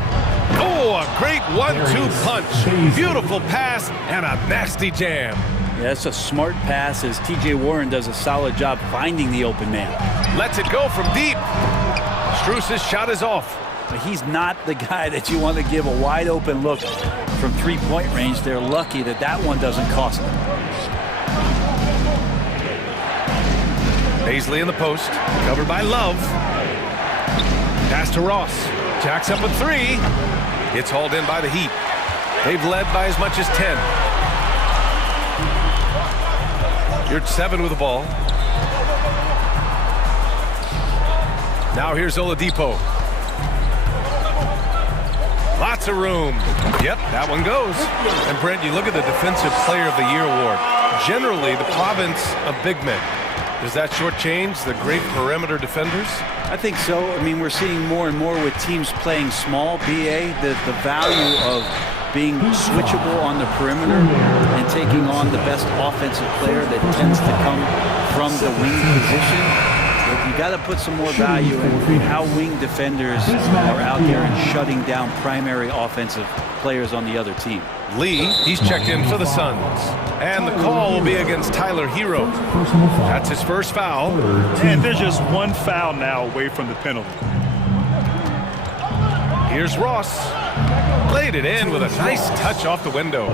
Oh, a great 1-2 punch. Beautiful pass and a nasty jam. Yeah, that's a smart pass as TJ Warren does a solid job finding the open man. Lets it go from deep. Strus's shot is off. But he's not the guy that you want to give a wide open look from three-point range. They're lucky that that one doesn't cost them. Paisley in the post. Covered by Love. Pass to Ross. Jacks up with 3. It's hauled in by the Heat. They've led by as much as 10. Yurtseven with the ball. Now here's Oladipo. Lots of room. Yep, that one goes. And Brent, you look at the Defensive Player of the Year award. Generally, the province of big men. Does that shortchange the great perimeter defenders? I think so. I mean, we're seeing more and more with teams playing small, BA, the value of being switchable on the perimeter and taking on the best offensive player that tends to come from the wing position. But you got to put some more value in how wing defenders are out there and shutting down primary offensive players on the other team. Lee, he's checked in for the Suns. And the call will be against Tyler Hero. That's his first foul. And there's just one foul now away from the penalty. Here's Ross. Laid it in with a nice touch off the window.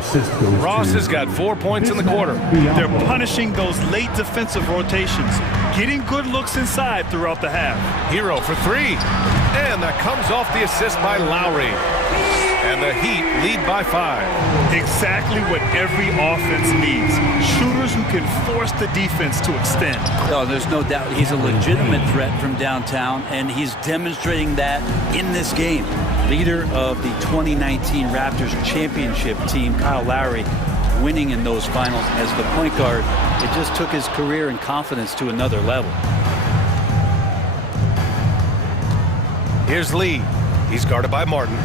Ross has got 4 points in the quarter. They're punishing those late defensive rotations, getting good looks inside throughout the half. Hero for 3. And that comes off the assist by Lowry. And the Heat lead by 5. Exactly what every offense needs. Shooters who can force the defense to extend. Oh, there's no doubt he's a legitimate threat from downtown, and he's demonstrating that in this game. Leader of the 2019 Raptors championship team, Kyle Lowry, winning in those finals as the point guard. It just took his career and confidence to another level. Here's Lee. He's guarded by Martin.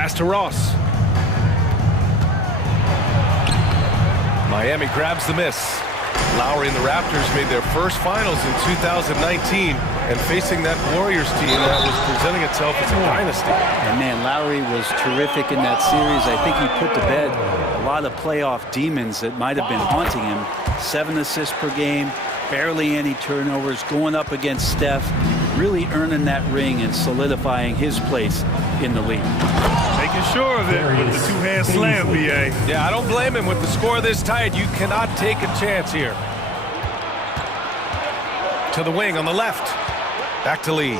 Pass to Ross. Miami grabs the miss. Lowry and the Raptors made their first finals in 2019, and facing that Warriors team that was presenting itself as a dynasty. And man, Lowry was terrific in that series. I think he put to bed a lot of playoff demons that might have been haunting him. 7 assists per game, barely any turnovers, going up against Steph, really earning that ring and solidifying his place in the league. Making sure of it with the two-hand slam, BA. Yeah, I don't blame him. With the score this tight, you cannot take a chance here. To the wing on the left. Back to Lee.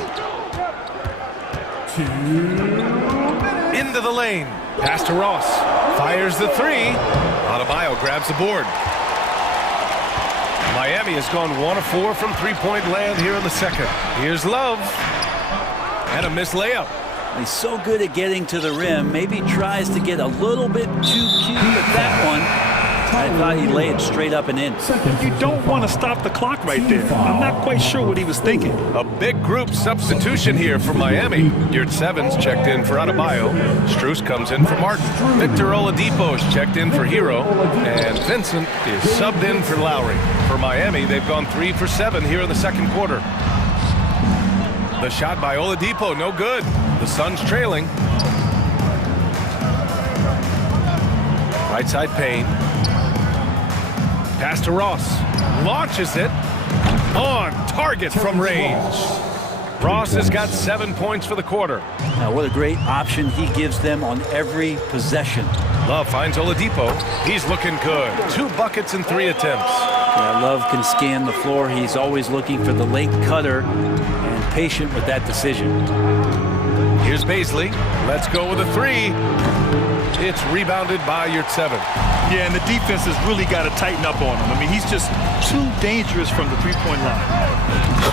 Into the lane. Pass to Ross. Fires the three. Adebayo grabs the board. Miami has gone 1 of 4 from three-point land here in the second. Here's Love. And a missed layup. He's so good at getting to the rim. Maybe tries to get a little bit too cute at that one. I thought he laid it straight up and in. You don't want to stop the clock right there. I'm not quite sure what he was thinking. A big group substitution here for Miami. Yurt Sevens checked in for Adebayo. Strus comes in for Martin. Victor Oladipo is checked in for Hero. And Vincent is subbed in for Lowry. For Miami, they've gone 3 for 7 here in the second quarter. The shot by Oladipo, no good. The Suns trailing. Right side Payne. Pass to Ross. Launches it. On target from range. Ross has got 7 points for the quarter. Now, what a great option he gives them on every possession. Love finds Oladipo. He's looking good. 2 buckets and 3 attempts. Yeah, Love can scan the floor. He's always looking for the late cutter and patient with that decision. Here's Baisley. Let's go with a 3. It's rebounded by Yurt-Seven. Yeah, and the defense has really got to tighten up on him. I mean, he's just too dangerous from the three-point line.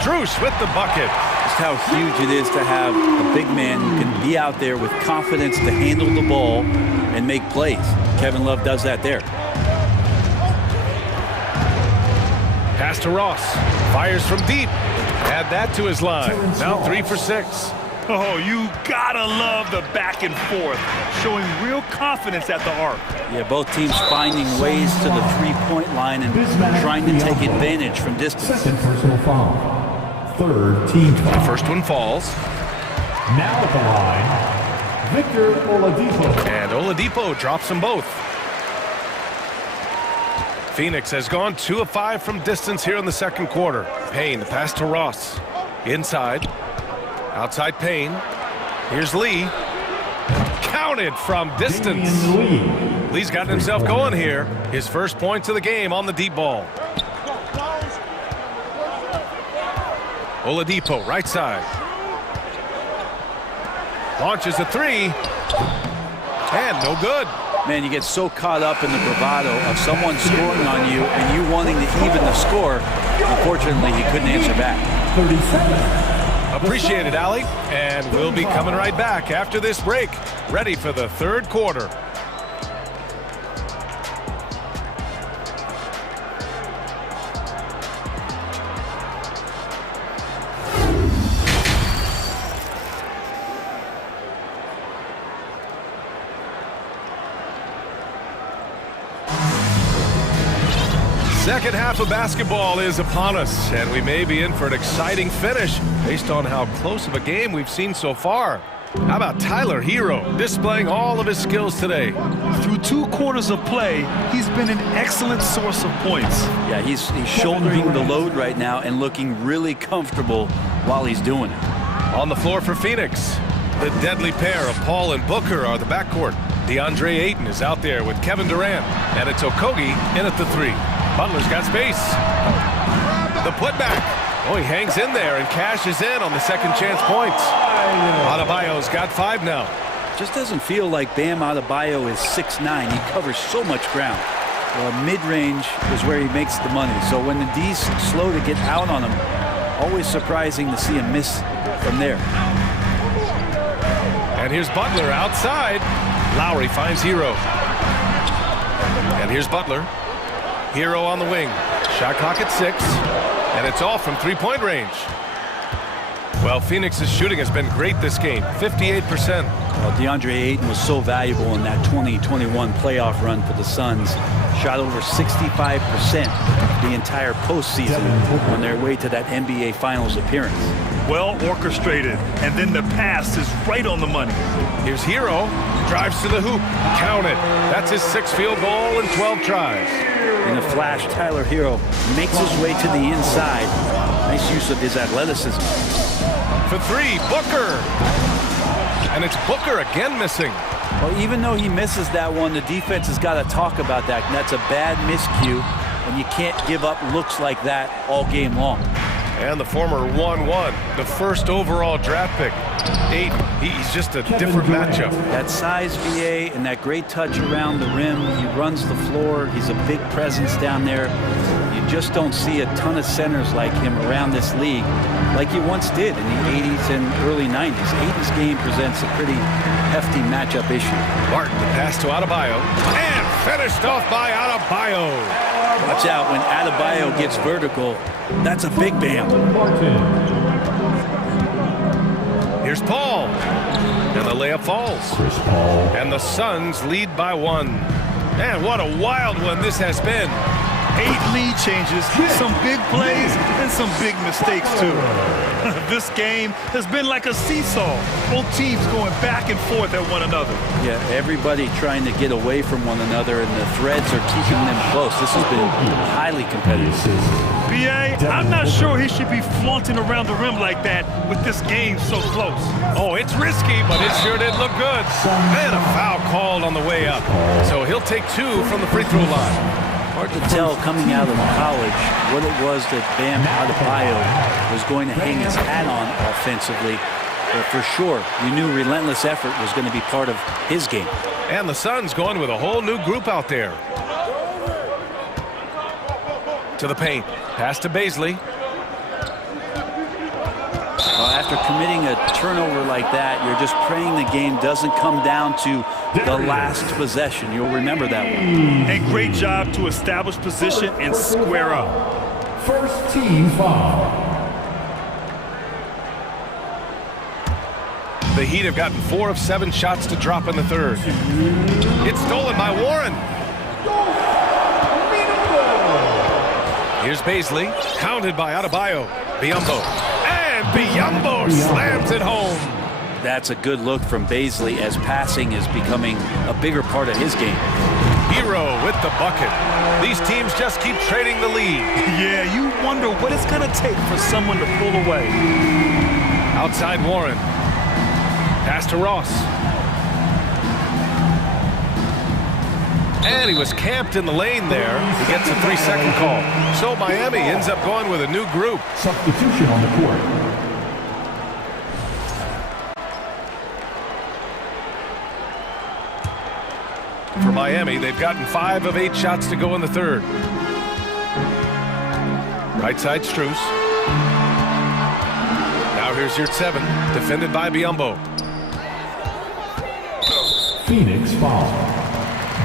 Strus with the bucket. Just how huge it is to have a big man who can be out there with confidence to handle the ball and make plays. Kevin Love does that there. Pass to Ross. Fires from deep. Add that to his line. Now 3 for 6. Oh, you gotta love the back and forth, showing real confidence at the arc. Yeah, both teams finding ways to the three-point line and trying to take advantage from distance. Second personal foul. Third team foul. The first one falls. Now at the line, Victor Oladipo. And Oladipo drops them both. Phoenix has gone 2 of 5 from distance here in the second quarter. Payne, the pass to Ross. Inside. Outside Payne. Here's Lee. Counted from distance. Lee's gotten himself going here. His first points of the game on the deep ball. Oladipo, right side. Launches a 3. And no good. Man, you get so caught up in the bravado of someone scoring on you and you wanting to even the score. Unfortunately, he couldn't answer back. 37. Appreciate it, Allie. And we'll be coming right back after this break. Ready for the third quarter. Second half of basketball is upon us, and we may be in for an exciting finish based on how close of a game we've seen so far. How about Tyler Hero displaying all of his skills today? Through 2 quarters of play, he's been an excellent source of points. Yeah, he's shouldering the load right now and looking really comfortable while he's doing it. On the floor for Phoenix, the deadly pair of Paul and Booker are the backcourt. DeAndre Ayton is out there with Kevin Durant, and it's Okogie in at the 3. Butler's got space. The putback. Oh, he hangs in there and cashes in on the second chance points. Adebayo's got 5 now. Just doesn't feel like Bam Adebayo is 6'9". He covers so much ground. Mid-range is where he makes the money. So when the D's slow to get out on him, always surprising to see him miss from there. And here's Butler outside. Lowry finds Hero. And here's Butler. Hero on the wing. Shot clock at 6. And it's all from three-point range. Well, Phoenix's shooting has been great this game. 58%. Well, DeAndre Ayton was so valuable in that 2021 playoff run for the Suns. Shot over 65% the entire postseason on their way to that NBA Finals appearance. Well orchestrated, and then the pass is right on the money. Here's Hero, drives to the hoop, count it. That's his 6th field goal in 12 tries. In a flash, Tyler Hero makes his way to the inside. Nice use of his athleticism. For 3, Booker. And it's Booker again missing. Well, even though he misses that one, the defense has got to talk about that. And that's a bad miscue, and you can't give up looks like that all game long. And the former 1-1, the first overall draft pick. Ayton, he's just a different matchup. That size, VA, and that great touch around the rim. He runs the floor. He's a big presence down there. You just don't see a ton of centers like him around this league like you once did in the 80s and early 90s. Ayton's game presents a pretty hefty matchup issue. Martin, the pass to Adebayo, and finished off by Adebayo. Watch out when Adebayo gets vertical. That's a big bam. Here's Paul, and the layup falls. And the Suns lead by 1. Man, what a wild one this has been. 8 lead changes, some big plays, and some big mistakes, too. This game has been like a seesaw. Both teams going back and forth at one another. Yeah, everybody trying to get away from one another, and the threads are keeping them close. This has been highly competitive. BA, I'm not sure he should be flaunting around the rim like that with this game so close. Oh, it's risky, but it sure did look good. And a foul called on the way up. So he'll take 2 from the free throw line. Hard to tell coming out of college what it was that Bam Adebayo was going to hang his hat on offensively. But for sure, you knew relentless effort was going to be part of his game. And the Suns going with a whole new group out there. To the paint. Pass to Bazley. Well, after committing a turnover like that, you're just praying the game doesn't come down to the last possession. You'll remember that one. And great job to establish position and square up. First team foul. The Heat have gotten 4 of 7 shots to drop in the 3rd. It's stolen by Warren. Here's Bazley, counted by Adebayo. Biyombo. And Biyombo slams it home. That's a good look from Bazley as passing is becoming a bigger part of his game. Hero with the bucket. These teams just keep trading the lead. Yeah, you wonder what it's going to take for someone to pull away. Outside Warren. Pass to Ross. And he was camped in the lane there. He gets a 3-second call. So Miami ends up going with a new group. Substitution on the court. For Miami, they've gotten 5 of 8 shots to go in the 3rd. Right side, Strus. Now here's your 7, defended by Biyombo. Phoenix foul.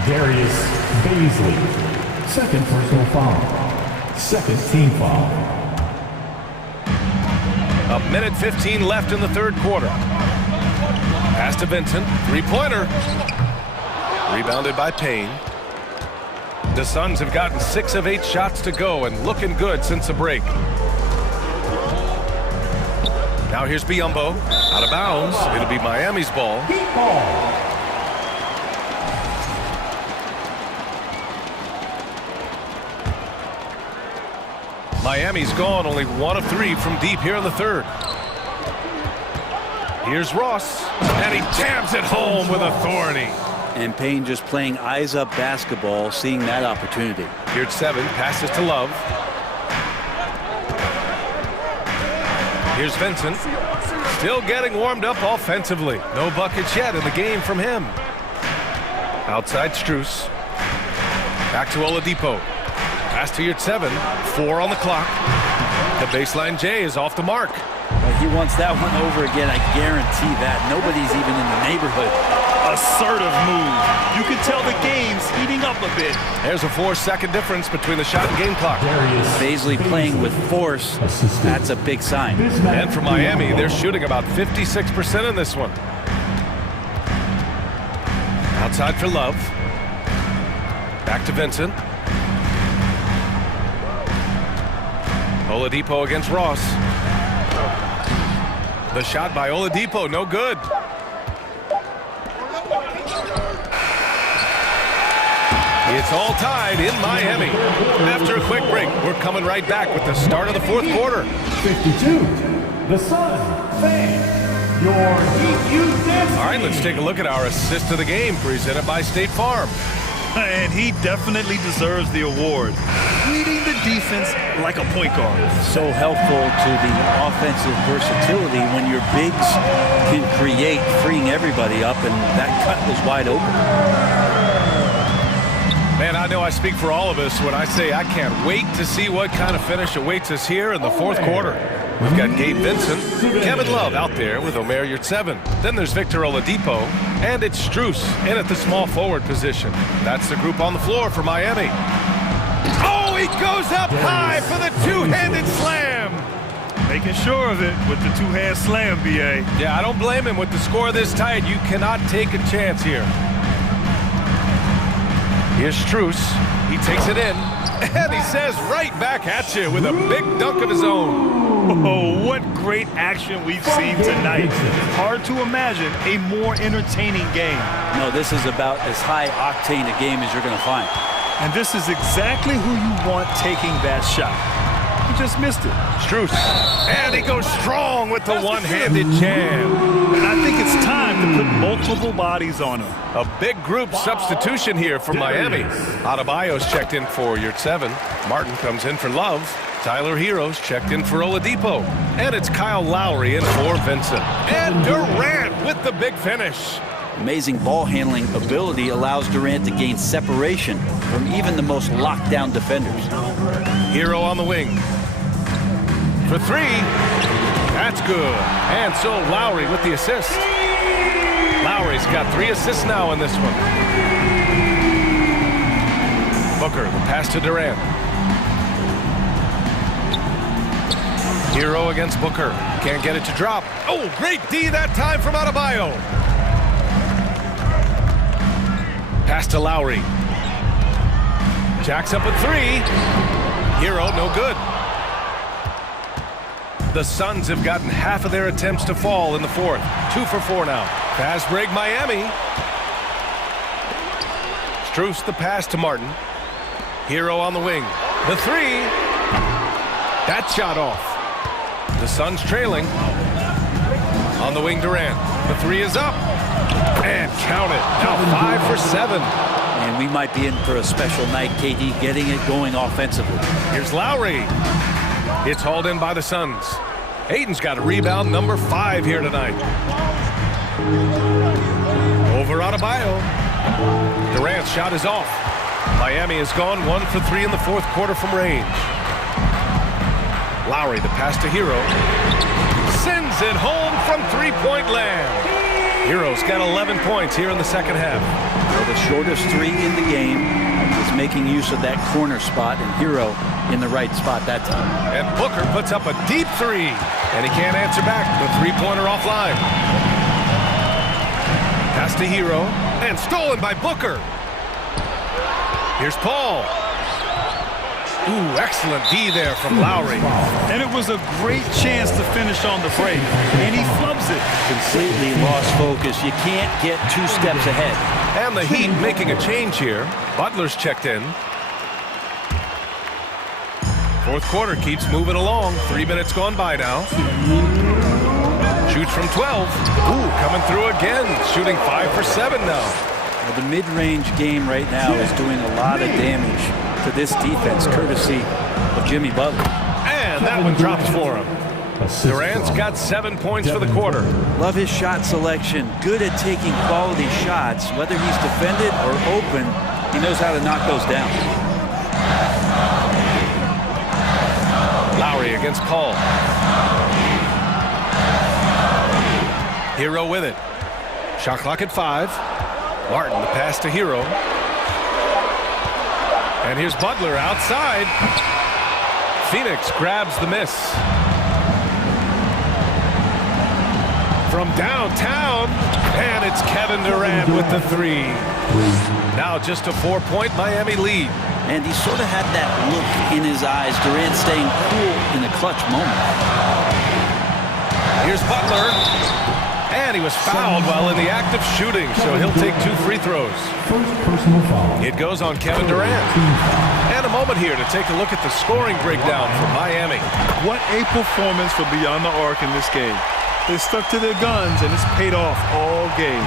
Darius Bazley. 2nd personal foul. 2nd team foul. 1:15 left in the 3rd quarter. Pass to Vincent, 3-pointer. Rebounded by Payne. The Suns have gotten 6 of 8 shots to go and looking good since the break. Now here's Biyombo, out of bounds. It'll be Miami's ball. Miami's gone only 1 of 3 from deep here in the 3rd. Here's Ross, and he jams it home with authority. And Payne just playing eyes-up basketball, seeing that opportunity. Here's 7, passes to Love. Here's Vincent, still getting warmed up offensively. No buckets yet in the game from him. Outside Strus. Back to Oladipo. Pass to your 7, 4 on the clock. The baseline J is off the mark. He wants that one over again, I guarantee that. Nobody's even in the neighborhood. Assertive move. You can tell the game's heating up a bit. There's a 4-second difference between the shot and game clock. Bazley playing with force. That's a big sign. And for Miami, they're shooting about 56% in this one. Outside for Love. Back to Vincent. Oladipo against Ross. The shot by Oladipo, no good. It's all tied in Miami. After a quick break, we're coming right back with the start of the fourth quarter. 52, the Sun fan. Your Heat All right, let's take a look at our assist of the game presented by State Farm. And he definitely deserves the award. Leading the defense like a point guard. So helpful to the offensive versatility when your bigs can create, freeing everybody up, and that cut was wide open. Man, I know I speak for all of us when I say I can't wait to see what kind of finish awaits us here in the fourth quarter. We've got Gabe Vincent, Kevin Love out there with Omer Yurtseven. Then there's Victor Oladipo, and it's Strus in at the small forward position. That's the group on the floor for Miami. Oh, he goes up high for the two-handed slam. Making sure of it with the two-hand slam, B.A. Yeah, I don't blame him with the score this tight. You cannot take a chance here. Here's Strus. He takes it in, and he says right back at you with a big dunk of his own. Oh, what great action we've seen tonight. Hard to imagine a more entertaining game. No, this is about as high-octane a game as you're going to find. And this is exactly who you want taking that shot. He just missed it. Strus. And he goes strong with the one-handed jam. And I think it's time to put multiple bodies on him. A big group substitution here for Miami. Adebayo's checked in for Yurtseven. Martin comes in for Love. Tyler Hero's checked in for Oladipo. And it's Kyle Lowry in for Vincent. And Durant with the big finish. Amazing ball handling ability allows Durant to gain separation from even the most locked down defenders. Hero on the wing. For three. That's good. And so Lowry with the assist. Lowry's got 3 assists now in this one. Booker, the pass to Durant. Hero against Booker. Can't get it to drop. Oh, great D that time from Adebayo. Pass to Lowry. Jacks up at 3. Hero, no good. The Suns have gotten half of their attempts to fall in the fourth. 2 for 4 now. Fast break Miami. Strus the pass to Martin. Hero on the wing. The 3. That shot off. The Suns trailing. On the wing, Durant. The 3 is up. And count it. Now 5 for 7. And we might be in for a special night, KD, getting it going offensively. Here's Lowry. It's hauled in by the Suns. Aiden's got a rebound number 5 here tonight. Over Adebayo. Durant's shot is off. Miami has gone 1 for 3 in the fourth quarter from range. Lowry, the pass to Hero. Sends it home from three-point land. Hero's got 11 points here in the second half. Well, the shortest 3 in the game is making use of that corner spot, and Hero in the right spot that time. And Booker puts up a deep 3, and he can't answer back. The three-pointer offline. Pass to Hero, and stolen by Booker. Here's Paul. Ooh, excellent D there from Lowry. And it was a great chance to finish on the break, and he flubs it. Completely lost focus. You can't get 2 steps ahead. And the Heat making a change here. Butler's checked in. Fourth quarter keeps moving along. 3 minutes gone by now. Shoots from 12. Ooh, coming through again. Shooting 5 for 7 now. Well, the mid-range game right now is doing a lot of damage to this defense, courtesy of Jimmy Butler. And that one drops for him. Durant's got 7 points for the quarter. Love his shot selection. Good at taking quality shots. Whether he's defended or open, he knows how to knock those down. Lowry against Paul. Hero with it. Shot clock at 5. Martin, the pass to Hero. And here's Butler outside. Phoenix grabs the miss. From downtown, and it's Kevin Durant with the three. Now just a 4-point Miami lead. And he sort of had that look in his eyes. Durant staying cool in a clutch moment. Here's Butler. And he was fouled while in the act of shooting, so he'll take 2 free throws. It goes on Kevin Durant. And a moment here to take a look at the scoring breakdown for Miami. What a performance for Beyond the Arc in this game. They stuck to their guns, and it's paid off all game.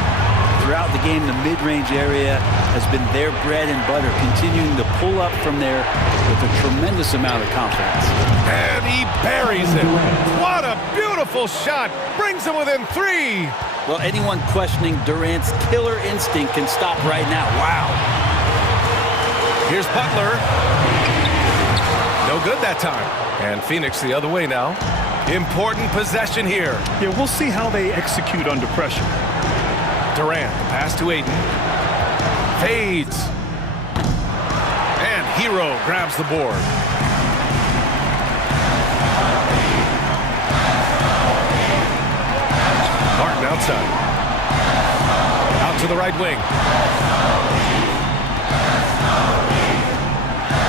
Throughout the game, the mid-range area has been their bread and butter, continuing to pull up from there with a tremendous amount of confidence. And he buries it. What a beautiful shot. Brings him within 3. Well, anyone questioning Durant's killer instinct can stop right now. Wow. Here's Butler. No good that time. And Phoenix the other way now. Important possession here. Yeah, we'll see how they execute under pressure. Durant, the pass to Ayton. Fades. And Hero grabs the board. Martin outside. Out to the right wing.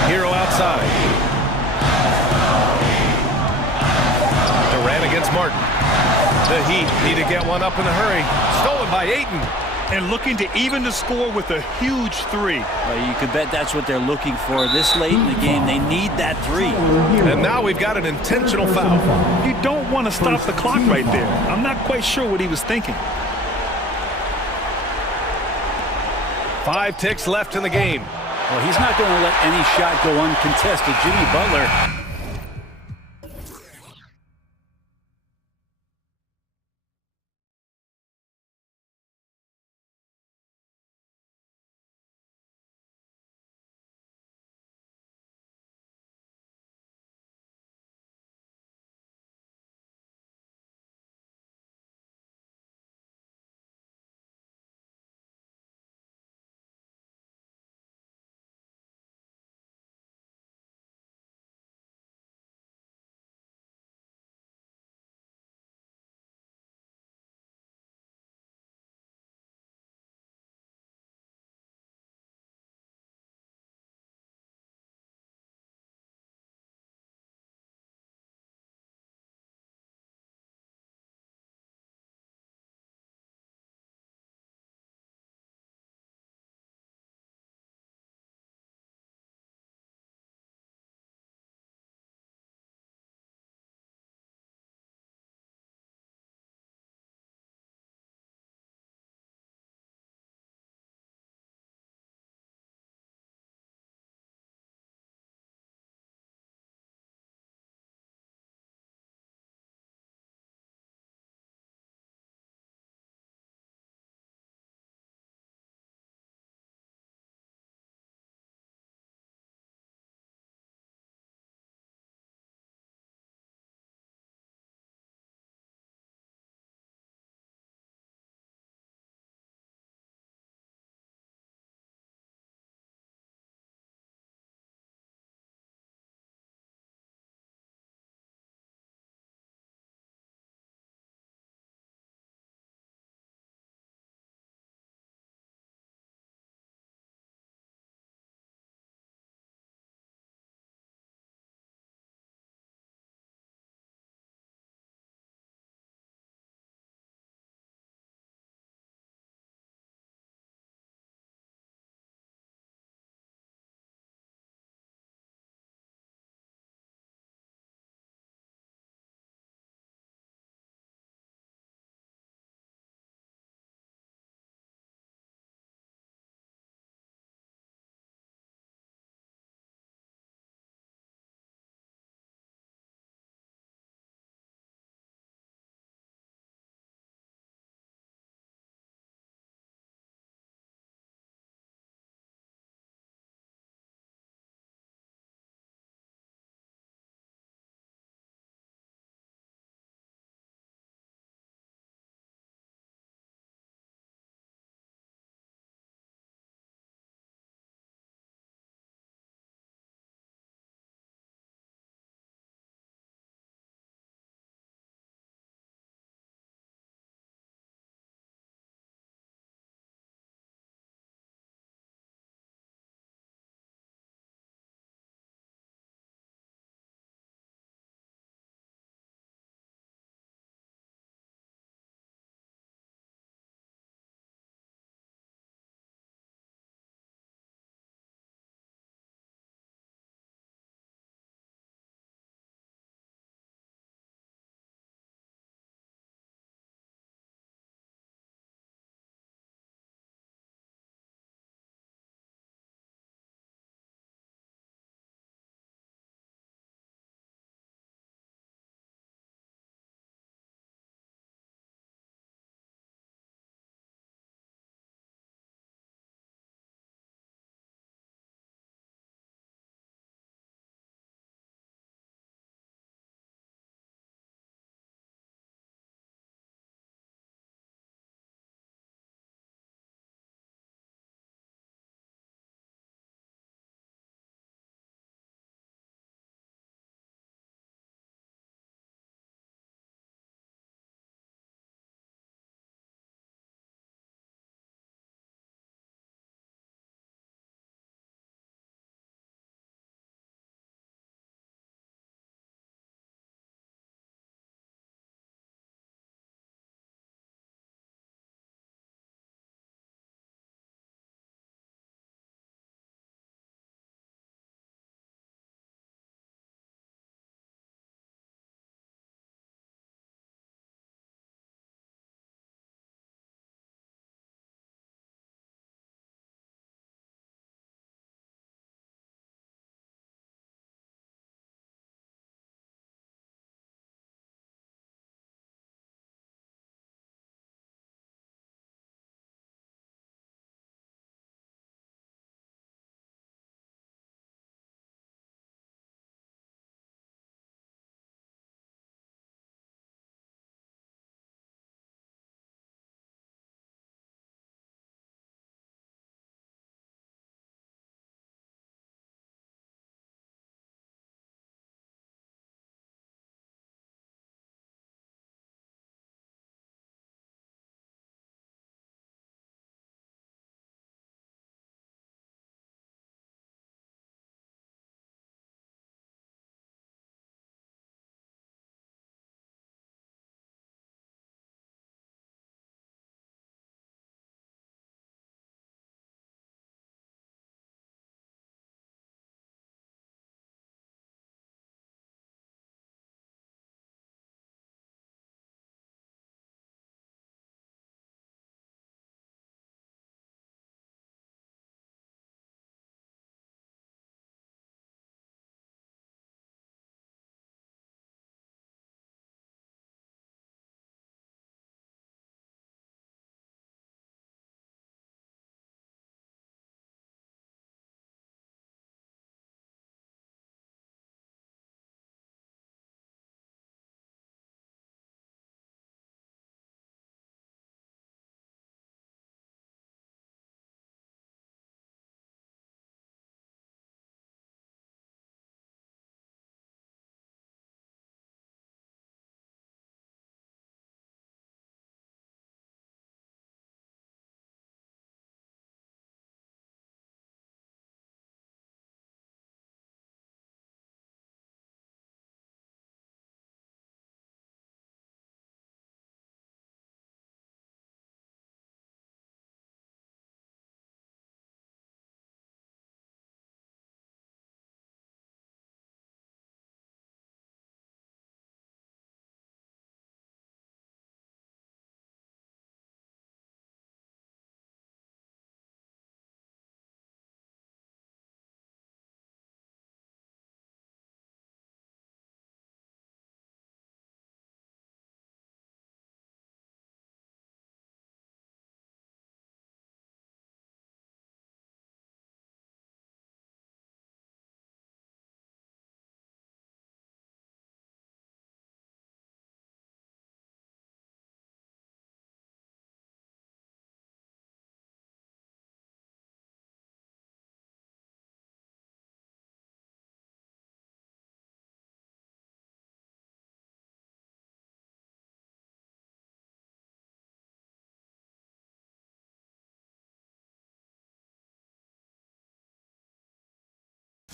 Hero outside. Durant against Martin. The Heat need to get one up in a hurry. Stolen by Ayton. And looking to even the score with a huge 3. Well, you could bet that's what they're looking for. This late in the game, they need that 3. And now we've got an intentional foul. You don't want to stop the clock right there. I'm not quite sure what he was thinking. 5 ticks left in the game. Well, he's not going to let any shot go uncontested. Jimmy Butler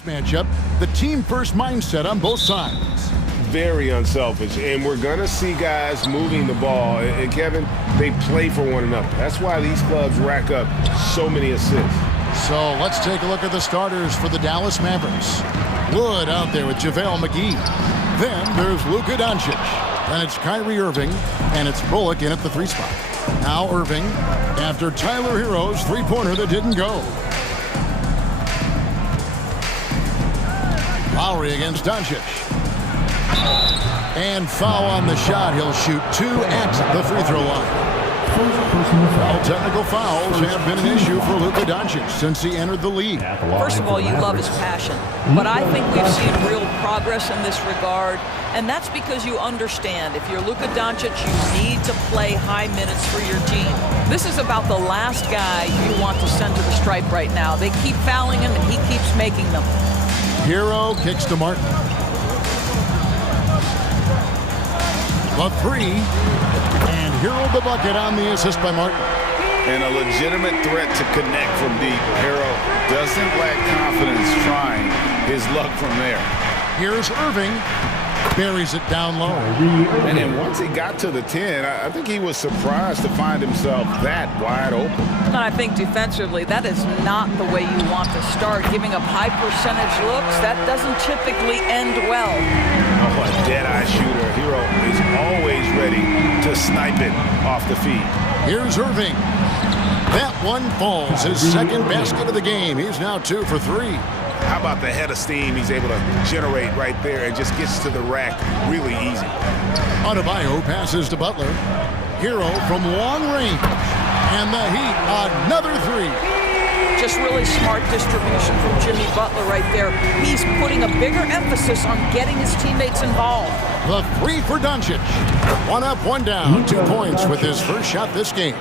matchup, the team-first mindset on both sides. Very unselfish, and we're going to see guys moving the ball. And Kevin, they play for one another. That's why these clubs rack up so many assists. So let's take a look at the starters for the Dallas Mavericks. Wood out there with JaVale McGee. Then there's Luka Doncic. Then it's Kyrie Irving, and it's Bullock in at the 3 spot. Now Irving after Tyler Hero's three-pointer that didn't go. Lowry against Doncic. And foul on the shot. He'll shoot 2 at the free throw line. All technical fouls have been an issue for Luka Doncic since he entered the league. First of all, you love his passion. But I think we've seen real progress in this regard. And that's because you understand if you're Luka Doncic, you need to play high minutes for your team. This is about the last guy you want to send to the stripe right now. They keep fouling him and he keeps making them. Hero kicks to Martin. The 3. And Hero the bucket on the assist by Martin. And a legitimate threat to connect from deep. Hero doesn't lack confidence trying his luck from there. Here's Irving. Buries it down low. And then once he got to the 10, I think he was surprised to find himself that wide open. And I think defensively, that is not the way you want to start. Giving up high percentage looks, that doesn't typically end well. Oh, a dead-eye shooter. Hero is always ready to snipe it off the feet. Here's Irving. That one falls. His second basket of the game. He's now 2 for 3. How about the head of steam he's able to generate right there and just gets to the rack really easy. Adebayo passes to Butler. Hero from long range. And the Heat, another 3. Just really smart distribution from Jimmy Butler right there. He's putting a bigger emphasis on getting his teammates involved. The 3 for Doncic. 1 up, 1 down. 2 points with his first shot this game.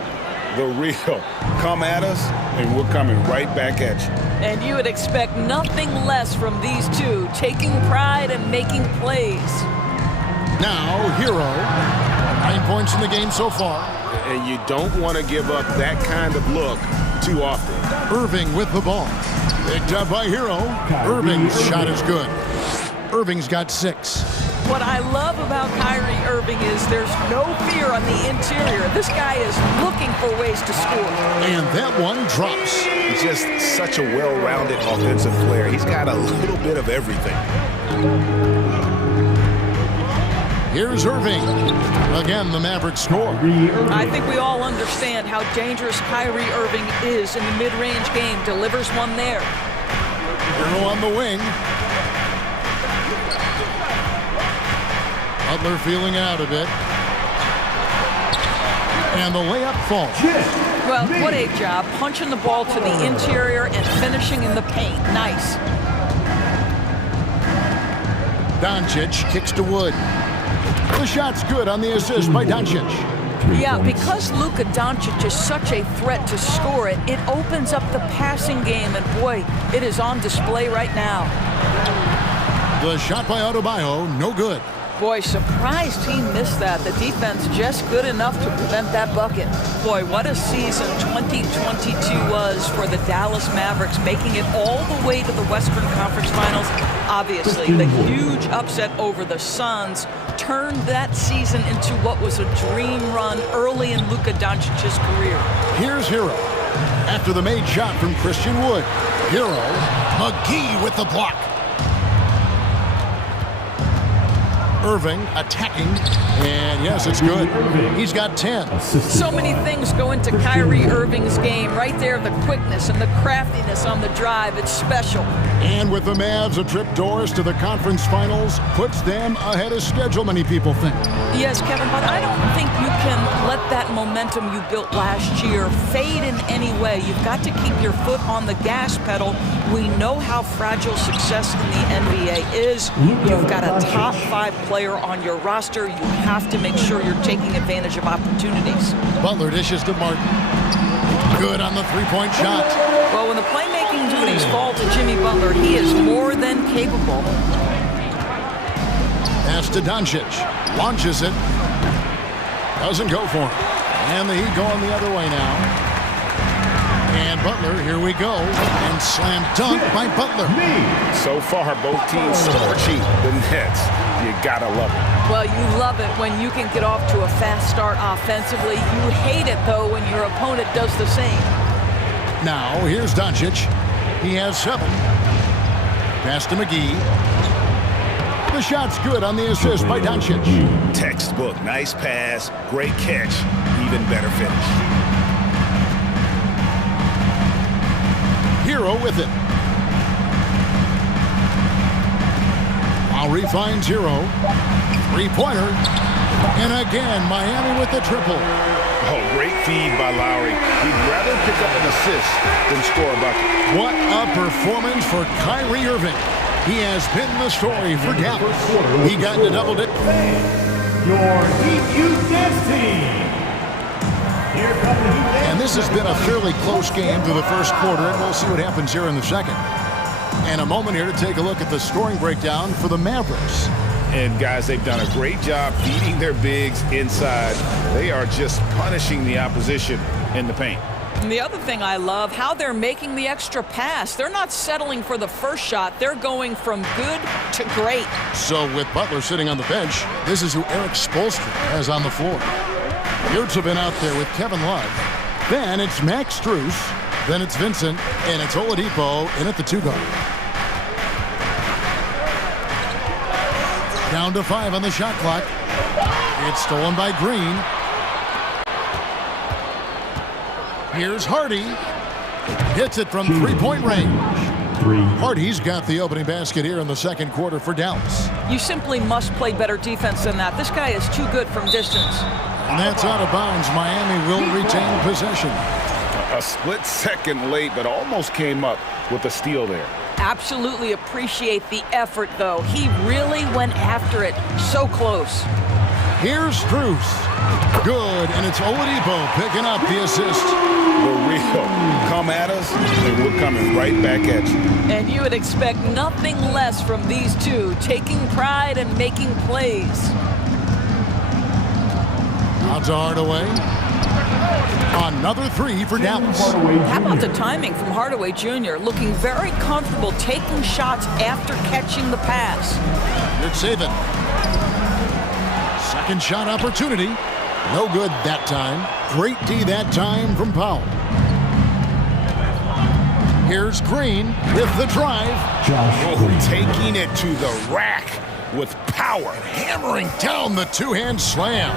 The real. Come at us, and we're coming right back at you. And you would expect nothing less from these two, taking pride and making plays. Now, Hero. 9 points in the game so far. And you don't want to give up that kind of look too often. Irving with the ball. Picked up by Hero. Irving's shot is good. Irving's got 6. What I love about Kyrie Irving is there's no fear on the interior. This guy is looking for ways to score. And that one drops. He's just such a well-rounded offensive player. He's got a little bit of everything. Here's Irving. Again, the Mavericks score. I think we all understand how dangerous Kyrie Irving is in the mid-range game. Delivers one there. Hero on the wing. Butler feeling out a bit. And the layup falls. Well, what a job. Punching the ball to the interior and finishing in the paint. Nice. Doncic kicks to Wood. The shot's good on the assist by Doncic. Yeah, because Luka Doncic is such a threat to score it, it opens up the passing game, and boy, it is on display right now. The shot by Adebayo, no good. Boy, surprised he missed that. The defense just good enough to prevent that bucket. Boy, what a season 2022 was for the Dallas Mavericks, making it all the way to the Western Conference Finals. Obviously, the huge upset over the Suns turned that season into what was a dream run early in Luka Doncic's career. Here's Hero. After the made shot from Christian Wood. Hero, McGee with the block. Irving attacking, and yes, it's good. He's got 10. So many things go into Kyrie Irving's game. Right there, the quickness and the craftiness on the drive. It's special. And with the Mavs a trip doors to the conference finals, puts them ahead of schedule, many people think. Yes, Kevin, but I don't think you can let that momentum you built last year fade in any way. You've got to keep your foot on the gas pedal. We know how fragile success in the NBA is. You've got a top 5 player on your roster. You have to make sure you're taking advantage of opportunities. Butler dishes to Martin. Good on the three-point shot. Well, when the playmaking duties fall to Jimmy Butler, he is more than capable. Pass to Doncic. Launches it. Doesn't go for him. And the Heat going the other way now. And Butler, here we go. And slam dunk by Butler. So far, both teams scorching the nets. You gotta love it. Well, you love it when you can get off to a fast start offensively. You hate it, though, when your opponent does the same. Now, here's Doncic. He has 7. Pass to McGee. The shot's good on the assist by Doncic. Textbook, nice pass, great catch, even better finish. Hero with it. Lowry finds Hero. 3-pointer. And again, Miami with the triple. Oh, great feed by Lowry. He'd rather pick up an assist than score a bucket. What a performance for Kyrie Irving. He has been the story for Dallas. He got into double digits. Your Heat Youth Dance Team. Here come the Heat Dance. And this has been a fairly close game through the first quarter, and we'll see what happens here in the second. And a moment here to take a look at the scoring breakdown for the Mavericks. And guys, they've done a great job feeding their bigs inside. They are just punishing the opposition in the paint. And the other thing I love, how they're making the extra pass. They're not settling for the first shot. They're going from good to great. So with Butler sitting on the bench, this is who Eric Spoelstra has on the floor. Yurts have been out there with Kevin Love. Then it's Max Strus. Then it's Vincent. And it's Oladipo in at the 2-guard. Down to 5 on the shot clock. It's stolen by Green. Here's Hardy. Hits it from 3-point range. Hardy's got the opening basket here in the second quarter for Dallas. You simply must play better defense than that. This guy is too good from distance. And that's out of bounds. Miami will retain possession. A split second late, but almost came up with a steal there. Absolutely appreciate the effort, though. He really went after it. So close. Here's Strus. Good, and it's Oladipo picking up the assist. The real come at us, and we're coming right back at you. And you would expect nothing less from these two, taking pride and making plays. Odds are Hardaway. Another 3 for Dallas. How about the timing from Hardaway Jr.? Looking very comfortable taking shots after catching the pass. Good saving. Second shot opportunity. No good that time. Great D that time from Powell. Here's Green with the drive. Taking it to the rack with power. Hammering down the two-hand slam.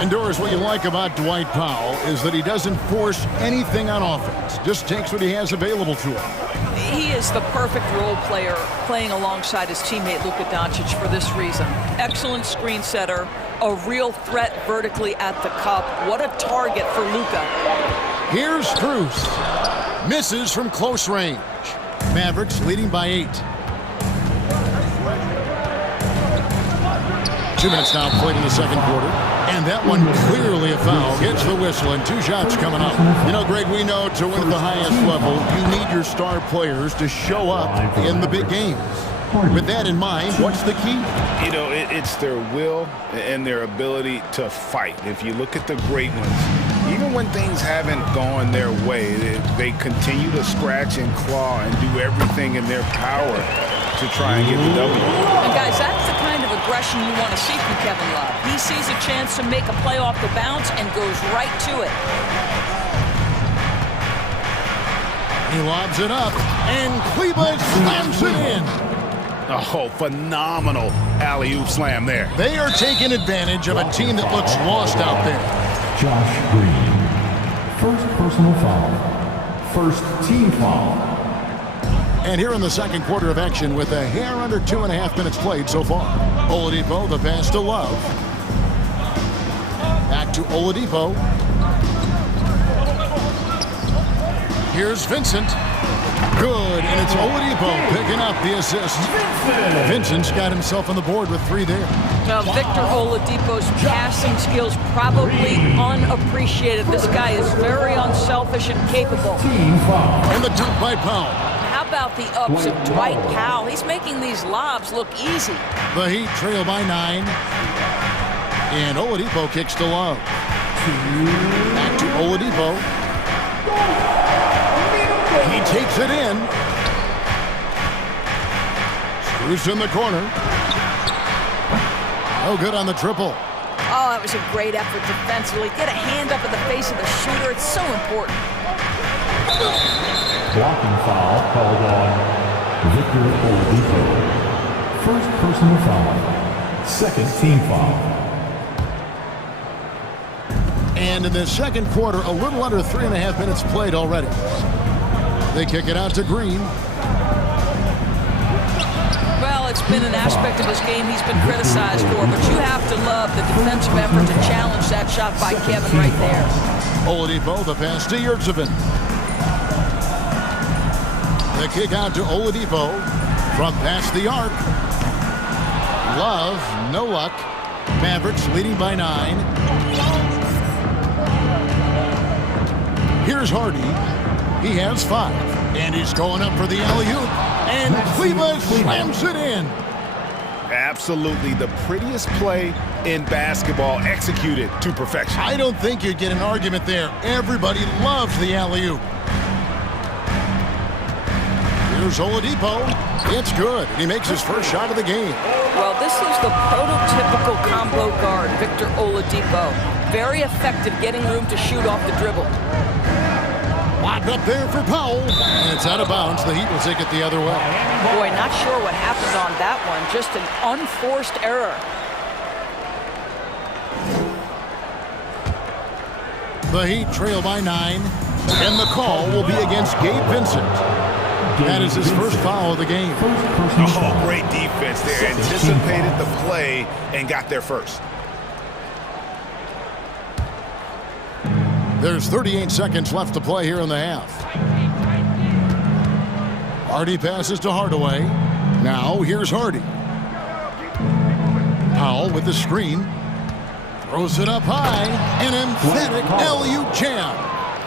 And Doris, what you like about Dwight Powell is that he doesn't force anything on offense. Just takes what he has available to him. He is the perfect role player playing alongside his teammate Luka Doncic for this reason. Excellent screen setter, a real threat vertically at the cup. What a target for Luka. Here's Strus. Misses from close range. Mavericks leading by 8. 2 minutes now played in the second quarter. And that one clearly a foul. Gets the whistle and 2 shots coming up. You know, Greg, we know to win at the highest level, you need your star players to show up in the big games. With that in mind, what's the key? You know, it's their will and their ability to fight. If you look at the great ones, even when things haven't gone their way, they continue to scratch and claw and do everything in their power to try and get the W. And guys, that's the kind of aggression you want to see from Kevin Love. He sees a chance to make a play off the bounce and goes right to it. He lobs it up, and Cleveland slams it in. Oh, phenomenal alley-oop slam there. They are taking advantage of a team that looks lost out there. Josh Green. First personal foul. First team foul. And here in the second quarter of action with a hair under 2.5 minutes played so far. Oladipo, the pass to Love. Back to Oladipo. Here's Vincent. Good, and it's Oladipo picking up the assist. Vincent's got himself on the board with 3 there. Now, Victor Oladipo's passing skills probably unappreciated. This guy is very unselfish and capable. And the dunk by Powell. How about the ups of Dwight Powell? He's making these lobs look easy. The Heat trail by 9. And Oladipo kicks to Love. Back to Oladipo. He takes it in. Screws in the corner. No good on the triple. Oh, that was a great effort defensively. Get a hand up in the face of the shooter. It's so important. Blocking foul called on Victor Oladipo. First personal foul. Second team foul. And in the second quarter, a little under 3.5 minutes played already. They kick it out to Green. Well, it's been an aspect of his game he's been criticized for, but you have to love the defensive effort to challenge that shot by Kevin right there. Oladipo, the pass to Yurtsevin. The kick out to Oladipo from past the arc. Love, no luck. Mavericks leading by 9. Here's Hardy. He has 5. And he's going up for the alley-oop. And Cleveland slams it in. Absolutely the prettiest play in basketball, executed to perfection. I don't think you'd get an argument there. Everybody loves the alley-oop. Here's Oladipo. It's good. He makes his first shot of the game. Well, this is the prototypical combo guard, Victor Oladipo. Very effective getting room to shoot off the dribble. Locked up there for Powell. And it's out of bounds. The Heat will take it the other way. Boy, not sure what happened on that one. Just an unforced error. The Heat trail by 9. And the call will be against Gabe Vincent. That is his first foul of the game. Oh, great defense there. Anticipated the play and got there first. There's 38 seconds left to play here in the half. Hardy passes to Hardaway. Now here's Hardy. Powell with the screen. Throws it up high. An emphatic alley-oop jam.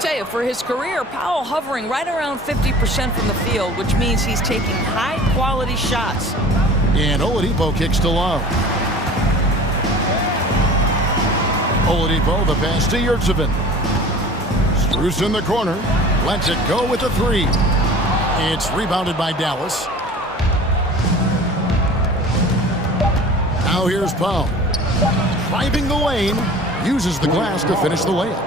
Tell you, for his career, Powell hovering right around 50% from the field, which means he's taking high-quality shots. And Oladipo kicks to Love. Oladipo, the pass to Yurtsevin. Screws in the corner. Lets it go with the 3. It's rebounded by Dallas. Now here's Powell. Driving the lane. Uses the glass to finish the layup.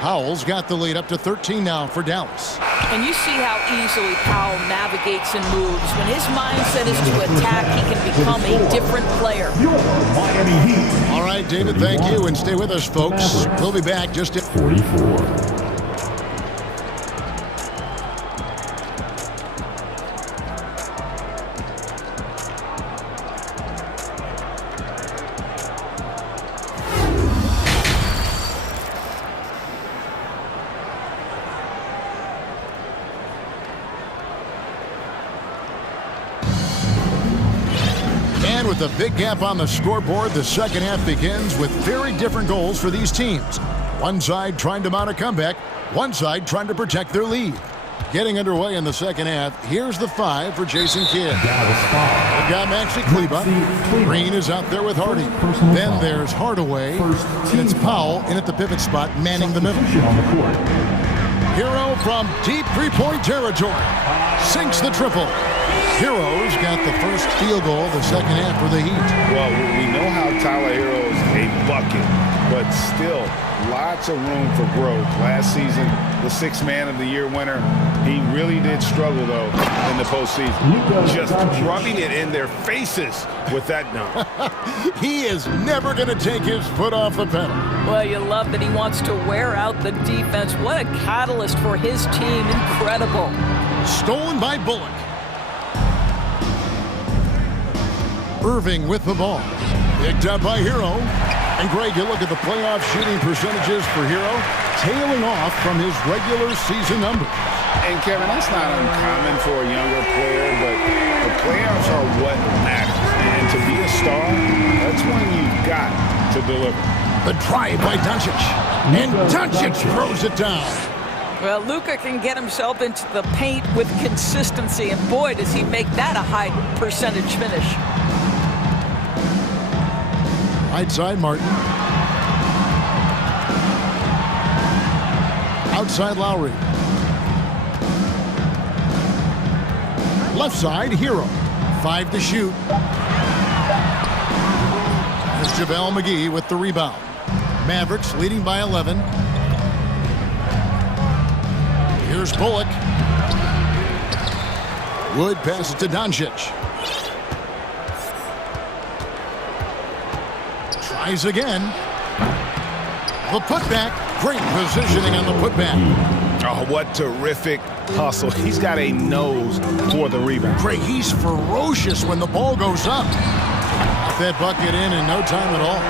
Powell's got the lead up to 13 now for Dallas. And you see how easily Powell navigates and moves. When his mindset is to attack, he can become a different player. All right, David, thank you. And stay with us, folks. We'll be back just at 44. With a big gap on the scoreboard, the second half begins with very different goals for these teams. One side trying to mount a comeback, one side trying to protect their lead. Getting underway in the second half, here's the 5 for Jason Kidd. They've got Maxi Kleba. Green is out there with Hardy. Then there's Hardaway, and it's Powell in at the pivot spot, manning the middle. Hero from deep three-point territory. Sinks the triple. Hero's got the first field goal the second half for the Heat. Well, we know how Tyler Hero's a bucket, but still lots of room for growth. Last season, the 6th Man of the Year winner, he really did struggle, though, in the postseason. Just rubbing it in their faces with that dunk. He is never going to take his foot off the pedal. Well, you love that he wants to wear out the defense. What a catalyst for his team. Incredible. Stolen by Bullock. Irving with the ball. Picked up by Hero. And Greg, you look at the playoff shooting percentages for Hero, tailing off from his regular season numbers. And Kevin, that's not uncommon for a younger player, but the playoffs are what matters. And to be a star, that's when you've got to deliver. The drive by Doncic. And Doncic throws it down. Well, Luka can get himself into the paint with consistency, and boy, does he make that a high percentage finish. Right side, Martin. Outside, Lowry. Left side, Hero. 5 to shoot. There's JaVale McGee with the rebound. Mavericks leading by 11. Here's Bullock. Wood passes to Doncic. Tries again. The putback. Great positioning on the putback. Oh, what terrific hustle. He's got a nose for the rebound. Craig, he's ferocious when the ball goes up. That bucket in no time at all.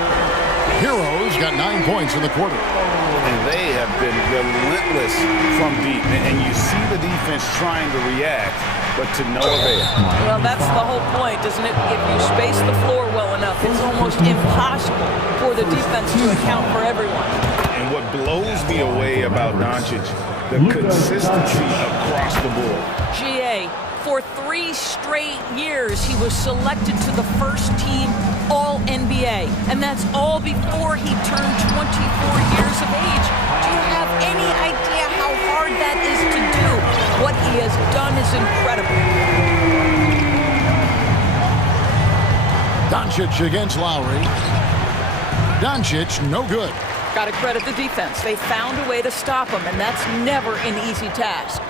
Heroes got 9 points in the quarter. And they have been relentless from deep. And you see the defense trying to react, but to no avail. Well, that's the whole point, isn't it? If you space the floor well enough, it's almost impossible for the defense to account for everyone. And what blows me away about Doncic, the consistency across the board. GA, for 3 straight years, he was selected to the first team All-NBA, and that's all before he turned 24 years of age. Do you have any idea how hard that is to do? What he has done is incredible. Doncic against Lowry. Doncic, no good. Got to credit the defense. They found a way to stop him, and that's never an easy task.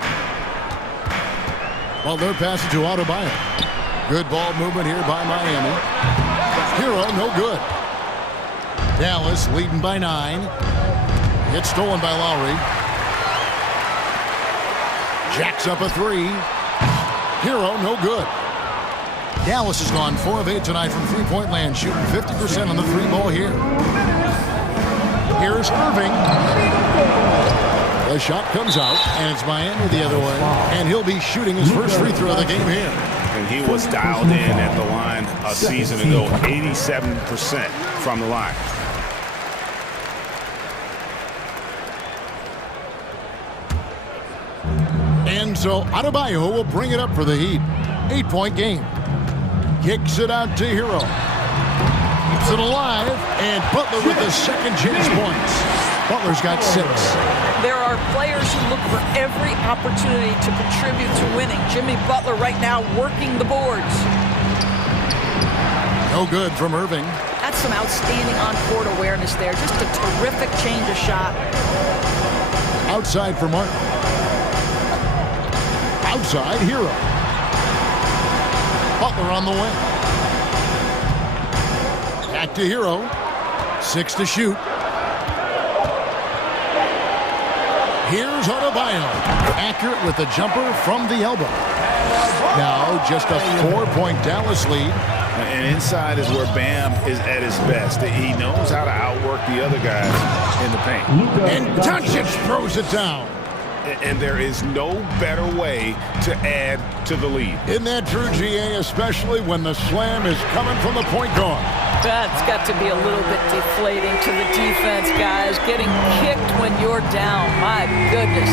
Well, they're passing to Adebayo. Good ball movement here by Miami. Hero, no good. Dallas leading by 9. It's stolen by Lowry. Jacks up a 3. Hero, no good. Dallas has gone 4 of 8 tonight from three-point land, shooting 50% on the 3-ball here. Here's Irving. The shot comes out, and it's Miami the other way. And he'll be shooting his first free throw of the game here. And he was dialed in at the line a season ago, 87% from the line. And so Adebayo will bring it up for the Heat. 8-point game. Kicks it out to Hero. Keeps it alive, and Butler with the second chance points. Butler's got 6. There are players who look for every opportunity to contribute to winning. Jimmy Butler right now working the boards. No good from Irving. That's some outstanding on-court awareness there. Just a terrific change of shot. Outside for Martin. Outside, Hero. Butler on the wing. Back to Hero. 6 to shoot. Here's Adebayo. Accurate with the jumper from the elbow. Now just a 4-point Dallas lead. And inside is where Bam is at his best. He knows how to outwork the other guys in the paint. And Doncic throws it down. And there is no better way to add to the lead. Isn't that true, GA, especially when the slam is coming from the point guard? That's got to be a little bit deflating to the defense, guys. Getting kicked when you're down. My goodness.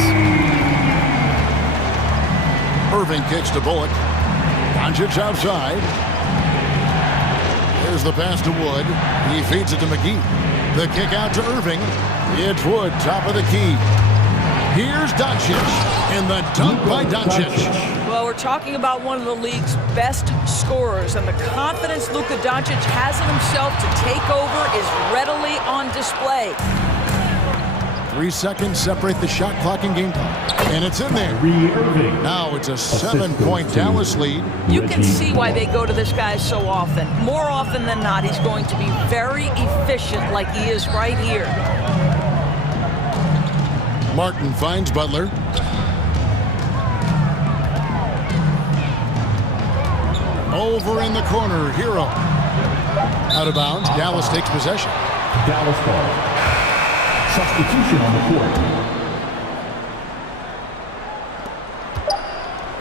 Irving kicks to Bullock. Doncic outside. There's the pass to Wood. He feeds it to McGee. The kick out to Irving. It's Wood, top of the key. Here's Doncic, and the dunk by Doncic. Well, we're talking about one of the league's best scorers, and the confidence Luka Doncic has in himself to take over is readily on display. 3 seconds separate the shot clock and game clock, and it's in there. Now it's a 7-point Dallas lead. You can see why they go to this guy so often. More often than not, he's going to be very efficient like he is right here. Martin finds Butler. Over in the corner, Hero. Out of bounds, Dallas takes possession. Dallas ball. Substitution on the court.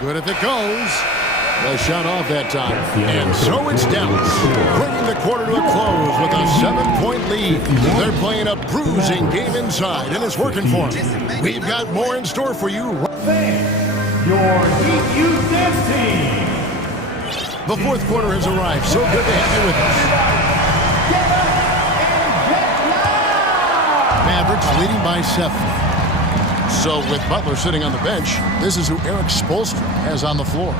Good if it goes. The shot off that time. And so it's Dallas, bringing the quarter to a close with a 7-point lead. They're playing a bruising game inside, and it's working for them. We've got more in store for you. Your Heat Youth Dance Team. The fourth quarter has arrived. So good to have you with us. Mavericks leading by 7. So with Butler sitting on the bench, this is who Eric Spoelstra has on the floor.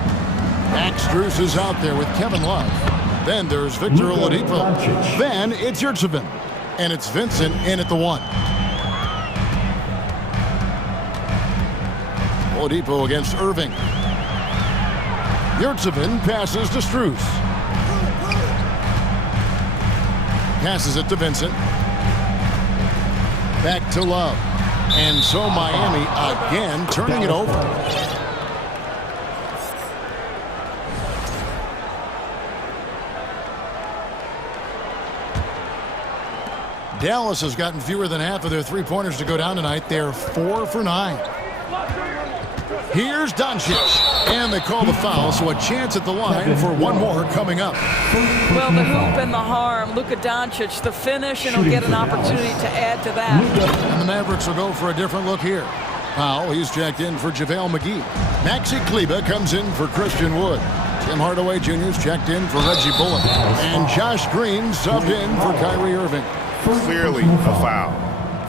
Max Strus is out there with Kevin Love. Then there's Victor Oladipo. Then it's Yurtsevin. And it's Vincent in at the 1. Oladipo against Irving. Yurtsevin passes to Strus. Passes it to Vincent. Back to Love. And so Miami again turning it over. Dallas has gotten fewer than half of their three-pointers to go down tonight. They're 4 for 9. Here's Doncic. And they call the foul, so a chance at the line for one more coming up. Well, the hoop and the harm. Luka Doncic, the finish, and he'll get an opportunity to add to that. And the Mavericks will go for a different look here. Powell, he's checked in for JaVale McGee. Maxi Kleber comes in for Christian Wood. Tim Hardaway Jr.'s checked in for Reggie Bullock. And Josh Green subbed in for Kyrie Irving. Clearly a foul.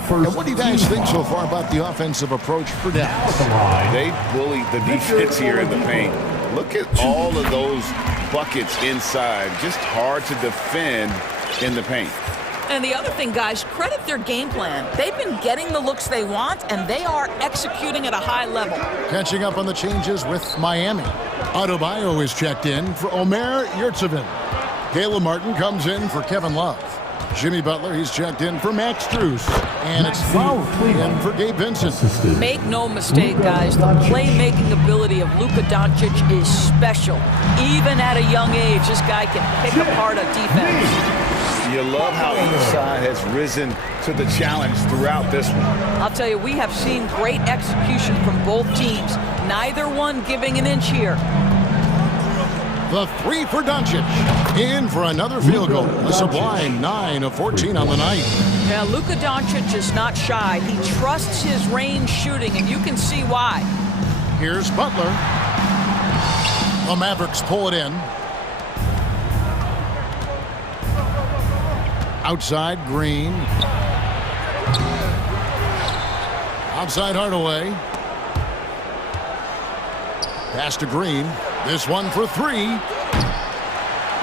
And what do you guys think so far about the offensive approach for Dallas? They bullied the defense here in the paint. Look at all of those buckets inside. Just hard to defend in the paint. And the other thing, guys, credit their game plan. They've been getting the looks they want, and they are executing at a high level. Catching up on the changes with Miami. Adebayo is checked in for Omer Yurtsevin. Caleb Martin comes in for Kevin Love. Jimmy Butler, he's checked in for Max Strus. And it's Lowry in for Gabe Vincent. Make no mistake, guys, the playmaking ability of Luka Doncic is special. Even at a young age, this guy can pick apart a defense. You love how each side has risen to the challenge throughout this one. I'll tell you, we have seen great execution from both teams. Neither one giving an inch here. The 3 for Doncic. In for another field goal. A sublime 9 of 14 on the night. Now, Luka Doncic is not shy. He trusts his range shooting, and you can see why. Here's Butler. The Mavericks pull it in. Outside, Green. Outside, Hardaway. Pass to Green. This one for 3.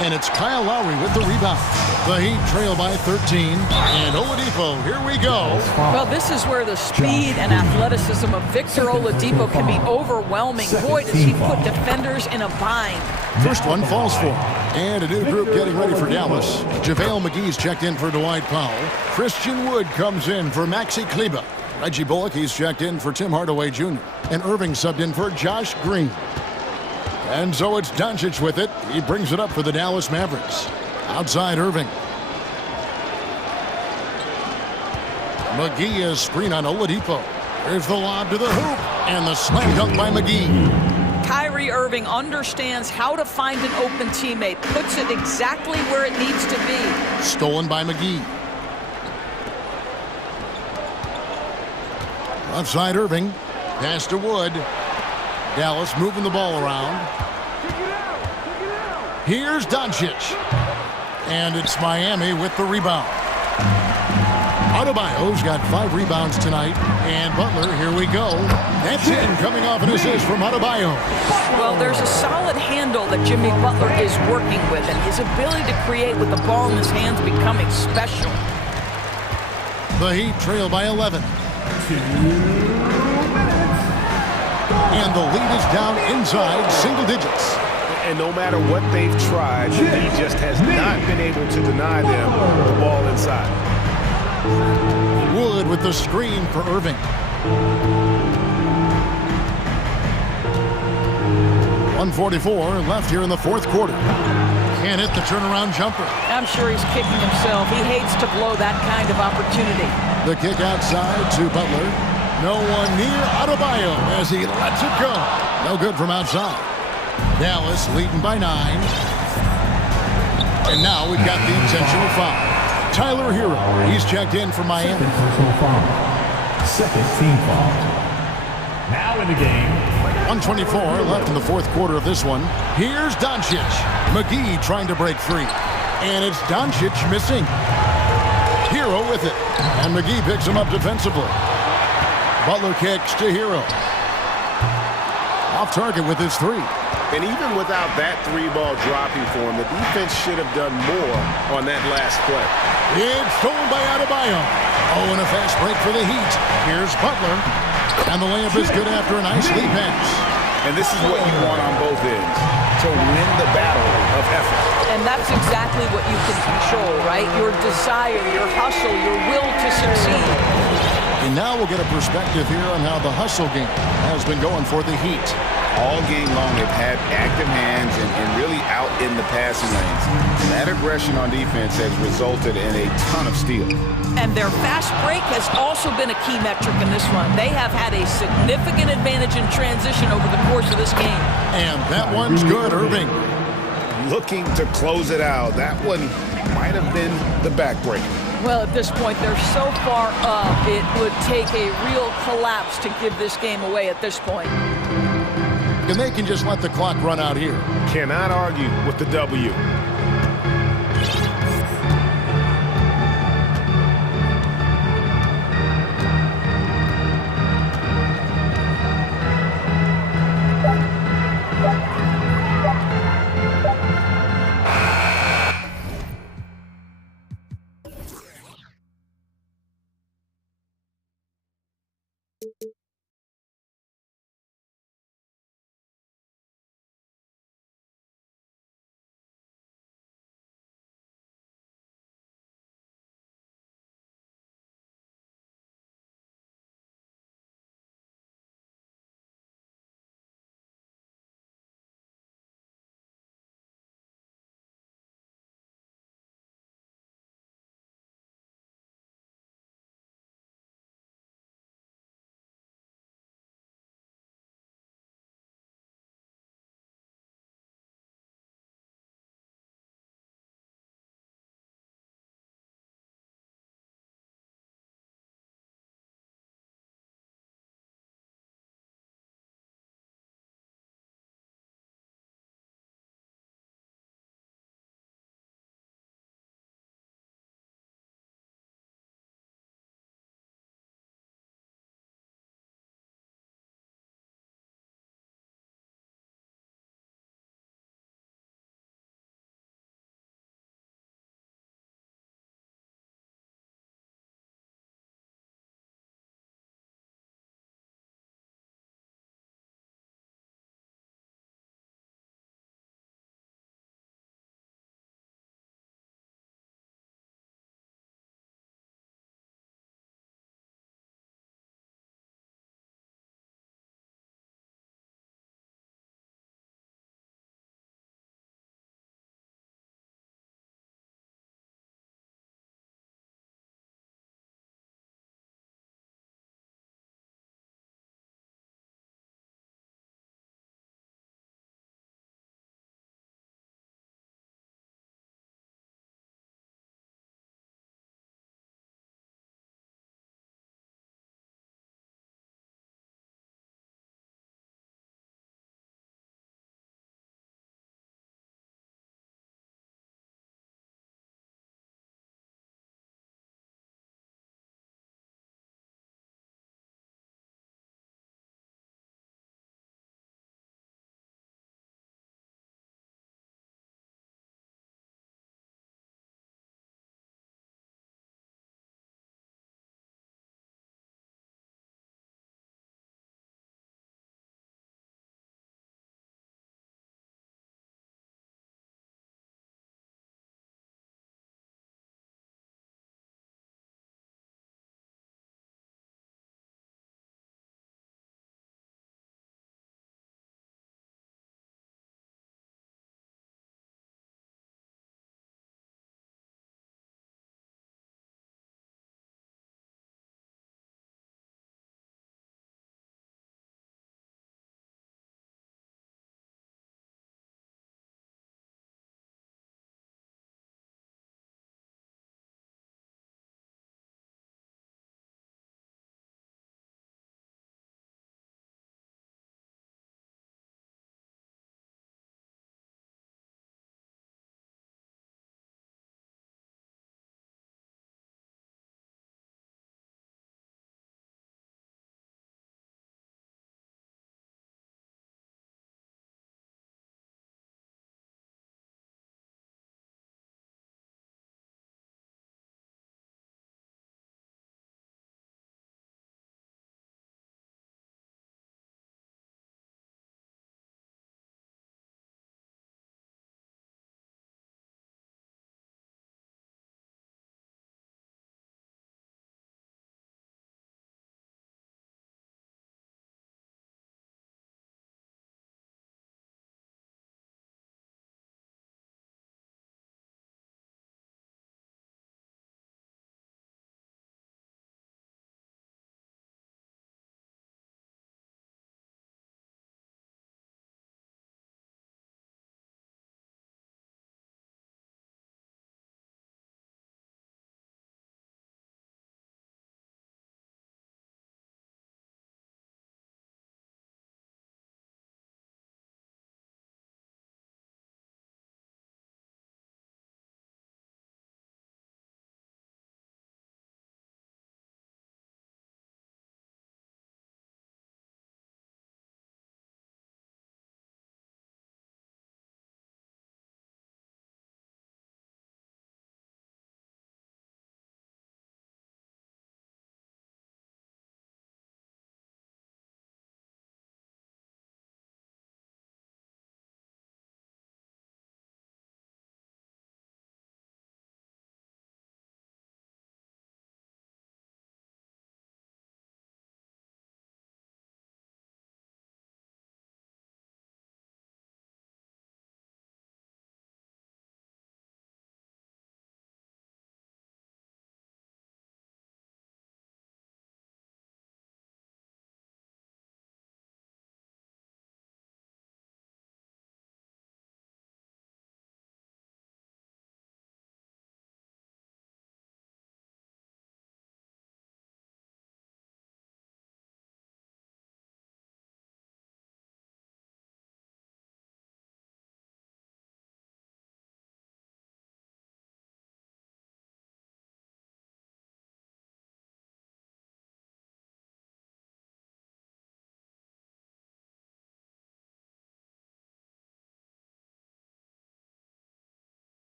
And it's Kyle Lowry with the rebound. The Heat trail by 13. And Oladipo, here we go. Well, this is where the speed and athleticism of Victor Oladipo can be overwhelming. Boy, does he put defenders in a bind. First one falls for him. And a new group getting ready for Dallas. JaVale McGee's checked in for Dwight Powell. Christian Wood comes in for Maxi Kleber. Reggie Bullock, he's checked in for Tim Hardaway Jr. And Irving subbed in for Josh Green. And so it's Doncic with it. He brings it up for the Dallas Mavericks. Outside Irving. McGee is screen on Oladipo. There's the lob to the hoop. And the slam dunk by McGee. Kyrie Irving understands how to find an open teammate. Puts it exactly where it needs to be. Stolen by McGee. Outside Irving. Pass to Wood. Dallas moving the ball around. Here's Doncic. And it's Miami with the rebound. Adebayo's got 5 rebounds tonight. And Butler, here we go. That's in, coming off an assist from Adebayo. Well, there's a solid handle that Jimmy Butler is working with, and his ability to create with the ball in his hands becoming special. The Heat trail by 11. And the lead is down inside single digits. And no matter what they've tried, he just has not been able to deny them the ball inside. Wood with the screen for Irving. .144 left here in the fourth quarter. Can't hit the turnaround jumper. I'm sure he's kicking himself. He hates to blow that kind of opportunity. The kick outside to Butler. No one near Adebayo as he lets it go. No good from outside. Dallas leading by 9. And now we've got the intentional foul. Tyler Hero, he's checked in for Miami. Second team foul. Now in the game. 124 left in the fourth quarter of this one. Here's Doncic. McGee trying to break free. And it's Doncic missing. Hero with it. And McGee picks him up defensively. Butler kicks to Hero. Off target with his 3. And even without that three-ball dropping for him, the defense should have done more on that last play. It's stolen by Adebayo. Oh, and a fast break for the Heat. Here's Butler. And the layup is good after a nice lead pass. And this is what you want on both ends, to win the battle of effort. And that's exactly what you can control, right? Your desire, your hustle, your will to succeed. And now we'll get a perspective here on how the hustle game has been going for the Heat. All game long, they've had active hands and really out in the passing lanes. That aggression on defense has resulted in a ton of steals. And their fast break has also been a key metric in this one. They have had a significant advantage in transition over the course of this game. And that one's good, Irving. Looking to close it out. That one might have been the backbreaker. Well, at this point, they're so far up, it would take a real collapse to give this game away at this point. And they can just let the clock run out here. Cannot argue with the W.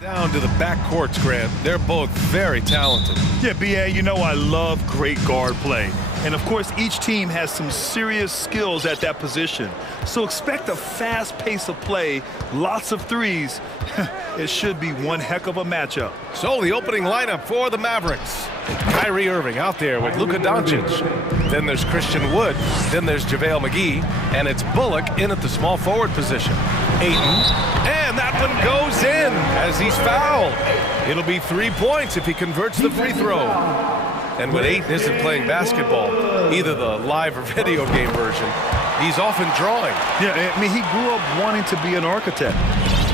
Down to the backcourts, Grant. They're both very talented. Yeah, B.A., you know I love great guard play. And, of course, each team has some serious skills at that position. So expect a fast pace of play, lots of threes. It should be one heck of a matchup. So the opening lineup for the Mavericks. Kyrie Irving out there with Luka Doncic. Then there's Christian Wood. Then there's JaVale McGee. And it's Bullock in at the small forward position. Ayton. And that one goes in as he's fouled. It'll be 3 points if he converts the free throw. And when Ayton isn't playing basketball, either the live or video game version, he's often drawing. Yeah, I mean, he grew up wanting to be an architect.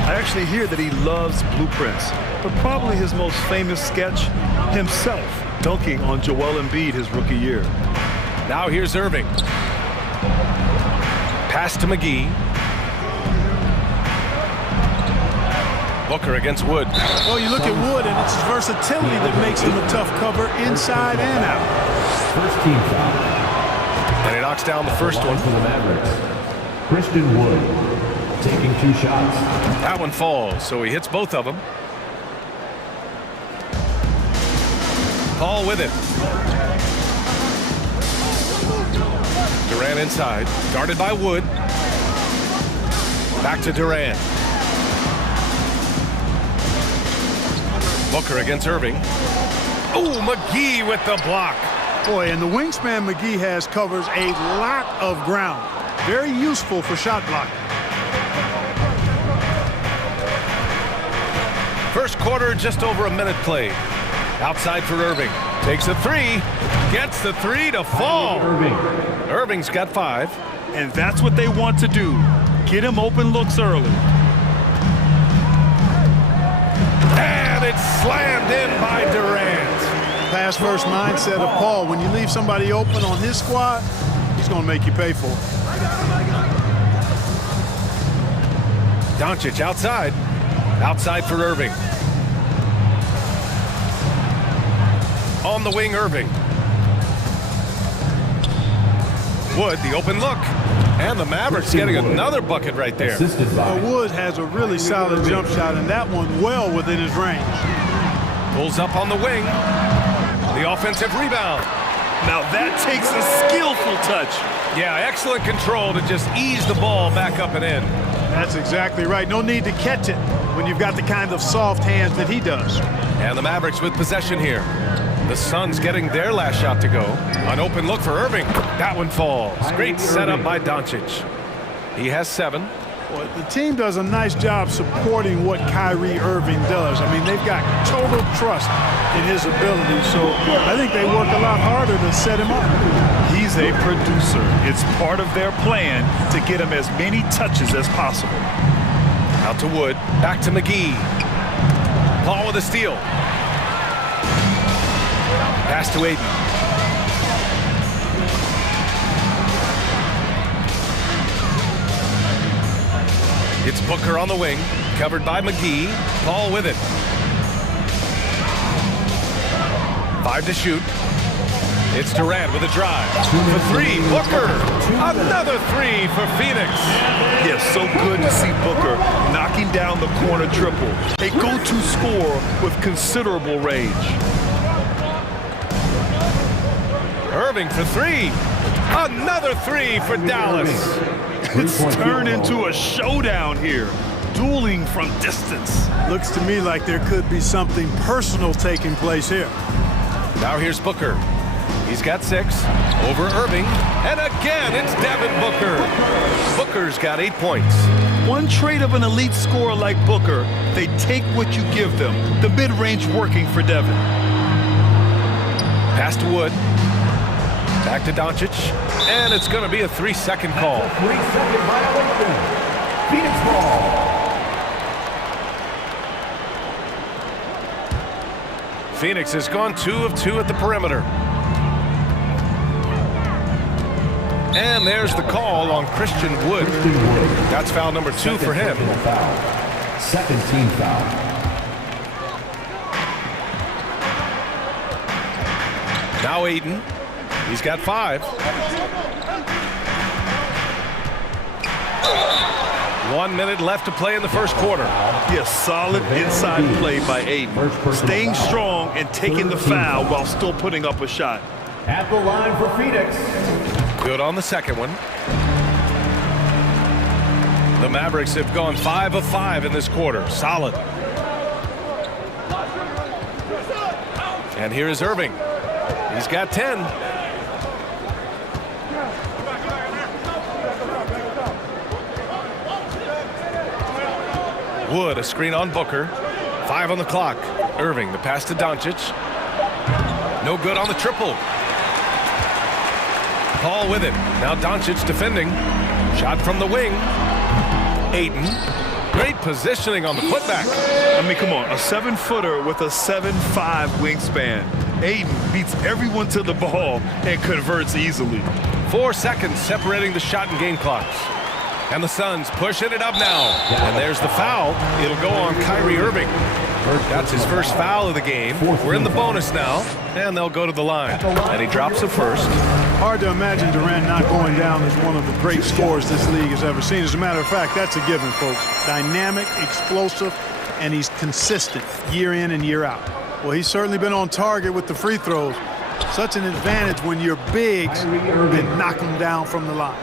I actually hear that he loves blueprints, but probably his most famous sketch, himself dunking on Joel Embiid his rookie year. Now here's Irving. Pass to McGee. Booker against Wood. Well, you look at Wood, and it's his versatility that makes him a tough cover inside and out. First team foul. And he knocks down the first one. For the Mavericks, Christian Wood taking 2 shots. That one falls, so he hits both of them. Paul with it. Durant inside, guarded by Wood. Back to Durant. Booker against Irving. Oh, McGee with the block. Boy, and the wingspan McGee has covers a lot of ground. Very useful for shot blocking. First quarter, just over a minute played. Outside for Irving. Takes a 3. Gets the 3 to fall. Irving's got 5. And that's what they want to do. Get him open looks early. And it's slammed in by Durant. Pass first mindset of Paul. When you leave somebody open on his squad, he's going to make you pay for it. Doncic outside. Outside for Irving. On the wing, Irving. Wood, the open look. And the Mavericks getting another bucket right there. Wood has a really solid jump shot, and that one well within his range. Pulls up on the wing. The offensive rebound. Now that takes a skillful touch. Yeah, excellent control to just ease the ball back up and in. That's exactly right. No need to catch it when you've got the kind of soft hands that he does. And the Mavericks with possession here. The Suns getting their last shot to go. An open look for Irving. That one falls. Great setup by Doncic. He has 7. Well, the team does a nice job supporting what Kyrie Irving does. I mean, they've got total trust in his ability, so I think they work a lot harder to set him up. He's a producer. It's part of their plan to get him as many touches as possible. Out to Wood. Back to McGee. Paul with a steal. Pass to Ayton. It's Booker on the wing, covered by McGee. Paul with it. 5 to shoot. It's Durant with a drive. For 3, Booker. Another 3 for Phoenix. Yes, so good to see Booker knocking down the corner triple. A go-to scorer with considerable range. Irving for 3. Another 3 for Dallas. It's turned into a showdown here. Dueling from distance. Looks to me like there could be something personal taking place here. Now here's Booker. He's got 6 over Irving. And again, it's Devin Booker. Booker's got 8 points. One trait of an elite scorer like Booker, they take what you give them. The mid-range working for Devin. Pass to Wood. Back to Doncic. And it's going to be a 3-second call. 3-second violation. Phoenix ball. Phoenix has gone 2 of 2 at the perimeter. And there's the call on Christian Wood. That's foul number 2 for him. Second team foul. Now Ayton. He's got 5. 1 minute left to play in the first quarter. Yes, solid inside play by Aiden. Staying strong and taking the foul while still putting up a shot. At the line for Phoenix. Good on the second one. The Mavericks have gone 5 of 5 in this quarter. Solid. And here is Irving. He's got 10. Wood, a screen on Booker. 5 on the clock. Irving, the pass to Doncic. No good on the triple. Paul with it. Now Doncic defending. Shot from the wing. Ayton. Great positioning on the putback. I mean, come on. A 7-footer with a 7'5" wingspan. Ayton beats everyone to the ball and converts easily. 4 seconds separating the shot and game clocks. And the Suns pushing it up now. And there's the foul. It'll go on Kyrie Irving. That's his first foul of the game. We're in the bonus now, and they'll go to the line. And he drops the first. Hard to imagine Durant not going down as one of the great scorers this league has ever seen. As a matter of fact, that's a given, folks. Dynamic, explosive, and he's consistent year in and year out. Well, he's certainly been on target with the free throws. Such an advantage when your bigs can knock them down from the line.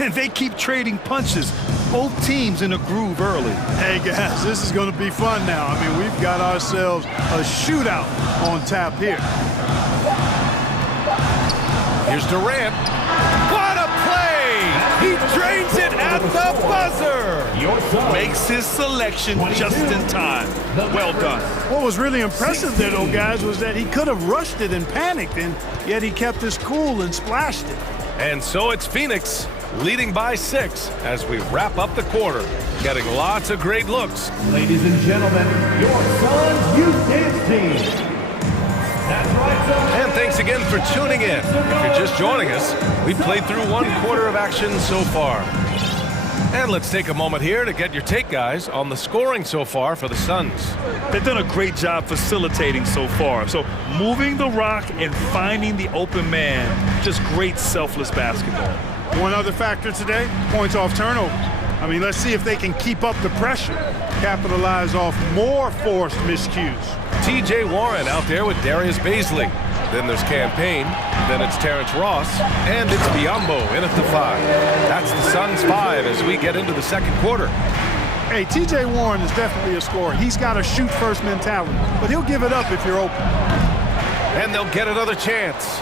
And they keep trading punches. Both teams in a groove early. Hey, guys, this is going to be fun now. I mean, we've got ourselves a shootout on tap here. Here's Durant. What a play! He drains it at the buzzer! Makes his selection just in time. Well done. What was really impressive there, though, guys, was that he could have rushed it and panicked, and yet he kept his cool and splashed it. And so it's Phoenix leading by 6 as we wrap up the quarter. Getting lots of great looks. Ladies and gentlemen, your Suns Youth Dance Team. That's right, Suns. And thanks again for tuning in. If you're just joining us, we've played through 1 quarter of action so far. And let's take a moment here to get your take, guys, on the scoring so far for the Suns. They've done a great job facilitating so far. So moving the rock and finding the open man, just great selfless basketball. One other factor today, points off turnover. I mean, let's see if they can keep up the pressure, capitalize off more forced miscues. TJ Warren out there with Darius Baisley. Then there's Campaign, then it's Terrence Ross, and it's Biyombo in at the 5. That's the Suns 5 as we get into the second quarter. Hey, TJ Warren is definitely a scorer. He's got a shoot-first mentality, but he'll give it up if you're open. And they'll get another chance.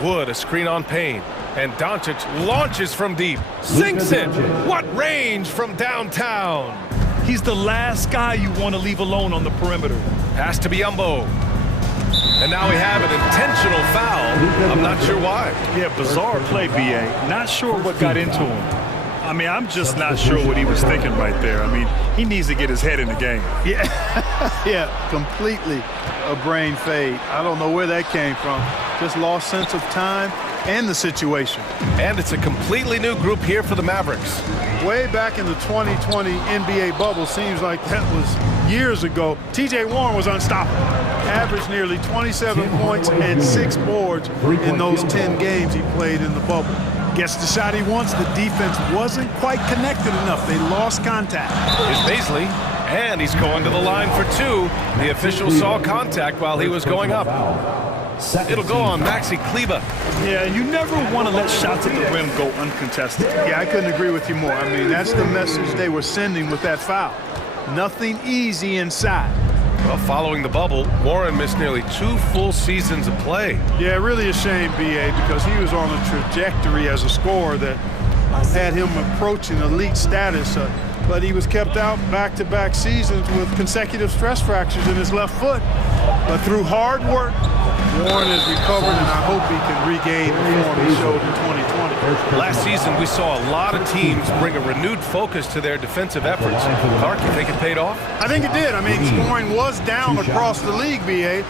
Wood, a screen on Payne. And Doncic launches from deep. Sinks it. What range from downtown. He's the last guy you want to leave alone on the perimeter. Pass to Biyombo. And now we have an intentional foul. I'm not sure why. Yeah, bizarre play, B.A. Not sure what got into him. I mean, I'm just not sure what he was thinking right there. I mean, he needs to get his head in the game. Yeah, yeah, completely a brain fade. I don't know where that came from. Just lost sense of time and the situation. And it's a completely new group here for the Mavericks. Way back in the 2020 NBA bubble, seems like that was years ago. TJ Warren was unstoppable. Averaged nearly 27 points and 6 boards in those 10 games he played in the bubble. Gets the shot he wants. The defense wasn't quite connected enough. They lost contact. Here's Baisley, and he's going to the line for 2. The official saw contact while he was going up. It'll go on Maxi Kleber. Yeah, you never want to let shots at the rim go uncontested. Yeah, I couldn't agree with you more. I mean, that's the message they were sending with that foul. Nothing easy inside. Well, following the bubble, Warren missed nearly 2 full seasons of play. Yeah, really a shame, B.A., because he was on a trajectory as a scorer that had him approaching elite status. But he was kept out back-to-back seasons with consecutive stress fractures in his left foot. But through hard work, Warren has recovered, and I hope he can regain the form he showed in 2020. Last season, we saw a lot of teams bring a renewed focus to their defensive efforts. Clark, you think it paid off? I think it did. I mean, scoring was down across the league, B.A.,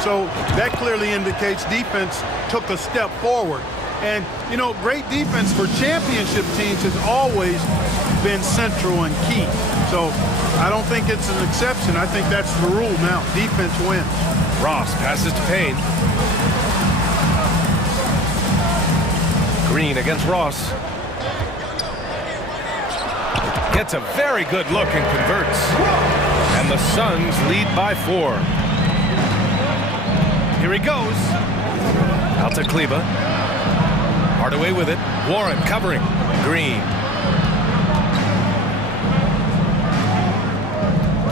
so that clearly indicates defense took a step forward. And, you know, great defense for championship teams has always been central and key. So I don't think it's an exception. I think that's the rule now. Defense wins. Ross passes to Payne. Green against Ross. Gets a very good look and converts. And the Suns lead by 4. Here he goes. Out to Kleba. Hardaway with it. Warren covering. Green.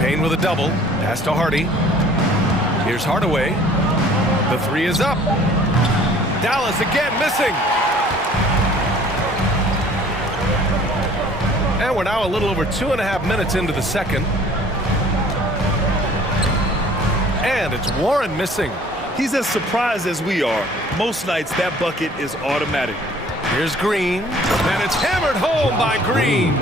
Payne with a double. Pass to Hardy. Here's Hardaway. The 3 is up. Dallas again missing. And we're now a little over 2.5 minutes into the second. And it's Warren missing. He's as surprised as we are. Most nights that bucket is automatic. Here's Green, and it's hammered home by Green.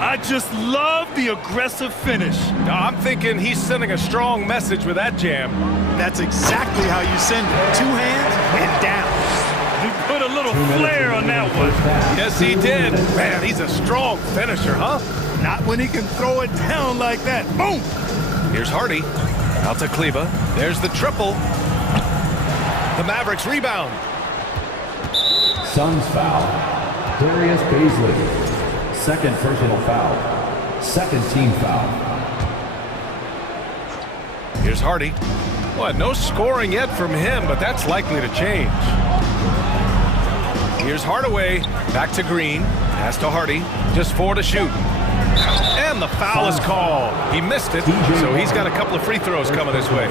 I just love the aggressive finish. I'm thinking he's sending a strong message with that jam. That's exactly how you send it. 2 hands and down. He put a little flair on that one. Yes, he did. Man, he's a strong finisher, huh? Not when he can throw it down like that. Boom! Here's Hardy. Out to Kleba. There's the triple. The Mavericks rebound. Suns foul. Darius Baisley. Second personal foul. Second team foul. Here's Hardy. Well, no scoring yet from him, but that's likely to change. Here's Hardaway. Back to Green. Pass to Hardy. Just 4 to shoot. And the foul is called. He missed it, so he's got a couple of free throws coming his way.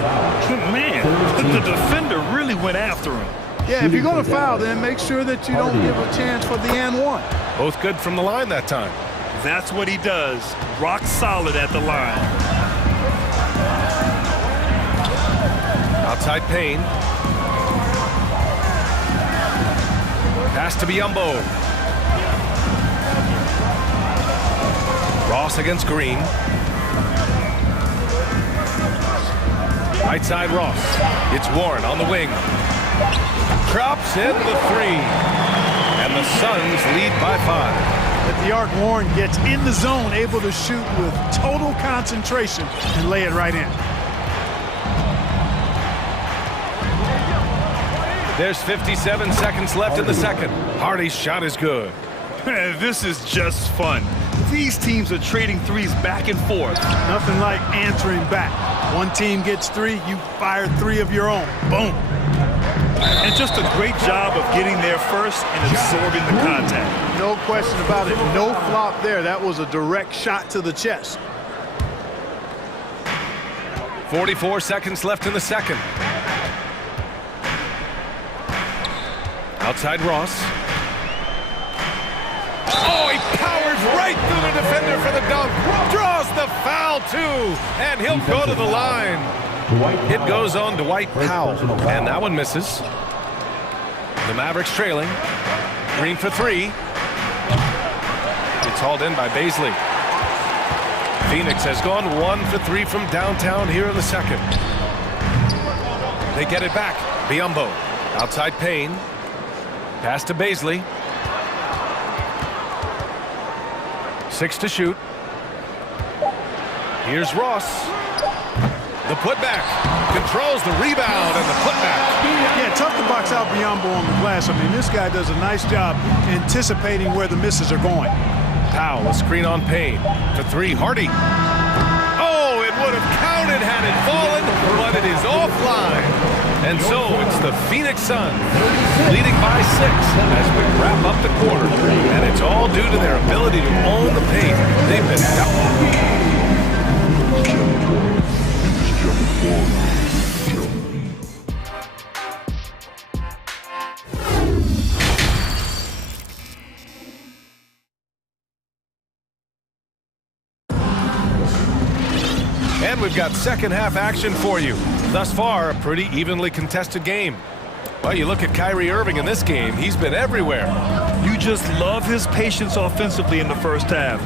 Man, the defender really went after him. Yeah, if you're going to foul, then make sure that you don't give a chance for the and one. Both good from the line that time. That's what he does. Rock solid at the line. Outside Payne. Pass to Biyombo. Ross against Green. Right side Ross. It's Warren on the wing. Drops in the 3. And the Suns lead by 5. At the arc, Warren gets in the zone, able to shoot with total concentration and lay it right in. There's 57 seconds left in the second. Hardy's shot is good. This is just fun. These teams are trading threes back and forth. Nothing like answering back. One team gets 3, you fire 3 of your own. Boom. And just a great job of getting there first and absorbing the contact. No question about it. No flop there. That was a direct shot to the chest. 44 seconds left in the second. Outside Ross. Oh, he powers right through the defender for the dunk. Draws the foul, too. And he'll go to the line. It goes on to Dwight Powell. And that one misses. The Mavericks trailing. Green for 3. It's hauled in by Baisley. Phoenix has gone 1 for 3 from downtown here in the second. They get it back. Biyombo. Outside Payne. Pass to Baisley. 6 to shoot. Here's Ross. The putback. Controls the rebound and the putback. Yeah, tough to box out Biyombo on the glass. I mean, this guy does a nice job anticipating where the misses are going. Powell, a screen on Payne. For 3, Hardy. Oh, it would have counted had it fallen, but it is offline. And so it's the Phoenix Suns leading by 6 as we wrap up the quarter. And it's all due to their ability to own the paint. They've been And we've got second half action for you. Thus far, a pretty evenly contested game. Well, you look at Kyrie Irving in this game, he's been everywhere. You just love his patience offensively in the first half.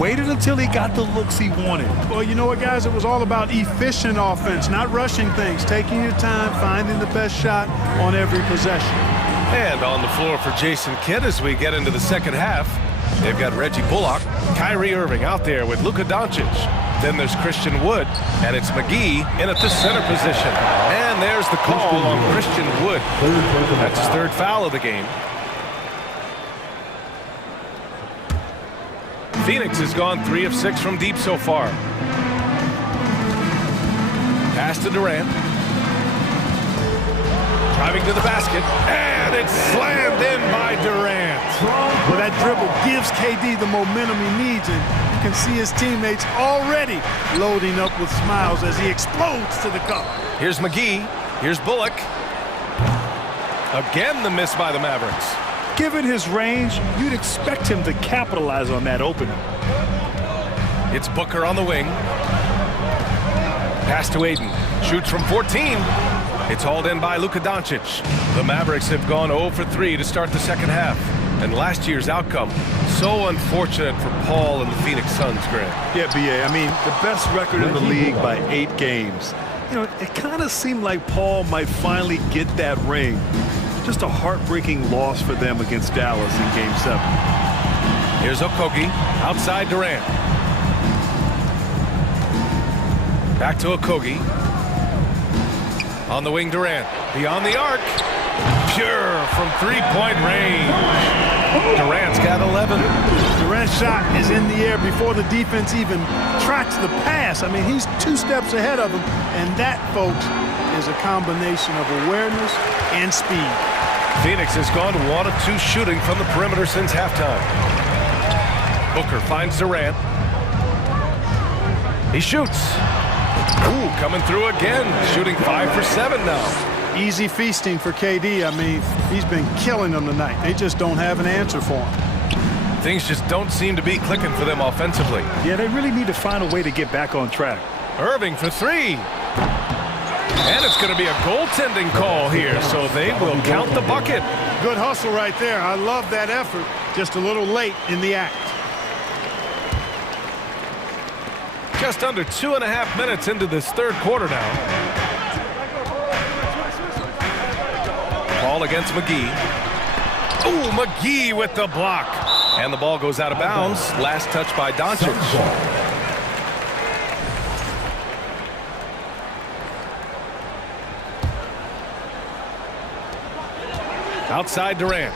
Waited until he got the looks he wanted. Well, you know what, guys? It was all about efficient offense, not rushing things, taking your time, finding the best shot on every possession. And on the floor for Jason Kidd as we get into the second half, they've got Reggie Bullock, Kyrie Irving out there with Luka Doncic. Then there's Christian Wood, and it's McGee in at the center position. And there's the call on Christian Wood. That's his 3rd foul of the game. Phoenix has gone 3 of 6 from deep so far. Pass to Durant. Driving to the basket, and it's slammed in by Durant. Well, that dribble gives KD the momentum he needs, and you can see his teammates already loading up with smiles as he explodes to the cup. Here's McGee. Here's Bullock. Again, the miss by the Mavericks. Given his range, you'd expect him to capitalize on that opening. It's Booker on the wing. Pass to Aiden. Shoots from 14. It's hauled in by Luka Doncic. The Mavericks have gone 0 for 3 to start the second half. And last year's outcome, so unfortunate for Paul and the Phoenix Suns, Grant. Yeah, B.A., I mean, the best record in the league by 8 games. You know, it kind of seemed like Paul might finally get that ring. Just a heartbreaking loss for them against Dallas in Game 7. Here's Okogie, outside Durant. Back to Okogie. On the wing, Durant. Beyond the arc. Pure from three-point range. Durant's got 11. Durant's shot is in the air before the defense even tracks the pass. I mean, he's 2 steps ahead of him, and that, folks, is a combination of awareness and speed. Phoenix has gone 1 of 2 shooting from the perimeter since halftime. Booker finds Durant. He shoots. Ooh, coming through again, shooting 5 for 7 now. Easy feasting for KD. I mean, he's been killing them tonight. They just don't have an answer for him. Things just don't seem to be clicking for them offensively. Yeah, they really need to find a way to get back on track. Irving for 3. And it's going to be a goaltending call here, so they will count the bucket. Good hustle right there. I love that effort. Just a little late in the act. Just under 2.5 minutes into this third quarter now. Ball against McGee. Ooh, McGee with the block. And the ball goes out of bounds. Last touch by Doncic. Outside Durant.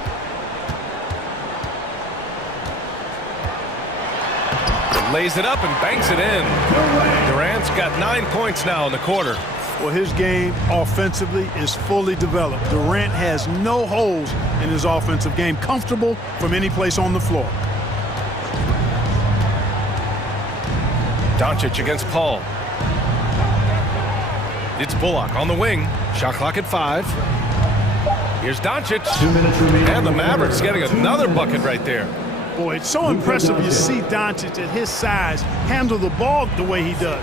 Lays it up and banks it in. Durant's got 9 points now in the quarter. Well, his game offensively is fully developed. Durant has no holes in his offensive game. Comfortable from any place on the floor. Doncic against Paul. It's Bullock on the wing. Shot clock at 5. Here's Doncic. 2 minutes remaining. And the Mavericks getting another bucket right there. Boy, it's so impressive you see Doncic at his size handle the ball the way he does.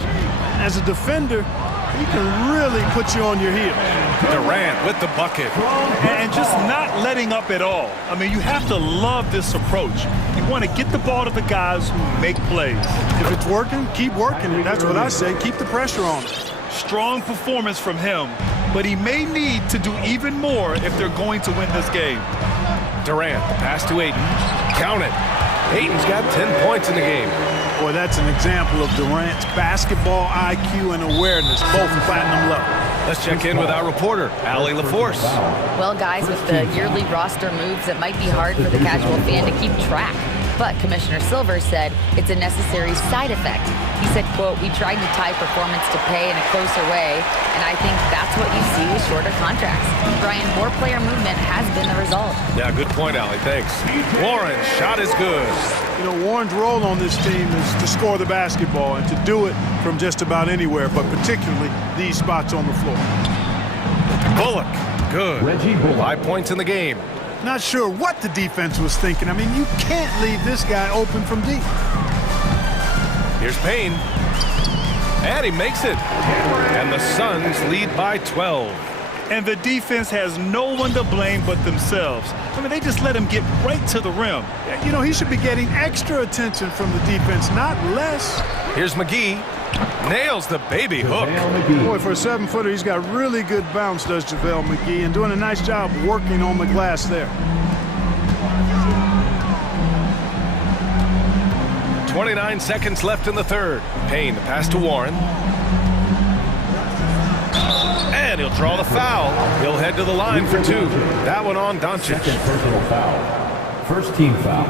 As a defender, he can really put you on your heels. Durant with the bucket. And just not letting up at all. I mean, you have to love this approach. You want to get the ball to the guys who make plays. If it's working, keep working. That's what I say. Keep the pressure on him. Strong performance from him, but he may need to do even more if they're going to win this game. Durant, the pass to Aiden. Count it. Aiden's got 10 points in the game. Boy, that's an example of Durant's basketball IQ and awareness, both platinum level. Let's check in with our reporter, Allie LaForce. Well, guys, with the yearly roster moves, it might be hard for the casual fan to keep track. But Commissioner Silver said it's a necessary side effect. He said, quote, "We tried to tie performance to pay in a closer way, and I think that's what you see with shorter contracts." Brian, more player movement has been the result. Yeah, good point, Allie. Thanks. Warren's shot is good. You know, Warren's role on this team is to score the basketball and to do it from just about anywhere, but particularly these spots on the floor. Bullock, good. 5 points in the game. Not sure what the defense was thinking. I mean, you can't leave this guy open from deep. Here's Payne. And he makes it. And the Suns lead by 12. And the defense has no one to blame but themselves. I mean, they just let him get right to the rim. You know, he should be getting extra attention from the defense, not less. Here's McGee. Nails the baby hook. Boy, for a 7-footer, he's got really good bounce, does JaVale McGee, and doing a nice job working on the glass there. 29 seconds left in the third. Payne, the pass to Warren. And he'll draw the foul. He'll head to the line for 2. That one on Doncic. Second personal foul. First team foul.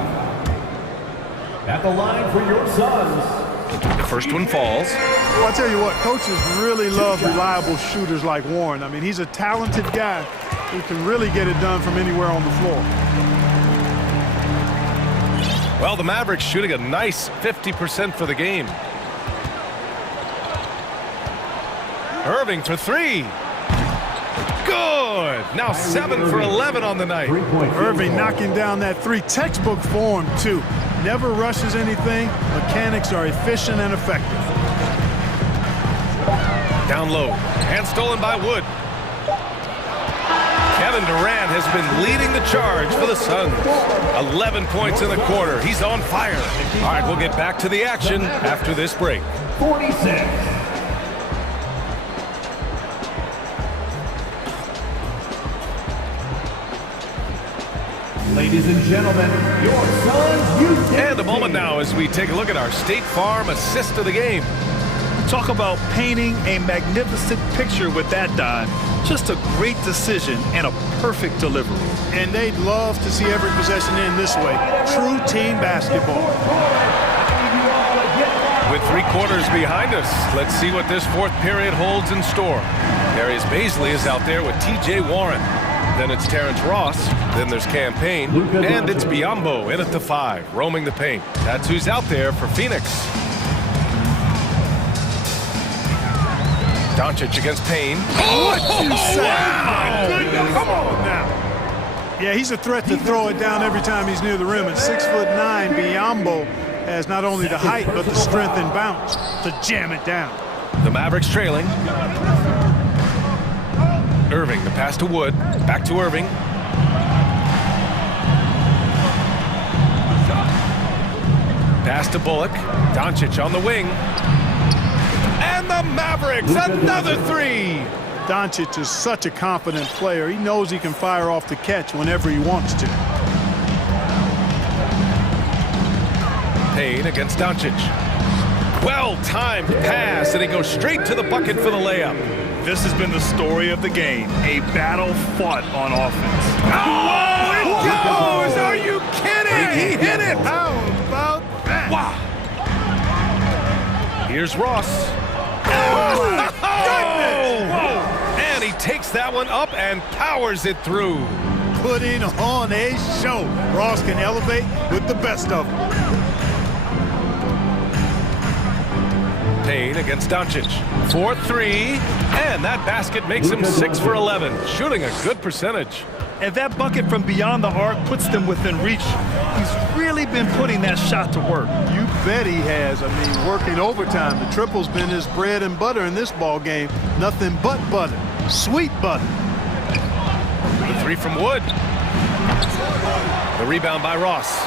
At the line for your Suns. The first one falls. Well, I tell you what, coaches really love reliable shooters like Warren. I mean, he's a talented guy who can really get it done from anywhere on the floor. Well, the Mavericks shooting a nice 50% for the game. Irving for three. Good. Now 7 for 11 on the night. Irving knocking down that three. Textbook form, too. Never rushes anything. Mechanics are efficient and effective. Down low. And stolen by Wood. Kevin Durant has been leading the charge for the Suns. 11 points in the quarter. He's on fire. All right, we'll get back to the action after this break. 46. Ladies and gentlemen, your Suns youth team. And a moment now as we take a look at our State Farm assist of the game. Talk about painting a magnificent picture with that dive. Just a great decision and a perfect delivery. And they'd love to see every possession end this way. True team basketball. With 3 quarters behind us, let's see what this fourth period holds in store. Darius Baisley is out there with T.J. Warren. Then it's Terrence Ross. Then there's Campaign. And it's Biyombo in at the 5, roaming the paint. That's who's out there for Phoenix. Doncic against Payne. What you say? Wow. My goodness. Come on now. Yeah, he's a threat to throw it down every time he's near the rim. At 6'9", Biyombo has not only the height but the strength and bounce to jam it down. The Mavericks trailing. Irving, the pass to Wood. Back to Irving. Pass to Bullock. Doncic on the wing. And the Mavericks, another 3. Doncic is such a confident player. He knows he can fire off the catch whenever he wants to. Payne against Doncic. Well-timed pass, and he goes straight to the bucket for the layup. This has been the story of the game, a battle fought on offense. Oh, it goes! Are you kidding? He hit it! How about that? Wow. Here's Ross. Oh, my goodness! Whoa. And he takes that one up and powers it through. Putting on a show. Ross can elevate with the best of them. Payne against Doncic. 4-3, and that basket makes him 6 for 11, shooting a good percentage. And that bucket from beyond the arc puts them within reach. He's really been putting that shot to work. You bet he has. I mean, working overtime. The triple's been his bread and butter in this ball game. Nothing but butter. Sweet butter. The 3 from Wood. The rebound by Ross.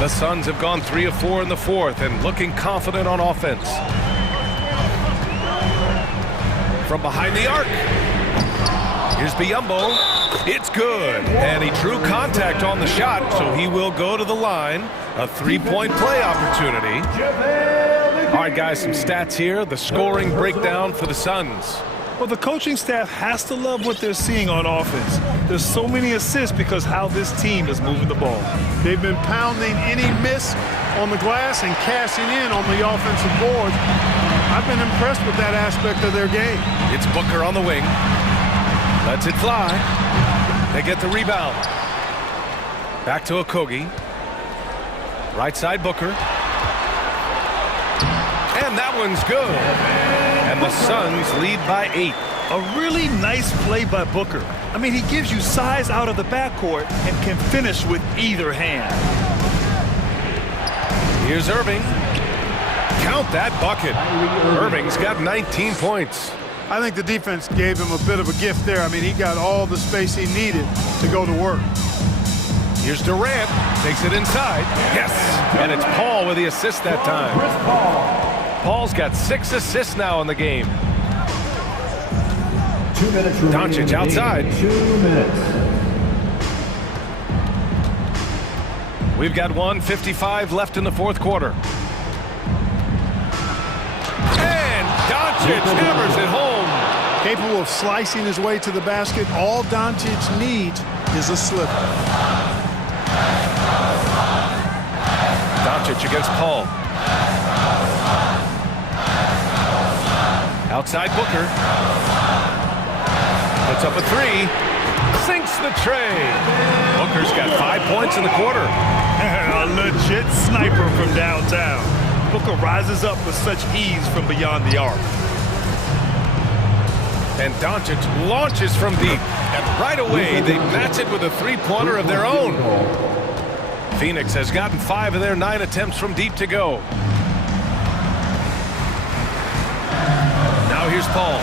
The Suns have gone 3 of 4 in the fourth and looking confident on offense. From behind the arc. Here's Biyombo. It's good. And he drew contact on the shot, so he will go to the line. A 3-point play opportunity. All right, guys, some stats here. The scoring breakdown for the Suns. Well, the coaching staff has to love what they're seeing on offense. There's so many assists because how this team is moving the ball. They've been pounding any miss on the glass and cashing in on the offensive boards. I've been impressed with that aspect of their game. It's Booker on the wing. Lets it fly. They get the rebound. Back to Okogie. Right side Booker. And that one's good. And the Suns lead by 8. A really nice play by Booker. I mean, he gives you size out of the backcourt and can finish with either hand. Here's Irving. Count that bucket. Irving's got 19 points. I think the defense gave him a bit of a gift there. I mean, he got all the space he needed to go to work. Here's Durant. Takes it inside. Yes. And it's Paul with the assist that time. Paul's got 6 assists now in the game. 2 minutes remaining. Doncic outside. 2 minutes. We've got 1:55 left in the fourth quarter. And Doncic hammers it home. Capable of slicing his way to the basket. All Doncic needs is a slipper. Doncic against Paul. Outside Booker. Puts up a three. Sinks the tray. Booker's got 5 points in the quarter. A legit sniper from downtown. Booker rises up with such ease from beyond the arc. And Doncic launches from deep. And right away, they match it with a three-pointer of their own. Phoenix has gotten 5 of their 9 attempts from deep to go. Now here's Paul.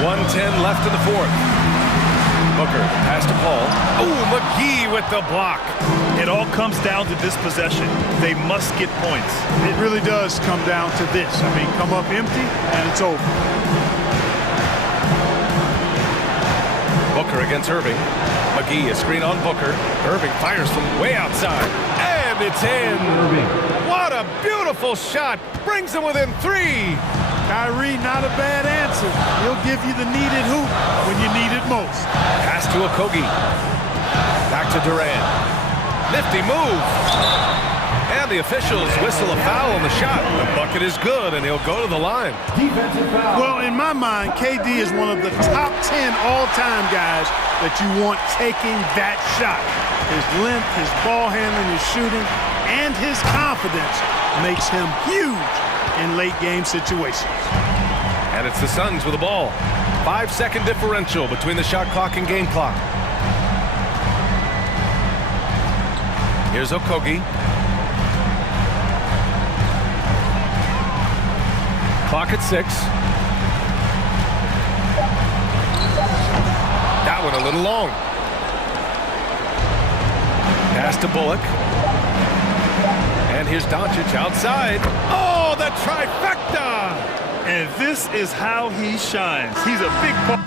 1:10 left in the fourth. Booker, pass to Paul. Oh, McGee with the block. It all comes down to this possession. They must get points. It really does come down to this. I mean, come up empty, and it's over. Booker against Irving. McGee, a screen on Booker. Irving fires from way outside. And it's in. What a beautiful shot. Brings them within 3. Kyrie, not a bad answer. He'll give you the needed hoop when you need it most. Pass to Okogie. Back to Durant. Nifty move. And the officials whistle a foul on the shot. The bucket is good, and he'll go to the line. Defensive foul. Well, in my mind, KD is one of the top 10 all-time guys that you want taking that shot. His length, his ball handling, his shooting, and his confidence makes him huge in late-game situations. And it's the Suns with the ball. 5-second differential between the shot clock and game clock. Here's Okogie. Clock at 6. That one a little long. Pass to Bullock. And here's Doncic outside. Oh, the trifecta! And this is how he shines. He's a big part.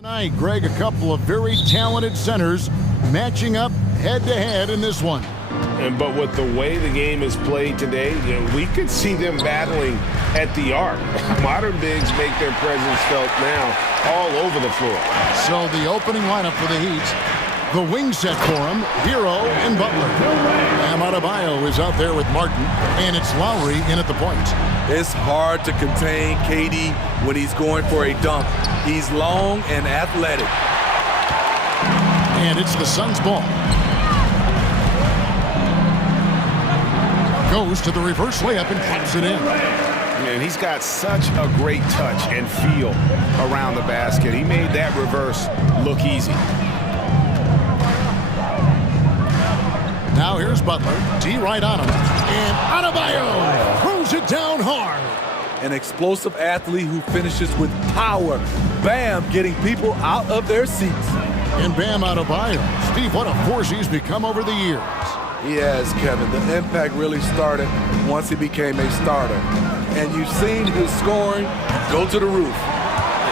Tonight, Greg, a couple of very talented centers matching up head-to-head in this one. But with the way the game is played today, we could see them battling at the arc. Modern bigs make their presence felt now all over the floor. So the opening lineup for the Heat, the wing set for him, Hero and Butler. Bam Adebayo is out there with Martin, and it's Lowry in at the point. It's hard to contain KD when he's going for a dunk. He's long and athletic. And it's the Suns' ball. Goes to the reverse layup and claps it in. And he's got such a great touch and feel around the basket. He made that reverse look easy. Now here's Butler. D right on him. And Adebayo throws it down hard. An explosive athlete who finishes with power. Bam, getting people out of their seats. And Bam Adebayo. Steve, what a force he's become over the years. He has, Kevin. The impact really started once he became a starter. And you've seen his scoring go to the roof.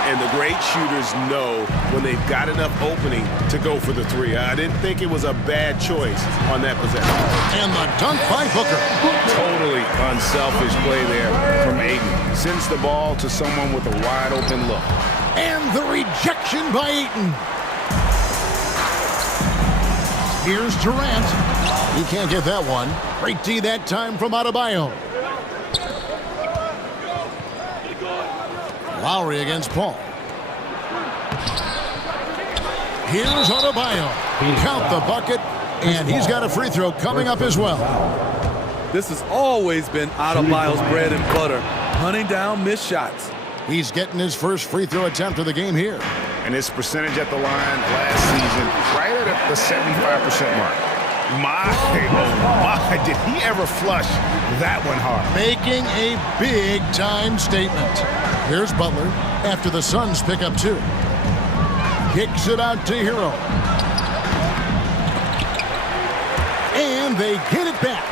And the great shooters know when they've got enough opening to go for the three. I didn't think it was a bad choice on that possession. And the dunk by Booker. Totally unselfish play there from Ayton. Sends the ball to someone with a wide open look. And the rejection by Ayton. Here's Durant. He can't get that one. Great D that time from Adebayo. Lowry against Paul. Here's Adebayo. Count the bucket, and he's got a free throw coming up as well. This has always been Adebayo's bread and butter, hunting down missed shots. He's getting his first free throw attempt of the game here. And his percentage at the line last season, right at the 75% mark. My, did he ever flush that one hard? Making a big-time statement. Here's Butler after the Suns pick up two. Kicks it out to Hero. And they get it back.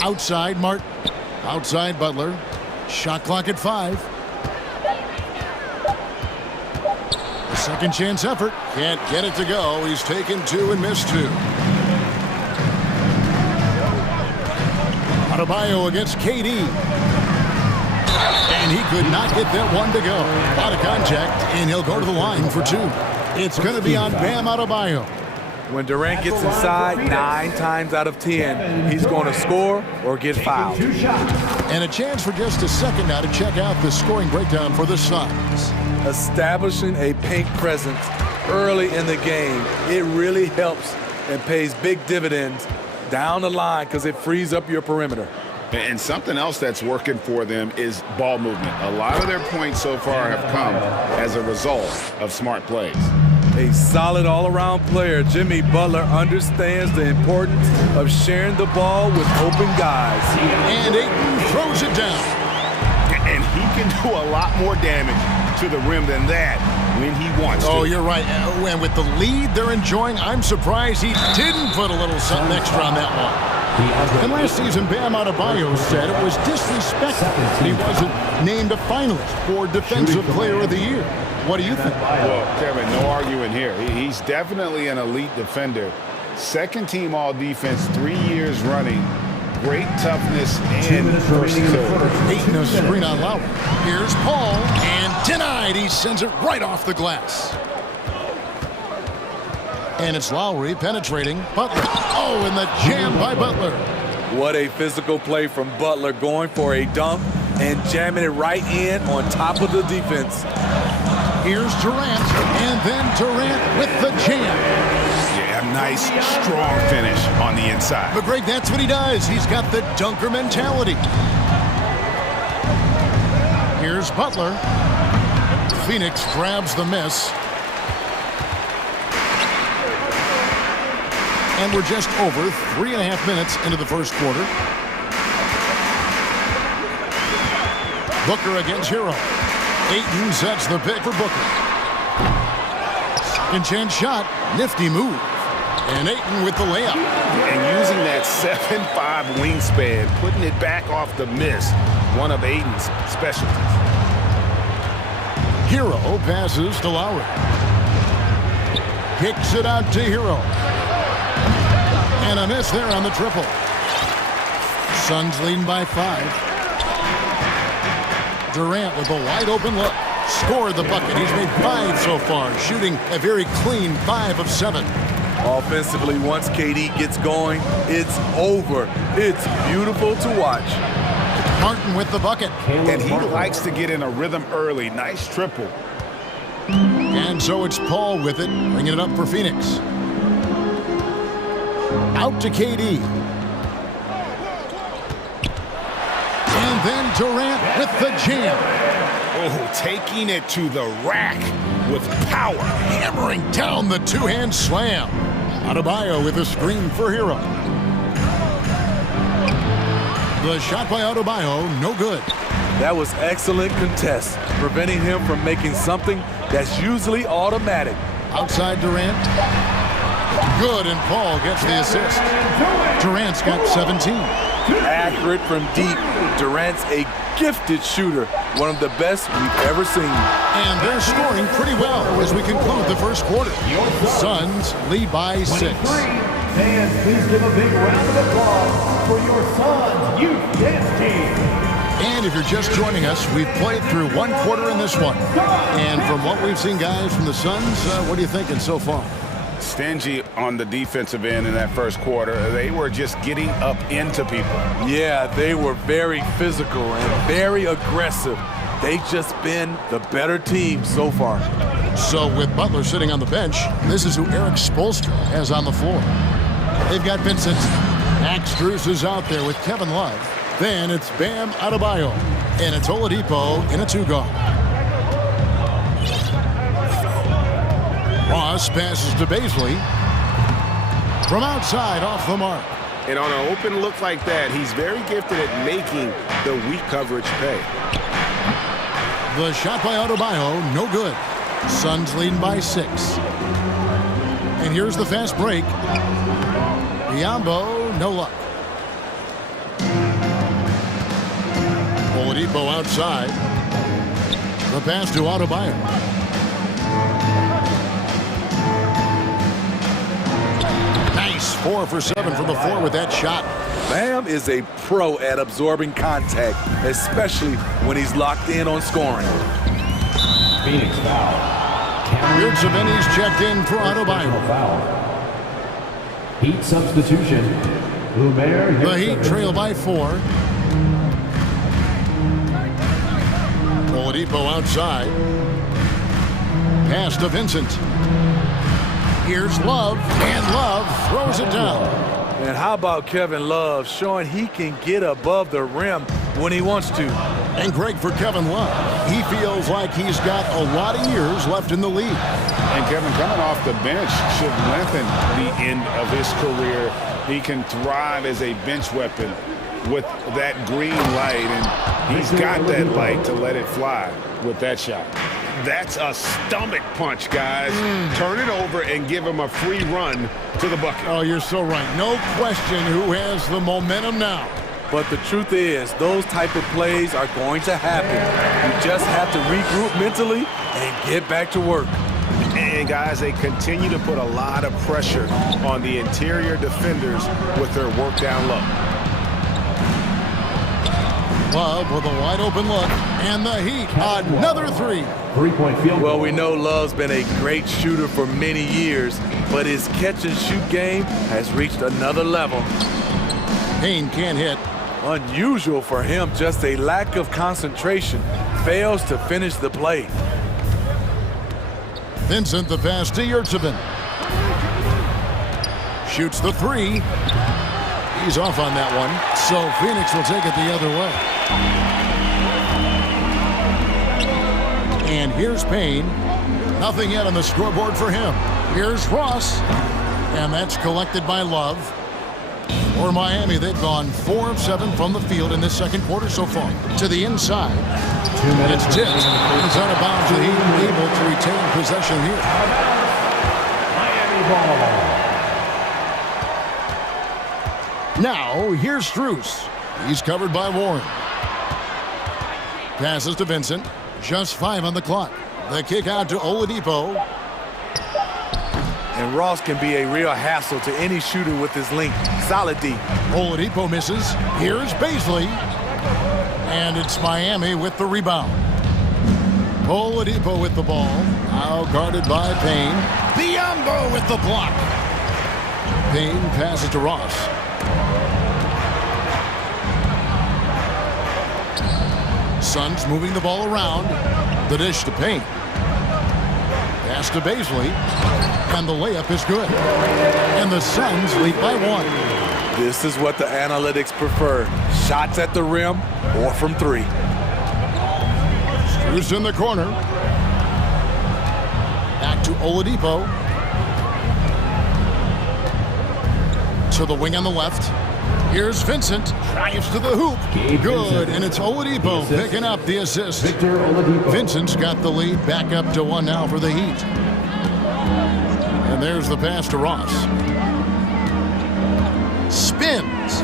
Outside Martin. Outside Butler. Shot clock at 5. A second chance effort. Can't get it to go. He's taken 2 and missed 2. Adebayo against KD. And he could not get that one to go. Out of contact, and he'll go to the line for 2. It's going to be on Bam Adebayo. When Durant gets inside, 9 times out of 10, he's going to score or get fouled. And a chance for just a second now to check out the scoring breakdown for the Suns. Establishing a paint presence early in the game, it really helps and pays big dividends down the line because it frees up your perimeter. And something else that's working for them is ball movement. A lot of their points so far have come as a result of smart plays. A solid all-around player, Jimmy Butler understands the importance of sharing the ball with open guys. And Ayton throws it down. And he can do a lot more damage to the rim than that when he wants to. Oh, you're right. And with the lead they're enjoying, I'm surprised he didn't put a little something extra on that one. And last season, Bam Adebayo said it was disrespectful that he wasn't named a finalist for Defensive Player of the Year. What do you think? Well, Kevin, no arguing here. He's definitely an elite defender. Second team all-defense 3 years running. Great toughness and versatility. Ayton a screen on Lowry. Here's Paul, and denied. He sends it right off the glass. And it's Lowry penetrating Butler. Oh, and the jam by Butler. What a physical play from Butler, going for a dunk and jamming it right in on top of the defense. Here's Durant, and then Durant with the jam. Yeah, nice, strong finish on the inside. But Greg, that's what he does. He's got the dunker mentality. Here's Butler. Phoenix grabs the miss. And we're just over 3.5 minutes into the first quarter. Booker against Hero. Ayton sets the pick for Booker. Second chance shot. Nifty move. And Ayton with the layup. And using that 7'5" wingspan, putting it back off the miss, one of Ayton's specialties. Hero passes to Lowry. Kicks it out to Hero. And a miss there on the triple. Suns leading by 5. Durant with a wide open look. Scored the bucket. He's made 5 so far, shooting a very clean 5 of 7. Offensively, once KD gets going, it's over. It's beautiful to watch. Martin with the bucket. And he likes to get in a rhythm early. Nice triple. And so it's Paul with it, bringing it up for Phoenix. Out to KD. And then Durant with the jam. Oh, taking it to the rack with power. Hammering down the two-hand slam. Adebayo with a screen for Hero. The shot by Adebayo, no good. That was excellent contest, preventing him from making something that's usually automatic. Outside Durant. Good, and Paul gets the assist. Durant's got 17. Accurate from deep. Durant's a gifted shooter, one of the best we've ever seen. And they're scoring pretty well as we conclude the first quarter. Suns lead by 6. And please give a big round of applause for your Suns youth dance team. And if you're just joining us, we've played through one quarter in this one. And from what we've seen, guys, from the Suns, what are you thinking so far? Stingy on the defensive end in that first quarter. They were just getting up into people. Yeah, they were very physical and very aggressive. They've just been the better team so far. So with Butler sitting on the bench, this is who Eric Spoelstra has on the floor. They've got Vincent. Max Strus is out there with Kevin Love. Then it's Bam Adebayo. And it's Oladipo in a 2-guard. Ross passes to Baisley. From outside, off the mark. And on an open look like that, he's very gifted at making the weak coverage pay. The shot by Adebayo, no good. Suns leading by 6. And here's the fast break. Biyombo, no luck. Oladipo outside. The pass to Adebayo. Nice 4 for 7 from the floor with that shot. Bam is a pro at absorbing contact, especially when he's locked in on scoring. Phoenix foul. Yurtseven's checked in for Adebayo. Heat substitution. The Heat trail by 4. Oladipo outside. Pass to Vincent. Here's Love, and Love throws it down. And how about Kevin Love showing he can get above the rim when he wants to. And Greg, for Kevin Love, he feels like he's got a lot of years left in the league. And Kevin, coming off the bench should lengthen the end of his career. He can thrive as a bench weapon with that green light, and he's got that light to let it fly with that shot. That's a stomach punch, guys. Turn it over and give him a free run to the bucket. Oh, you're so right. No question who has the momentum now. But the truth is, those type of plays are going to happen. You just have to regroup mentally and get back to work. And guys, they continue to put a lot of pressure on the interior defenders with their work down low. Love with a wide open look, and the Heat, another 3. 3-point field goal. Well, we know Love's been a great shooter for many years, but his catch-and-shoot game has reached another level. Payne can't hit. Unusual for him, just a lack of concentration. Fails to finish the play. Vincent, the pass to Yurtseven. Shoots the 3. He's off on that one, so Phoenix will take it the other way. And here's Payne. Nothing yet on the scoreboard for him. Here's Ross, and that's collected by Love. For Miami, they've gone 4 of 7 from the field in this second quarter so far. To the inside. 2 minutes. It's tipped. It's out of bounds. The Heat able to retain possession here. Miami ball. Now, here's Strus. He's covered by Warren. Passes to Vincent. Just 5 on the clock. The kick out to Oladipo. And Ross can be a real hassle to any shooter with his length. Solid D. Oladipo misses. Here's Baisley. And it's Miami with the rebound. Oladipo with the ball. Now guarded by Payne. Biyombo with the block. Payne passes to Ross. Suns moving the ball around. The dish to Payne. Pass to Baisley. And the layup is good. And the Suns lead by 1. This is what the analytics prefer. Shots at the rim or from 3. Who's in the corner? Back to Oladipo. To the wing on the left. Here's Vincent. Drives to the hoop. Good, and it's Oladipo picking up the assist. Vincent's got the lead back up to 1 now for the Heat. And there's the pass to Ross. Spins.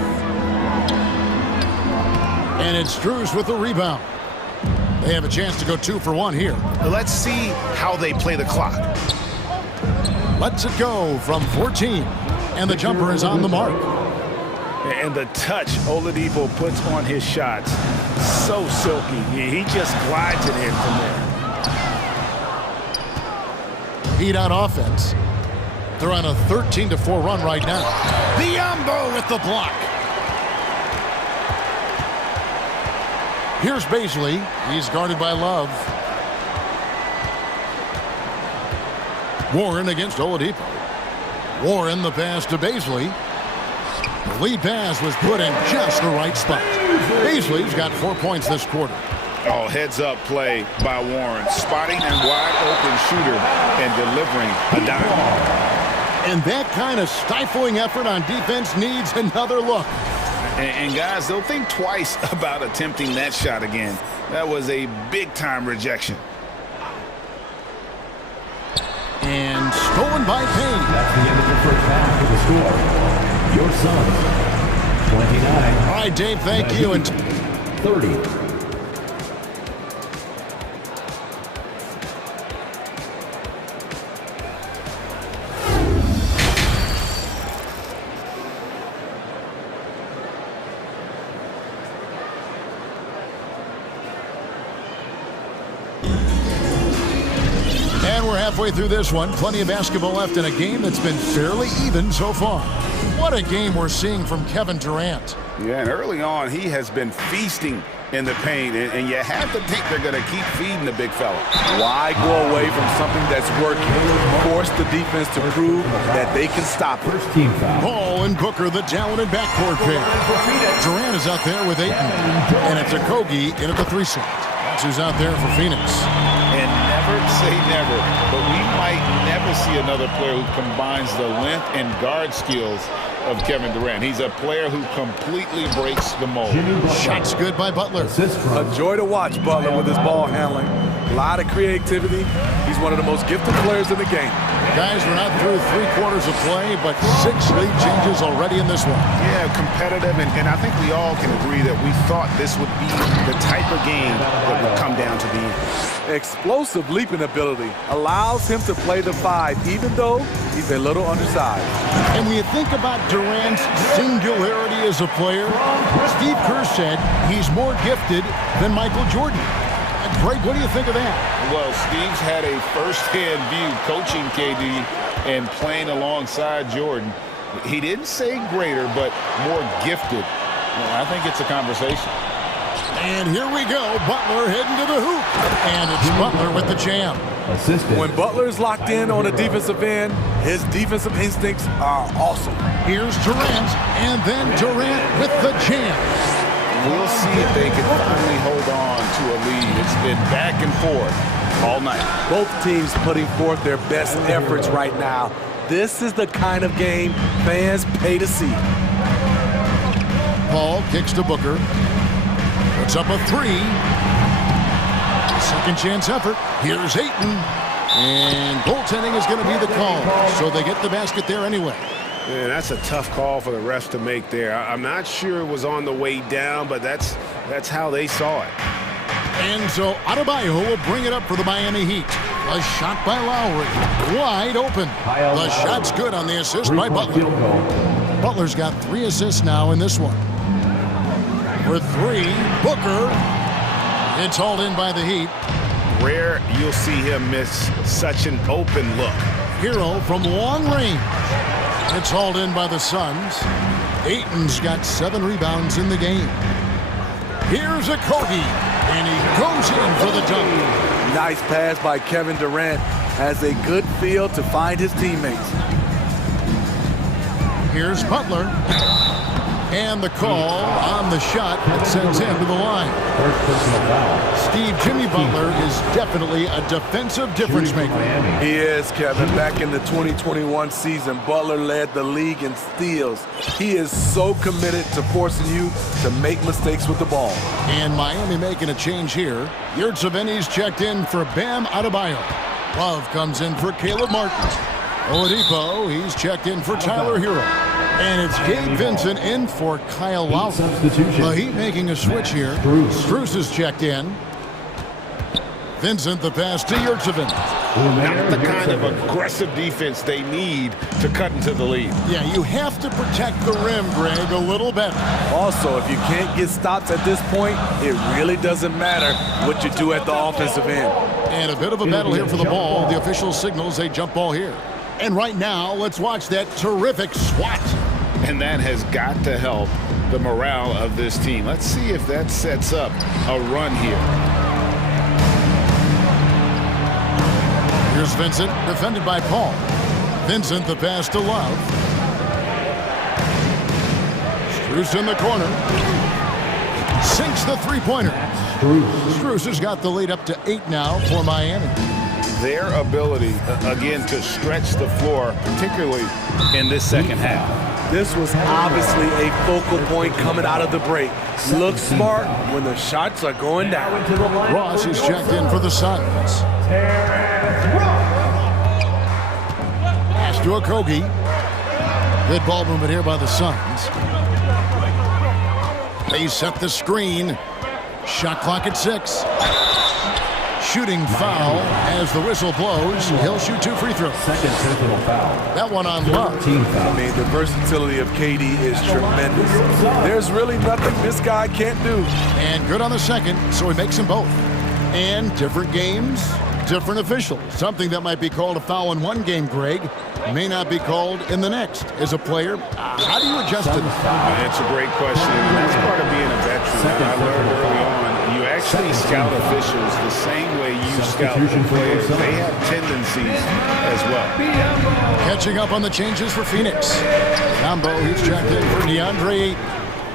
And it's Strus with the rebound. They have a chance to go 2 for 1 here. Let's see how they play the clock. Lets it go from 14. And the jumper is on the mark. And the touch Oladipo puts on his shots, so silky. He just glides it in from there. Heat on offense. They're on a 13-4 run right now. Biyombo with the block. Here's Baisley. He's guarded by Love. Warren against Oladipo. Warren the pass to Baisley. The lead pass was put in just the right spot. Baisley's got 4 points this quarter. Oh, heads-up play by Warren. Spotting a wide-open shooter and delivering a dime. And that kind of stifling effort on defense needs another look. And guys, they'll think twice about attempting that shot again. That was a big-time rejection. And stolen by Payne. That's the end of the first half of the score. Your Suns, 29. All right, Dave, thank you. And 30. Halfway through this one, plenty of basketball left in a game that's been fairly even so far. What a game we're seeing from Kevin Durant. Yeah, and early on, he has been feasting in the paint, and you have to think they're going to keep feeding the big fella. Why go away from something that's working? Force the defense to prove that they can stop it. First team foul. Paul and Booker, the talented backcourt pair. Durant is out there with Ayton, and it's Okogie in at the 3 slot. That's who's out there for Phoenix. And never say never, but we might never see another player who combines the length and guard skills of Kevin Durant. He's a player who completely breaks the mold. Shots good by Butler. A joy to watch Butler with his ball handling. A lot of creativity. He's one of the most gifted players in the game. Guys, we're not through 3 quarters of play, but 6 lead changes already in this one. Yeah, competitive, and I think we all can agree that we thought this would be the type of game that would come down to the end. Explosive leaping ability allows him to play the 5, even though he's a little undersized. And when you think about Durant's singularity as a player, Steve Kerr said he's more gifted than Michael Jordan. Greg, what do you think of that? Well, Steve's had a first-hand view coaching KD and playing alongside Jordan. He didn't say greater, but more gifted. Well, I think it's a conversation. And here we go. Butler heading to the hoop. And it's Butler with the jam. Assistant. When Butler is locked in on the defensive end, his defensive instincts are awesome. Here's Durant, and then Durant with the jam. We'll see if they can finally hold on to a lead. It's been back and forth all night. Both teams putting forth their best efforts right now. This is the kind of game fans pay to see. Paul kicks to Booker. Puts up a 3. Second chance effort. Here's Ayton. And goaltending is going to be the call. So they get the basket there anyway. Man, that's a tough call for the refs to make there. I'm not sure it was on the way down, but that's how they saw it. And so Adebayo will bring it up for the Miami Heat. A shot by Lowry. Wide open. The shot's good on the assist by Butler. Butler's got 3 assists now in this one. For 3, Booker. It's hauled in by the Heat. Rare you'll see him miss such an open look. Hero from long range. It's hauled in by the Suns. Ayton's got 7 rebounds in the game. Here's a Kogi, and he goes in for the dunk. Nice pass by Kevin Durant. Has a good feel to find his teammates. Here's Butler. And the call on the shot that sends him to the line. Steve, Jimmy Butler is definitely a defensive difference maker. He is, Kevin. Back in the 2021 season, Butler led the league in steals. He is so committed to forcing you to make mistakes with the ball. And Miami making a change here. Yurtseven's checked in for Bam Adebayo. Love comes in for Caleb Martin. Oladipo, he's checked in for Tyler Hero. And it's Gabe Vincent in for Kyle Lowry. The Heat making a switch here. Strus is checked in. Vincent the pass to Yurtseven. Not the kind of aggressive defense they need to cut into the lead. Yeah, you have to protect the rim, Greg, a little better. Also, if you can't get stops at this point, it really doesn't matter what you do at the offensive end. And a bit of a battle here for the ball. The official signals a jump ball here. And right now, let's watch that terrific swat. And that has got to help the morale of this team. Let's see if that sets up a run here. Here's Vincent, defended by Paul. Vincent the pass to Love. Strus in the corner. Sinks the three-pointer. Strus has got the lead up to 8 now for Miami. Their ability, again, to stretch the floor, particularly in this second half. This was obviously a focal point coming out of the break. Look smart when the shots are going down. Ross is checked in for the Suns. Pass to Okogie. Good ball movement here by the Suns. They set the screen. Shot clock at 6. Shooting foul as the whistle blows. He'll shoot 2 free throws. Second personal foul. That one on Love. I mean, the versatility of KD is tremendous. There's really nothing this guy can't do. And good on the second, so he makes them both. And different games, different officials. Something that might be called a foul in one game, Greg, may not be called in the next. As a player, how do you adjust to that? It's a great question. And that's part of being a veteran. I learned early on. You actually scout officials the same way you scout players. They have tendencies as well. Catching up on the changes for Phoenix. Combo, he's checked in for DeAndre Ayton.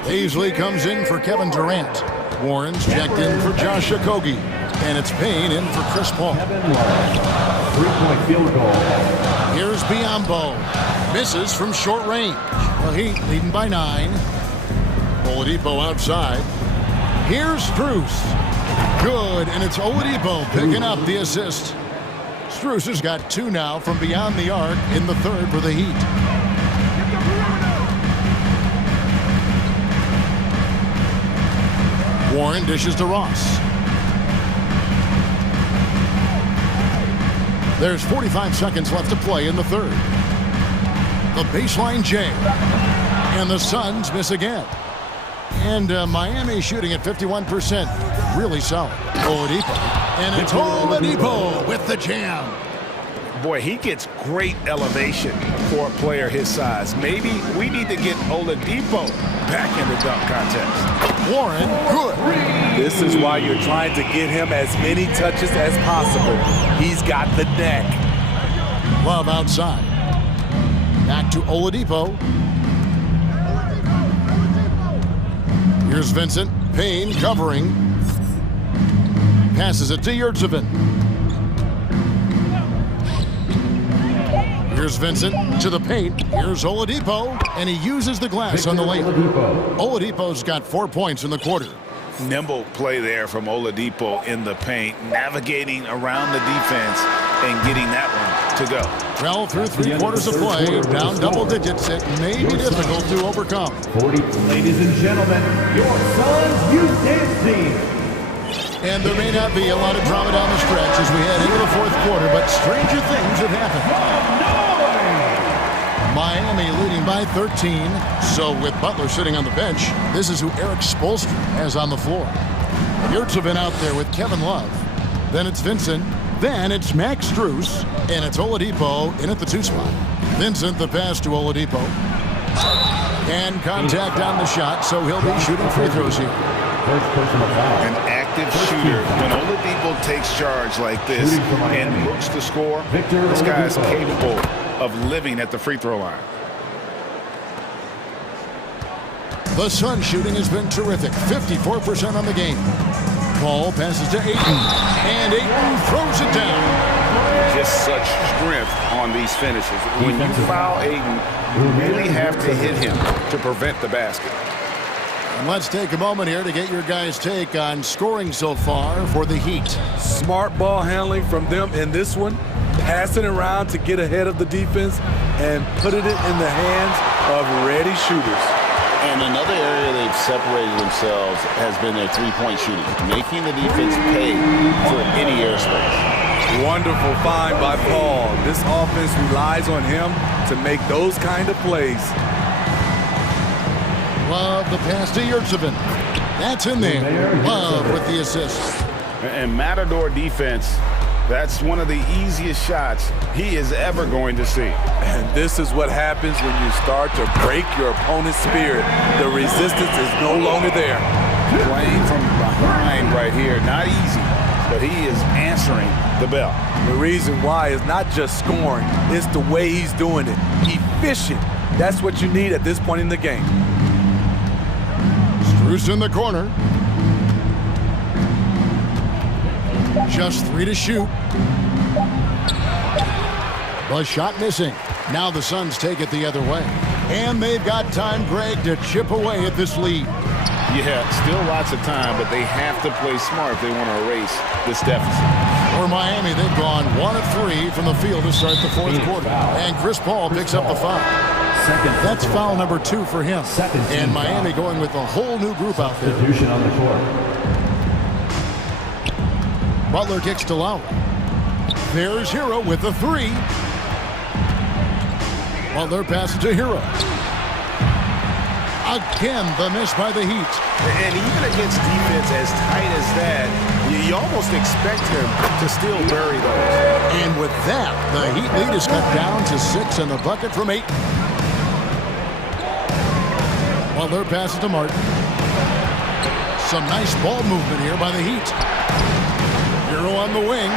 Paisley comes in for Kevin Durant. Warren's checked in for Josh Okogie. And it's Payne in for Chris Paul. 3-point field goal. Here's Biyombo. Misses from short range. The Heat leading by 9. Oladipo outside. Here's Strus. Good, and it's Oladipo picking up the assist. Strus has got 2 now from beyond the arc in the third for the Heat. Warren dishes to Ross. There's 45 seconds left to play in the third. The baseline J. And the Suns miss again. And Miami shooting at 51%. Really solid. Oladipo. And it's Oladipo with the jam. Boy, he gets great elevation for a player his size. Maybe we need to get Oladipo back in the dunk contest. Warren, good. This is why you're trying to get him as many touches as possible. He's got the neck. Love outside. Back to Oladipo. Here's Vincent. Payne covering. Passes it to Yurtseven. Here's Vincent to the paint. Here's Oladipo. And he uses the glass on the layup. Oladipo's got 4 points in the quarter. Nimble play there from Oladipo in the paint, navigating around the defense and getting that one to go. Well, through 3 quarters of play, down double digits, it may be difficult to overcome. 40. Ladies and gentlemen, your Suns Youth Dance Team. And there may not be a lot of drama down the stretch as we head into the fourth quarter, but stranger things have happened. Miami leading by 13. So with Butler sitting on the bench, this is who Eric Spoelstra has on the floor. Yurtsevin out there with Kevin Love. Then it's Vincent. Then it's Max Strus. And it's Oladipo in at the 2 spot. Vincent the pass to Oladipo. And contact on the shot, so he'll be shooting free throws here. An active shooter. When Oladipo takes charge like this and looks to score, this guy is capable of living at the free throw line. The Suns shooting has been terrific. 54% on the game. Ball passes to Ayton. And Ayton throws it down. Just such strength on these finishes. When you foul Ayton, you really have to hit him to prevent the basket. And let's take a moment here to get your guys' take on scoring so far for the Heat. Smart ball handling from them in this one. Passing around to get ahead of the defense and putting it in the hands of ready shooters. And another area they've separated themselves has been their three-point shooting, making the defense pay for any airspace. Wonderful find by Paul. This offense relies on him to make those kind of plays. Love the pass to Yurtsevin. That's in there. Love with the assist. And Matador defense, that's one of the easiest shots he is ever going to see. And this is what happens when you start to break your opponent's spirit. The resistance is no longer there. Playing from behind right here, not easy, but he is answering the bell. The reason why is not just scoring, it's the way he's doing it. Efficient. That's what you need at this point in the game. Strus in the corner. Just 3 to shoot. The shot missing. Now the Suns take it the other way. And they've got time, Greg, to chip away at this lead. Yeah, still lots of time, but they have to play smart if they want to erase this deficit. For Miami, they've gone 1 of 3 from the field to start the fourth quarter. And Chris Paul picks up the foul. That's foul number 2 for him. And Miami going with a whole new group out there. On the court. Butler kicks to Lowry. There's Hero with the 3. Butler passes to Hero. Again, the miss by the Heat. And even against defense as tight as that, you almost expect him to still bury those. And with that, the Heat lead is cut down to 6 and the bucket from 8. Butler passes to Martin. Some nice ball movement here by the Heat. Hero on the wing.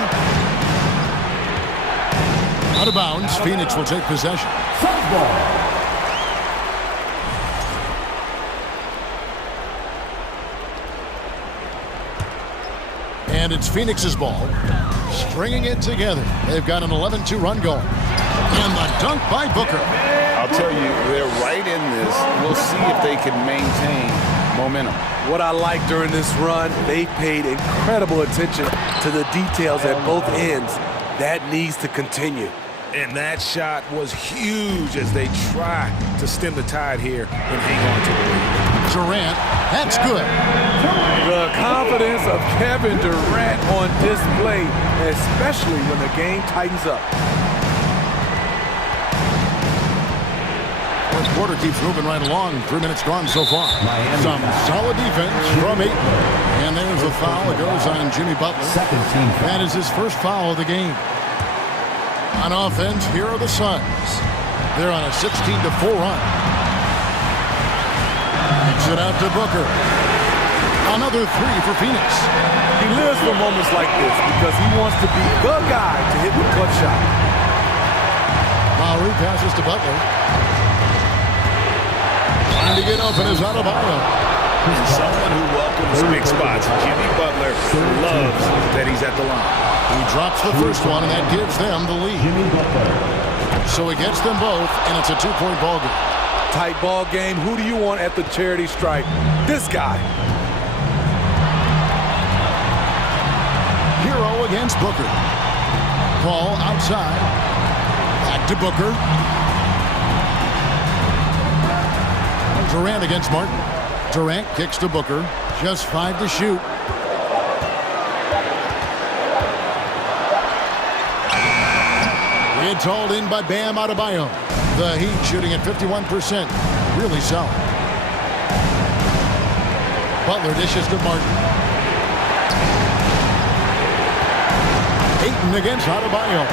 Out of bounds. Phoenix will take possession. Suns ball. And it's Phoenix's ball. Stringing it together. They've got an 11-2 run going. And the dunk by Booker. I'll tell you, they're right in this. We'll see if they can maintain momentum. What I like during this run, they paid incredible attention to the details at both ends. That needs to continue. And that shot was huge as they try to stem the tide here and hang on to the lead. Durant, that's good. The confidence of Kevin Durant on display, especially when the game tightens up. Fourth quarter keeps moving right along. 3 minutes gone so far. Some solid defense from Ayton. And there's a foul that goes on Jimmy Butler. That is his first foul of the game. On offense, here are the Suns. They're on a 16-4 run. Kicks it out to Booker. Another 3 for Phoenix. He lives for moments like this because he wants to be the guy to hit the clutch shot. Lowry passes to Butler. Trying to get open is Adebayo. And someone who welcomes big spots. Jimmy Butler loves that he's at the line. He drops the first one, and that gives them the lead. So he gets them both, and it's a 2-point ball game. Tight ball game. Who do you want at the charity stripe? This guy. Hero against Booker. Ball outside. Back to Booker. Durant against Martin. Durant kicks to Booker. Just 5 to shoot. It's hauled in by Bam Adebayo. The Heat shooting at 51%. Really solid. Butler dishes to Martin. Ayton against Adebayo.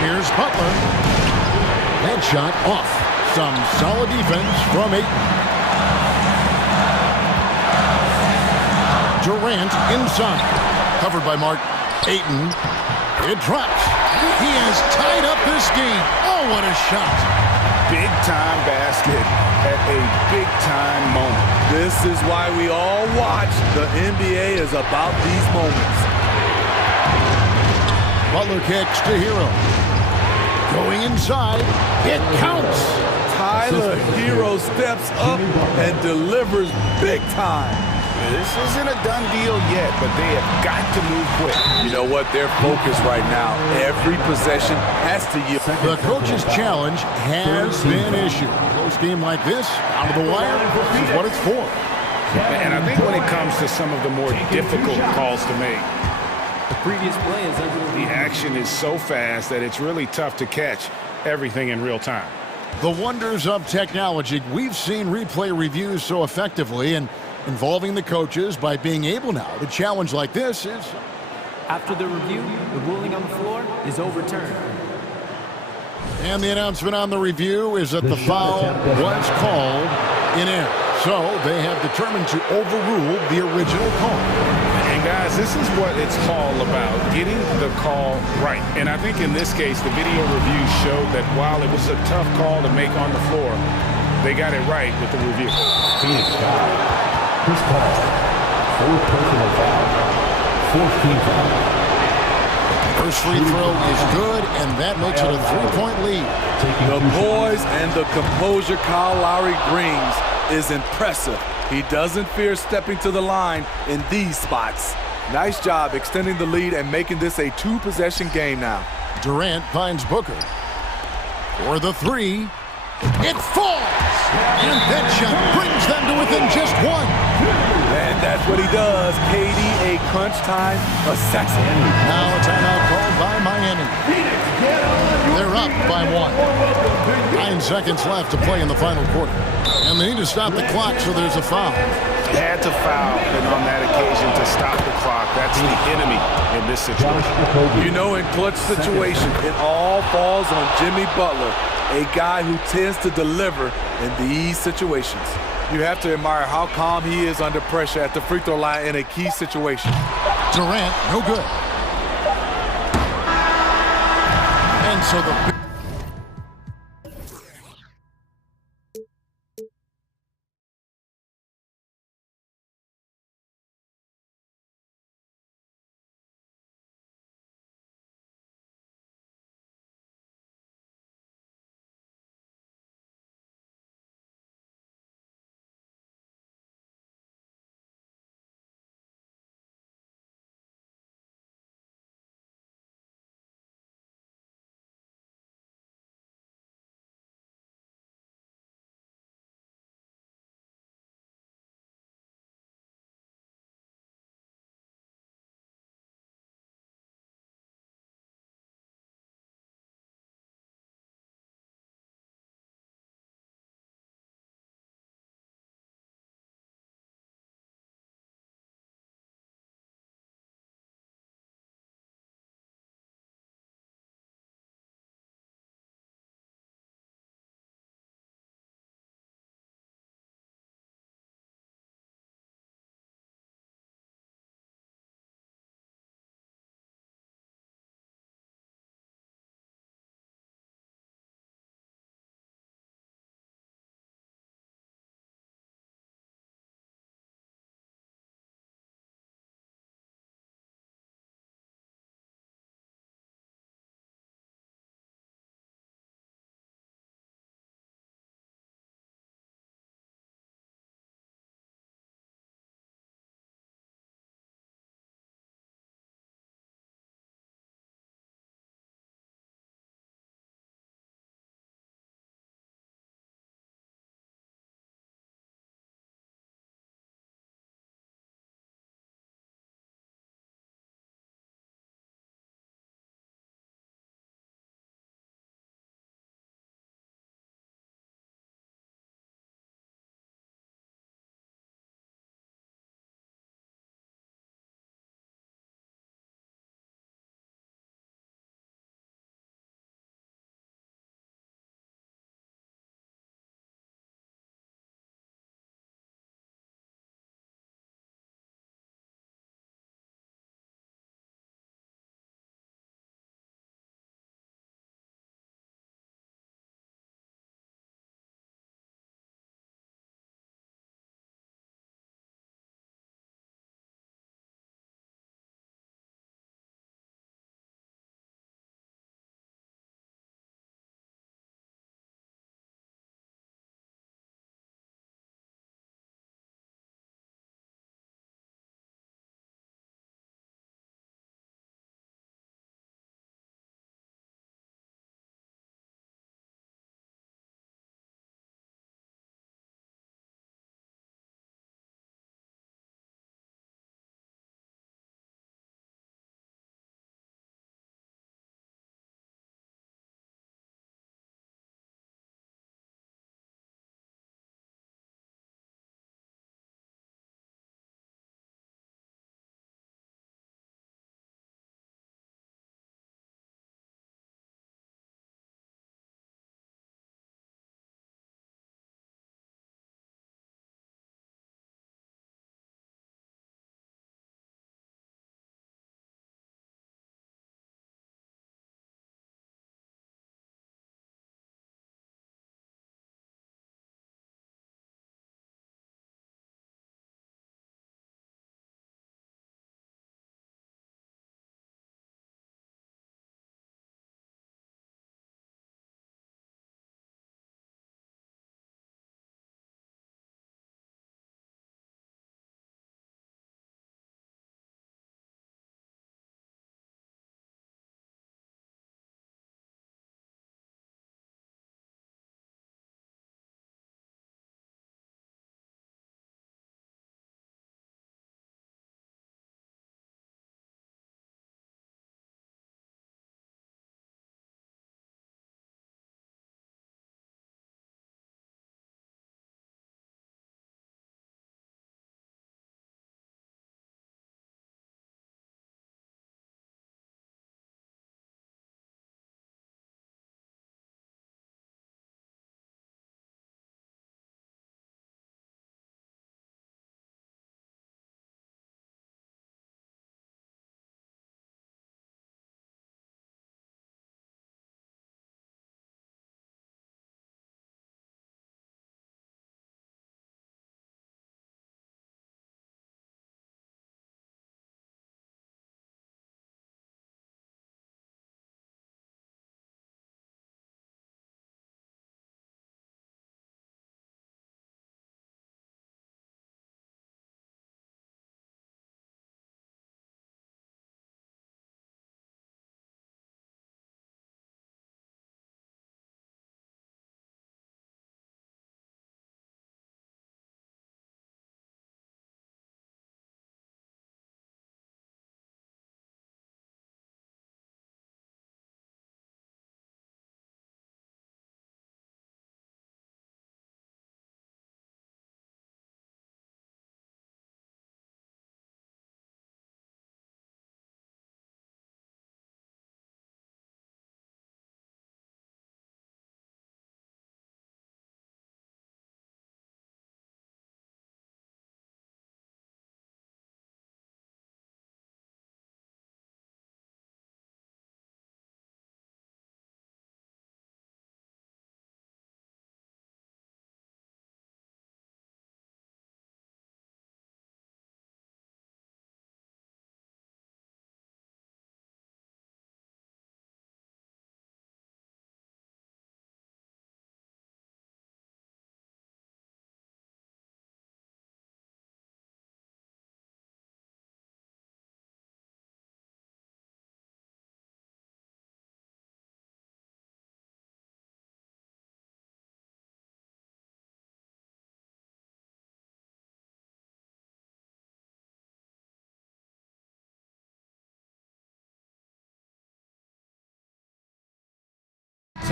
Here's Butler. Headshot off. Some solid defense from Ayton. Durant inside. Covered by Martin. Ayton. It drops. He has tied up this game. Oh, what a shot. Big-time basket at a big-time moment. This is why we all watch. The NBA is about these moments. Butler kicks to Hero. Going inside. It counts. Tyler Hero steps up and delivers big time. This isn't a done deal yet, but they have got to move quick. You know what? They're focused right now. Every possession has to yield. The coach's challenge has been issued. A close game like this, out of the wire, this is what it's for. And I think when it comes to some of the more difficult calls to make, the previous play is under the action is so fast that it's really tough to catch everything in real time. The wonders of technology. We've seen replay reviews so effectively, and involving the coaches by being able now to challenge like this is... After the review, the ruling on the floor is overturned. And the announcement on the review is that the foul was called in error. So they have determined to overrule the original call. And guys, this is what it's all about, getting the call right. And I think in this case, the video review showed that while it was a tough call to make on the floor, they got it right with the review. Phoenix foul. Chris Paul, 4th personal foul, 4th team foul. First free throw is good, and that makes it a 3-point lead. The poise and the composure Kyle Lowry brings is impressive. He doesn't fear stepping to the line in these spots. Nice job extending the lead and making this a 2-possession game now. Durant finds Booker. For the 3. It falls! And that shot brings them to within just 1. And that's what he does. KD, a crunch time assassin. Now a timeout called by Miami. They're up by 1. 9 seconds left to play in the final quarter. And they need to stop the clock, so there's a foul. Had to foul, and on that occasion to stop the clock. That's the enemy in this situation. You know, in clutch situations, it all falls on Jimmy Butler, a guy who tends to deliver in these situations. You have to admire how calm he is under pressure at the free throw line in a key situation. Durant, no good. And so the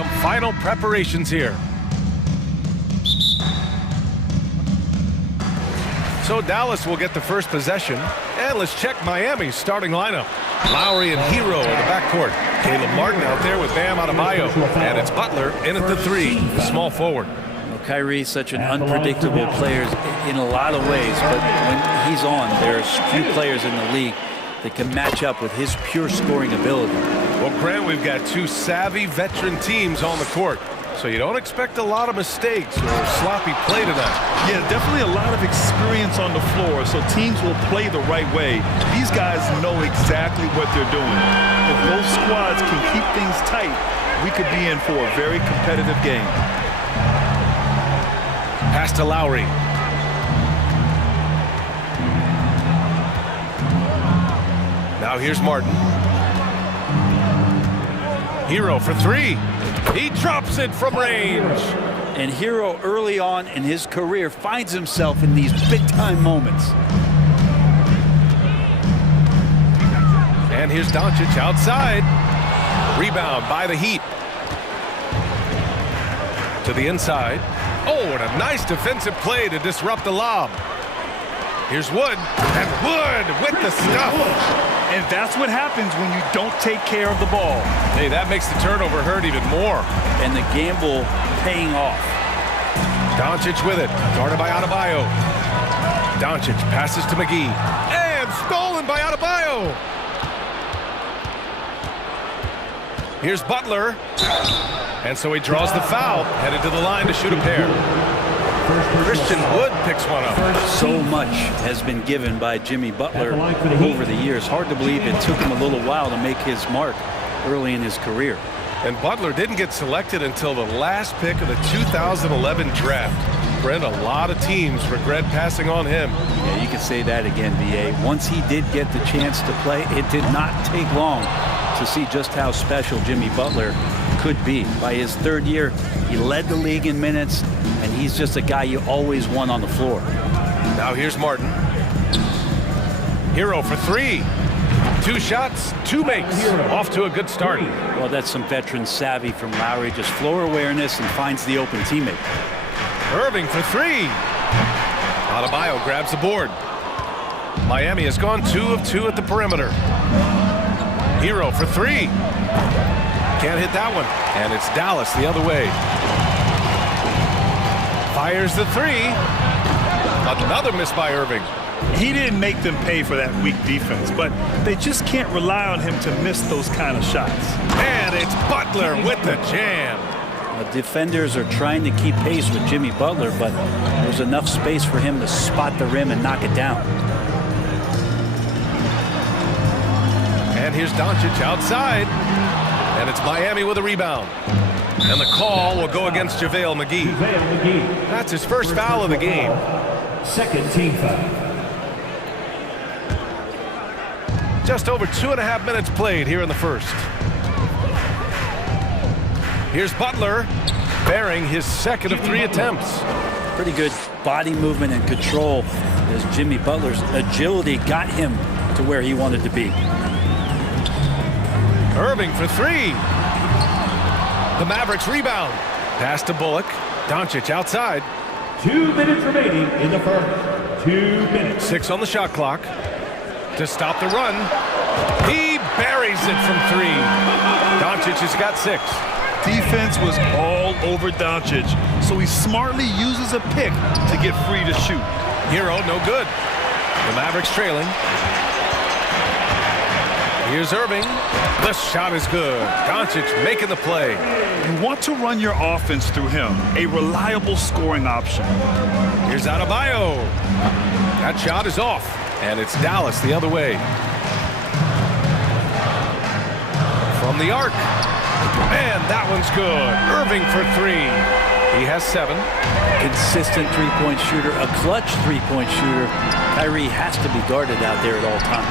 some final preparations here. So Dallas will get the first possession. And let's check Miami's starting lineup. Lowry and Hero in the backcourt. Caleb Martin out there with Bam Adebayo. And it's Butler in at the 3, small forward. Well, Kyrie's such an unpredictable player in a lot of ways, but when he's on, there's few players in the league that can match up with his pure scoring ability. Well, Grant, we've got 2 savvy veteran teams on the court. So you don't expect a lot of mistakes or sloppy play tonight. Yeah, definitely a lot of experience on the floor, so teams will play the right way. These guys know exactly what they're doing. If both squads can keep things tight, we could be in for a very competitive game. Pass to Lowry. Now here's Martin. Hero for 3. He drops it from range. And Hero early on in his career finds himself in these big-time moments. And here's Doncic outside. Rebound by the Heat. To the inside. Oh, and a nice defensive play to disrupt the lob. Here's Wood. And Wood with the stuff. And that's what happens when you don't take care of the ball. Hey, that makes the turnover hurt even more. And the gamble paying off. Doncic with it. Guarded by Adebayo. Doncic passes to McGee. And stolen by Adebayo. Here's Butler. And so he draws the foul. Headed to the line to shoot a pair. Christian Wood picks one up. So much has been given by Jimmy Butler over the years. Hard to believe it took him a little while to make his mark early in his career. And Butler didn't get selected until the last pick of the 2011 draft. Brent, a lot of teams regret passing on him. Yeah, you could say that again, B.A. Once he did get the chance to play, it did not take long to see just how special Jimmy Butler could be. By his 3rd year, he led the league in minutes, and he's just a guy you always want on the floor. Now here's Martin. Hero for 3. 2 shots, 2 makes. Off to a good start. Well, that's some veteran savvy from Lowry. Just floor awareness and finds the open teammate. Irving for 3. Adebayo grabs the board. Miami has gone 2 of 2 at the perimeter. Hero for 3. Can't hit that one. And it's Dallas the other way. Fires the 3. Another miss by Irving. He didn't make them pay for that weak defense, but they just can't rely on him to miss those kind of shots. And it's Butler with the jam. The defenders are trying to keep pace with Jimmy Butler, but there's enough space for him to spot the rim and knock it down. And here's Doncic outside. And it's Miami with a rebound. And the call will go against JaVale McGee. That's his first foul of the game. Second team foul. Just over 2.5 minutes played here in the first. Here's Butler, bearing his 2nd of 3 attempts. Pretty good body movement and control as Jimmy Butler's agility got him to where he wanted to be. Irving for 3. The Mavericks rebound. Pass to Bullock. Doncic outside. 2 minutes remaining in the first. 2 minutes. 6 on the shot clock. To stop the run. He buries it from 3. Doncic has got 6. Defense was all over Doncic, so he smartly uses a pick to get free to shoot. Hero, no good. The Mavericks trailing. Here's Irving. The shot is good. Doncic making the play. You want to run your offense through him, a reliable scoring option. Here's Adebayo. That shot is off, and it's Dallas the other way. From the arc. And that one's good. Irving for 3. He has 7. Consistent three-point shooter, a clutch three-point shooter. Kyrie has to be guarded out there at all times.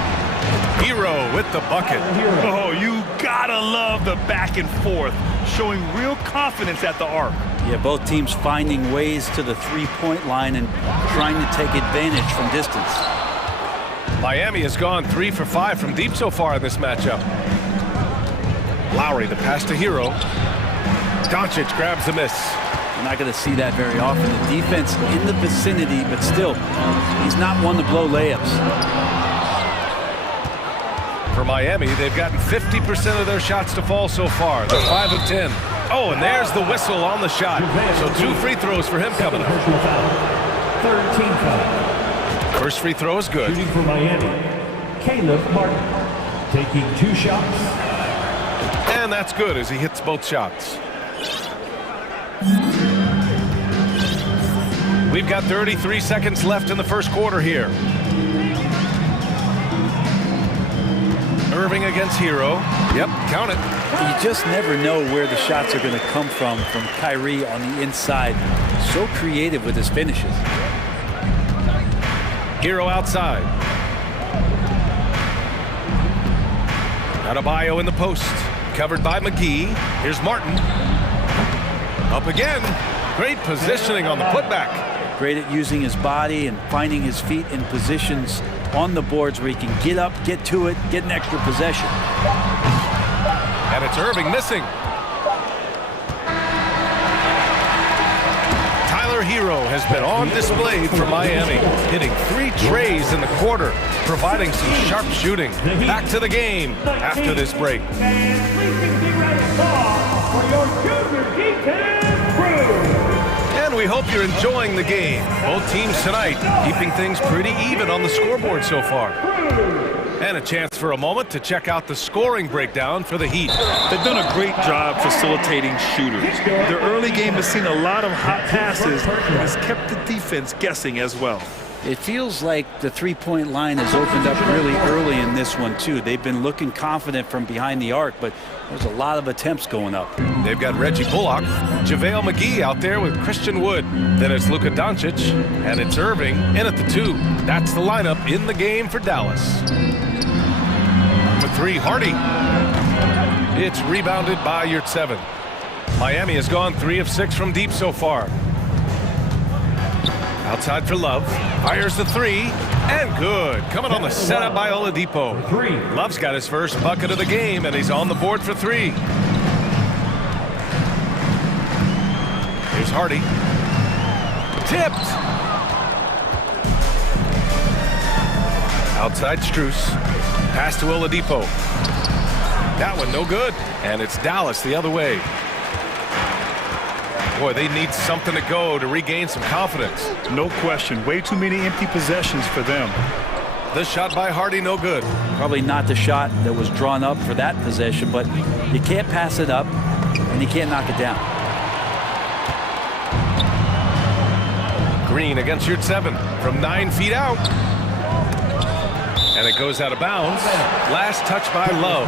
Hero with the bucket. Oh, you gotta love the back and forth, showing real confidence at the arc. Yeah, both teams finding ways to the three-point line and trying to take advantage from distance. Miami has gone 3 for 5 from deep so far in this matchup. Lowry, the pass to Hero. Doncic grabs a miss. You're not going to see that very often. The defense in the vicinity, but still, he's not one to blow layups. For Miami, they've gotten 50% of their shots to fall so far. They're 5 of 10. Oh, and there's the whistle on the shot. So 2 free throws for him coming up. Third team foul. First free throw is good. Shooting for Miami, Caleb Martin, taking 2 shots. And that's good as he hits both shots. We've got 33 seconds left in the first quarter here. Irving against Hero. Yep, count it. You just never know where the shots are going to come from Kyrie on the inside. So creative with his finishes. Hero outside. Adebayo in the post. Covered by McGee. Here's Martin. Up again. Great positioning on the putback. Great at using his body and finding his feet in positions on the boards where he can get up, get to it, get an extra possession. And it's Irving missing. Tyler Hero has been on display for Miami, hitting 3 trays in the quarter, providing some sharp shooting. Back to the game after this break. And we hope you're enjoying the game. Both teams tonight keeping things pretty even on the scoreboard so far. And a chance for a moment to check out the scoring breakdown for the Heat. They've done a great job facilitating shooters. Their early game has seen a lot of hot passes and has kept the defense guessing as well. It feels like the three-point line has opened up really early in this one, too. They've been looking confident from behind the arc, but there's a lot of attempts going up. They've got Reggie Bullock, JaVale McGee out there with Christian Wood. Then it's Luka Doncic, and it's Irving in at the 2. That's the lineup in the game for Dallas. For 3, Hardy. It's rebounded by Yurtseven. Miami has gone 3 of 6 from deep so far. Outside for Love. Fires the 3. And good. Coming on the setup by Oladipo. Love's got his first bucket of the game, and he's on the board for 3. Here's Hardy. Tipped. Outside Strus. Pass to Oladipo. That one no good. And it's Dallas the other way. Boy, they need something to go to regain some confidence. No question. Way too many empty possessions for them. The shot by Hardy, no good. Probably not the shot that was drawn up for that possession, but you can't pass it up, and you can't knock it down. Green against Yurtseven from 9 feet out. And it goes out of bounds. Last touch by Love.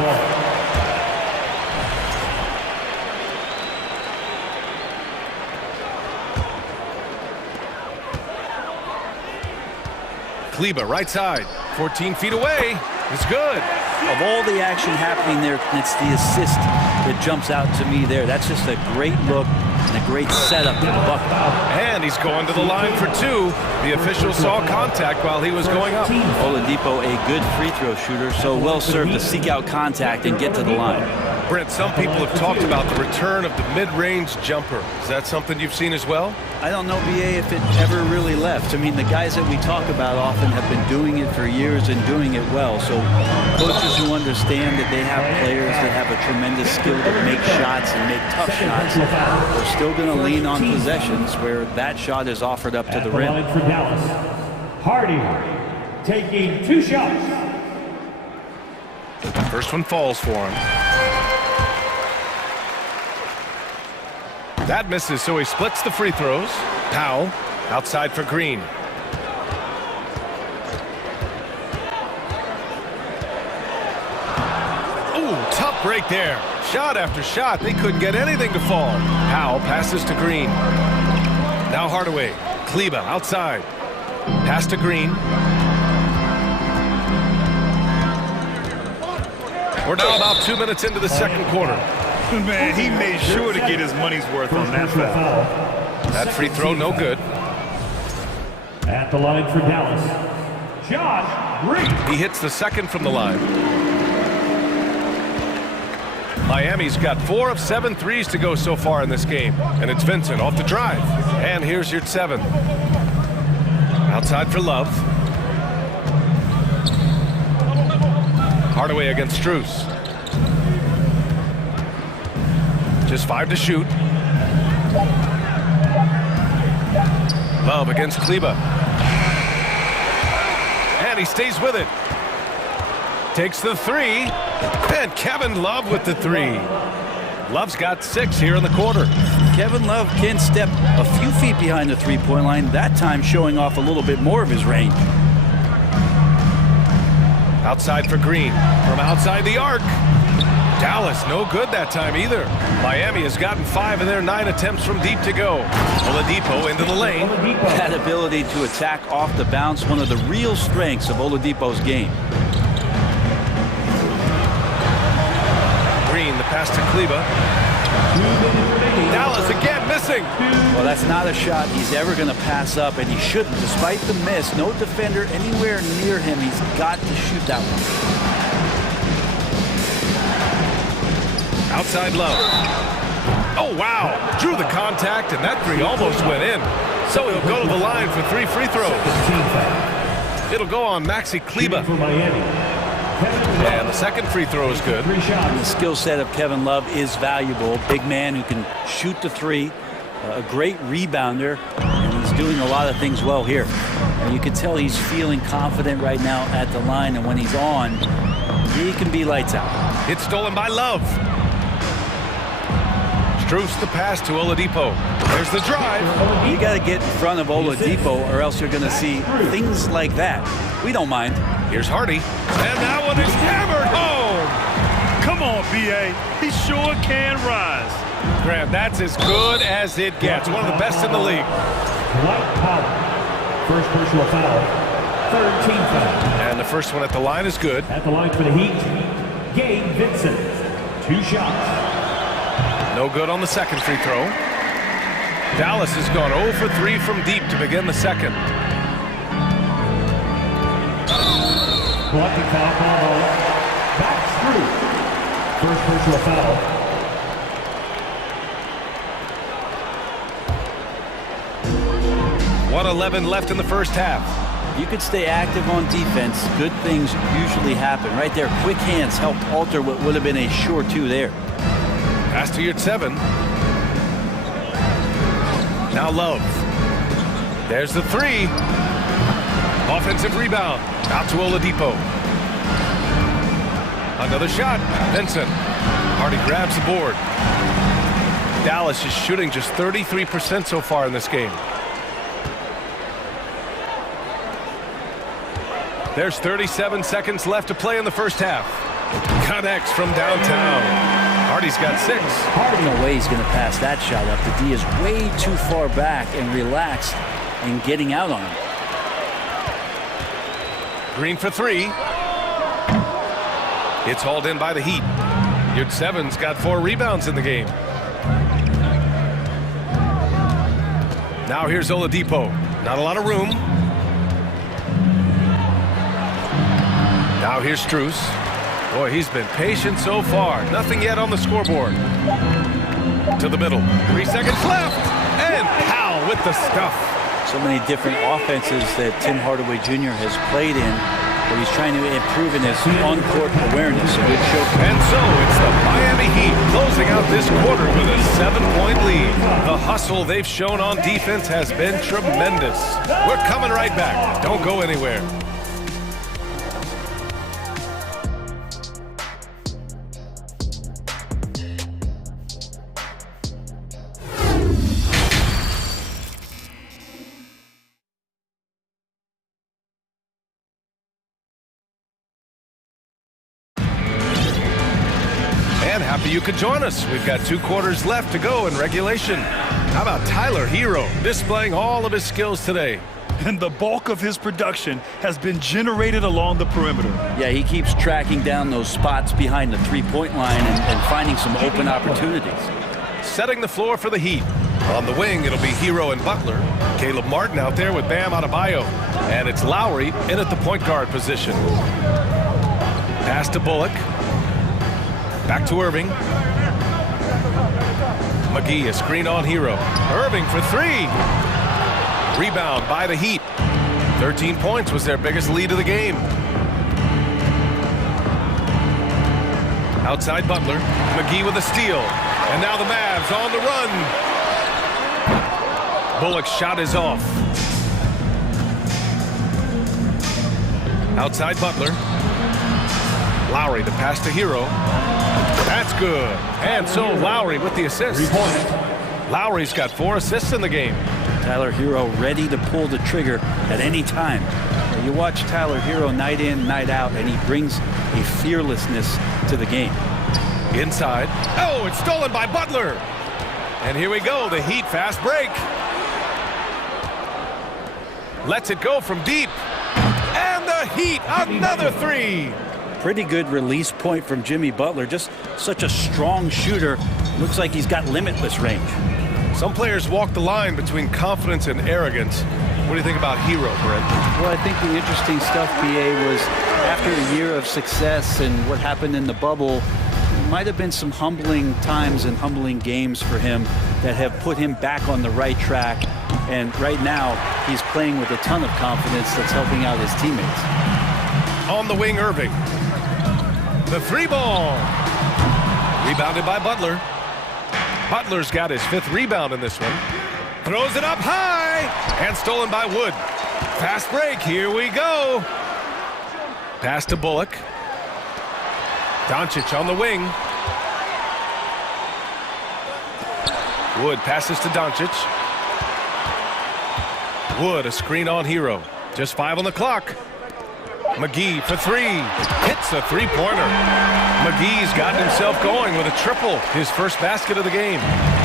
Kleba, right side, 14 feet away. It's good. Of all the action happening there, it's the assist that jumps out to me there. That's just a great look and a great setup to the bucket. And he's going to the line for 2. The official saw contact while he was going up. Oladipo, a good free throw shooter, so well served to seek out contact and get to the line. Brent, some people have talked about the return of the mid-range jumper. Is that something you've seen as well? I don't know, BA, if it ever really left. I mean, the guys that we talk about often have been doing it for years and doing it well. So coaches who understand that they have players that have a tremendous skill to make shots and make tough shots, they're still going to lean on possessions where that shot is offered up to the rim. For Dallas, Hardy taking 2 shots. First one falls for him. That misses, so he splits the free throws. Powell outside for Green. Ooh, tough break there. Shot after shot. They couldn't get anything to fall. Powell passes to Green. Now Hardaway. Kleba outside. Pass to Green. We're now about 2 minutes into the second quarter. Man, he made sure to get his money's worth on that foul. That free throw, no good. At the line for Dallas, Josh Green. He hits the second from the line. Miami's got 4 of 7 threes to go so far in this game. And it's Vincent off the drive. And here's your 7. Outside for Love. Hardaway against Strus. Just 5 to shoot. Love against Kleba. And he stays with it. Takes the 3. And Kevin Love with the 3. Love's got 6 here in the quarter. Kevin Love can step a few feet behind the three-point line, that time showing off a little bit more of his range. Outside for Green. From outside the arc. Dallas, no good that time either. Miami has gotten 5 of their 9 attempts from deep to go. Oladipo into the lane. That ability to attack off the bounce, one of the real strengths of Oladipo's game. Green, the pass to Kleba. Dallas again missing. Well, that's not a shot he's ever going to pass up, and he shouldn't. Despite the miss, no defender anywhere near him. He's got to shoot that one. Outside Love. Oh, wow. Drew the contact, and that 3 almost went in. So he'll go to the line for 3 free throws. It'll go on Maxi Kleba. And the second free throw is good. And the skill set of Kevin Love is valuable. Big man who can shoot the 3. A great rebounder. And he's doing a lot of things well here. And you can tell he's feeling confident right now at the line. And when he's on, he can be lights out. It's stolen by Love. Strus the pass to Oladipo. There's the drive. You got to get in front of Oladipo or else you're going to see things like that. We don't mind. Here's Hardy. And that one is hammered home. Come on, B.A. He sure can rise. Grant, that's as good as it gets. One of the best in the league. First personal foul. Third team foul. And the first one at the line is good. At the line for the Heat, Gabe Vincent. 2 shots. No good on the second free throw. Dallas has gone 0 for 3 from deep to begin the second. Blocking foul, ball. Back through. First personal foul. .11 left in the first half. You could stay active on defense. Good things usually happen. Right there, quick hands helped alter what would have been a sure 2 there. Pass to your 7. Now Love. There's the 3. Offensive rebound. Out to Oladipo. Another shot. Vincent. Hardy grabs the board. Dallas is shooting just 33% so far in this game. There's 37 seconds left to play in the first half. Connects from downtown. Hardy's got 6. No way he's going to pass that shot up. The D is way too far back and relaxed in getting out on him. Green for 3. It's hauled in by the Heat. Your 7's got 4 rebounds in the game. Now here's Oladipo. Not a lot of room. Now here's Strus. Boy, he's been patient so far. Nothing yet on the scoreboard. To the middle. 3 seconds left. And Powell with the stuff. So many different offenses that Tim Hardaway Jr. has played in, but he's trying to improve in his on-court awareness. A good show. And so it's the Miami Heat closing out this quarter with a 7-point lead. The hustle they've shown on defense has been tremendous. We're coming right back. Don't go anywhere. Happy you could join us. We've got 2 quarters left to go in regulation. How about Tyler Hero displaying all of his skills today? And the bulk of his production has been generated along the perimeter. Yeah, he keeps tracking down those spots behind the three-point line and finding some open opportunities. Setting the floor for the Heat. On the wing, it'll be Hero and Butler. Caleb Martin out there with Bam Adebayo. And it's Lowry in at the point guard position. Pass to Bullock. Back to Irving. McGee, a screen on Hero. Irving for three. Rebound by the Heat. 13 points was their biggest lead of the game. Outside Butler. McGee with a steal. And now the Mavs on the run. Bullock's shot is off. Outside Butler. Lowry, the pass to Hero. That's good. And so Lowry with the assist. Lowry's got 4 assists in the game. Tyler Hero ready to pull the trigger at any time. You watch Tyler Hero night in, night out, and he brings a fearlessness to the game. Inside. Oh, it's stolen by Butler. And here we go, the Heat fast break. Lets it go from deep. And the Heat, another three. Pretty good release point from Jimmy Butler. Just such a strong shooter. Looks like he's got limitless range. Some players walk the line between confidence and arrogance. What do you think about Hero, Brent? Well, I think the interesting stuff, BA, was after a year of success and what happened in the bubble, there might have been some humbling times and humbling games for him that have put him back on the right track. And right now, he's playing with a ton of confidence that's helping out his teammates. On the wing, Irving. The three ball. Rebounded by Butler. Butler's got his 5th rebound in this one. Throws it up high. And stolen by Wood. Fast break. Here we go. Pass to Bullock. Doncic on the wing. Wood passes to Doncic. Wood, a screen on Hero. Just 5 on the clock. McGee for three. Hits a three-pointer. McGee's gotten himself going with a triple. His first basket of the game.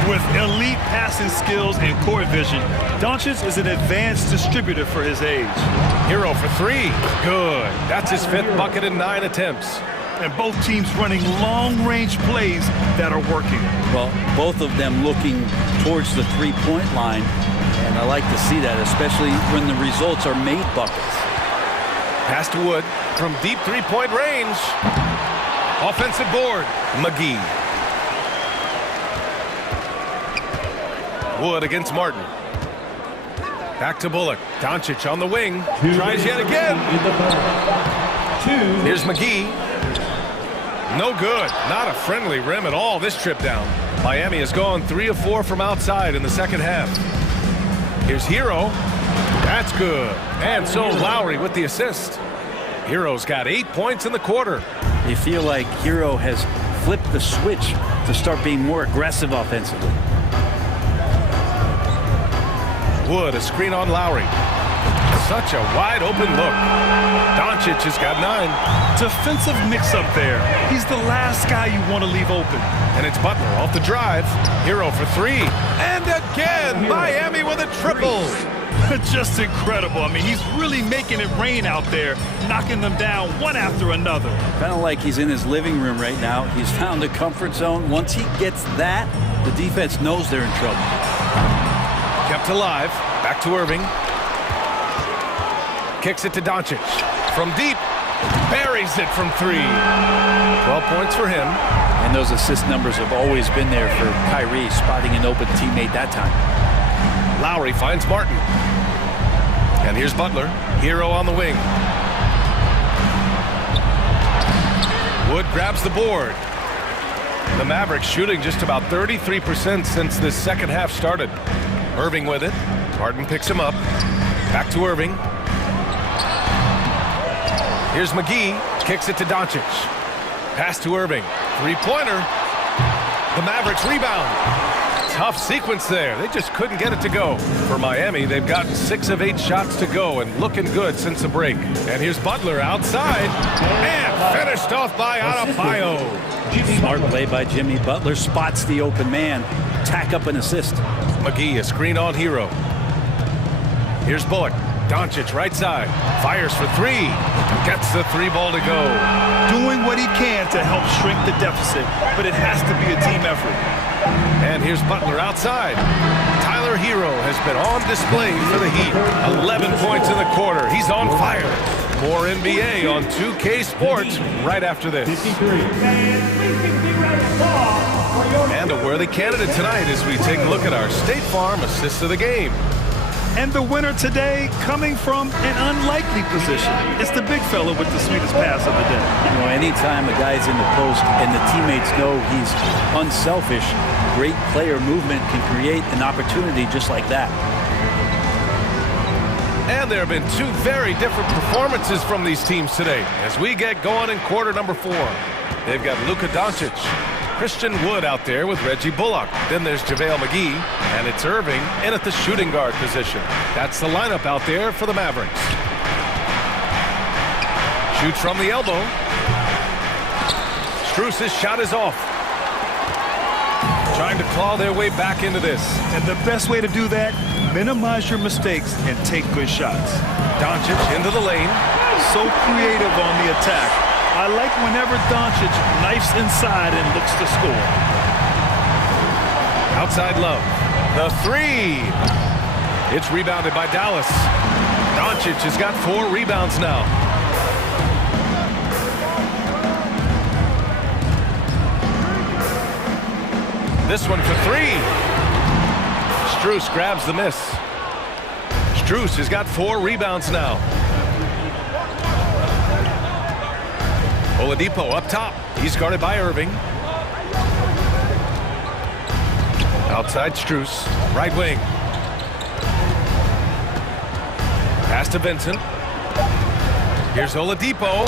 With elite passing skills and court vision, Doncic is an advanced distributor for his age. Hero for three. Good. That's his 5th bucket in 9 attempts. And both teams running long-range plays that are working. Well, both of them looking towards the three-point line. And I like to see that, especially when the results are made buckets. Pass to Wood from deep three-point range. Offensive board, McGee. Wood against Martin. Back to Bullock. Doncic on the wing. Tries yet again. Here's McGee. No good. Not a friendly rim at all this trip down. Miami has gone 3 of 4 from outside in the second half. Here's Hero. That's good. And so Lowry with the assist. Hero's got 8 points in the quarter. You feel like Hero has flipped the switch to start being more aggressive offensively. Wood, a screen on Lowry. Such a wide open look. Doncic has got 9. Defensive mix-up there. He's the last guy you want to leave open. And it's Butler off the drive. Hero for three. And again, Miami with a triple. Just incredible. I mean, he's really making it rain out there, knocking them down one after another. Kind of like he's in his living room right now. He's found a comfort zone. Once he gets that, the defense knows they're in trouble. Kept alive. Back to Irving. Kicks it to Doncic. From deep. Buries it from 3. 12 points for him. And those assist numbers have always been there for Kyrie, spotting an open teammate that time. Lowry finds Martin. And here's Butler. Hero on the wing. Wood grabs the board. The Mavericks shooting just about 33% since this second half started. Irving with it. Martin picks him up. Back to Irving. Here's McGee. Kicks it to Doncic. Pass to Irving. Three-pointer. The Mavericks rebound. Tough sequence there. They just couldn't get it to go. For Miami, they've gotten 6 of 8 shots to go and looking good since the break. And here's Butler outside. And finished off by Adebayo. Smart play by Jimmy Butler. Spots the open man. Tack up an assist. McGee, a screen on Hero. Here's Bullock. Doncic right side. Fires for 3. Gets the 3-ball to go. Doing what he can to help shrink the deficit, but it has to be a team effort. And here's Butler outside. Tyler Hero has been on display for the Heat. 11 points in the quarter. He's on fire. More NBA on 2K Sports right after this. And a worthy candidate tonight as we take a look at our State Farm assist of the game. And the winner today coming from an unlikely position. It's the big fella with the sweetest pass of the day. You know, anytime a guy's in the post and the teammates know he's unselfish, great player movement can create an opportunity just like that. And there have been two very different performances from these teams today as we get going in quarter number 4. They've got Luka Doncic, Christian Wood out there with Reggie Bullock. Then there's JaVale McGee, and it's Irving in at the shooting guard position. That's the lineup out there for the Mavericks. Shoots from the elbow. Strus's shot is off. Trying to claw their way back into this. And the best way to do that, minimize your mistakes and take good shots. Doncic into the lane. So creative on the attack. I like whenever Doncic knifes inside and looks to score. Outside Love. The 3. It's rebounded by Dallas. Doncic has got 4 rebounds now. This one for 3. Strus grabs the miss. Strus has got 4 rebounds now. Oladipo up top. He's guarded by Irving. Outside Strus. Right wing. Pass to Vincent. Here's Oladipo.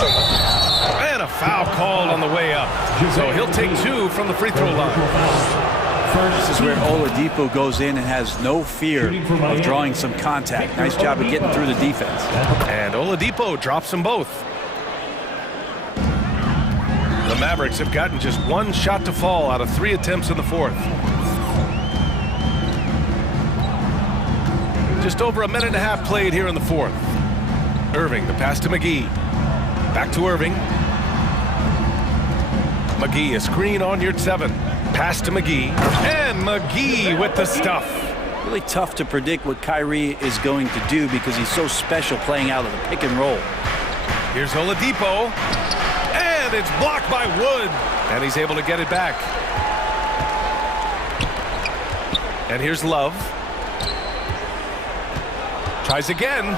And a foul called on the way up. So he'll take 2 from the free throw line. This is where Oladipo goes in and has no fear of drawing some contact. Nice job of getting through the defense. And Oladipo drops them both. The Mavericks have gotten just 1 shot to fall out of 3 attempts in the 4th. Just over a minute and a half played here in the 4th. Irving, the pass to McGee. Back to Irving. McGee, a screen on your 7. Pass to McGee. And McGee with the stuff. Really tough to predict what Kyrie is going to do because he's so special playing out of the pick and roll. Here's Oladipo. And it's blocked by Wood. And he's able to get it back. And here's Love. Tries again.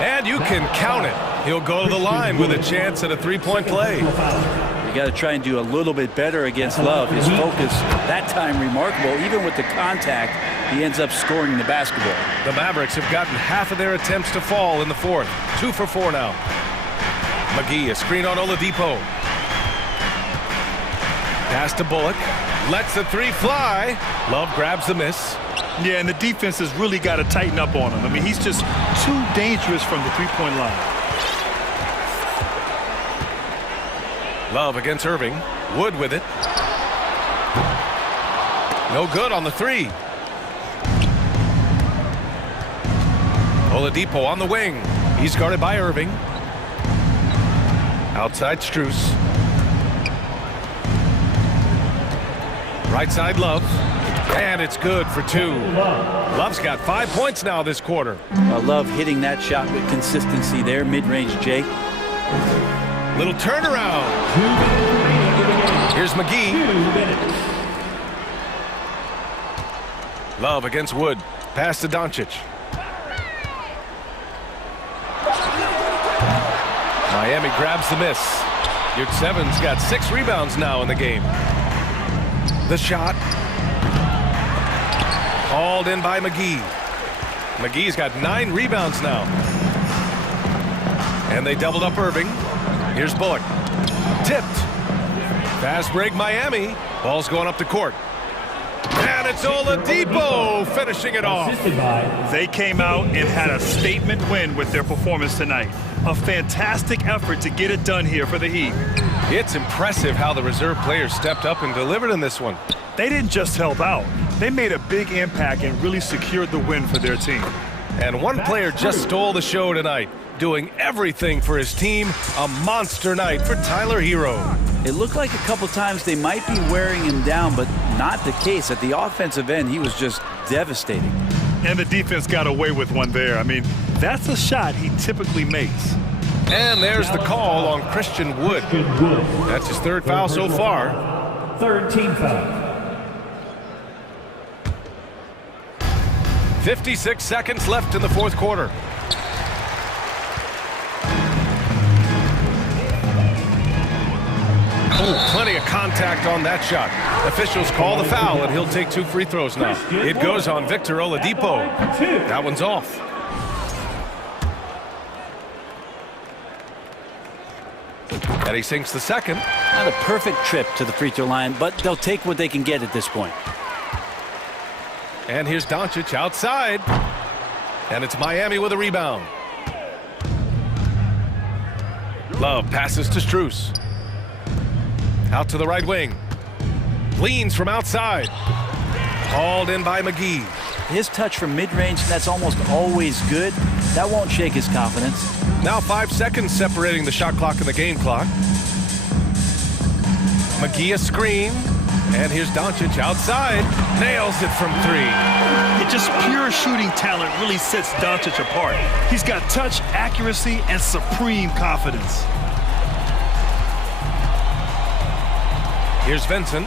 And you can count it. He'll go to the line with a chance at a 3-point play. You got to try and do a little bit better against Love. His focus that time remarkable. Even with the contact, he ends up scoring the basketball. The Mavericks have gotten half of their attempts to fall in the 4th. 2 for 4 now. McGee, a screen on Oladipo. Pass to Bullock. Lets the 3 fly. Love grabs the miss. Yeah, and the defense has really got to tighten up on him. I mean, he's just too dangerous from the 3-point line. Love against Irving. Wood with it. No good on the 3. Oladipo on the wing. He's guarded by Irving. Outside Strus. Right side Love. And it's good for 2. Love's got 5 points now this quarter. I love hitting that shot with consistency there, mid-range Jake. Little turnaround. Here's McGee. Love against Wood. Pass to Doncic. Miami grabs the miss. Yurtseven's got 6 rebounds now in the game. The shot. Hauled in by McGee. McGee's got 9 rebounds now. And they doubled up Irving. Here's Bullock. Tipped. Fast break Miami. Ball's going up the court. And it's Oladipo finishing it off. They came out and had a statement win with their performance tonight. A fantastic effort to get it done here for the Heat. It's impressive how the reserve players stepped up and delivered in this one. They didn't just help out. They made a big impact and really secured the win for their team. And one player just stole the show tonight, doing everything for his team. A monster night for Tyler Hero. It looked like a couple times they might be wearing him down, but not the case. At the offensive end, he was just devastating. And the defense got away with one there. I mean, that's a shot he typically makes. And there's the call on Christian Wood. That's his third foul so far. Third team foul. 56 seconds left in the fourth quarter. Oh, plenty of contact on that shot. Officials call the foul, and he'll take 2 free throws now. It goes on Victor Oladipo. That one's off. And he sinks the second. Not a perfect trip to the free throw line, but they'll take what they can get at this point. And here's Doncic outside. And it's Miami with a rebound. Love passes to Strus. Out to the right wing. Leans from outside. Hauled in by McGee. His touch from mid-range, that's almost always good. That won't shake his confidence. Now 5 seconds separating the shot clock and the game clock. McGee a screen. And here's Doncic outside. Nails it from 3. It just pure shooting talent really sets Doncic apart. He's got touch, accuracy, and supreme confidence. Here's Vincent.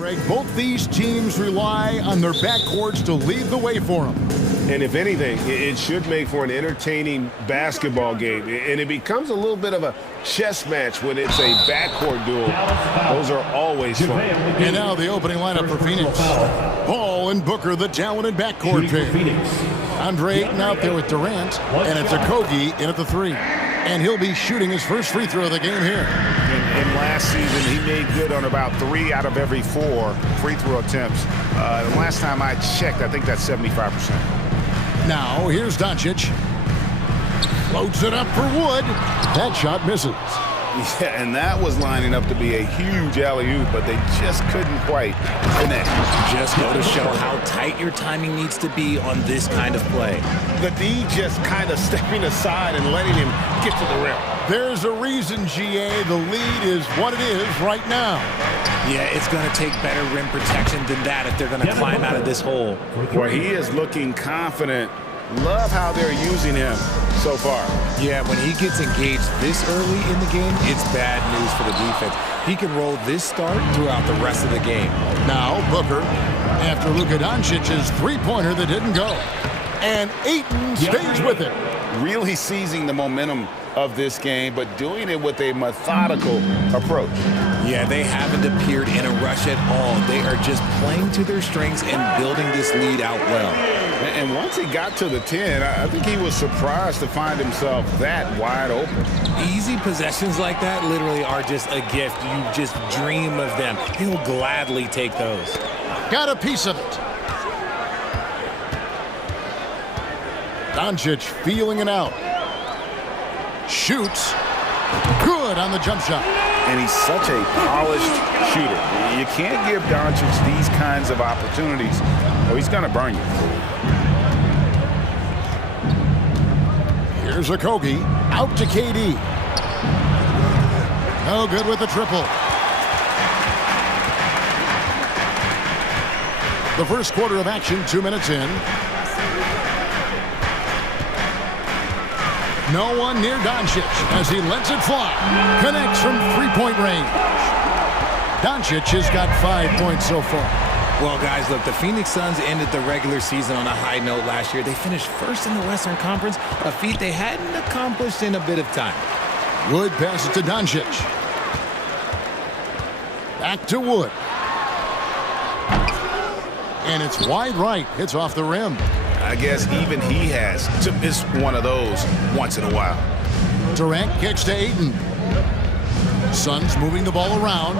Greg, both these teams rely on their backcourts to lead the way for them. And if anything, it should make for an entertaining basketball game. And it becomes a little bit of a chess match when it's a backcourt duel. Those are always fun. And now the opening lineup for Phoenix. Paul and Booker, the talented backcourt pair. Andre Ayton out there with Durant, and it's Okogie in at the 3. And he'll be shooting his first free throw of the game here. And last season, he made good on about 3 out of every 4 free throw attempts. The last time I checked, I think that's 75%. Now, here's Doncic. Floats it up for Wood. That shot misses. Yeah, and that was lining up to be a huge alley-oop, but they just couldn't quite connect. Just go to show how tight your timing needs to be on this kind of play. The D just kind of stepping aside and letting him get to the rim. There's a reason, GA, the lead is what it is right now. Yeah, it's going to take better rim protection than that if they're going to climb out of this hole. Where he is looking confident. Love how they're using him so far. Yeah, when he gets engaged this early in the game, it's bad news for the defense. He can roll this start throughout the rest of the game. Now, Booker, after Luka Doncic's three-pointer that didn't go. And Ayton stays with it. Really seizing the momentum of this game, but doing it with a methodical approach. Yeah, they haven't appeared in a rush at all. They are just playing to their strengths and building this lead out well. And once he got to the 10, I think he was surprised to find himself that wide open. Easy possessions like that literally are just a gift. You just dream of them. He'll gladly take those. Got a piece of it. Doncic feeling it out. Shoots. Good on the jump shot. And he's such a polished shooter. You can't give Doncic these kinds of opportunities or he's going to burn you. Here's Okogie. Out to KD. No good with the triple. The first quarter of action, 2 minutes in. No one near Doncic as he lets it fly. Connects from three-point range. Doncic has got 5 points so far. Well, guys, look, the Phoenix Suns ended the regular season on a high note last year. They finished first in the Western Conference, a feat they hadn't accomplished in a bit of time. Wood passes to Doncic. Back to Wood. And it's wide right. Hits off the rim. I guess even he has to miss one of those once in a while. Durant kicks to Ayton. Suns moving the ball around.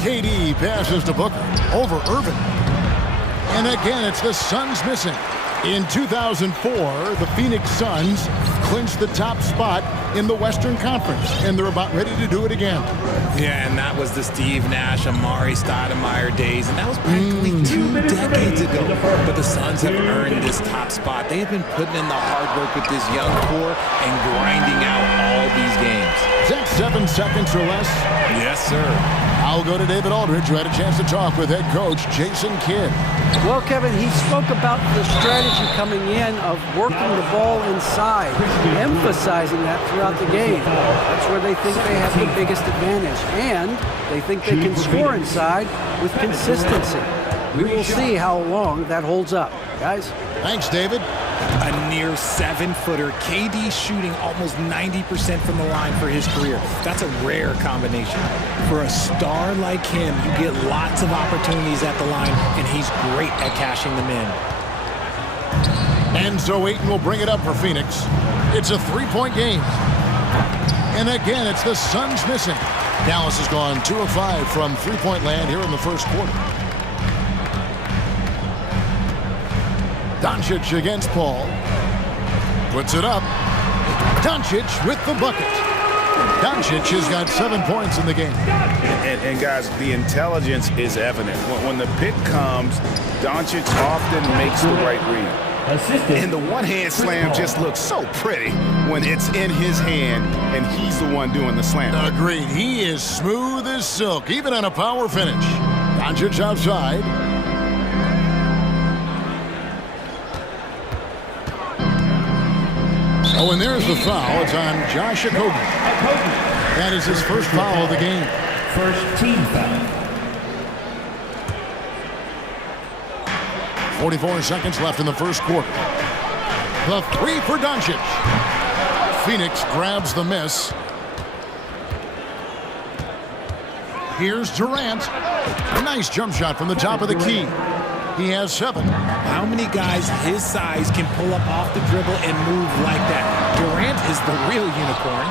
KD passes to Booker. Over Irvin. And again, it's the Suns missing. In 2004, the Phoenix Suns clinched the top spot in the Western Conference, and they're about ready to do it again. Yeah, and that was the Steve Nash, Amari Stoudemire days, and that was practically 2 decades ago. But the Suns have earned this top spot. They have been putting in the hard work with this young core and grinding out all these games. Is that 7 seconds or less? Yes, sir. I'll go to David Aldridge, who had a chance to talk with head coach Jason Kidd. Well, Kevin, he spoke about the strategy coming in of working the ball inside, emphasizing that throughout the game. That's where they think they have the biggest advantage, and they think they can score inside with consistency. We will see how long that holds up, guys. Thanks, David. A near 7-footer, KD shooting almost 90% from the line for his career. That's a rare combination. For a star like him, you get lots of opportunities at the line, and he's great at cashing them in. And so Ayton will bring it up for Phoenix. It's a 3-point game. And again, it's the Suns missing. Dallas has gone 2 of 5 from three-point land here in the first quarter. Doncic against Paul. Puts it up. Doncic with the bucket. Doncic has got 7 points in the game. And guys, the intelligence is evident. When the pick comes, Doncic often makes the right read. And the one-hand slam just looks so pretty when it's in his hand and he's the one doing the slam. Agreed. He is smooth as silk, even on a power finish. Doncic outside. Oh, and there's the foul. It's on Josh Okogie. That is his first foul of the game. First team foul. 44 seconds left in the first quarter. The three for Doncic. Phoenix grabs the miss. Here's Durant. A nice jump shot from the top of the key. He has 7. How many guys his size can pull up off the dribble and move like that? Durant is the real unicorn.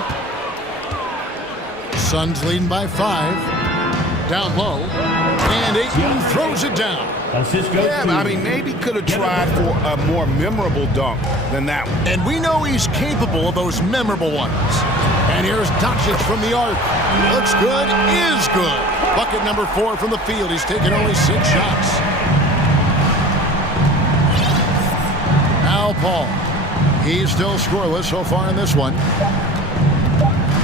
Suns leading by 5. Down low. And Ayton throws it down. Yeah, I mean, maybe could have tried for a more memorable dunk than that one. And we know he's capable of those memorable ones. And here's Doncic from the arc. Looks good, is good. Bucket number 4 from the field. He's taken only 6 shots. Now Paul. He's still scoreless so far in this one.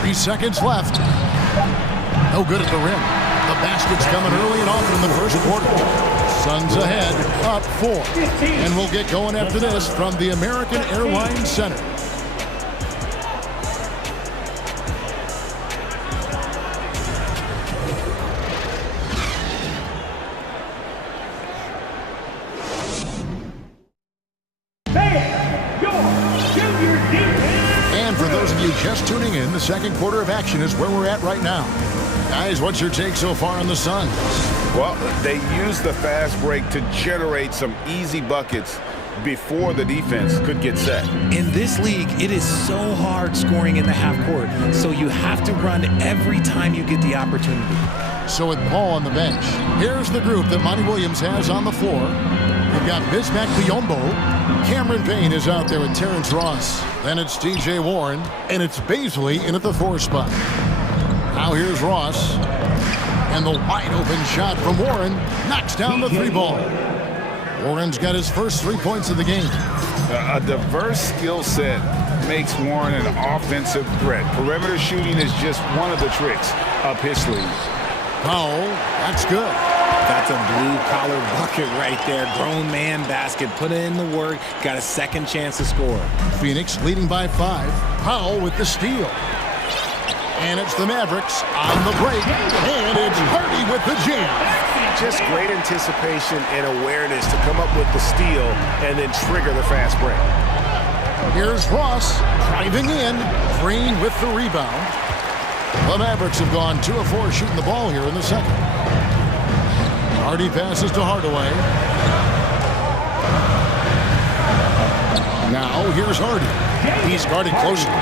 3 seconds left. No good at the rim. The basket's coming early and often in the first quarter. Suns ahead, up 4. And we'll get going after this from the American Airlines Center. And for those of you just tuning in, the second quarter of action is where we're at right now. Guys, what's your take so far on the Suns? Well, they used the fast break to generate some easy buckets before the defense could get set. In this league, it is so hard scoring in the half court, so you have to run every time you get the opportunity. So with Paul on the bench, here's the group that Monty Williams has on the floor. We've got Bismack Biyombo. Cameron Payne is out there with Terrence Ross. Then it's T.J. Warren, and it's Baisley in at the 4 spot. Now here's Ross. And the wide open shot from Warren knocks down the 3 ball. Warren's got his first 3 points of the game. A diverse skill set makes Warren an offensive threat. Perimeter shooting is just one of the tricks up his sleeve. Powell, that's good. That's a blue-collar bucket right there. Grown man basket. Put in the work. Got a second chance to score. Phoenix leading by 5. Powell with the steal. And it's the Mavericks on the break. And it's Hardy with the jam. Just great anticipation and awareness to come up with the steal and then trigger the fast break. Here's Ross driving in. Green with the rebound. The Mavericks have gone 2 of 4 shooting the ball here in the second. Hardy passes to Hardaway. Now here's Hardy. He's guarded closely.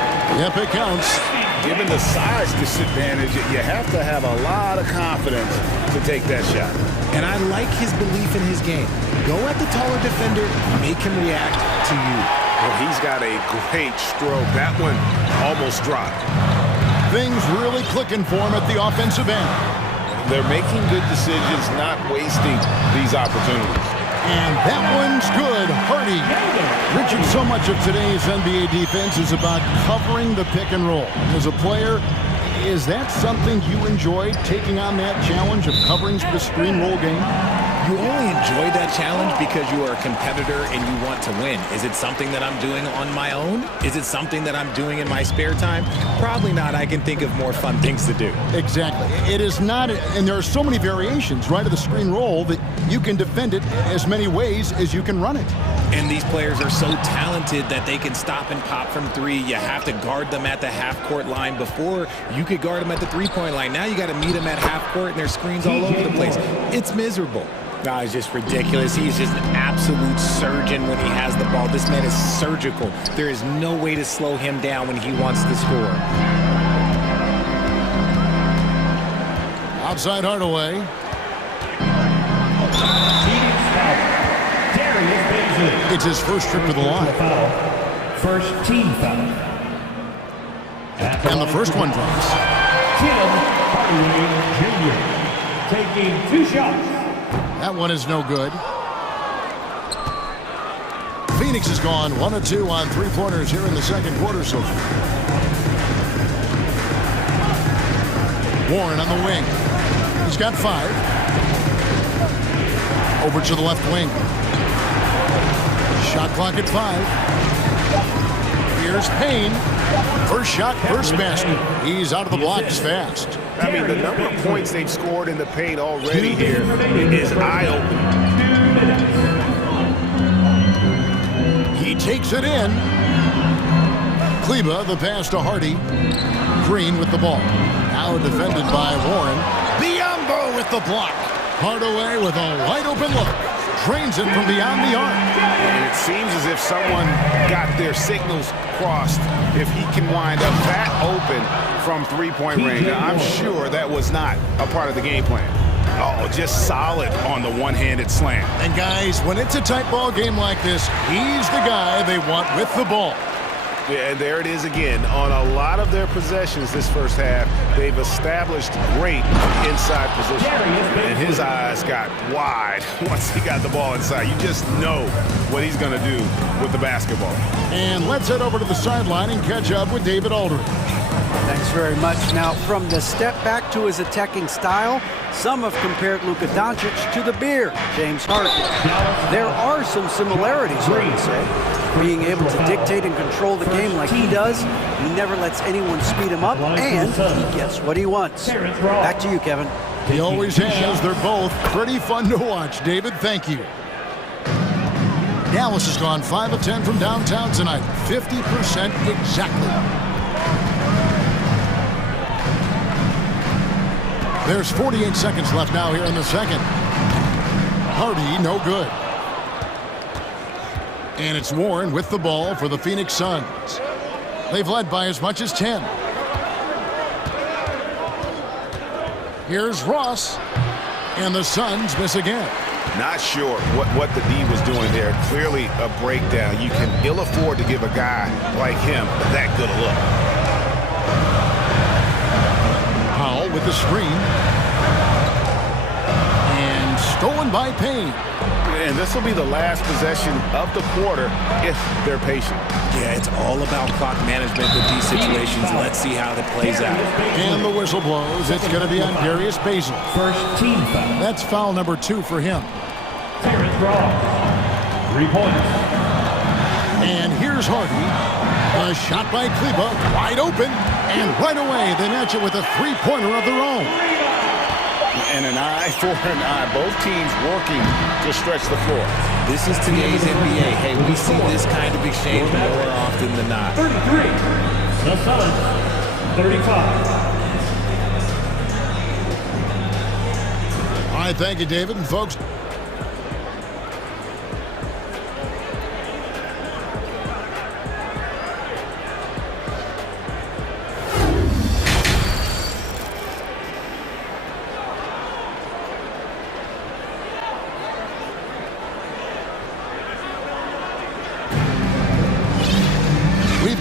Yep, it counts. Given the size disadvantage, you have to have a lot of confidence to take that shot. And I like his belief in his game. Go at the taller defender, make him react to you. Well, he's got a great stroke. That one almost dropped. Things really clicking for him at the offensive end. They're making good decisions, not wasting these opportunities. And that one's good. Hardy. Richard, so much of today's NBA defense is about covering the pick and roll. As a player, is that something you enjoyed, taking on that challenge of covering the screen roll game? You only enjoy that challenge because you are a competitor and you want to win. Is it something that I'm doing on my own? Is it something that I'm doing in my spare time? Probably not. I can think of more fun things to do. Exactly. It is not, and there are so many variations, right, of the screen roll that you can defend it as many ways as you can run it. And these players are so talented that they can stop and pop from 3. You have to guard them at the half-court line. Before, you could guard them at the 3-point line. Now you got to meet them at half-court, and there's screens all over the place. It's miserable. No, it's just ridiculous. He's just an absolute surgeon when he has the ball. This man is surgical. There is no way to slow him down when he wants to score. Outside Hardaway. It's his first trip to the line. First team foul. And the first one drops. Tim Hardaway Jr. taking 2 shots. That one is no good. Phoenix has gone 1 of 2 on 3-pointers here in the second quarter so far. Warren on the wing. He's got 5. Over to the left wing. Shot clock at 5. Here's Payne. First shot, first basket. He's out of the blocks fast. I mean, the number of points they've scored in the paint already here is eye-opening. He takes it in. Kleba, the pass to Hardy. Green with the ball. Now defended by Warren. Biombo with the block. Hardaway with a wide-open look. Drains it from beyond the arc. And it seems as if someone got their signals crossed. If he can wind up that open from three-point range, I'm sure that was not a part of the game plan. Oh, just solid on the one-handed slam. And guys, when it's a tight ball game like this, he's the guy they want with the ball. Yeah, and there it is again. On a lot of their possessions this first half, they've established great inside position. And his eyes got wide once he got the ball inside. You just know what he's going to do with the basketball. And let's head over to the sideline and catch up with David Aldridge. Thanks very much. Now, from the step back to his attacking style, some have compared Luka Doncic to the Bear, James Harden. There are some similarities, I would say. Being able to dictate and control the game like he does, he never lets anyone speed him up, and he gets what he wants. Back to you, Kevin. He always has. They're both pretty fun to watch. David, thank you. Dallas has gone 5 of 10 from downtown tonight. 50% exactly. There's 48 seconds left now here in the second. Hardy, no good. And it's Warren with the ball for the Phoenix Suns. They've led by as much as 10. Here's Ross. And the Suns miss again. Not sure what the D was doing there. Clearly a breakdown. You can ill afford to give a guy like him that good a look. Powell with the screen. And stolen by Payne. And this will be the last possession of the quarter if they're patient. Yeah, it's all about clock management with these situations. Let's see how that plays out. And the whistle blows. It's going to be on Darius Bazley. First team foul. That's foul number 2 for him. Terrence Ross. 3 points. And here's Hardy. A shot by Kleba, wide open. And right away, they match it with a three-pointer of their own. And an eye for an eye. Both teams working to stretch the floor. This is today's NBA. Hey, we see this kind of exchange more often than not. 33. The Suns. 35. All right, thank you, David. And folks,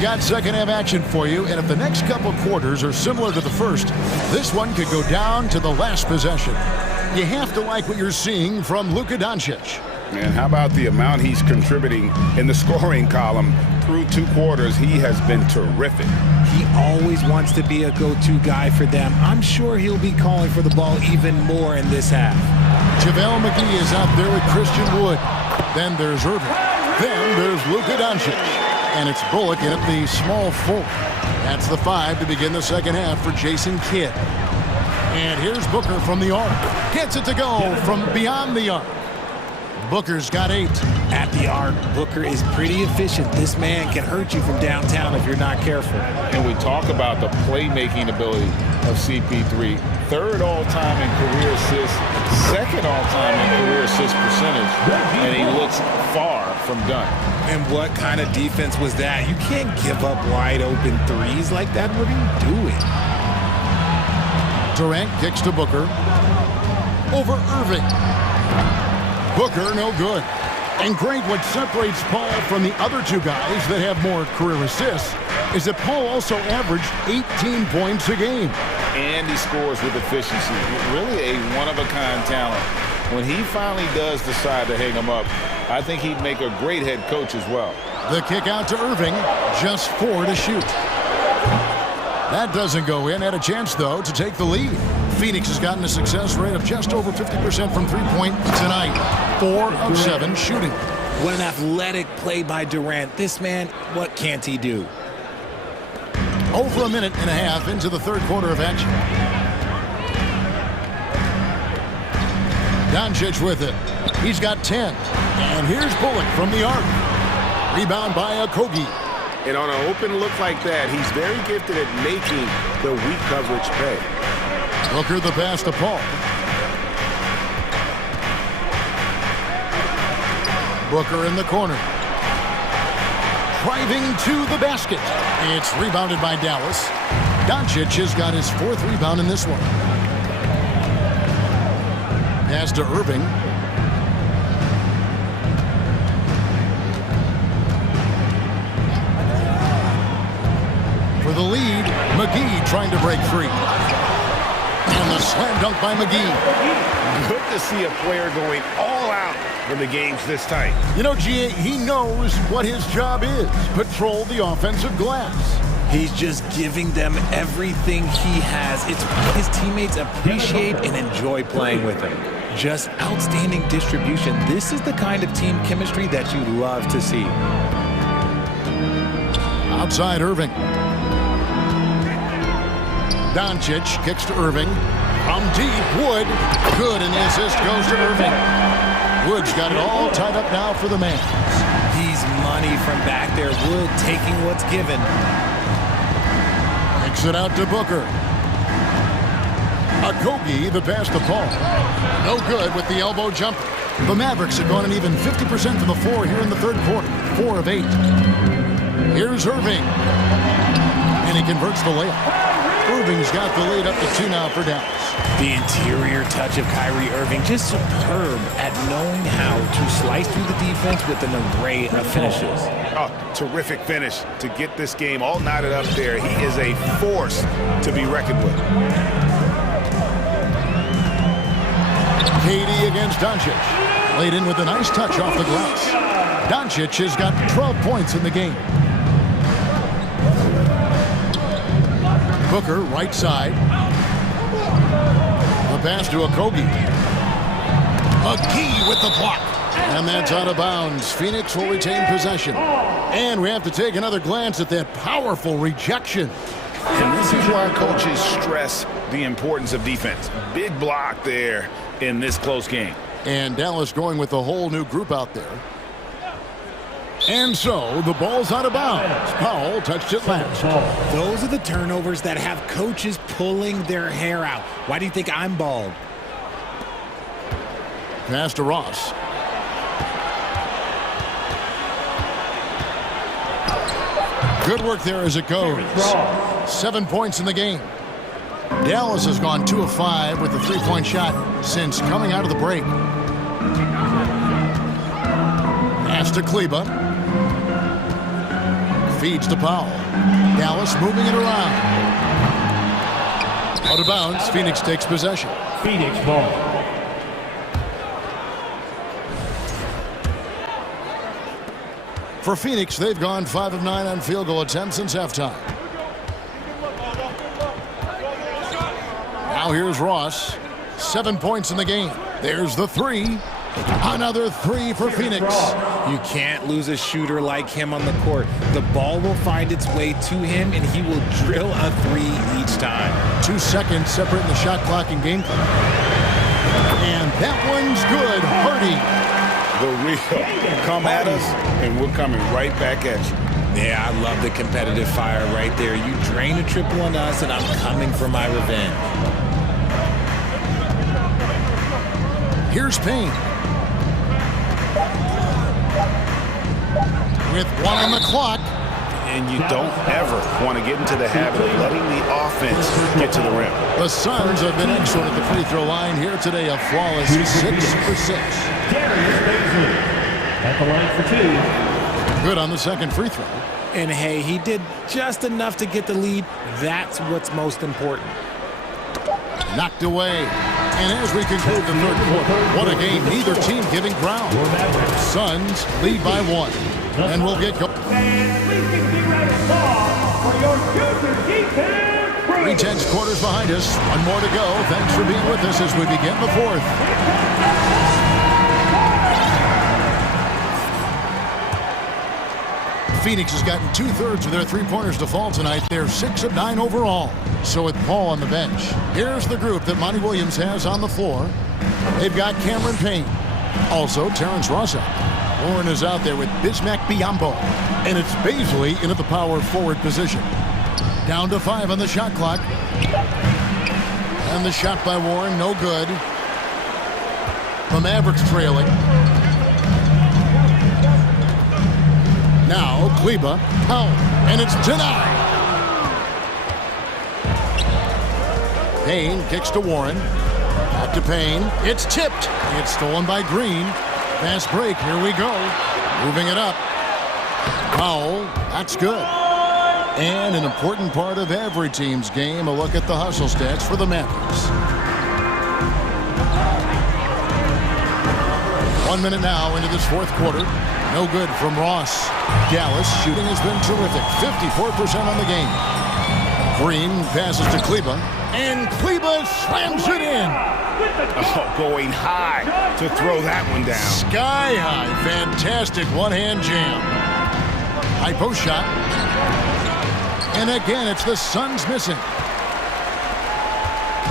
got second half action for you, and if the next couple quarters are similar to the first, this one could go down to the last possession. You have to like what you're seeing from Luka Doncic. And how about the amount he's contributing in the scoring column through 2 quarters? He has been terrific. He always wants to be a go-to guy for them. I'm sure he'll be calling for the ball even more in this half. JaVale McGee is out there with Christian Wood. Then there's Irving. Then there's Luka Doncic. And it's Bullock in at the small 4. That's the 5 to begin the second half for Jason Kidd. And here's Booker from the arc. Gets it to go from beyond the arc. Booker's got 8. At the arc, Booker is pretty efficient. This man can hurt you from downtown if you're not careful. And we talk about the playmaking ability of CP3. 3rd all-time in career assists, 2nd all-time in career assist percentage, and he looks far from done. And what kind of defense was that? You can't give up wide open threes like that. What are you doing? Durant kicks to Booker. Over Irving. Booker, no good. And great, what separates Paul from the other 2 guys that have more career assists is that Paul also averaged 18 points a game. And he scores with efficiency. Really a one-of-a-kind talent. When he finally does decide to hang him up, I think he'd make a great head coach as well. The kick out to Irving, just 4 to shoot. That doesn't go in. Had a chance, though, to take the lead. Phoenix has gotten a success rate of just over 50% from three-point tonight. 4 of 7 shooting. What an athletic play by Durant. This man, what can't he do? Over a minute and a half into the third quarter of action. Doncic with it. He's got 10. And here's Bullock from the arc. Rebound by Okogie. And on an open look like that, he's very gifted at making the weak coverage pay. Booker the pass to Paul. Booker in the corner. Driving to the basket. It's rebounded by Dallas. Doncic has got his 4th rebound in this one. Pass to Irving. For the lead, McGee trying to break free. And the slam dunk by McGee. Good to see a player going all out when the game's this tight. You know, G.A., he knows what his job is. Patrol the offensive glass. He's just giving them everything he has. It's what his teammates appreciate and enjoy playing with him. Just outstanding distribution. This is the kind of team chemistry that you love to see. Outside Irving. Doncic kicks to Irving. From deep, Wood. Good, and the assist goes to Irving. Wood's got it all tied up now for the man. He's money from back there. Wood taking what's given. Kicks it out to Booker. Okogie, the pass to Paul. No good with the elbow jumper. The Mavericks have gone an even 50% from the floor here in the third quarter. 4 of 8. Here's Irving. And he converts the layup. Irving's got the lead up to 2 now for Dallas. The interior touch of Kyrie Irving, just superb at knowing how to slice through the defense with an array of finishes. Oh, terrific finish to get this game all knotted up there. He is a force to be reckoned with. KD against Doncic. Laid in with a nice touch off the glass. Doncic has got 12 points in the game. Booker, right side. The pass to Okogie. McGee with the block. And that's out of bounds. Phoenix will retain possession. And we have to take another glance at that powerful rejection. And this is why coaches stress the importance of defense. Big block there in this close game. And Dallas going with a whole new group out there. And so the ball's out of bounds. Powell touched it last. Those are the turnovers that have coaches pulling their hair out. Why do you think I'm bald? Pass to Ross. Good work there as it goes. 7 points in the game. Dallas has gone 2 of 5 with the 3-point shot since coming out of the break. Pass to Kleba. Feeds to Powell. Dallas moving it around. Out of bounds. Phoenix takes possession. Phoenix ball. For Phoenix, they've gone 5 of 9 on field goal attempts since halftime. Now here's Ross. 7 points in the game. There's the 3. Another 3 for Phoenix. You can't lose a shooter like him on the court. The ball will find its way to him, and he will drill a 3 each time. 2 seconds separating the shot clock and game clock. And that one's good. Hardy. The real. Come at us, and we're coming right back at you. Yeah, I love the competitive fire right there. You drain a triple on us, and I'm coming for my revenge. Here's Payne. With 1 on the clock. And you don't ever want to get into the habit of letting the offense get to the rim. The Suns have been excellent at the free throw line here today. A flawless 6 for 6. At the line for 2. Good on the second free throw. And hey, he did just enough to get the lead. That's what's most important. Knocked away. And as we conclude the third quarter, what a game. Neither team giving ground. Suns lead by 1. And we'll get going. Three tense quarters behind us. 1 more to go. Thanks for being with us as we begin the 4th. Phoenix has gotten 2/3 of their three-pointers to fall tonight. They're 6 of 9 overall. So with Paul on the bench, here's the group that Monty Williams has on the floor. They've got Cameron Payne. Also, Terrence Ross out there. Warren is out there with Bismack Biyombo. And it's Baisley into the power forward position. Down to 5 on the shot clock. And the shot by Warren, no good. The Mavericks trailing. Now, Kleba, Powell, and it's denied. Payne kicks to Warren. Back to Payne. It's tipped. It's stolen by Green. Fast break. Here we go. Moving it up. Powell. That's good. And an important part of every team's game, a look at the hustle stats for the Mavericks. 1 minute now into this fourth quarter. No good from Ross. Dallas shooting has been terrific. 54% on the game. Green passes to Kleba. And Kleba slams it in. Oh, going high to throw that one down. Sky high. Fantastic one-hand jam. High post shot. And again, it's the Suns missing.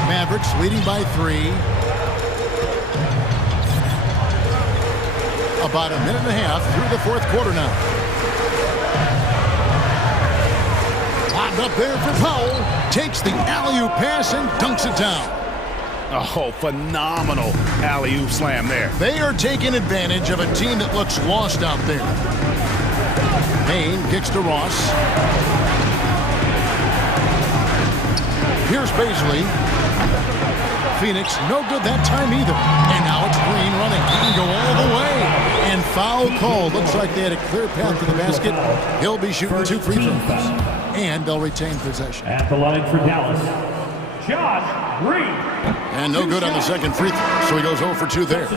Mavericks leading by 3. About a minute and a half through the fourth quarter now. Lobbed up there for Powell. Takes the alley-oop pass and dunks it down. Oh, phenomenal alley-oop slam there. They are taking advantage of a team that looks lost out there. Payne kicks to Ross. Here's Baisley. Phoenix, no good that time either. And now it's Green running. He can go all the way. And foul call. Looks like they had a clear path to the basket. He'll be shooting 2 free throws. And they'll retain possession. At the line for Dallas, Josh Green. And no good on the second free throw. So he goes 0 for 2 there.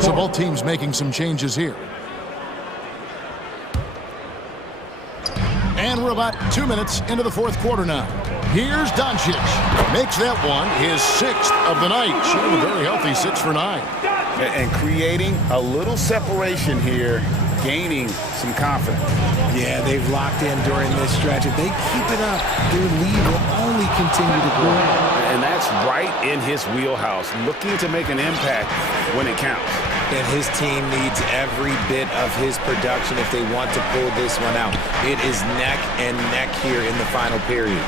So both teams making some changes here. And we're about 2 minutes into the fourth quarter now. Here's Doncic. Makes that one his 6th of the night. Shooting a very healthy 6 for 9. And creating a little separation here, gaining some confidence. Yeah, they've locked in during this stretch. If they keep it up, their lead will only continue to grow. And that's right in his wheelhouse, looking to make an impact when it counts. And his team needs every bit of his production if they want to pull this one out. It is neck and neck here in the final period.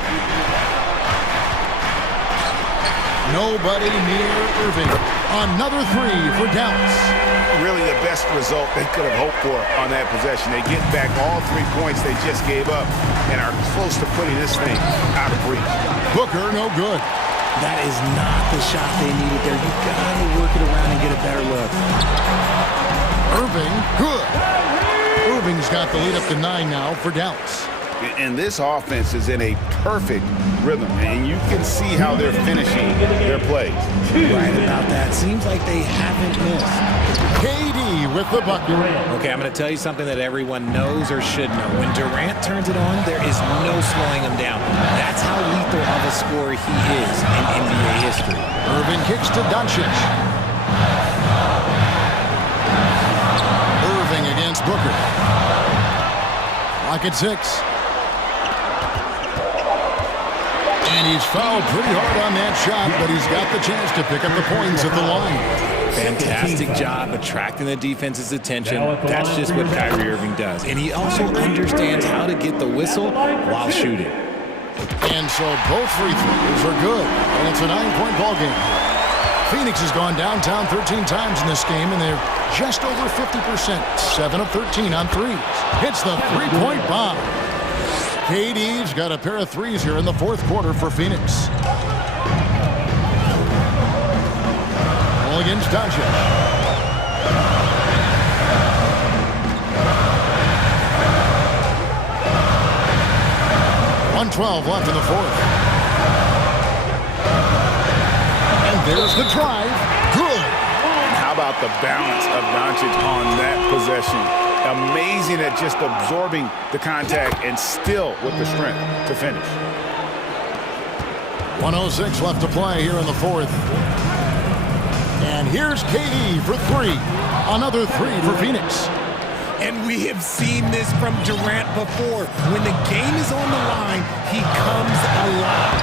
Nobody near Irving. Another 3 for Dallas. Really the best result they could have hoped for on that possession. They get back all 3 points they just gave up and are close to putting this thing out of reach. Booker, no good. That is not the shot they needed there. You gotta work it around and get a better look. Irving, good. Irving's got the lead up to 9 now for Dallas. And this offense is in a perfect rhythm, and you can see how they're finishing their plays. Right about that. Seems like they haven't missed. KD with the bucket. Okay, I'm going to tell you something that everyone knows or should know. When Durant turns it on, there is no slowing him down. That's how lethal of a scorer he is in NBA history. Irving kicks to Doncic. Irving against Booker. Lock at 6. And he's fouled pretty hard on that shot, but he's got the chance to pick up the points at the line. Fantastic job attracting the defense's attention. That's just what Kyrie Irving does. And he also understands how to get the whistle while shooting. And so both free throws are good. And it's a 9-point ball game. Phoenix has gone downtown 13 times in this game, and they're just over 50%. 7 of 13 on threes. Hits the 3-point bomb. KD's got a pair of threes here in the fourth quarter for Phoenix. All against Doncic. .112 left in the fourth. And there's the drive. Good. And how about the balance of Doncic on that possession? Amazing at just absorbing the contact and still with the strength to finish. 1:06 left to play here in the fourth. And here's KD for 3. Another 3 for Phoenix. And we have seen this from Durant before. When the game is on the line, he comes alive.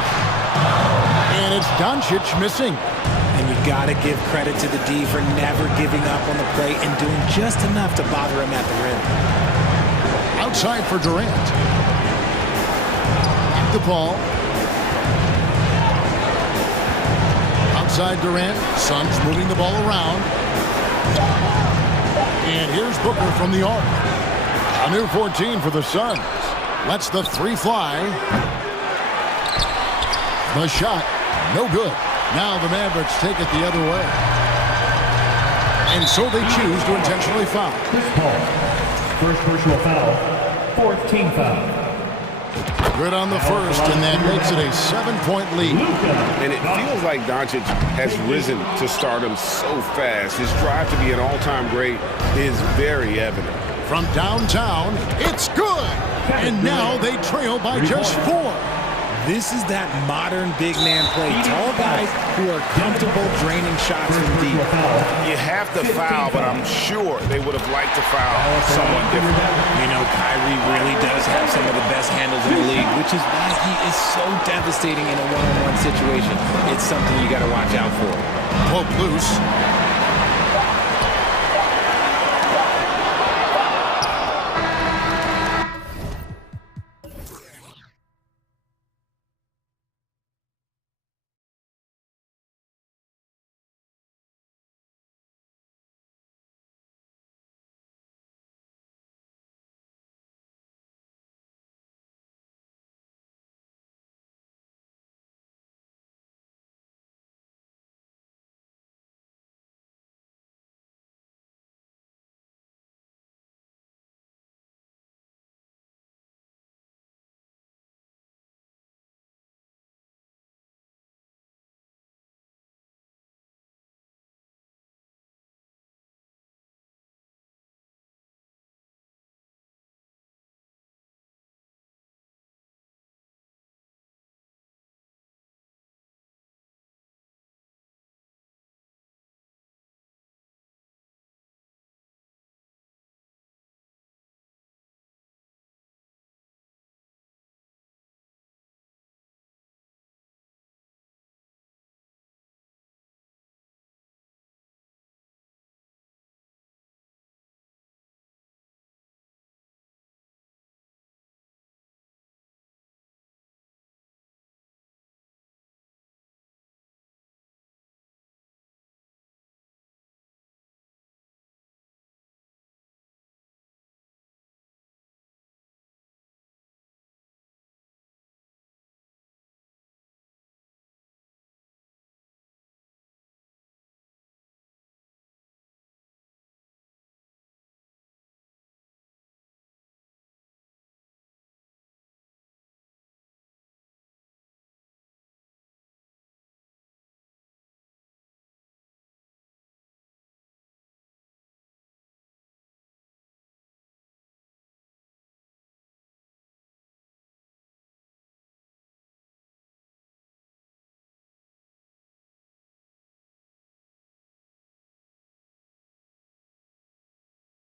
And it's Doncic missing. And you got to give credit to the D for never giving up on the play and doing just enough to bother him at the rim. Outside for Durant. The ball. Outside Durant. Suns moving the ball around. And here's Booker from the arc. A new 14 for the Suns. Lets the three fly. The shot, no good. Now the Mavericks take it the other way. And so they choose to intentionally foul. Chris Paul, first personal foul, 4th team foul. Good on the first, and that makes it a 7-point lead. And it feels like Doncic has risen to stardom so fast. His drive to be an all-time great is very evident. From downtown, it's good. And now they trail by just 4. This is that modern big man play. Tall guys who are comfortable draining shots from deep. You have to foul, but I'm sure they would have liked to foul someone different. You know, Kyrie really does have some of the best handles in the league, which is why he is so devastating in a one-on-one situation. It's something you got to watch out for. Poke loose.